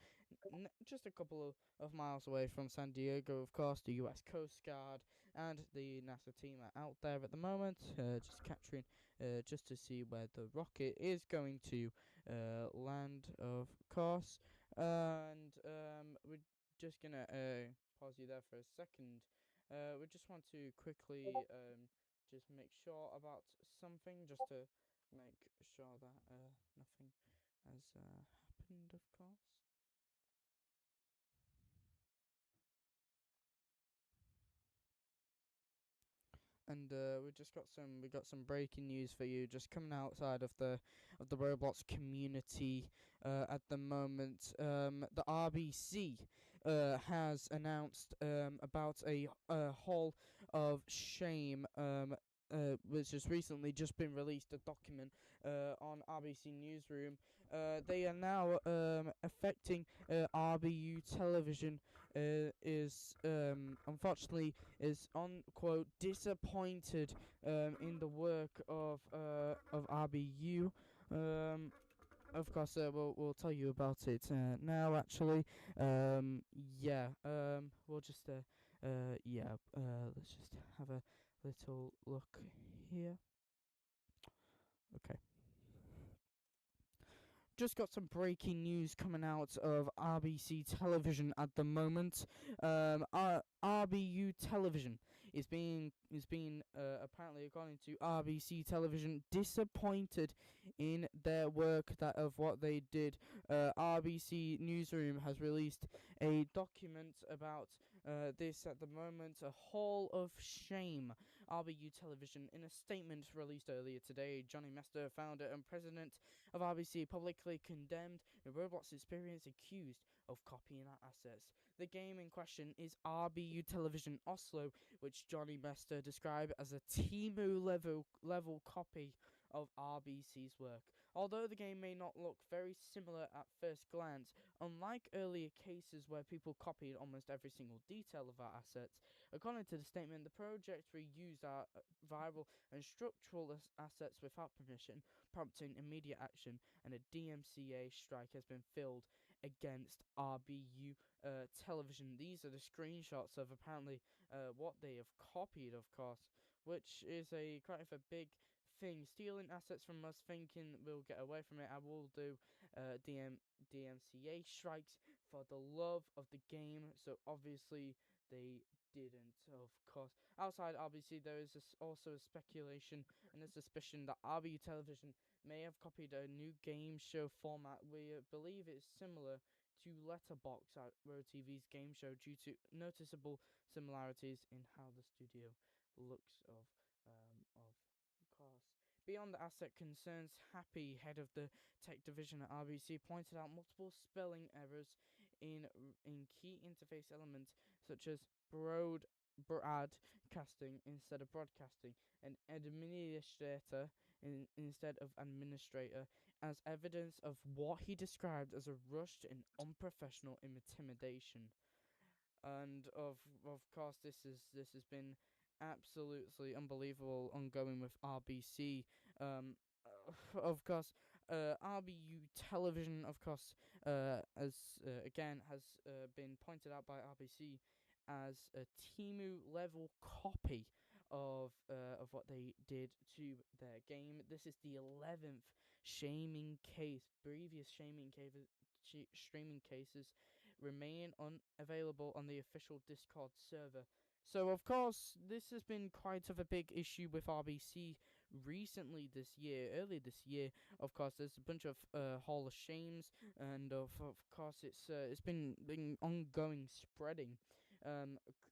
a couple of miles away from San Diego. Of course, the U.S. Coast Guard and the NASA team are out there at the moment, just capturing, just to see where the rocket is going to land, of course. And we're just gonna pause you there for a second. We just want to quickly just make sure about something, just to make sure that nothing has happened, of course. And we got some breaking news for you, just coming outside of the Roblox community at the moment. The RBC has announced about a Hall of Shame. Which has recently just been released, a document on RBC Newsroom. They are now affecting RBU television. Is unfortunately is unquote disappointed in the work of RBU. Of course, we'll tell you about it now. Actually, yeah. We'll just let's just have a little look here. Okay. Just got some breaking news coming out of RBC television at the moment. RBU television is being apparently, according to RBC television, disappointed in their work, that of what they did. RBC Newsroom has released a document about this at the moment, a Hall of Shame. RBU television, in a statement released earlier today, Johnny Mester, founder and president of RBC, publicly condemned the Roblox experience, accused of copying our assets. The game in question is RBU Television Oslo, which Johnny Mester described as a Temu level copy of RBC's work. Although the game may not look very similar at first glance, unlike earlier cases where people copied almost every single detail of our assets, according to the statement, the project reused our viral and structural assets without permission, prompting immediate action, and a DMCA strike has been filed against RBU television. These are the screenshots of apparently what they have copied, of course, which is a kind of a big thing. Stealing assets from us, thinking we'll get away from it. I will do DMCA strikes for the love of the game, so obviously they didn't, of course. Outside RBC, there is also a speculation and a suspicion that RBU television may have copied a new game show format. We believe it's similar to Letterbox at RoTV's game show, due to noticeable similarities in how the studio looks, of course. Beyond the asset concerns, Happy, head of the tech division at RBC, pointed out multiple spelling errors in key interface elements, such as broadcasting instead of broadcasting, and administrator instead of administrator, as evidence of what he described as a rushed and unprofessional intimidation. And of course, this has been absolutely unbelievable ongoing with RBC. Of course, RBU television, of course, as again has been pointed out by RBC as a Temu level copy of what they did to their game. This is the 11th shaming case. Previous streaming cases remain unavailable on the official Discord server. So, of course, this has been quite of a big issue with RBC recently this year, early this year. Of course, there's a bunch of Hall of Shames, and of course, it's been ongoing spreading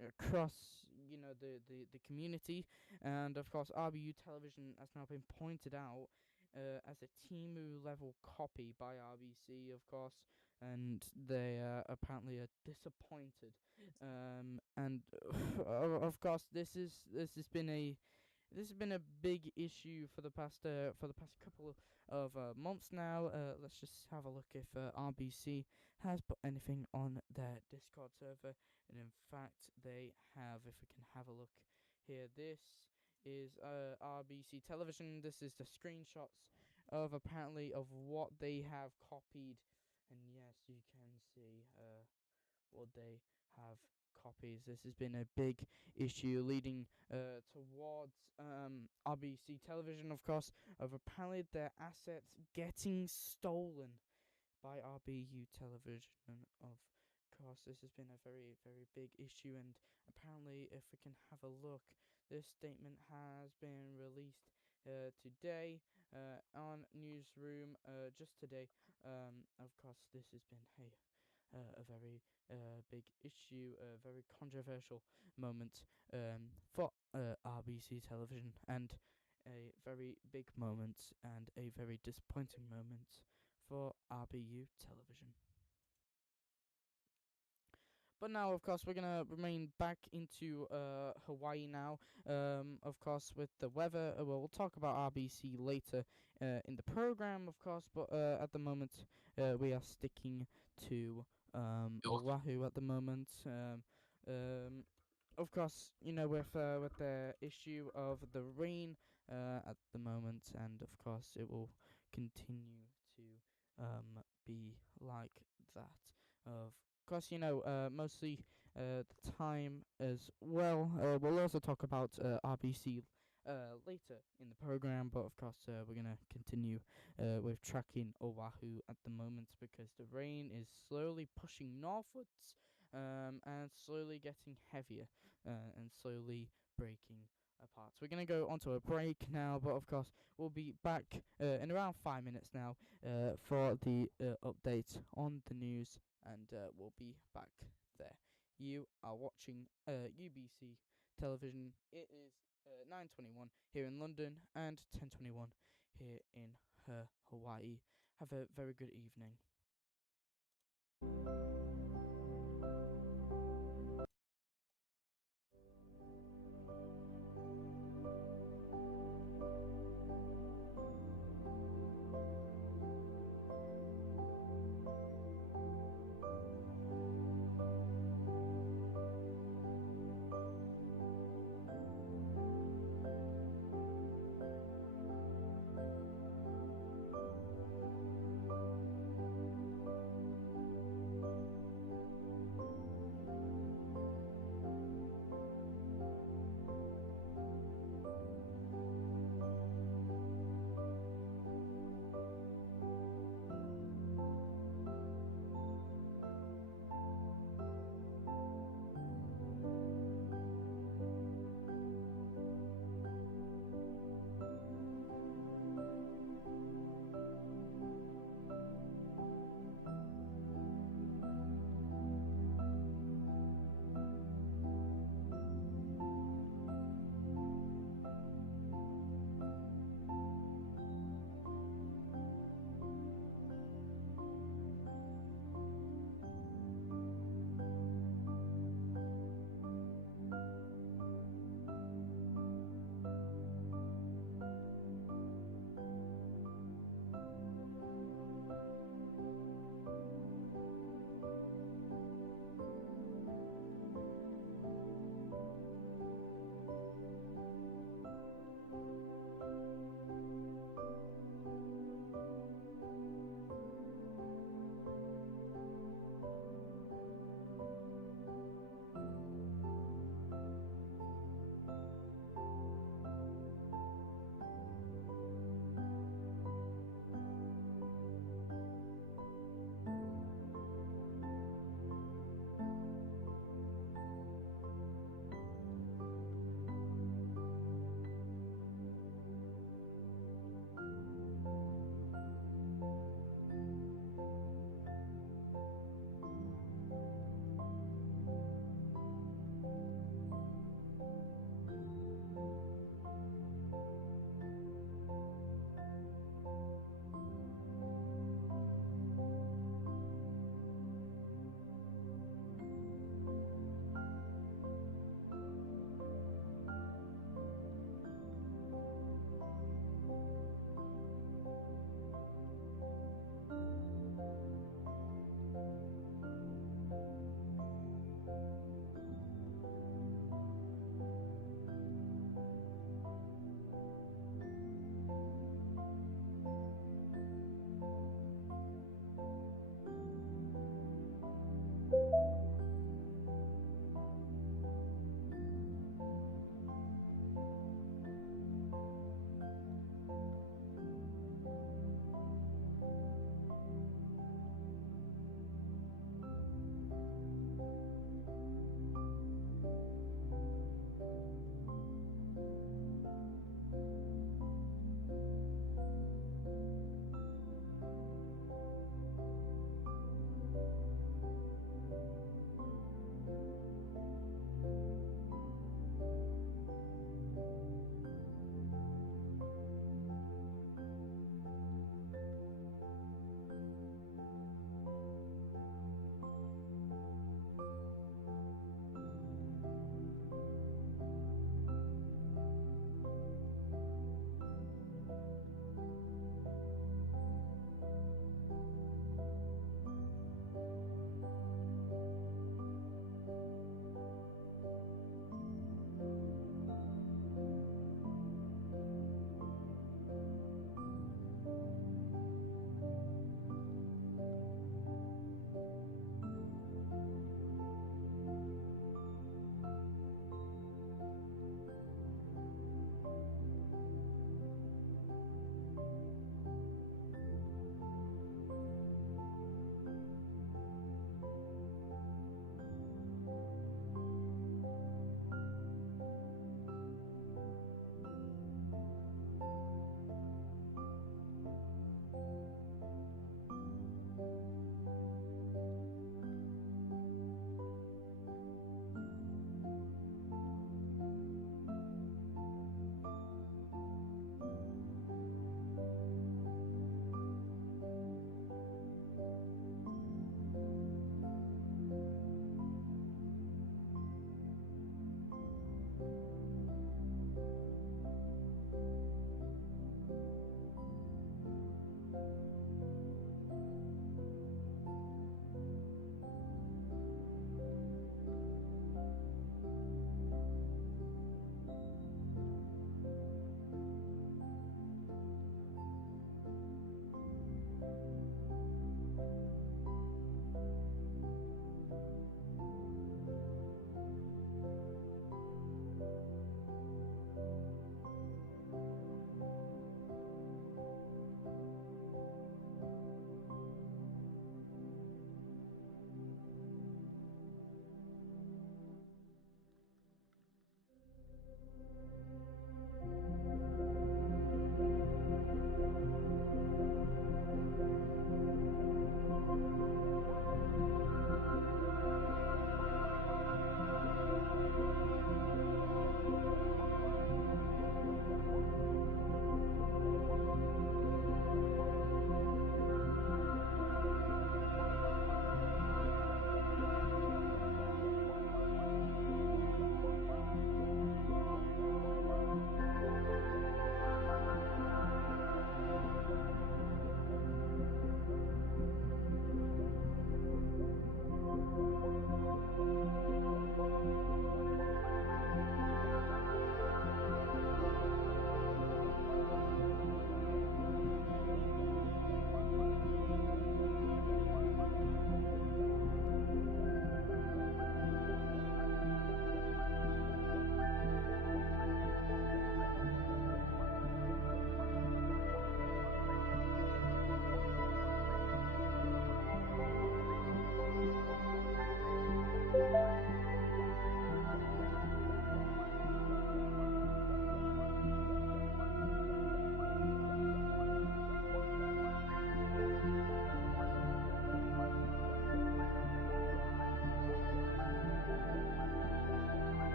across, the community, and of course, RBU Television has now been pointed out as a Temu level copy by RBC, of course, and they apparently are disappointed. And of course, this has been a big issue for the past couple of months now. Let's just have a look if RBC has put anything on their Discord server, and in fact they have. If we can have a look here, this is RBC Television. This is the screenshots of apparently of what they have copied, and yes, you can see what they have copies. This has been a big issue leading towards RBC Television, of course, of apparently their assets getting stolen by RBU Television, of course, this has been a very, very big issue, and apparently, if we can have a look, this statement has been released today on Newsroom, just today. Of course, this has been a very big issue, a very controversial moment for RBC television, and a very big moment and a very disappointing moment for RBU television. But now, of course, we're gonna remain back into Hawaii now. Of course, with the weather. We'll talk about RBC later in the program, of course. But at the moment, we are sticking to Oahu at the moment. Of course, with the issue of the rain at the moment, and of course, it will continue to be like that. Of course, mostly the time as well. We'll also talk about RBC later in the program, but of course, we're gonna continue with tracking Oahu at the moment because the rain is slowly pushing northwards and slowly getting heavier and slowly breaking apart. So we're going to go onto a break now, but of course, we'll be back in around 5 minutes now for the update on the news, and we'll be back there. You are watching UBC television. It is 9:21 here in London and 10:21 here in Hawaii. Have a very good evening.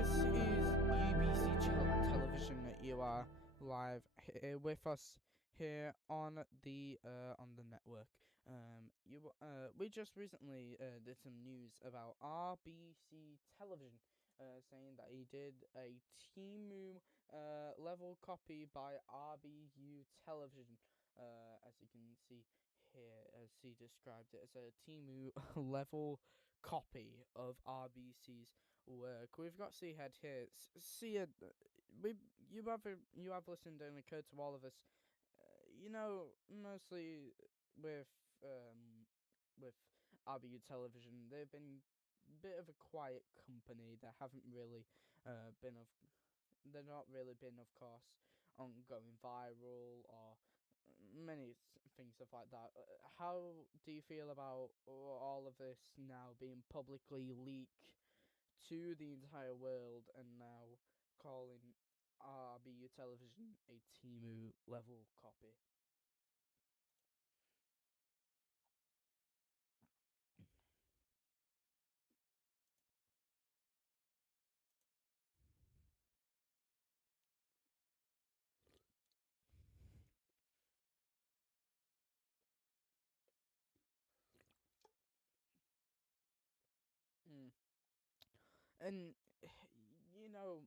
This is UBC Television. You are live here with us here on the network. We just recently did some news about RBC Television, saying that he did a Timu level copy by RBU Television. As you can see here, as he described it as a Timu level copy of RBC's work. We've got Seahead here. Seahead, you have listened and occurred to all of us. Mostly with with RBU Television, they've been a bit of a quiet company. They haven't really been of. They're not really been, of course, on going viral or many things stuff like that. How do you feel about all of this now being publicly leaked to the entire world and now calling RBU Television a Timu level copy? Mm. And you know,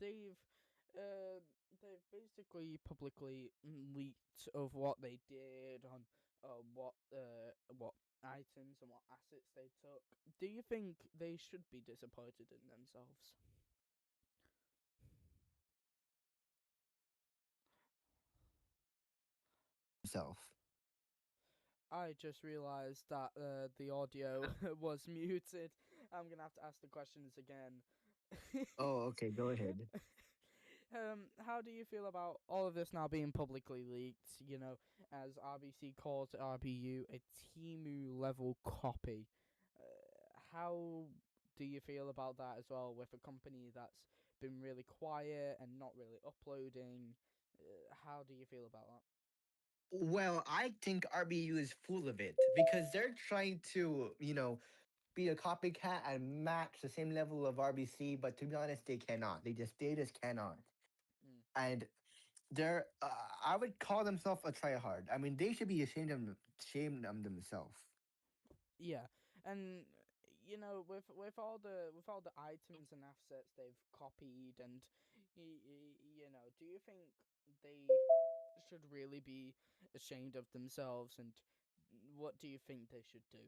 they've uh, they've basically publicly leaked of what they did on what items and what assets they took. Do you think they should be disappointed in themselves? Self. I just realised that the audio was muted. I'm gonna have to ask the questions again. Oh, okay. Go ahead. How do you feel about all of this now being publicly leaked? As RBC calls RBU a Timu level copy. How do you feel about that as well, with a company that's been really quiet and not really uploading? How do you feel about that? Well, I think RBU is full of it because they're trying to, be a copycat and match the same level of RBC, but to be honest, they cannot. They just cannot. Mm. And they're, I would call themselves a tryhard. I mean, they should be ashamed of themselves. Yeah, and with all the items and assets they've copied, and do you think they should really be ashamed of themselves? And what do you think they should do?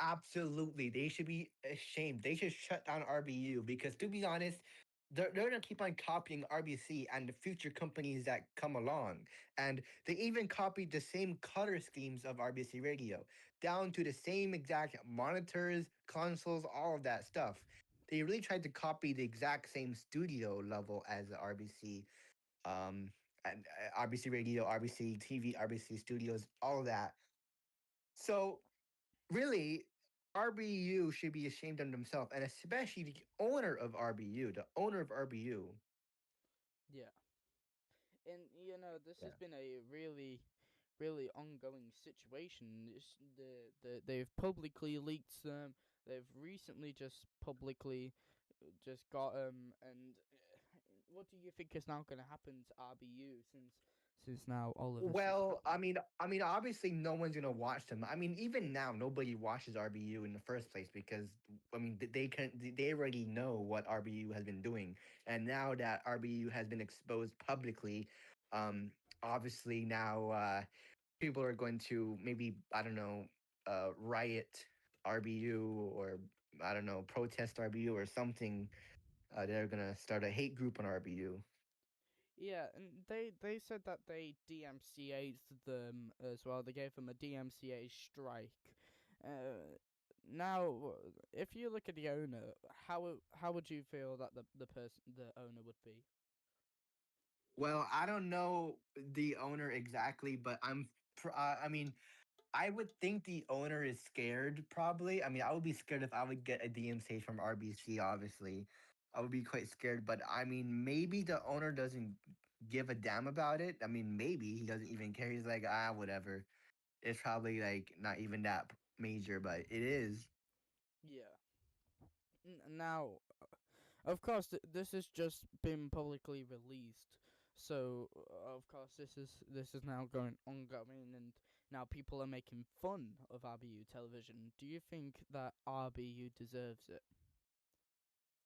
Absolutely, they should be ashamed. They should shut down RBU because, to be honest, they're gonna keep on copying RBC and the future companies that come along. And they even copied the same color schemes of RBC Radio, down to the same exact monitors, consoles, all of that stuff. They really tried to copy the exact same studio level as the RBC, um, and RBC Radio, RBC TV, RBC Studios, all of that. So really, RBU should be ashamed of themselves, and especially the owner of RBU, the owner of RBU. Yeah. And this Yeah. has been a really, really ongoing situation. They've publicly leaked them. They've recently just publicly just got and what do you think is now going to happen to RBU since now all of this has Well, happened? obviously, no one's gonna watch them. I mean, even now, nobody watches RBU in the first place because they can they already know what RBU has been doing, and now that RBU has been exposed publicly, um, obviously now people are going to maybe, I don't know, riot RBU, or I don't know, protest RBU or something. They're gonna start a hate group on RBU. Yeah, and they said that they DMCA'd them as well. They gave them a DMCA strike. Now, if you look at the owner, how would you feel that the owner would be? Well, I don't know the owner exactly, but I mean, I would think the owner is scared. Probably. I mean, I would be scared if I would get a DMCA from RBC. Obviously, I would be quite scared. But I mean, maybe the owner doesn't give a damn about it. I mean, maybe he doesn't even care. He's like, whatever. It's probably like not even that major, but it is. Yeah. Now, of course, this has just been publicly released, so of course this is now going ongoing, and now people are making fun of RBU television. Do you think that RBU deserves it?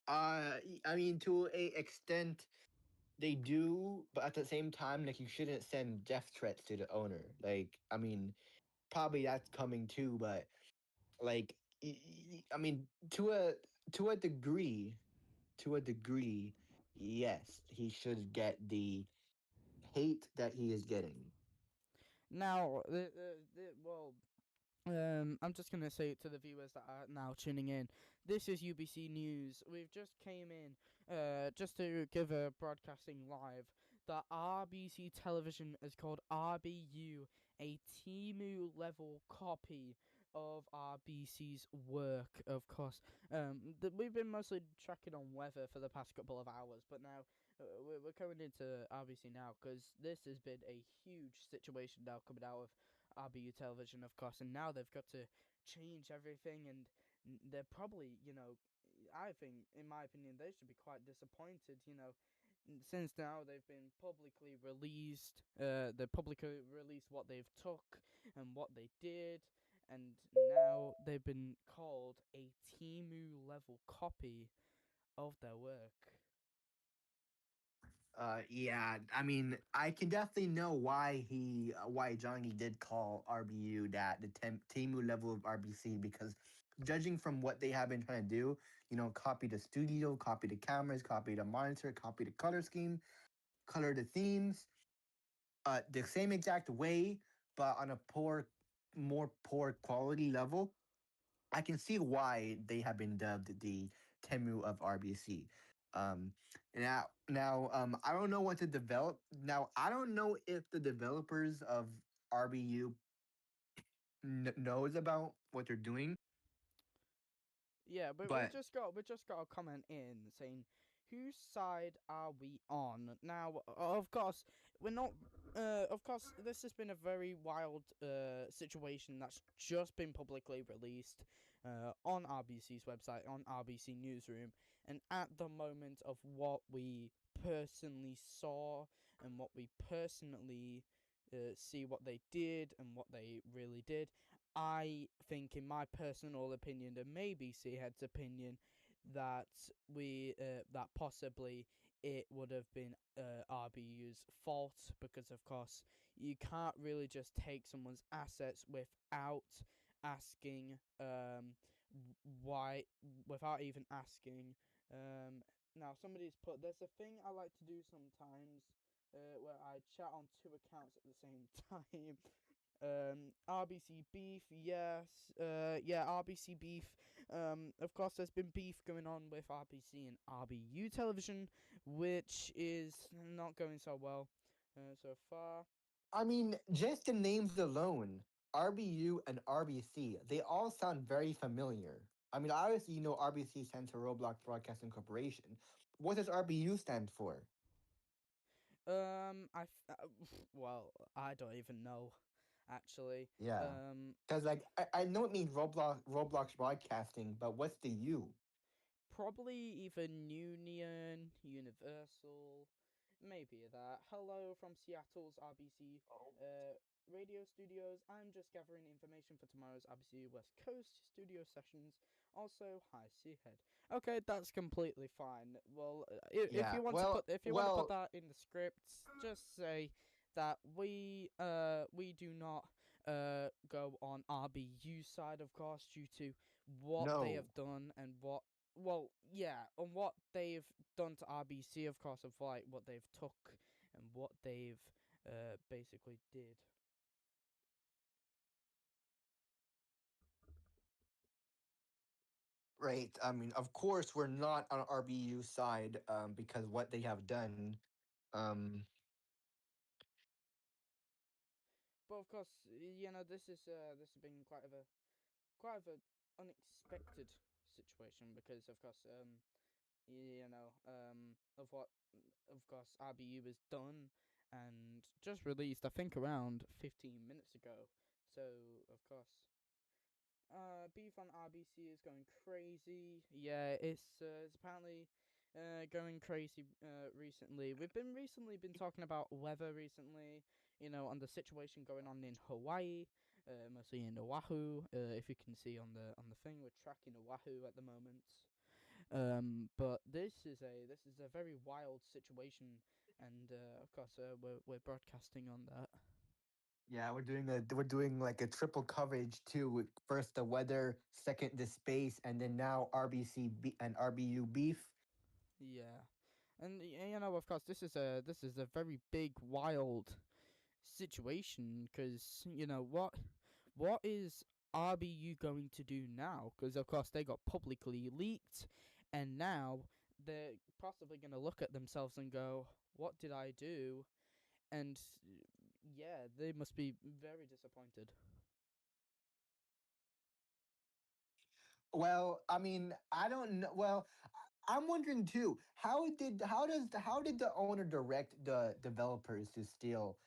I mean, to a extent, they do, but at the same time, like, you shouldn't send death threats to the owner. Like, I mean, probably that's coming too, but like, I mean, to a degree, to a degree, yes, he should get the hate that he is getting. Now, well, I'm just gonna say it to the viewers that are now tuning in. This is UBC News. We've just came in, just to give a broadcasting live. The RBC television is called RBU, a Timu level copy of RBC's work. Of course, we've been mostly tracking on weather for the past couple of hours, but now we're coming into RBC now because this has been a huge situation now coming out of RBU television, of course, and now they've got to change everything, and they're probably, I think, in my opinion, they should be quite disappointed, since now they've been publicly released, they publicly released what they've took and what they did, and now they've been called a Timu level copy of their work. Yeah, I mean, I can definitely know why Johnny did call RBU that the Temu level of RBC, because judging from what they have been trying to do, copy the studio, copy the cameras, copy the monitor, copy the color scheme, color the themes, the same exact way, but on a more poor quality level. I can see why they have been dubbed the Temu of RBC. Um, I don't know what to develop. Now, I don't know if the developers of RBU knows about what they're doing, Yeah, but but we just got a comment in saying, whose side are we on? Now, of course, we're not. Of course, this has been a very wild situation that's just been publicly released on RBC's website, on RBC Newsroom, and at the moment of what we personally saw and what we personally see what they did and what they really did, I think, in my personal opinion, and maybe Head's opinion, that that possibly it would have been RBU's fault, because of course you can't really just take someone's assets asking why without even asking. Now somebody's put, there's a thing I like to do sometimes where I chat on two accounts at the same time. RBC beef, yes. Yeah, RBC beef. Of course, there's been beef going on with RBC and RBU television, which is not going so well so far. I mean, just the names alone, RBU and RBC, they all sound very familiar. I mean, obviously, you know, RBC stands for Roblox Broadcasting Corporation. What does RBU stand for? Well, I don't even know, actually. Yeah. Because, like, I know it means Roblox Broadcasting, but what's the U? Probably even Union, Universal, maybe that. Hello from Seattle's RBC radio studios. I'm just gathering information for tomorrow's RBC West Coast studio sessions. Also, hi Seahead. Okay, that's completely fine. Well, if Yeah. you want to put that in the scripts, just say that we do not go on RBU side, of course, due to what they no. have done and what, well, yeah, on what they've done to RBC, of course, of like what they've took and what they've basically did. Right. I mean, of course, we're not on RBU side because what they have done. Um, But of course, this has been quite of a unexpected situation, because of course of what of course RBU has done and just released, I think, around 15 minutes ago. So of course, beef on RBC is going crazy. Yeah, it's apparently going crazy recently. We've been talking about weather recently, on the situation going on in Hawaii, mostly in Oahu. If you can see on the thing, we're tracking Oahu at the moment. But this is a very wild situation, and of course we're broadcasting on that. yeah, we're doing like a triple coverage too. With first the weather, second the space, and then now and RBU beef. Yeah, and of course, this is a very big, wild situation, because what is RBU going to do now? Because of course they got publicly leaked, and now they're possibly going to look at themselves and go, "What did I do?" And yeah, they must be very disappointed. Well, I mean, I don't know. Well, I'm wondering too. How did the owner direct the developers to steal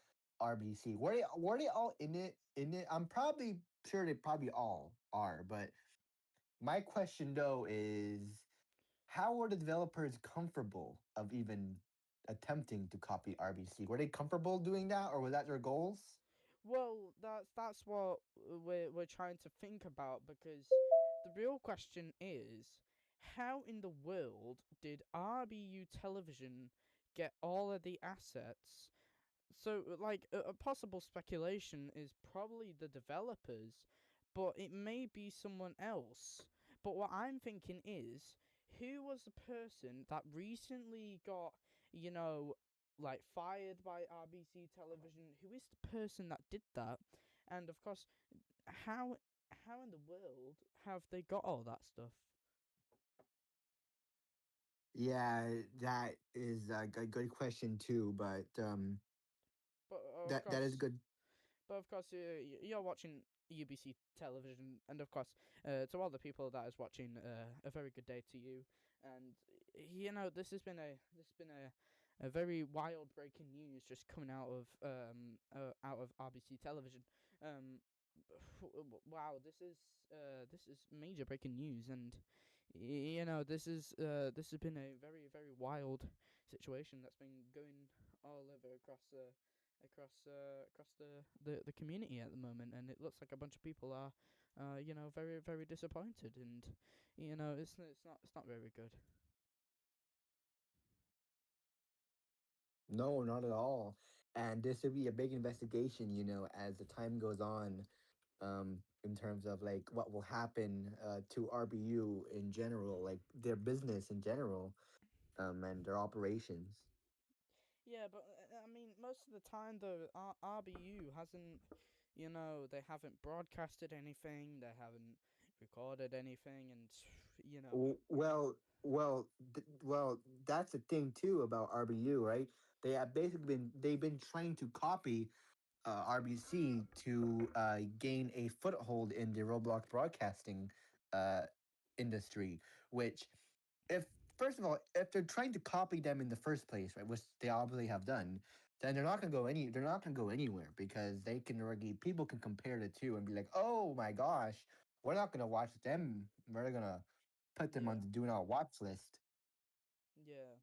RBC? Were they all in it? In it? I'm probably sure they probably all are. But my question though is, how were the developers comfortable of even attempting to copy RBC? Were they comfortable doing that, or was that their goals? Well, that's what we're trying to think about, because the real question is, how in the world did RBU Television get all of the assets? So, like, a possible speculation is probably the developers, but it may be someone else. But what I'm thinking is, who was the person that recently got, you know, like, fired by RBC Television? Who is the person that did that? And of course, how how in the world have they got all that stuff? Yeah, that is a good question too. But But that is good. But of course, you're watching UBC television, and of course, to all the people that is watching, a very good day to you. And this has been a very wild breaking news just coming out of RBC television. Um, wow, this is major breaking news, and this has been a very, very wild situation that's been going all over across the community at the moment, and it looks like a bunch of people are very, very disappointed, and it's not very good. No, not at all. And this would be a big investigation, as the time goes on, in terms of like what will happen to RBU in general, like their business in general, and their operations. Yeah, but I mean, most of the time though, RBU hasn't, they haven't broadcasted anything, they haven't recorded anything, and you know, W- Well, well, that's the thing too about RBU, right? They've been trying to copy RBC to gain a foothold in the Roblox broadcasting uh, industry. Which, if first of all, if they're trying to copy them in the first place, right, which they obviously have done, then they're not gonna go anywhere because they can already people can compare the two and be like, oh my gosh, we're not gonna watch them. We're gonna put them on yeah, the do not watch list. yeah.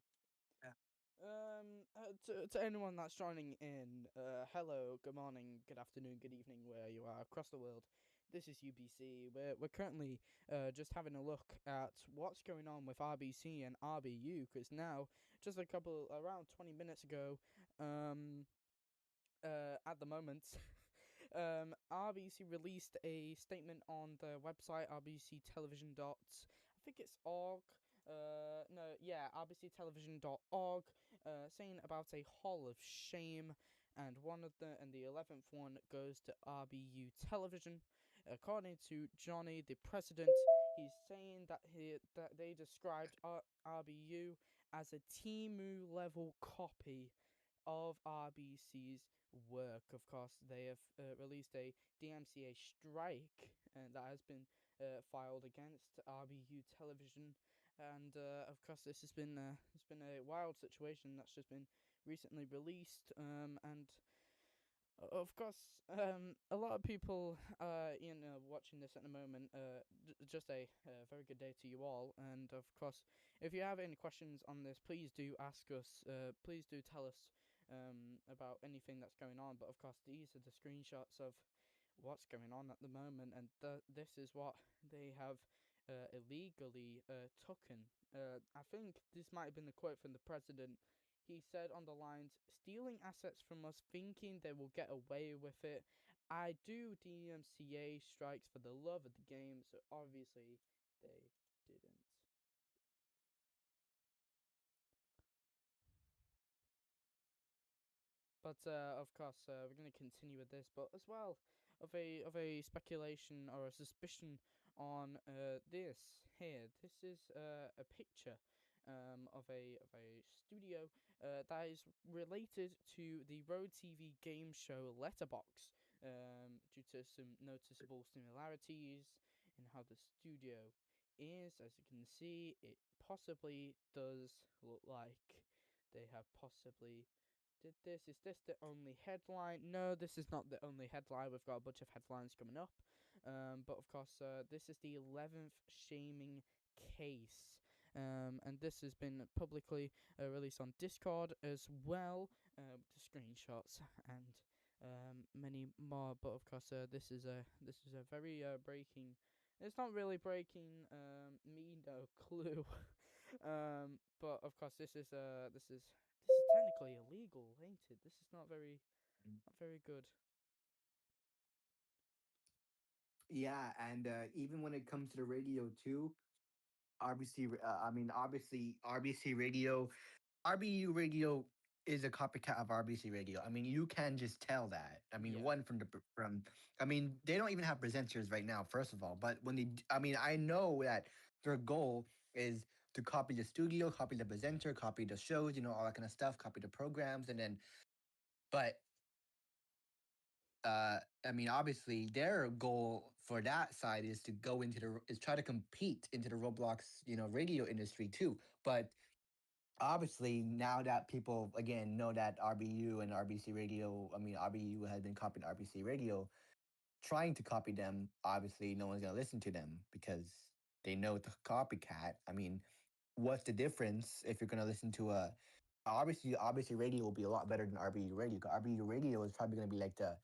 To anyone that's joining in, hello, good morning, good afternoon, good evening, where you are across the world. This is UBC. We're currently just having a look at what's going on with RBC and RBU, because now, just around 20 minutes ago, um, at the moment, RBC released a statement on their website, RBC Television dot. I think it's org. No, yeah, RBCTelevision.org, saying about a Hall of Shame, and the 11th one goes to RBU Television. According to Johnny, the president, he's saying that they described RBU as a Timu level copy of RBC's work. Of course, they have released a DMCA strike that has been filed against RBU Television, and of course, this has been it's been a wild situation that's just been recently released, and of course, a lot of people, watching this at the moment. Just a very good day to you all. And of course, if you have any questions on this, please do ask us. Please do tell us about anything that's going on. But of course, these are the screenshots of what's going on at the moment, and this is what they have illegally taken. I think this might have been the quote from the president. He said on the lines, stealing assets from us thinking they will get away with it. I do DMCA strikes for the love of the game, so obviously they didn't. But of course, we're going to continue with this, but as well of a speculation or a suspicion on this here. This is a picture of a studio that is related to the Road TV game show Letterbox, due to some noticeable similarities in how the studio is. As you can see, it possibly does look like they have possibly did this. Is this the only headline? No, this is not the only headline. We've got a bunch of headlines coming up. But of course, this is the 11th shaming case. And this has been publicly released on Discord as well, the screenshots and many more. But of course, this is a very breaking. It's not really breaking. Me no clue. But of course, this is technically illegal, ain't it? This is not very good. Yeah, and even when it comes to the radio too, I mean, obviously, RBC Radio, RBU Radio is a copycat of RBC Radio. I mean, you can just tell that. I mean, Yeah. one I mean, they don't even have presenters right now, first of all. But I mean, I know that their goal is to copy the studio, copy the presenter, copy the shows, all that kind of stuff, copy the programs, and then, but I mean, obviously, their goal for that side is to go into is try to compete into the Roblox, radio industry too. But obviously, now that people again know that RBU and RBC Radio, I mean, RBU has been copying RBC Radio, trying to copy them. Obviously, no one's gonna listen to them because they know it's a copycat. I mean, what's the difference if you're gonna listen to a obviously radio will be a lot better than RBU Radio. 'Cause RBU Radio is probably gonna be like the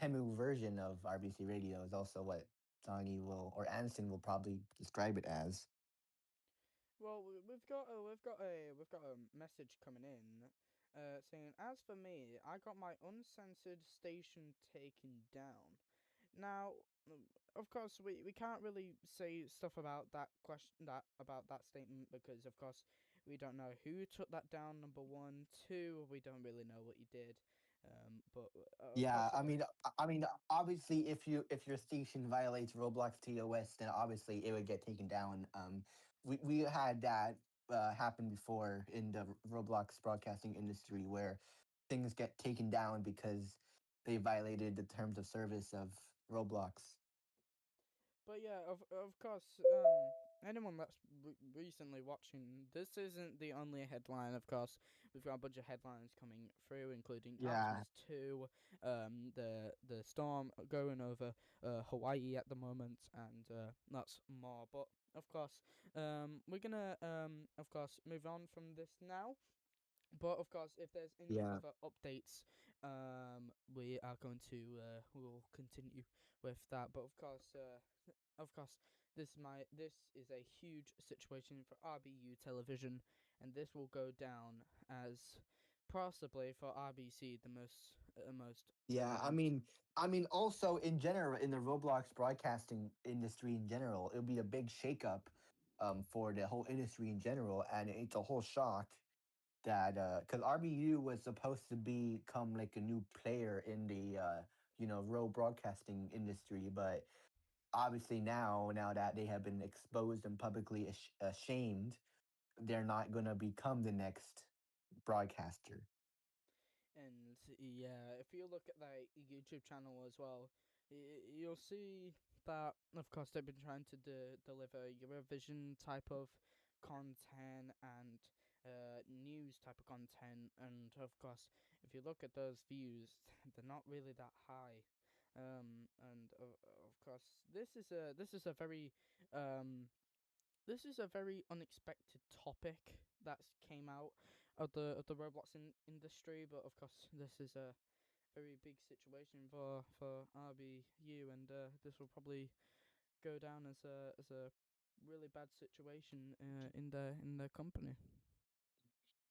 Temu version of RBC Radio is also what Songy will or Anson will probably describe it as. Well, we've got a message coming in. saying, as for me, I got my uncensored station taken down. Now, of course, we can't really say stuff about that question, that about that statement, because of course we don't know who took that down. Number one, two, we don't really know what he did. But of Yeah, course, I mean, obviously, if your station violates Roblox TOS, then obviously it would get taken down. We had that happen before in the Roblox broadcasting industry, where things get taken down because they violated the terms of service of Roblox. But yeah, of course, anyone that's recently watching, this isn't the only headline. Of course, we've got a bunch of headlines coming through, including Yeah, Artemis 2, the storm going over Hawaii at the moment, and lots more. But of course, we're gonna of course move on from this now. But of course, if there's any yeah, other updates, we are going to we'll continue with that. But of course, this is a huge situation for RBU television, and this will go down as possibly for RBC the most yeah. I mean, also in general, in the Roblox broadcasting industry in general, it'll be a big shakeup, for the whole industry in general, and it's a whole shock that because RBU was supposed to become like a new player in the real broadcasting industry, but obviously now that they have been exposed and publicly ashamed, they're not going to become the next broadcaster. And yeah, if you look at their YouTube channel as well, you'll see that, of course, they've been trying to deliver Eurovision type of content and news type of content. And of course, if you look at those views, they're not really that high. And of course, um, this is a very unexpected topic that's came out of the Roblox industry, but of course this is a very big situation for RBU, and this will probably go down as a really bad situation in their company.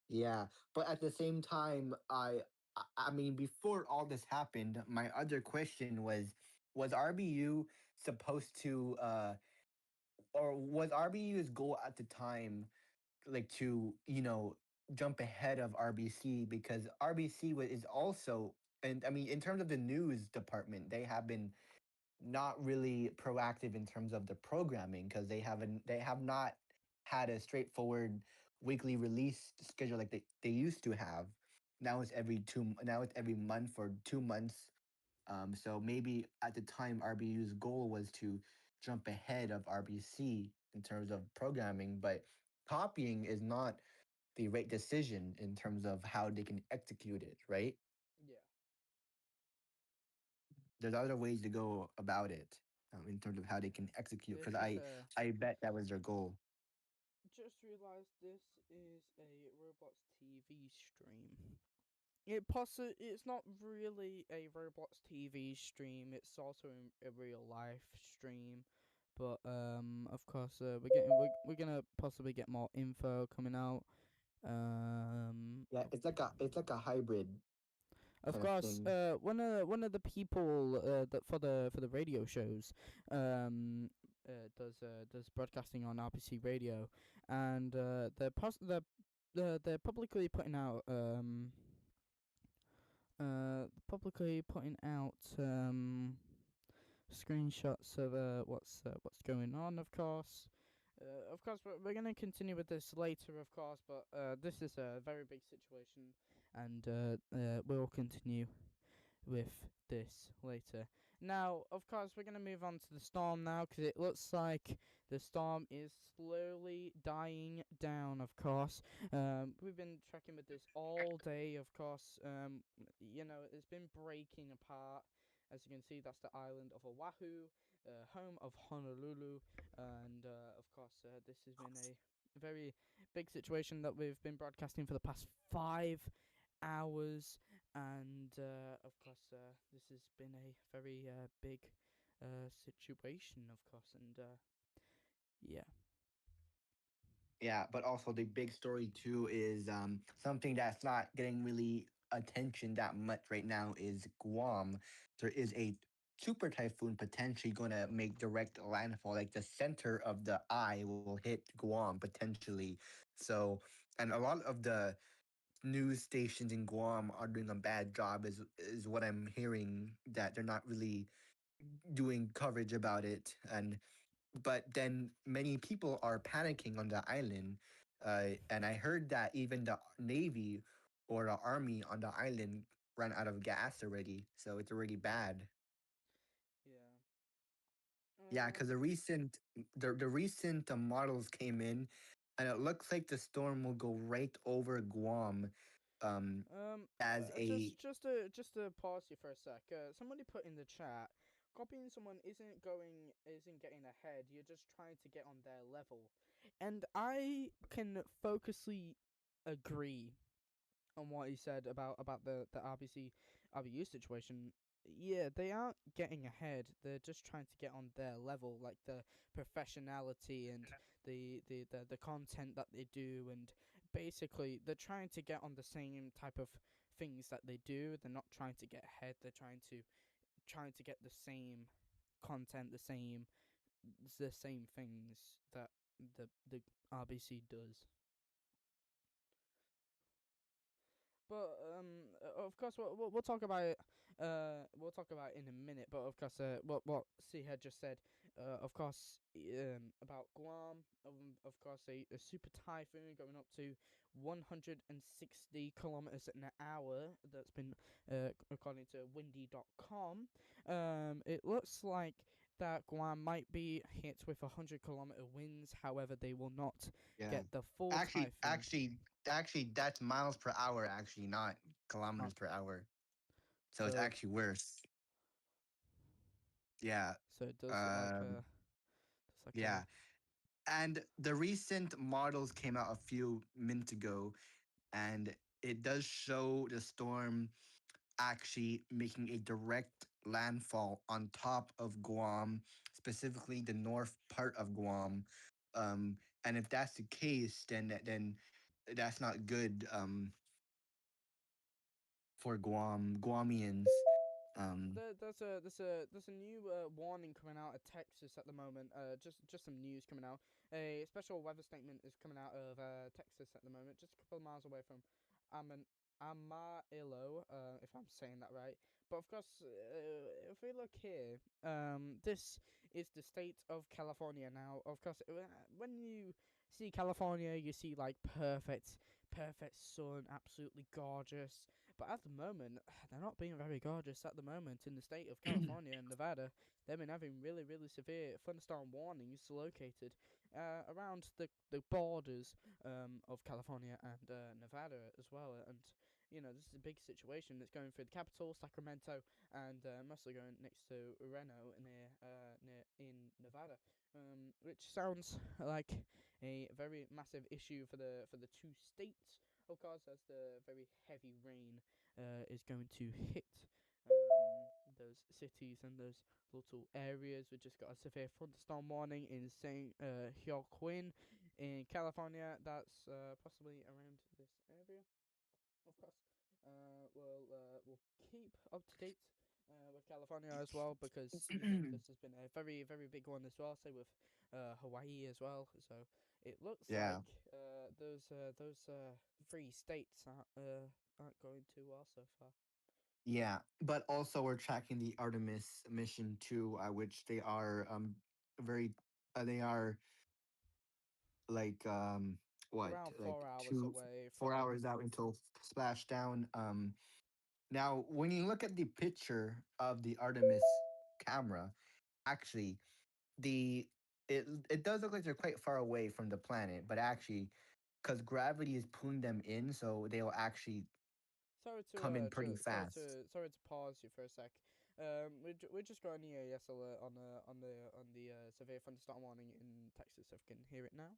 Yeah, but at the same time, I mean, before all this happened, my other question was RBU supposed to or was RBU's goal at the time like to jump ahead of RBC, because RBC is also, and I mean, in terms of the news department, they have been not really proactive in terms of the programming, because they have not had a straightforward weekly release schedule like they used to have. Now it's every month for 2 months. So maybe at the time RBU's goal was to jump ahead of RBC in terms of programming, but copying is not the right decision in terms of how they can execute it, right? Yeah, There's other ways to go about it, in terms of how they can execute. Because this is I bet that was their goal. just realized this is a Roblox TV stream. It's not really a Roblox TV stream. It's also a real life stream, but of course, we're gonna possibly get more info coming out. Yeah, it's like a hybrid Of kind of course, thing. one of the people that for the radio shows, does broadcasting on RPC radio, and they're publicly putting out publicly putting out screenshots of what's going on. Of course, we're gonna continue with this later, of course, but this is a very big situation, and we'll continue with this later. Now, of course, we're going to move on to the storm now, because it looks like the storm is slowly dying down, of course. We've been tracking with this all day, of course. It's been breaking apart. As you can see, that's the island of Oahu, home of Honolulu, and of course, this has been a very big situation that we've been broadcasting for the past 5 hours, and of course, this has been a very big situation, of course, and yeah. Yeah, but also the big story too is something that's not getting really attention that much right now is Guam. There is a super typhoon potentially going to make direct landfall. Like the center of the eye will hit Guam potentially. So, and a lot of the news stations in Guam are doing a bad job, is what I'm hearing, that they're not really doing coverage about it. And but then many people are panicking on the island, and I heard that even the navy or the army on the island ran out of gas already, so it's already bad. Yeah. Yeah, because the recent models came in, and it looks like the storm will go right over Guam, um, as a just to pause you for a sec. Somebody put in the chat, copying someone isn't getting ahead. You're just trying to get on their level, and I can focusly agree on what he said about the RBC RBU situation. Yeah, they aren't getting ahead. They're just trying to get on their level, like the professionality and the content that they do, and basically they're trying to get on the same type of things that they do. They're not trying to get ahead. They're trying to get the same content, the same things that the RBC does. But of course, we'll talk about it. We'll talk about it in a minute. But of course, what C had just said. Of course, about Guam. Of course, a super typhoon going up to 160 kilometers an hour. That's been according to windy.com. It looks like that Guam might be hit with 100-kilometer winds. However, they will not yeah. get the full Actually, typhoon. actually, actually, that's miles per hour. Actually, not Uh, kilometers per hour. So it's so actually worse. Yeah. So it does look like Um. a, it's like Yeah. a. And the recent models came out a few minutes ago, and it does show the storm actually making a direct landfall on top of Guam, specifically the north part of Guam. And if that's the case, then that's not good, for Guamians. There's a new warning coming out of Texas at the moment. Just some news coming out. A special weather statement is coming out of Texas at the moment, just a couple of miles away from Amarillo, if I'm saying that right. But of course, if we look here, this is the state of California now. Of course, when you see California, you see like perfect sun, absolutely gorgeous. But at the moment, they're not being very gorgeous at the moment in the state of California and Nevada. They've been having really severe thunderstorm warnings located around the borders of California and Nevada as well. And this is a big situation that's going through the capital, Sacramento, and mostly going next to Reno near in Nevada, which sounds like a very massive issue for the two states. Of course, as the very heavy rain is going to hit those cities and those little areas. We just got a severe thunderstorm warning in St. Joaquin in California. That's possibly around this area. Of course, we'll keep up to date with California as well, because this has been a very big one as well. Say with Hawaii as well. So it looks Yeah. like those three states aren't going too well so far. Yeah, but also we're tracking the Artemis mission too, which they are very they are like what, Around like 4 hours two away four from. hours out until splashdown. Now when you look at the picture of the Artemis camera, actually the it does look like they're quite far away from the planet, but actually because gravity is pulling them in, so they'll actually Sorry to come in pretty fast. pause you for a sec. We just got an EAS alert on the severe thunderstorm warning in Texas. If you can hear it now.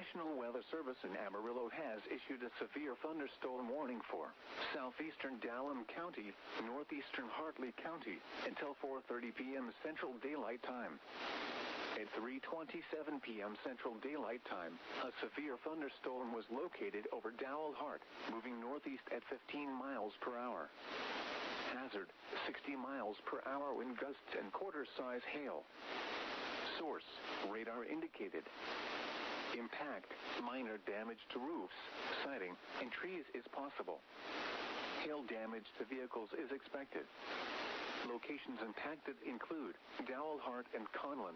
National Weather Service in Amarillo has issued a severe thunderstorm warning for southeastern Dallam County, northeastern Hartley County until 4:30 p.m. Central Daylight Time. At 3:27 p.m. Central Daylight Time, a severe thunderstorm was located over Dowell Hart, moving northeast at 15 miles per hour. Hazard, 60 miles per hour wind gusts and quarter-size hail. Source, radar indicated. Impact, minor damage to roofs, siding, and trees is possible. Hail damage to vehicles is expected. Locations impacted include Dowell Hart and Conlin.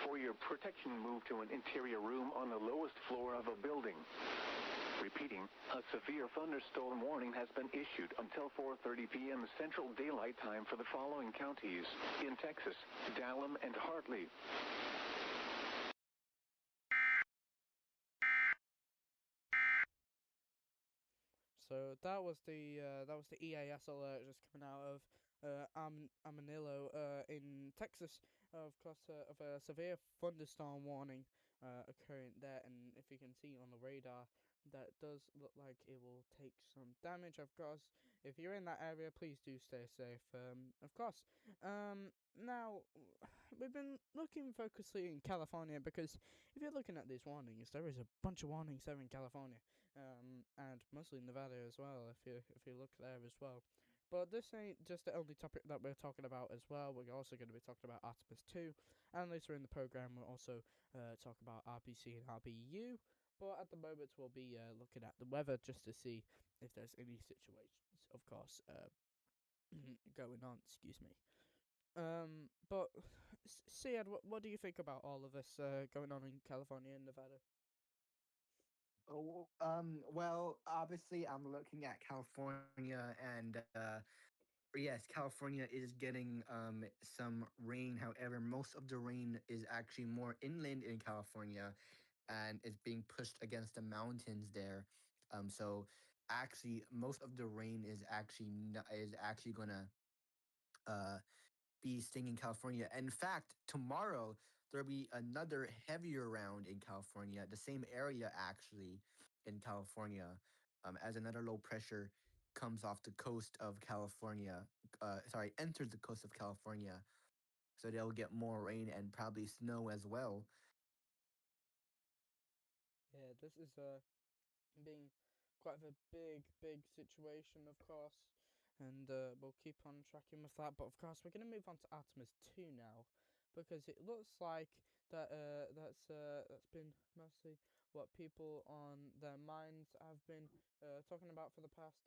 For your protection, move to an interior room on the lowest floor of a building. Repeating, a severe thunderstorm warning has been issued until 4:30 p.m. Central Daylight Time for the following counties in Texas: Dallam and Hartley. So that was the EAS alert just coming out of Amarillo in Texas. Of course, of a severe thunderstorm warning occurring there, and if you can see on the radar, that does look like it will take some damage. Of course, if you're in that area, please do stay safe. Of course. Now we've been looking focusedly in California because if you're looking at these warnings, there is a bunch of warnings there in California, and mostly Nevada as well. If you look there as well. But this ain't just the only topic that we're talking about as well. We're also going to be talking about Artemis 2, and later in the program we'll also talk about RBC and RBU. But at the moment we'll be looking at the weather just to see if there's any situations, of course, going on. Excuse me. But Syed, what do you think about all of this going on in California and Nevada? Oh, well, obviously, I'm looking at California, and yes, California is getting some rain. However, most of the rain is actually more inland in California, and it's being pushed against the mountains there. So actually, most of the rain is actually is actually gonna uh be staying in California. In fact, tomorrow there'll be another heavier round in California, the same area actually in California, as another low pressure comes off the coast of California. Sorry, enters the coast of California. So they'll get more rain and probably snow as well. Yeah, this is being quite a big situation, of course, and we'll keep on tracking with that. But of course, we're going to move on to Artemis 2 now, because it looks like that's been mostly what people on their minds have been talking about for the past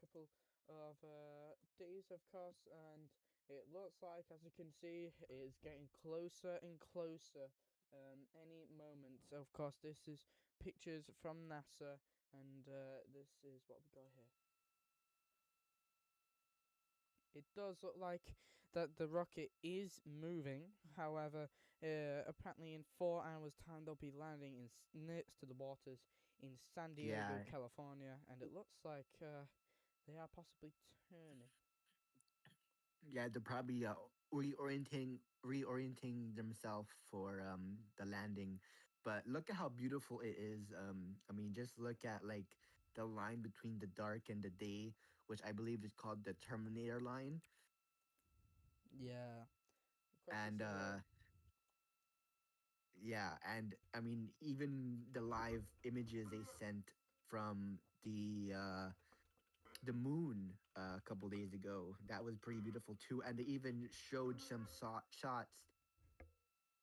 couple of days, of course, and it looks like, as you can see, it is getting closer and closer. Any moment. So of course, this is pictures from NASA, and this is what we got here. It does look like that the rocket is moving. However, apparently in 4 hours' time they'll be landing next to the waters in San Diego, Yeah, California, and it looks like they are possibly turning. yeah, they're probably reorienting themselves for the landing. But look at how beautiful it is. I mean, just look at like the line between the dark and the day, which I believe is called the Terminator line. Yeah, of course And it's yeah, and I mean even the live images they sent from the moon a couple days ago, that was pretty beautiful too. And they even showed some shots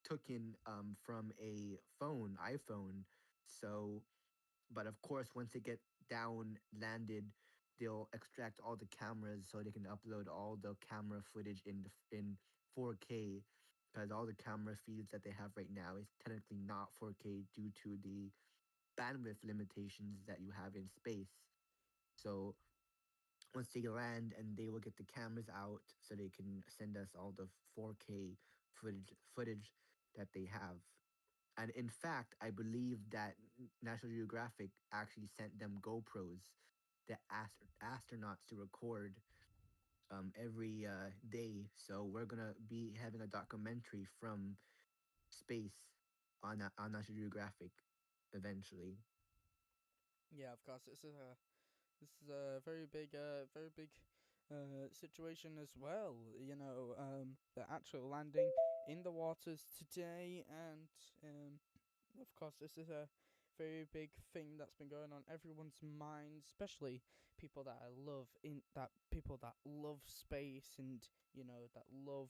taken from a iPhone. So, but of course, once they get down landed, they'll extract all the cameras so they can upload all the camera footage in 4K, because all the camera feeds that they have right now is technically not 4K due to the bandwidth limitations that you have in space. So once they land, and they will get the cameras out so they can send us all the 4K footage that they have. And in fact, I believe that National Geographic actually sent them GoPros, the astronauts, to record every day. So we're gonna be having a documentary from space on National Geographic eventually. Yeah, of course. This is a very big situation as well. The actual landing in the waters today, and of course, this is a very big thing that's been going on everyone's minds, especially people that love space and that love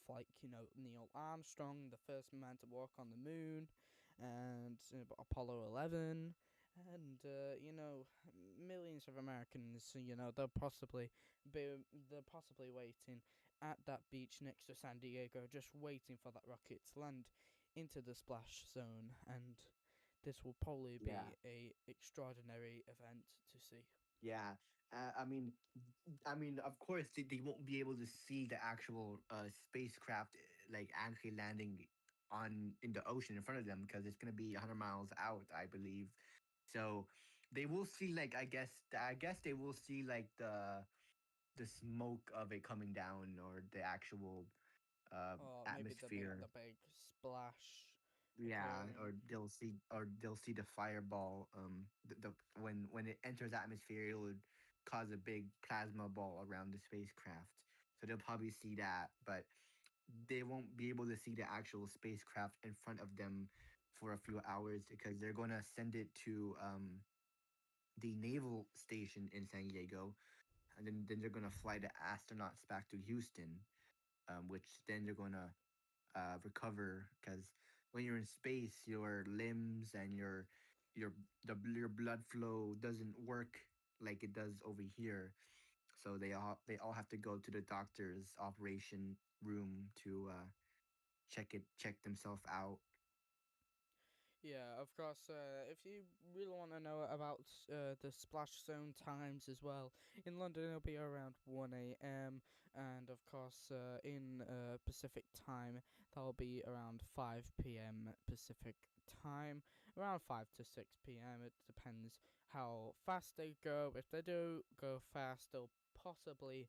Neil Armstrong, the first man to walk on the moon, and Apollo 11. And millions of Americans, they're possibly waiting at that beach next to San Diego, just waiting for that rocket to land into the splash zone, and this will probably Yeah. be a extraordinary event to see. Yeah, of course, they won't be able to see the actual spacecraft like actually landing on in the ocean in front of them because it's gonna be 100 miles out, I believe. So they will see like I guess they will see like the smoke of it coming down or the actual Or maybe the atmosphere. big splash Yeah, occurring. or they'll see the fireball. The when it enters the atmosphere, it would cause a big plasma ball around the spacecraft. So they'll probably see that, but they won't be able to see the actual spacecraft in front of them for a few hours because they're gonna send it to the naval station in San Diego, and then they're gonna fly the astronauts back to Houston, which then they're gonna recover because when you're in space, your limbs and your your blood flow doesn't work like it does over here. So they all have to go to the doctor's operation room to check themselves out. Yeah, of course. If you really want to know about the splash zone times as well, in London it'll be around 1 a.m. and of course in Pacific time that'll be around 5 p.m. Pacific time, around 5 to 6 p.m. It depends how fast they go. If they do go fast, they'll possibly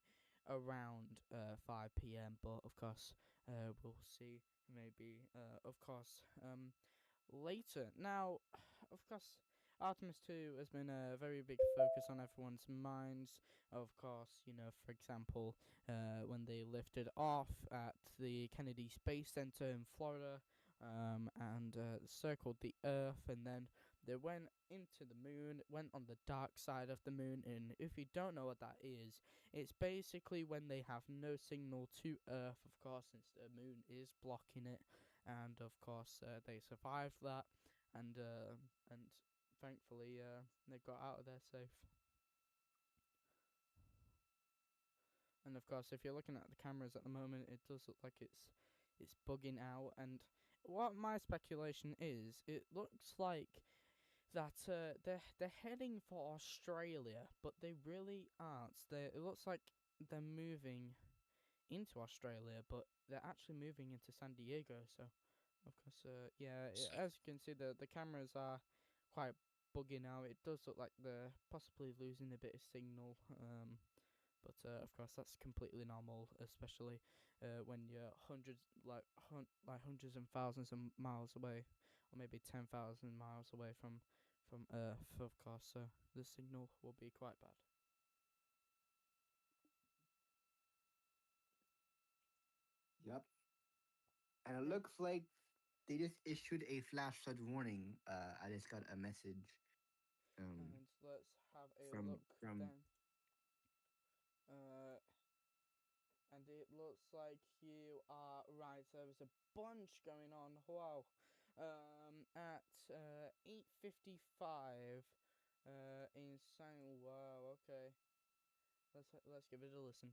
around 5 p.m. But of course, we'll see. Maybe of course later. Now, of course, Artemis 2 has been a very big focus on everyone's minds. Of course, for example, when they lifted off at the Kennedy Space Center in Florida, and circled the Earth, and then they went into the moon, went on the dark side of the moon. And if you don't know what that is, it's basically when they have no signal to Earth, of course, since the moon is blocking it, and of course they survived that, and thankfully they got out of there safe. And of course, if you're looking at the cameras at the moment, it does look like it's bugging out. And what my speculation is, it looks like that they're heading for Australia, but they really aren't. It looks like they're moving into Australia, but they're actually moving into San Diego. So, of course, yeah, as you can see, the cameras are quite bugging out. It does look like they're possibly losing a bit of signal. But of course, that's completely normal, especially when you're hundreds and thousands of miles away, or maybe 10,000 miles away from Earth. Of course, so the signal will be quite bad. Yep. And it Yeah, looks like they just issued a flash flood warning. I just got a message and let's have a from look from then. Uh, and it looks like you are right. There was a bunch going on. Wow. At 8:55. Insane. Wow. Okay. Let's give it a listen.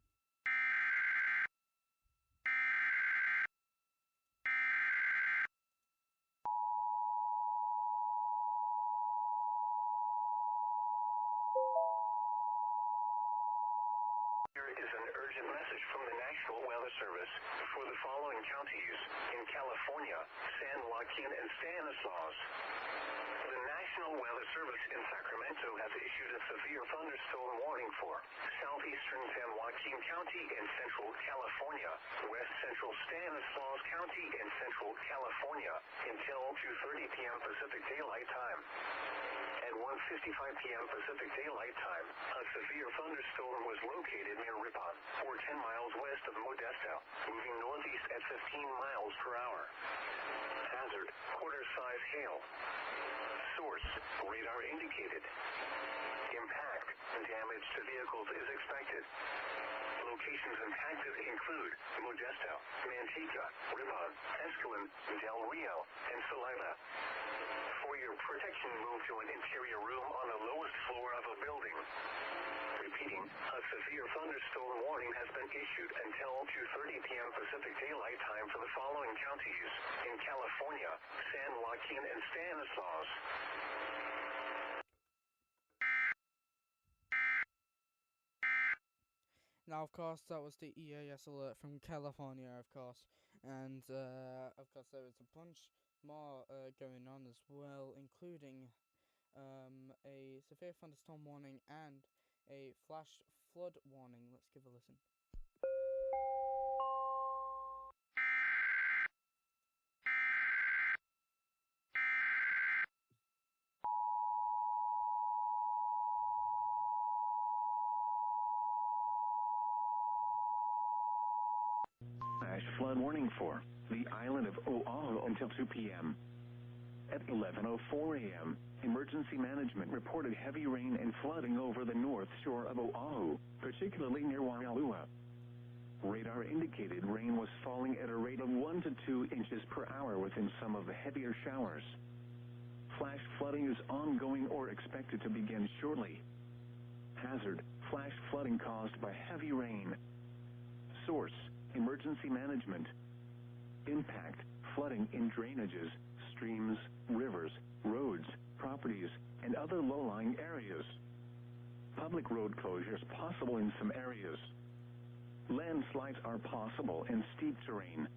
Here is an urgent message from the National Weather Service for the following counties in California, San Joaquin, and Stanislaus. The National National Weather Service in Sacramento has issued a severe thunderstorm warning for southeastern San Joaquin County in central California, west central Stanislaus County in central California until 2:30 p.m. Pacific Daylight Time. At 1:55 p.m. Pacific Daylight Time, a severe thunderstorm was located near Ripon, or 10 miles west of Modesto, moving northeast at 15 miles per hour. Hazard, quarter-size hail. Source, radar indicated. Impact, damage to vehicles is expected. Locations impacted include Modesto, Manteca, Ripon, Escalon, Del Rio, and Salina. For your protection, move to an interior room on the lowest floor of a building. Repeating, a severe thunderstorm warning has been issued until 2:30 p.m. Pacific Daylight Time for the following counties in California: San Joaquin and Stanislaus. Now, of course, that was the EAS alert from California, of course, and of course there was a bunch more going on as well, including a severe thunderstorm warning and a flash flood warning. Let's give a listen. Flash flood warning for the island of Oahu until 2 p.m. At 11:04 a.m., emergency management reported heavy rain and flooding over the north shore of Oahu, particularly near Waialua. Radar indicated rain was falling at a rate of 1 to 2 inches per hour within some of the heavier showers. Flash flooding is ongoing or expected to begin shortly. Hazard, flash flooding caused by heavy rain. Source, emergency management. Impact, flooding in drainages, streams, rivers, roads, properties, and other low-lying areas. Public road closures possible in some areas. Landslides are possible in steep terrain.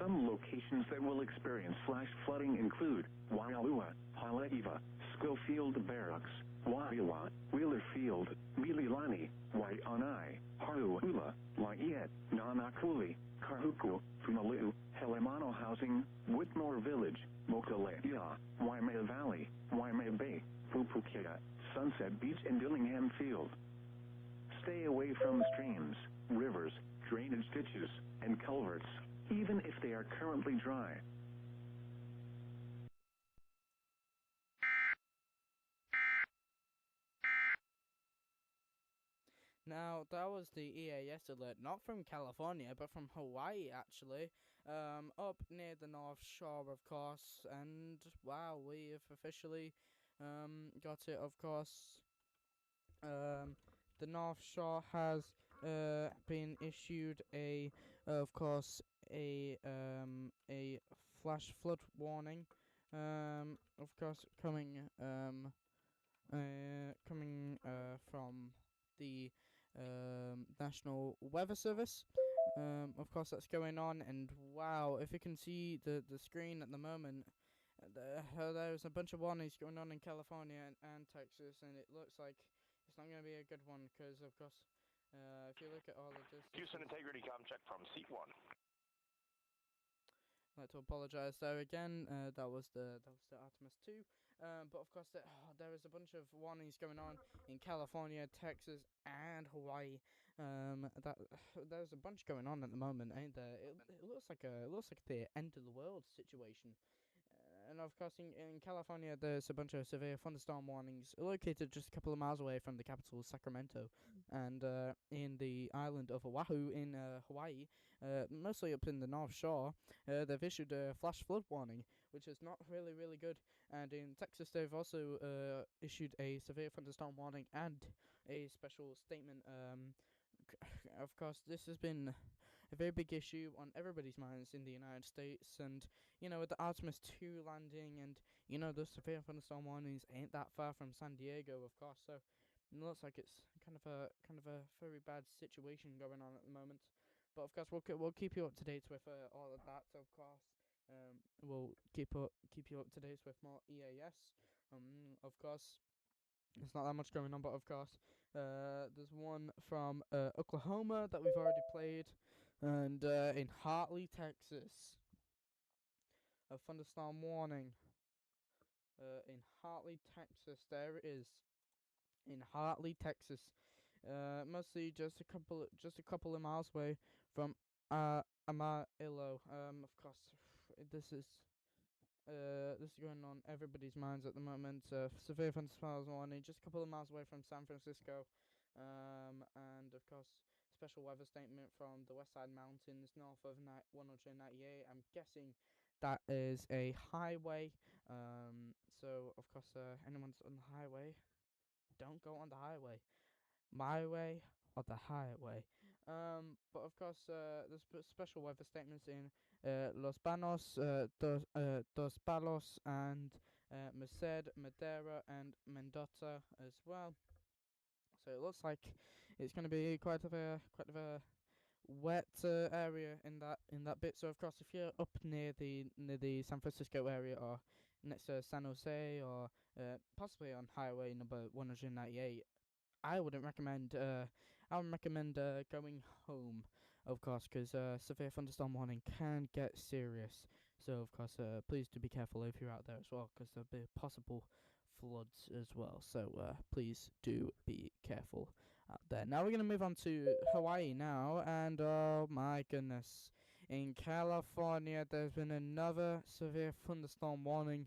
Some locations that will experience flash flooding include Waialua, Haleiwa, Schofield Barracks, Waiawa, Wheeler Field, Mililani, Waianae, Haruula, Waiet, Nanakuli, Kahuku, Funalu, Helemano Housing, Whitmore Village, Mokalea, Waimea Valley, Waimea Bay, Pupukea, Sunset Beach, and Dillingham Field. Stay away from streams, rivers, drainage ditches, and culverts, even if they are currently dry. Now, that was the EAS alert, not from California, but from Hawaii, actually, up near the North Shore, of course, and wow, we have officially got it, of course. The North Shore has been issued of course, a flash flood warning, of course, coming from the National Weather Service. Of course, that's going on, and wow, if you can see the screen at the moment, there's a bunch of warnings going on in California and Texas, and it looks like it's not going to be a good one, because of course, if you look at all of this, Houston integrity com check from seat 1. I'd like to apologise there again. That was the Artemis 2. But of course, there is a bunch of warnings going on in California, Texas, and Hawaii. There's a bunch going on at the moment, ain't there? It looks like the end of the world situation. And of course, in California, there's a bunch of severe thunderstorm warnings located just a couple of miles away from the capital, Sacramento, and in the island of Oahu in Hawaii, mostly up in the North Shore, they've issued a flash flood warning, which is not really good. And in Texas, they've also issued a severe thunderstorm warning and a special statement. Of course, this has been a very big issue on everybody's minds in the United States, and with the Artemis 2 landing, and the severe thunderstorm warnings ain't that far from San Diego, of course. So it looks like it's kind of a very bad situation going on at the moment. But of course, we'll keep you up to date with all of that. Of course, we'll keep you up to date with more EAS Of course, there's not that much going on, but of course, there's one from Oklahoma that we've already played, and in Hartley, Texas, a thunderstorm warning. In Hartley, Texas, there it is. In Hartley, Texas, mostly just a couple of miles away from Amarillo. Of course, this is this is going on everybody's minds at the moment. Severe thunderstorms warning, just a couple of miles away from San Francisco. And of course, special weather statement from the West Side Mountains, north of 198. I'm guessing that is a highway. So of course, anyone's on the highway, don't go on the highway. My way or the highway. But of course, there's special weather statements in Los Banos, Dos Palos, and Merced, Madera, and Mendota as well. So it looks like it's going to be quite of a wet area in that bit. So of course, if you're up near the San Francisco area or next to San Jose or possibly on Highway number 198, I wouldn't recommend. I would recommend going home, of course, because severe thunderstorm warning can get serious. So of course, please do be careful if you're out there as well, because there'll be possible floods as well. So please do be careful out there. Now we're gonna move on to Hawaii now, and oh my goodness, in California there's been another severe thunderstorm warning.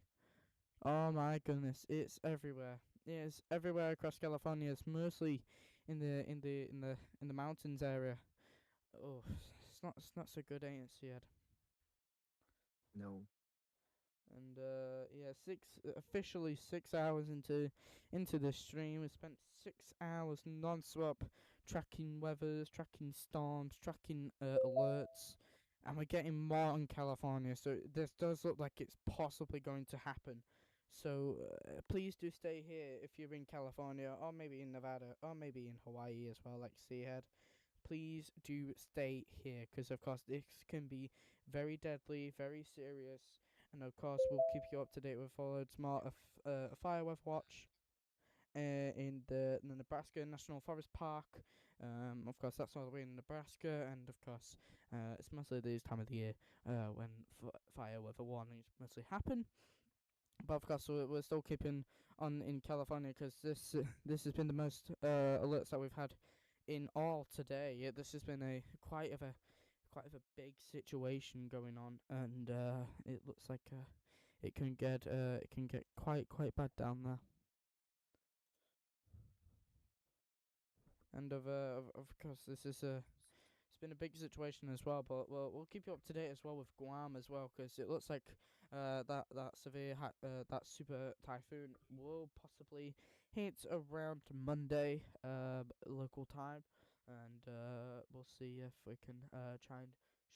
Oh my goodness, it's everywhere. It's everywhere across California. It's mostly in the mountains area. Oh, it's not so good, ain't it, Siad? No. And yeah, officially 6 hours into the stream. We spent 6 hours non-stop tracking weathers, tracking storms, tracking alerts, and we're getting more in California. So this does look like it's possibly going to happen. So please do stay here if you're in California, or maybe in Nevada, or maybe in Hawaii as well, like Seahead. Please do stay here, because of course this can be very deadly, very serious, and of course we'll keep you up to date with followed smart fire weather watch in the Nebraska National Forest Park. Of course that's all the way in Nebraska, and of course it's mostly this time of the year when fire weather warnings mostly happen. But of course we're still keeping on in California, because this has been the most alerts that we've had in all today. Yeah, this has been a quite of a big situation going on, and it looks like it can get quite bad down there. And of course this is it's been a big situation as well, but we'll keep you up to date as well with Guam as well, because it looks like that super typhoon will possibly hit around Monday local time, and we'll see if we can try and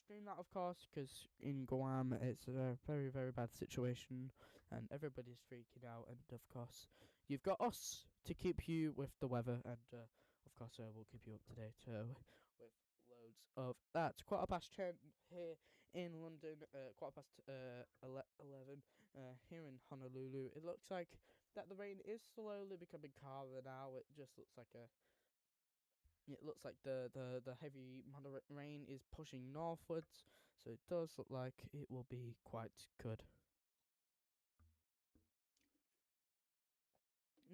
stream that, of course, because in Guam it's a very very bad situation and everybody's freaking out, and of course you've got us to keep you with the weather, and of course we'll keep you up to date with loads of that. 10:15 here in London, 11:15 here in Honolulu. It looks like that the rain is slowly becoming calmer now. It looks like the heavy moderate rain is pushing northwards, so it does look like it will be quite good.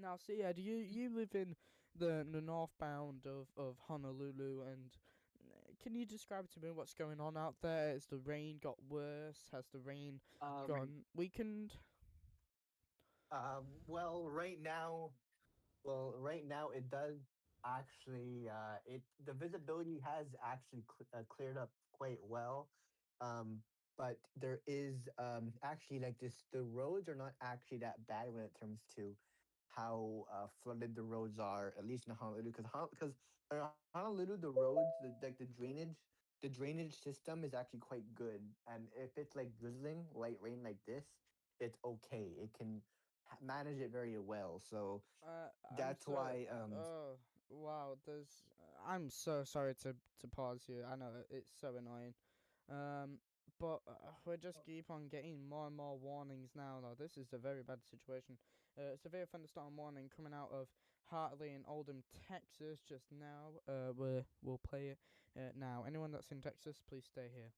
Now, so yeah, do you live in the northbound of Honolulu, and can you describe to me what's going on out there? Has the rain got worse? Has the rain gone weakened? Well, right now it does actually. It the visibility has actually cleared up quite well. Um, but there is actually like this. The roads are not actually that bad when it comes to how flooded the roads are, at least in Honolulu. Because Honolulu, the roads, the drainage system is actually quite good. And if it's like drizzling, light rain like this, it's okay. It can manage it very well. So I'm that's so. why Oh wow! I'm so sorry to pause you. I know it's so annoying. but we just keep on getting more and more warnings now. Though this is a very bad situation. Severe thunderstorm warning coming out of Hartley and Oldham, Texas, just now. We'll play it now. Anyone that's in Texas, please stay here.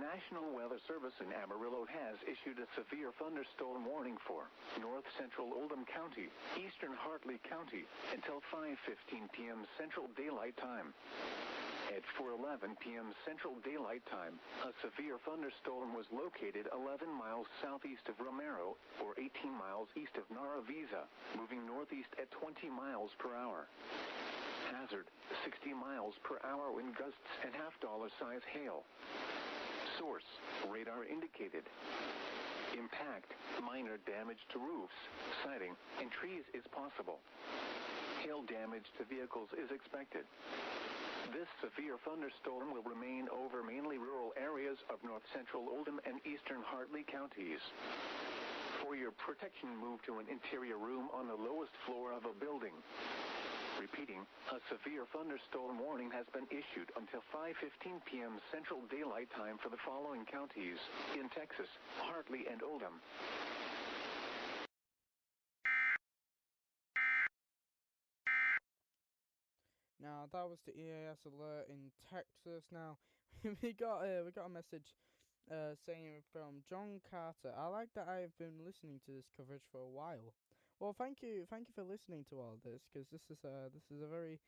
National Weather Service in Amarillo has issued a severe thunderstorm warning for north central Oldham County, eastern Hartley County until 5:15 p.m. Central Daylight Time. At 4:11 p.m. Central Daylight Time, a severe thunderstorm was located 11 miles southeast of Romero or 18 miles east of Naravisa, moving northeast at 20 miles per hour. Hazard, 60 miles per hour wind gusts and half-dollar size hail. Source, radar indicated. Impact, minor damage to roofs, siding, and trees is possible. Hail damage to vehicles is expected. This severe thunderstorm will remain over mainly rural areas of north central Oldham and eastern Hartley counties. For your protection, move to an interior room on the lowest floor of a building. Repeating, a severe thunderstorm warning has been issued until 5:15 p.m. Central Daylight Time for the following counties in Texas, Hartley and Oldham. Now that was the EAS alert in Texas. Now we got a message saying from John Carter. I like that I've been listening to this coverage for a while. Well, thank you for listening to all this, because this is a very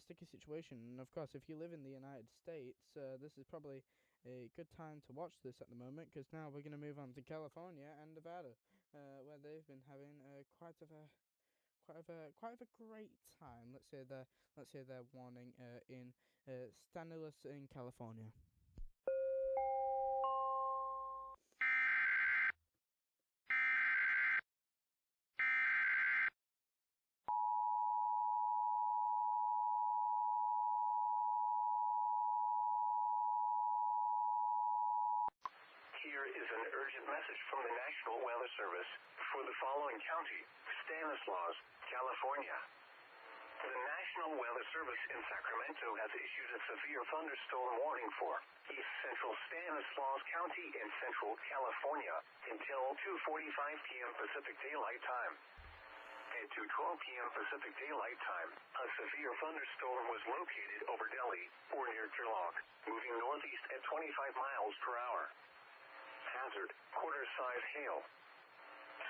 sticky situation. And of course, if you live in the United States, this is probably a good time to watch this at the moment, because now we're gonna move on to California and Nevada, where they've been having quite of a great time. Let's say their warning in Stanislaus in California. Here is an urgent message from the National Weather Service for the following county, Stanislaus, California. The National Weather Service in Sacramento has issued a severe thunderstorm warning for east central Stanislaus County in central California until 2:45 p.m. Pacific Daylight Time. At 2:12 p.m. Pacific Daylight Time, a severe thunderstorm was located over Delhi or near Turlock, moving northeast at 25 miles per hour. Hazard, quarter-size hail.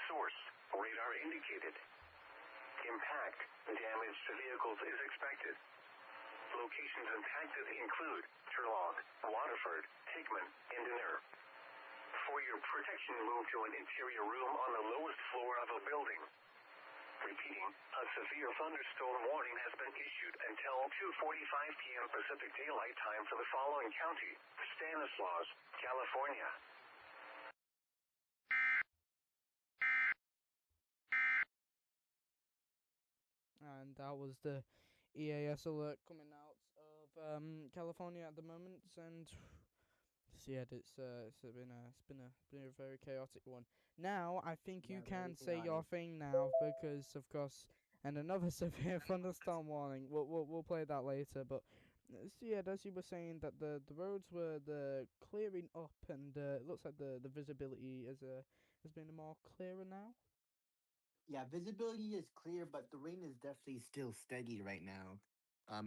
Source, radar indicated. Impact, damage to vehicles is expected. Locations impacted include Turlock, Waterford, Hickman, and Denner. For your protection, move to an interior room on the lowest floor of a building. Repeating, a severe thunderstorm warning has been issued until 2:45 p.m. Pacific Daylight Time for the following county, Stanislaus, California. And that was the EAS alert coming out of California at the moment, and yeah, it's been a very chaotic one. Now I think you Yeah, very can say your chaotic. thing now, because of course, and another severe thunderstorm warning. We'll play that later, but. So yeah, as you were saying, that the roads were the clearing up, and it looks like the visibility has been more clearer now. Yeah, visibility is clear, but the rain is definitely still steady right now.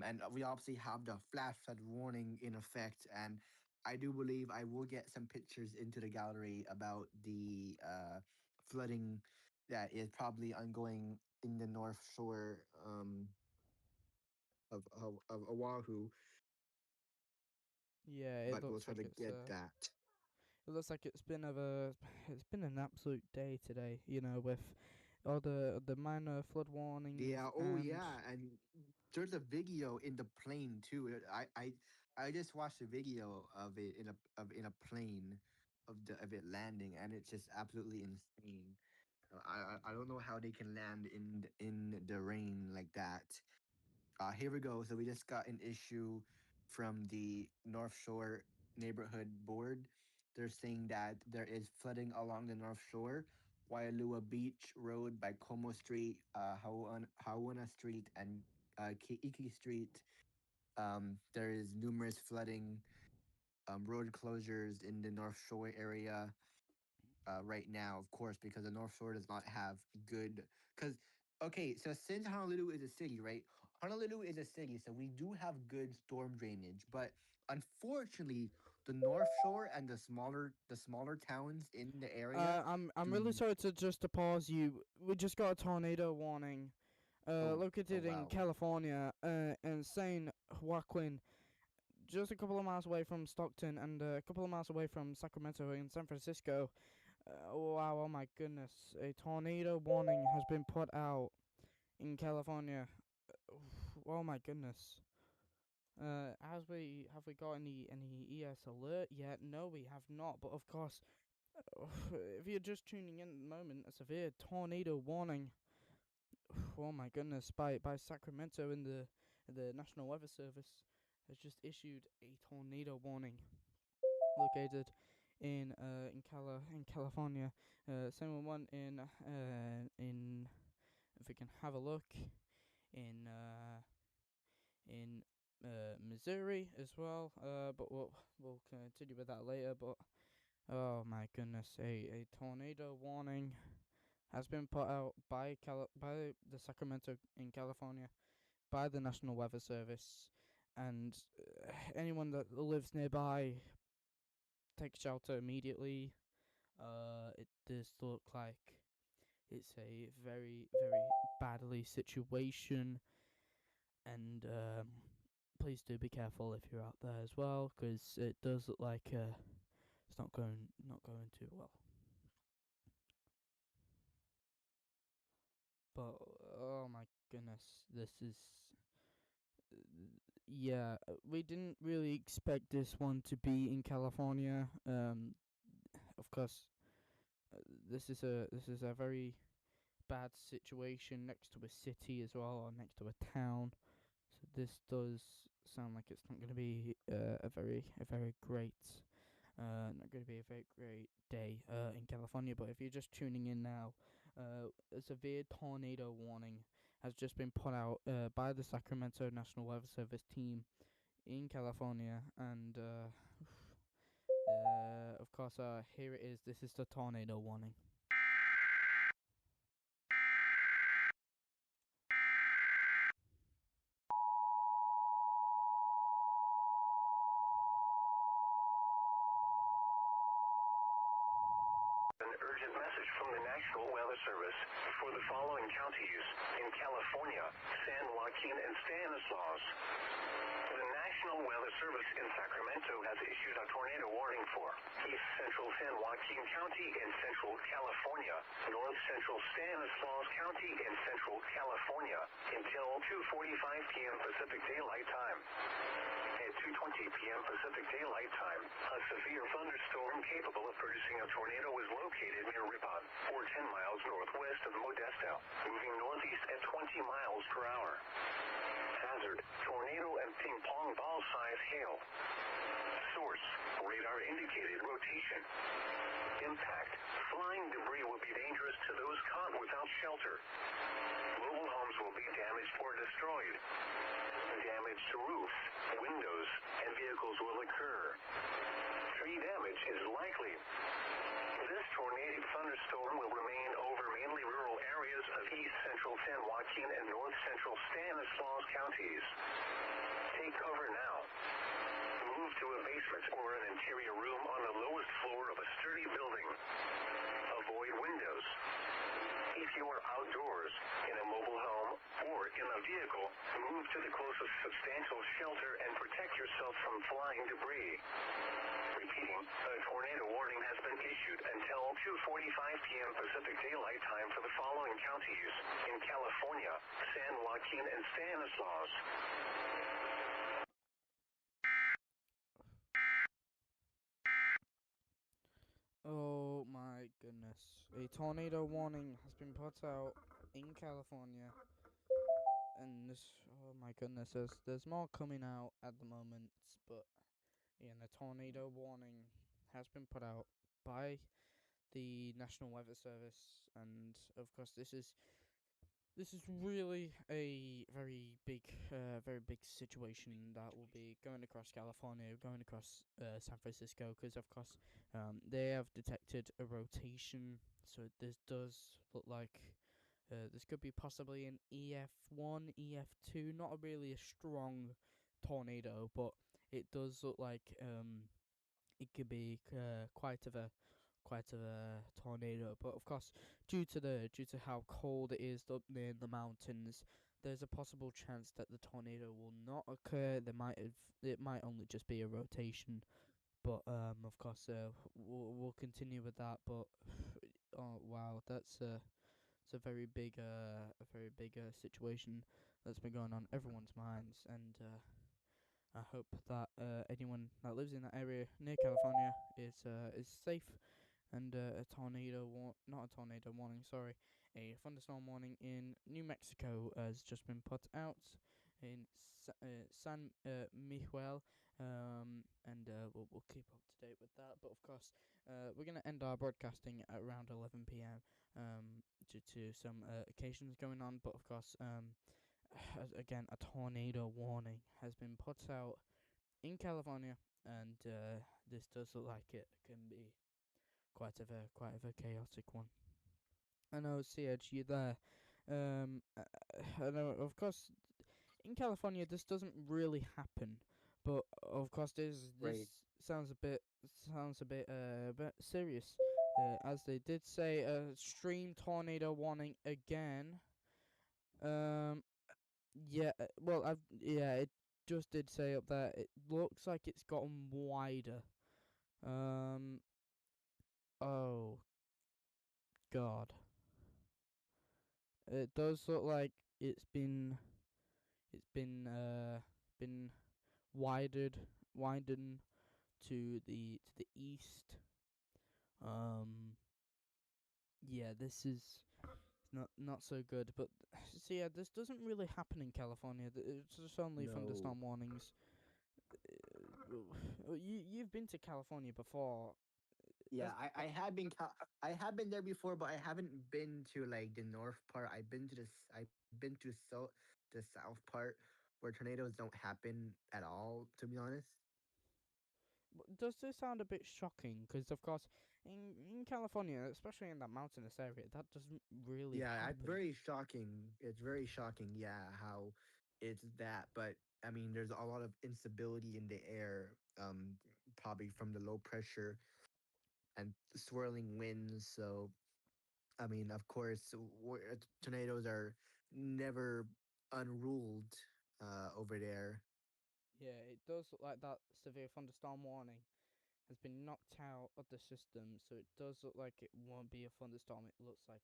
And we obviously have the flash flood warning in effect, and I do believe I will get some pictures into the gallery about the flooding that is probably ongoing in the North Shore of Oahu. Yeah, it But we'll looks try like to get that. it looks like it's been an absolute day today. You know, with all the minor flood warnings Yeah. Oh, and yeah. And there's a video in the plane too. I just watched a video of it in a plane of it landing, and it's just absolutely insane. I don't know how they can land in the rain like that. Here we go. So we just got an issue from the North Shore Neighborhood Board. they're saying that there is flooding along the North Shore, Waialua Beach Road by Como Street, Hawana Street, and Keiki Street. There is numerous flooding, road closures in the North Shore area right now, of course, because the North Shore does not have good. Because, okay, so since Honolulu is a city, right? Honolulu is a city, so we do have good storm drainage, but unfortunately, the North Shore and the smaller towns in the area I'm do. really sorry to just to pause you. We just got a tornado warning. Oh, oh Located in wow. California, in San Joaquin, just a couple of miles away from Stockton, and a couple of miles away from Sacramento in San Francisco. Wow, oh my goodness. A tornado warning has been put out in California. Oh my goodness. Have we got any ES alert yet? No, we have not. But of course, if you're just tuning in at the moment, a severe tornado warning. Oh my goodness! By Sacramento in the National Weather Service has just issued a tornado warning located in California. Same one in if we can have a look in Missouri as well. But we'll continue with that later. But oh my goodness, a tornado warning has been put out by the Sacramento in California by the National Weather Service, and anyone that lives nearby, take shelter immediately. It does look like it's a very badly situation, and please do be careful if you're out there as well, because it does look like it's not going too well. But oh my goodness, this is yeah. We didn't really expect this one to be in California. Of course, this is a very bad situation next to a city as well, or next to a town. So this does sound like it's not going to be a very great not going to be a very great day in California. But if you're just tuning in now, a severe tornado warning has just been put out by the Sacramento National Weather Service team in California, and of course, here it is. This is the tornado warning. An urgent message from the National Weather Service for the following counties in California, San Joaquin, and Stanislaus. The National Weather Service in Sacramento has issued a tornado warning for East Central San Joaquin County in Central California, North Central Stanislaus County in Central California until 2:45 p.m. Pacific Daylight Time. At 2:20 p.m. Pacific Daylight Time, a severe thunderstorm capable of producing a tornado is located near Ripon, or 10 miles northwest of Modesto, moving northeast at 20 miles per hour. Hazard, tornado and ping pong ball size hail. Source, radar indicated rotation. Impact, flying debris will be dangerous to those caught without shelter. Mobile homes will be damaged or destroyed. Damage to roofs, windows, and vehicles will occur. Tree damage is likely. This tornadic thunderstorm will remain over mainly rural areas of east central San Joaquin and north central Stanislaus counties. Take cover now. Move to a basement or an interior room on the lowest floor of a sturdy building. Avoid windows. If you are outdoors, in a mobile home, or in a vehicle, move to the closest substantial shelter and protect yourself from flying debris. Repeating, a tornado warning has been issued until 2:45 p.m. Pacific Daylight Time for the following counties in California, San Joaquin, and Stanislaus. Oh my goodness. A tornado warning has been put out in California. And this, oh my goodness, there's more coming out at the moment, but yeah, the tornado warning has been put out by the National Weather Service, and of course this is really a very big situation that will be going across California, going across San Francisco, because of course they have detected a rotation. So this does look like this could be possibly an EF1, EF2, not really a strong tornado, but it does look like it could be quite of a tornado. But of course, due to how cold it is up near the mountains, there's a possible chance that the tornado will not occur. It might only just be a rotation. But of course, we'll continue with that. But oh wow, that's it's a very big situation that's been going on everyone's minds, and I hope that anyone that lives in that area near California is safe. And a tornado not a tornado warning, sorry, a thunderstorm warning in New Mexico has just been put out in San Miguel, and we'll keep up to date with that. But of course, we're gonna end our broadcasting at around 11 p.m. Due to some occasions going on. But of course, again, a tornado warning has been put out in California, and this does look like it can be quite of a chaotic one. I know, Edge, you there? I know, of course, in California this doesn't really happen, but of course this Right. sounds a bit serious. As they did say, extreme tornado warning again. Um, yeah, it just did say up there. It looks like it's gotten wider. Um, oh God. It does look like it's been widened to the east. Um yeah, this is not so good, but so yeah, this doesn't really happen in California. It's just only No. thunderstorm warnings. You've been to California before. Yeah, That's I have been I have been there before, but I haven't been to like the north part. I've been to the south part where tornadoes don't happen at all. To be honest. Does this sound a bit shocking? Because of course, in California, especially in that mountainous area, that doesn't really Yeah, happen. very shocking. It's very shocking. Yeah, how it's that. But I mean, there's a lot of instability in the air. Probably from the low pressure and swirling winds. So I mean, of course, tornadoes are never unruled over there. Yeah, it does look like that severe thunderstorm warning has been knocked out of the system, so it does look like it won't be a thunderstorm. It looks like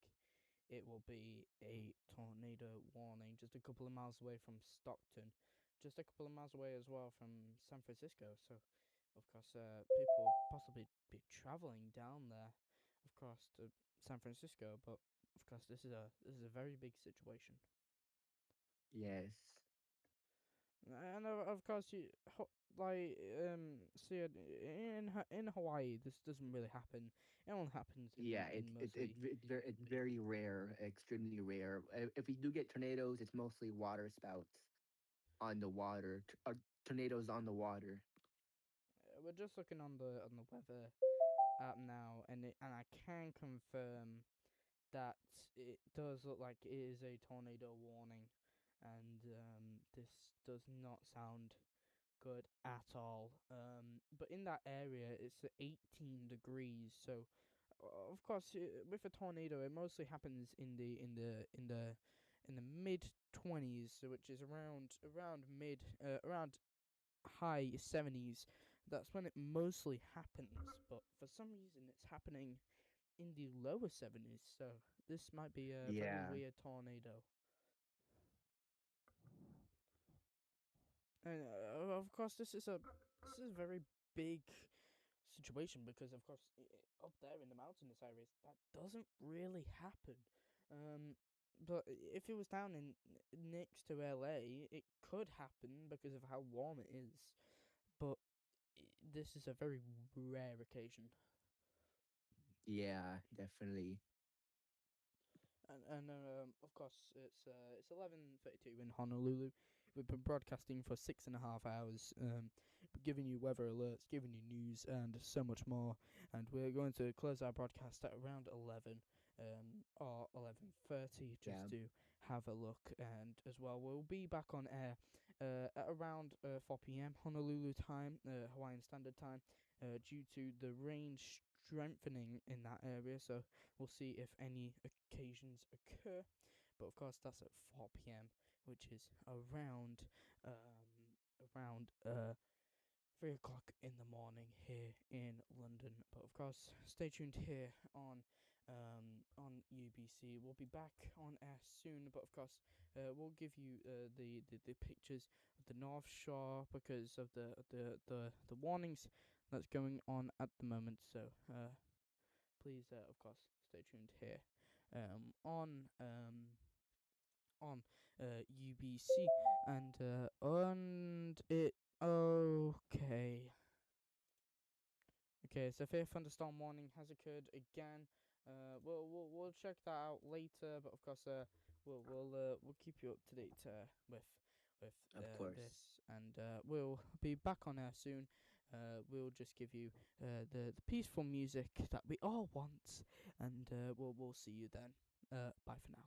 it will be a tornado warning just a couple of miles away from Stockton, just a couple of miles away as well from San Francisco. So, of course, people would possibly be traveling down there, of course, to San Francisco. But of course, this is a very big situation. Yes. And of course, like see in Hawaii, this doesn't really happen. It only happens Yeah, in mostly. it's very rare, extremely rare. If we do get tornadoes, it's mostly water spouts on the water, tornadoes on the water. We're just looking on the weather app now, and I can confirm that it does look like it is a tornado warning, and this does not sound good at all. But in that area, it's at 18 degrees. So, of course, with a tornado, it mostly happens in the mid 20s, so which is around high 70s. That's when it mostly happens. But for some reason, it's happening in the lower 70s. So this might be a very Yeah. weird tornado. And of course, this is a very big situation because, of course, up there in the mountainous areas, that doesn't really happen. But if it was down in next to LA, it could happen because of how warm it is. But this is a very rare occasion. Yeah, definitely. And of course it's 11:32 in Honolulu. We've been broadcasting for 6.5 hours, giving you weather alerts, giving you news, and so much more. And we're going to close our broadcast at around 11, or 11:30, just Yeah. to have a look. And as well, we'll be back on air at around 4 p.m. Honolulu time, Hawaiian Standard Time, due to the rain strengthening in that area. So we'll see if any occasions occur. But of course, that's at 4 p.m., which is around 3 o'clock in the morning here in London. But of course, stay tuned here on UBC. We'll be back on air soon. But of course, we'll give you the pictures of the North Shore because of the warnings that's going on at the moment. So please, of course, stay tuned here on UBC and it. Okay. Okay, severe thunderstorm warning has occurred again. We'll check that out later, but of course, we'll keep you up to date with Of course. this, and we'll be back on air soon. We'll just give you the peaceful music that we all want, and we'll see you then. Bye for now.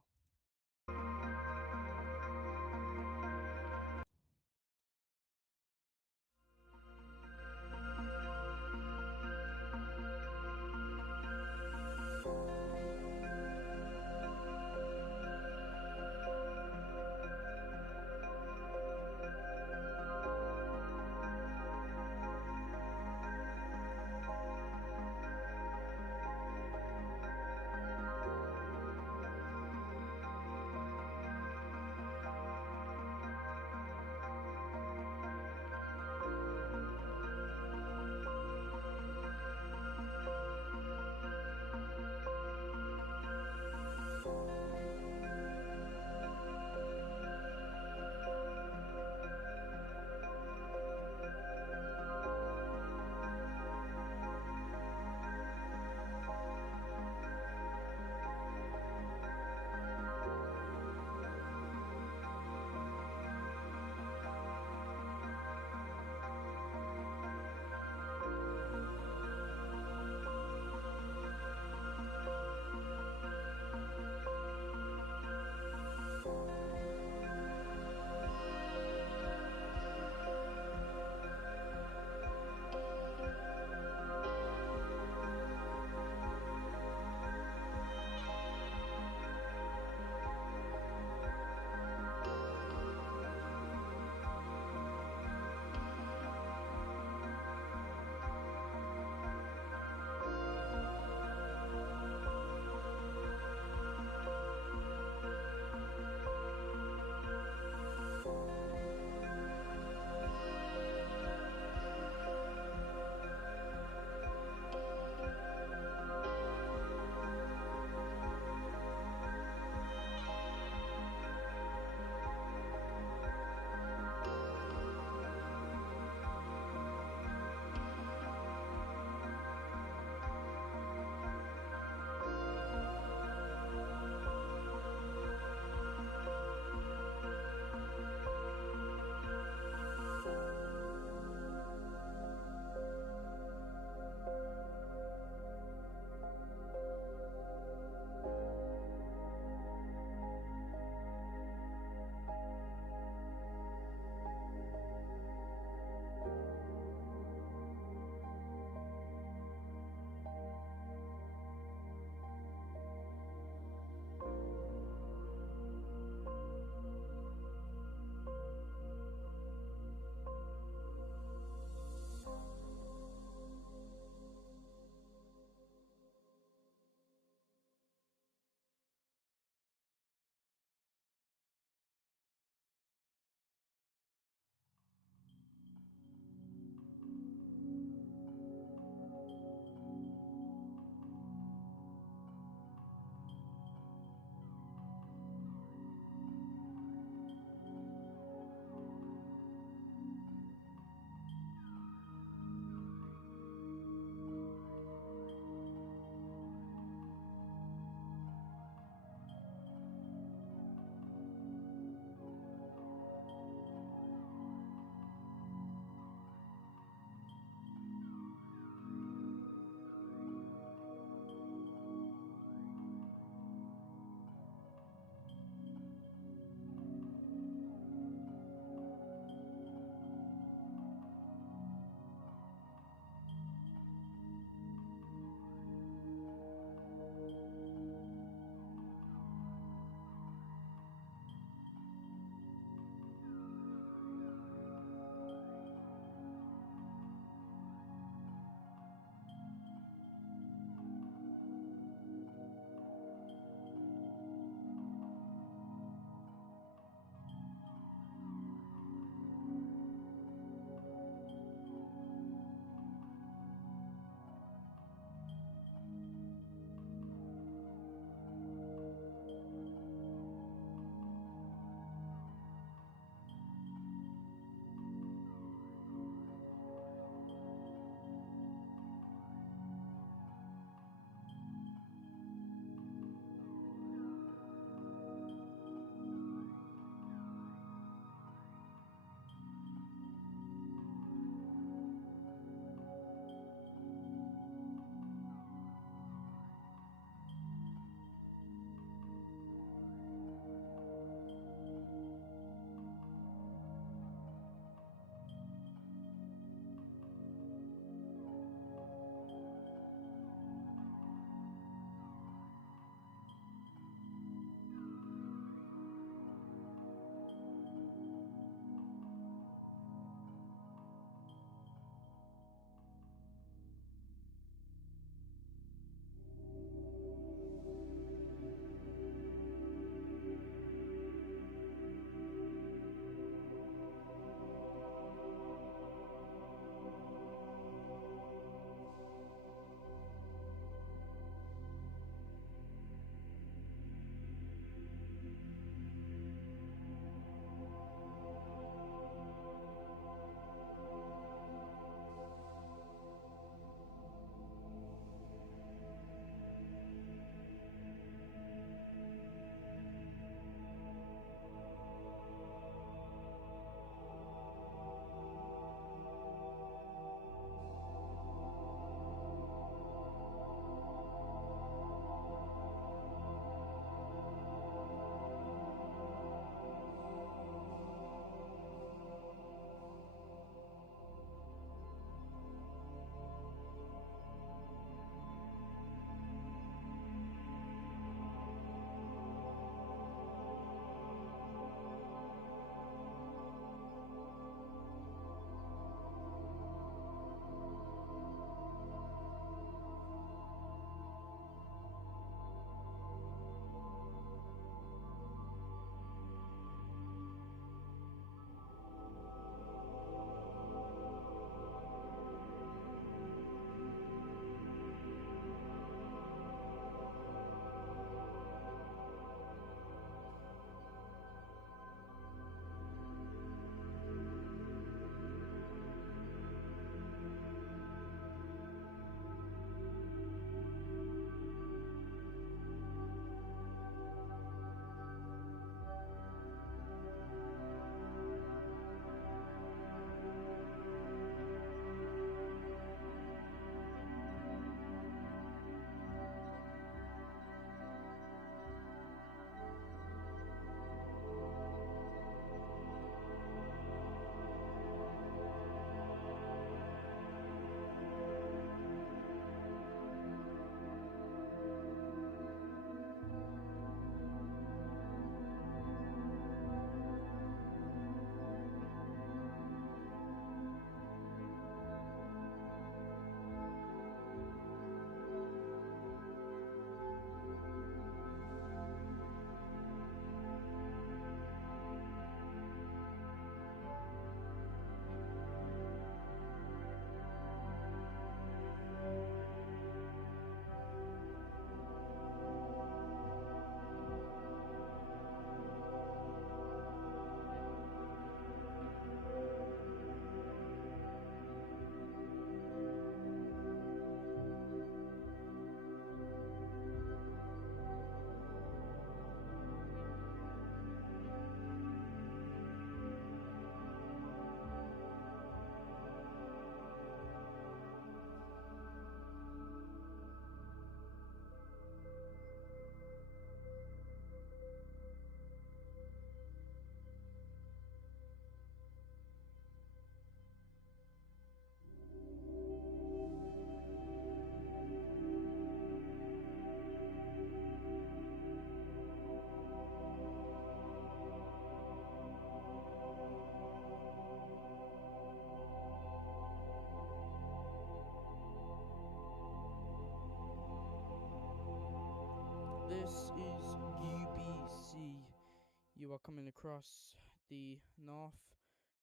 are coming across the north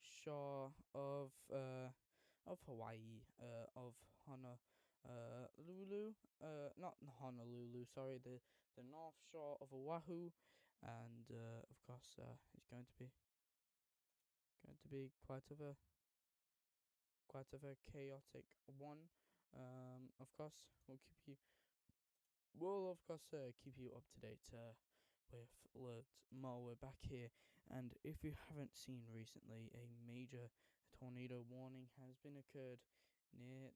shore of Hawaii, of Honolulu, not Honolulu, sorry, the north shore of Oahu, and of course it's going to be quite of a chaotic one. Of course, we'll of course keep you up to date with loads more. We're back here, and if you haven't seen recently, a major tornado warning has been occurred near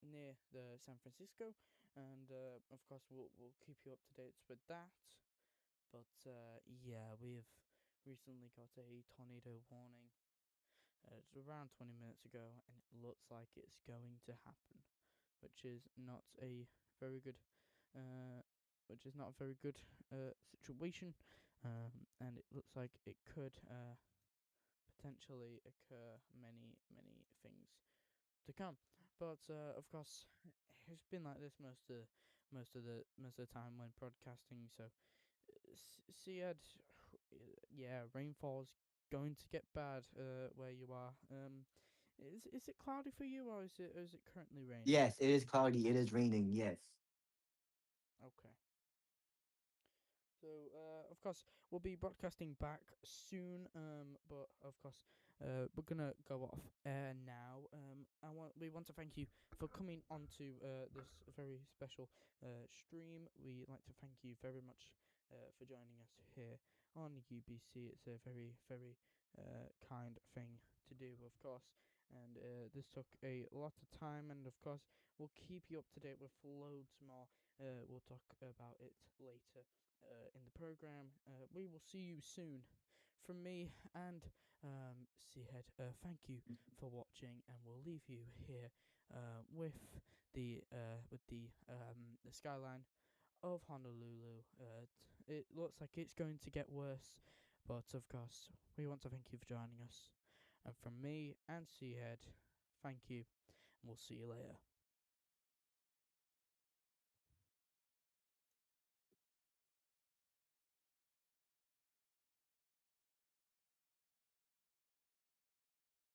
near the San Francisco, and of course we'll keep you up to date with that. But yeah, we've recently got a tornado warning. It's around 20 minutes ago, and it looks like it's going to happen, which is not a very good, situation, and it looks like it could potentially occur many things to come. But of course, it's been like this most of the time when broadcasting. So, Siad, yeah, rainfall's going to get bad where you are. Is it cloudy for you, or is it currently raining? Yes, it is cloudy. It is raining. Yes. Okay. So, of course, we'll be broadcasting back soon. But of course, we're gonna go off air now. We want to thank you for coming onto this very special stream. We'd like to thank you very much for joining us here on UBC. It's a very kind thing to do, of course. And this took a lot of time, and of course, we'll keep you up to date with loads more. We'll talk about it later in the program. We will see you soon. From me and Seahead, thank you for watching, and we'll leave you here with the skyline of Honolulu. It looks like it's going to get worse, but of course, we want to thank you for joining us. And from me and Seahead, thank you, and we'll see you later.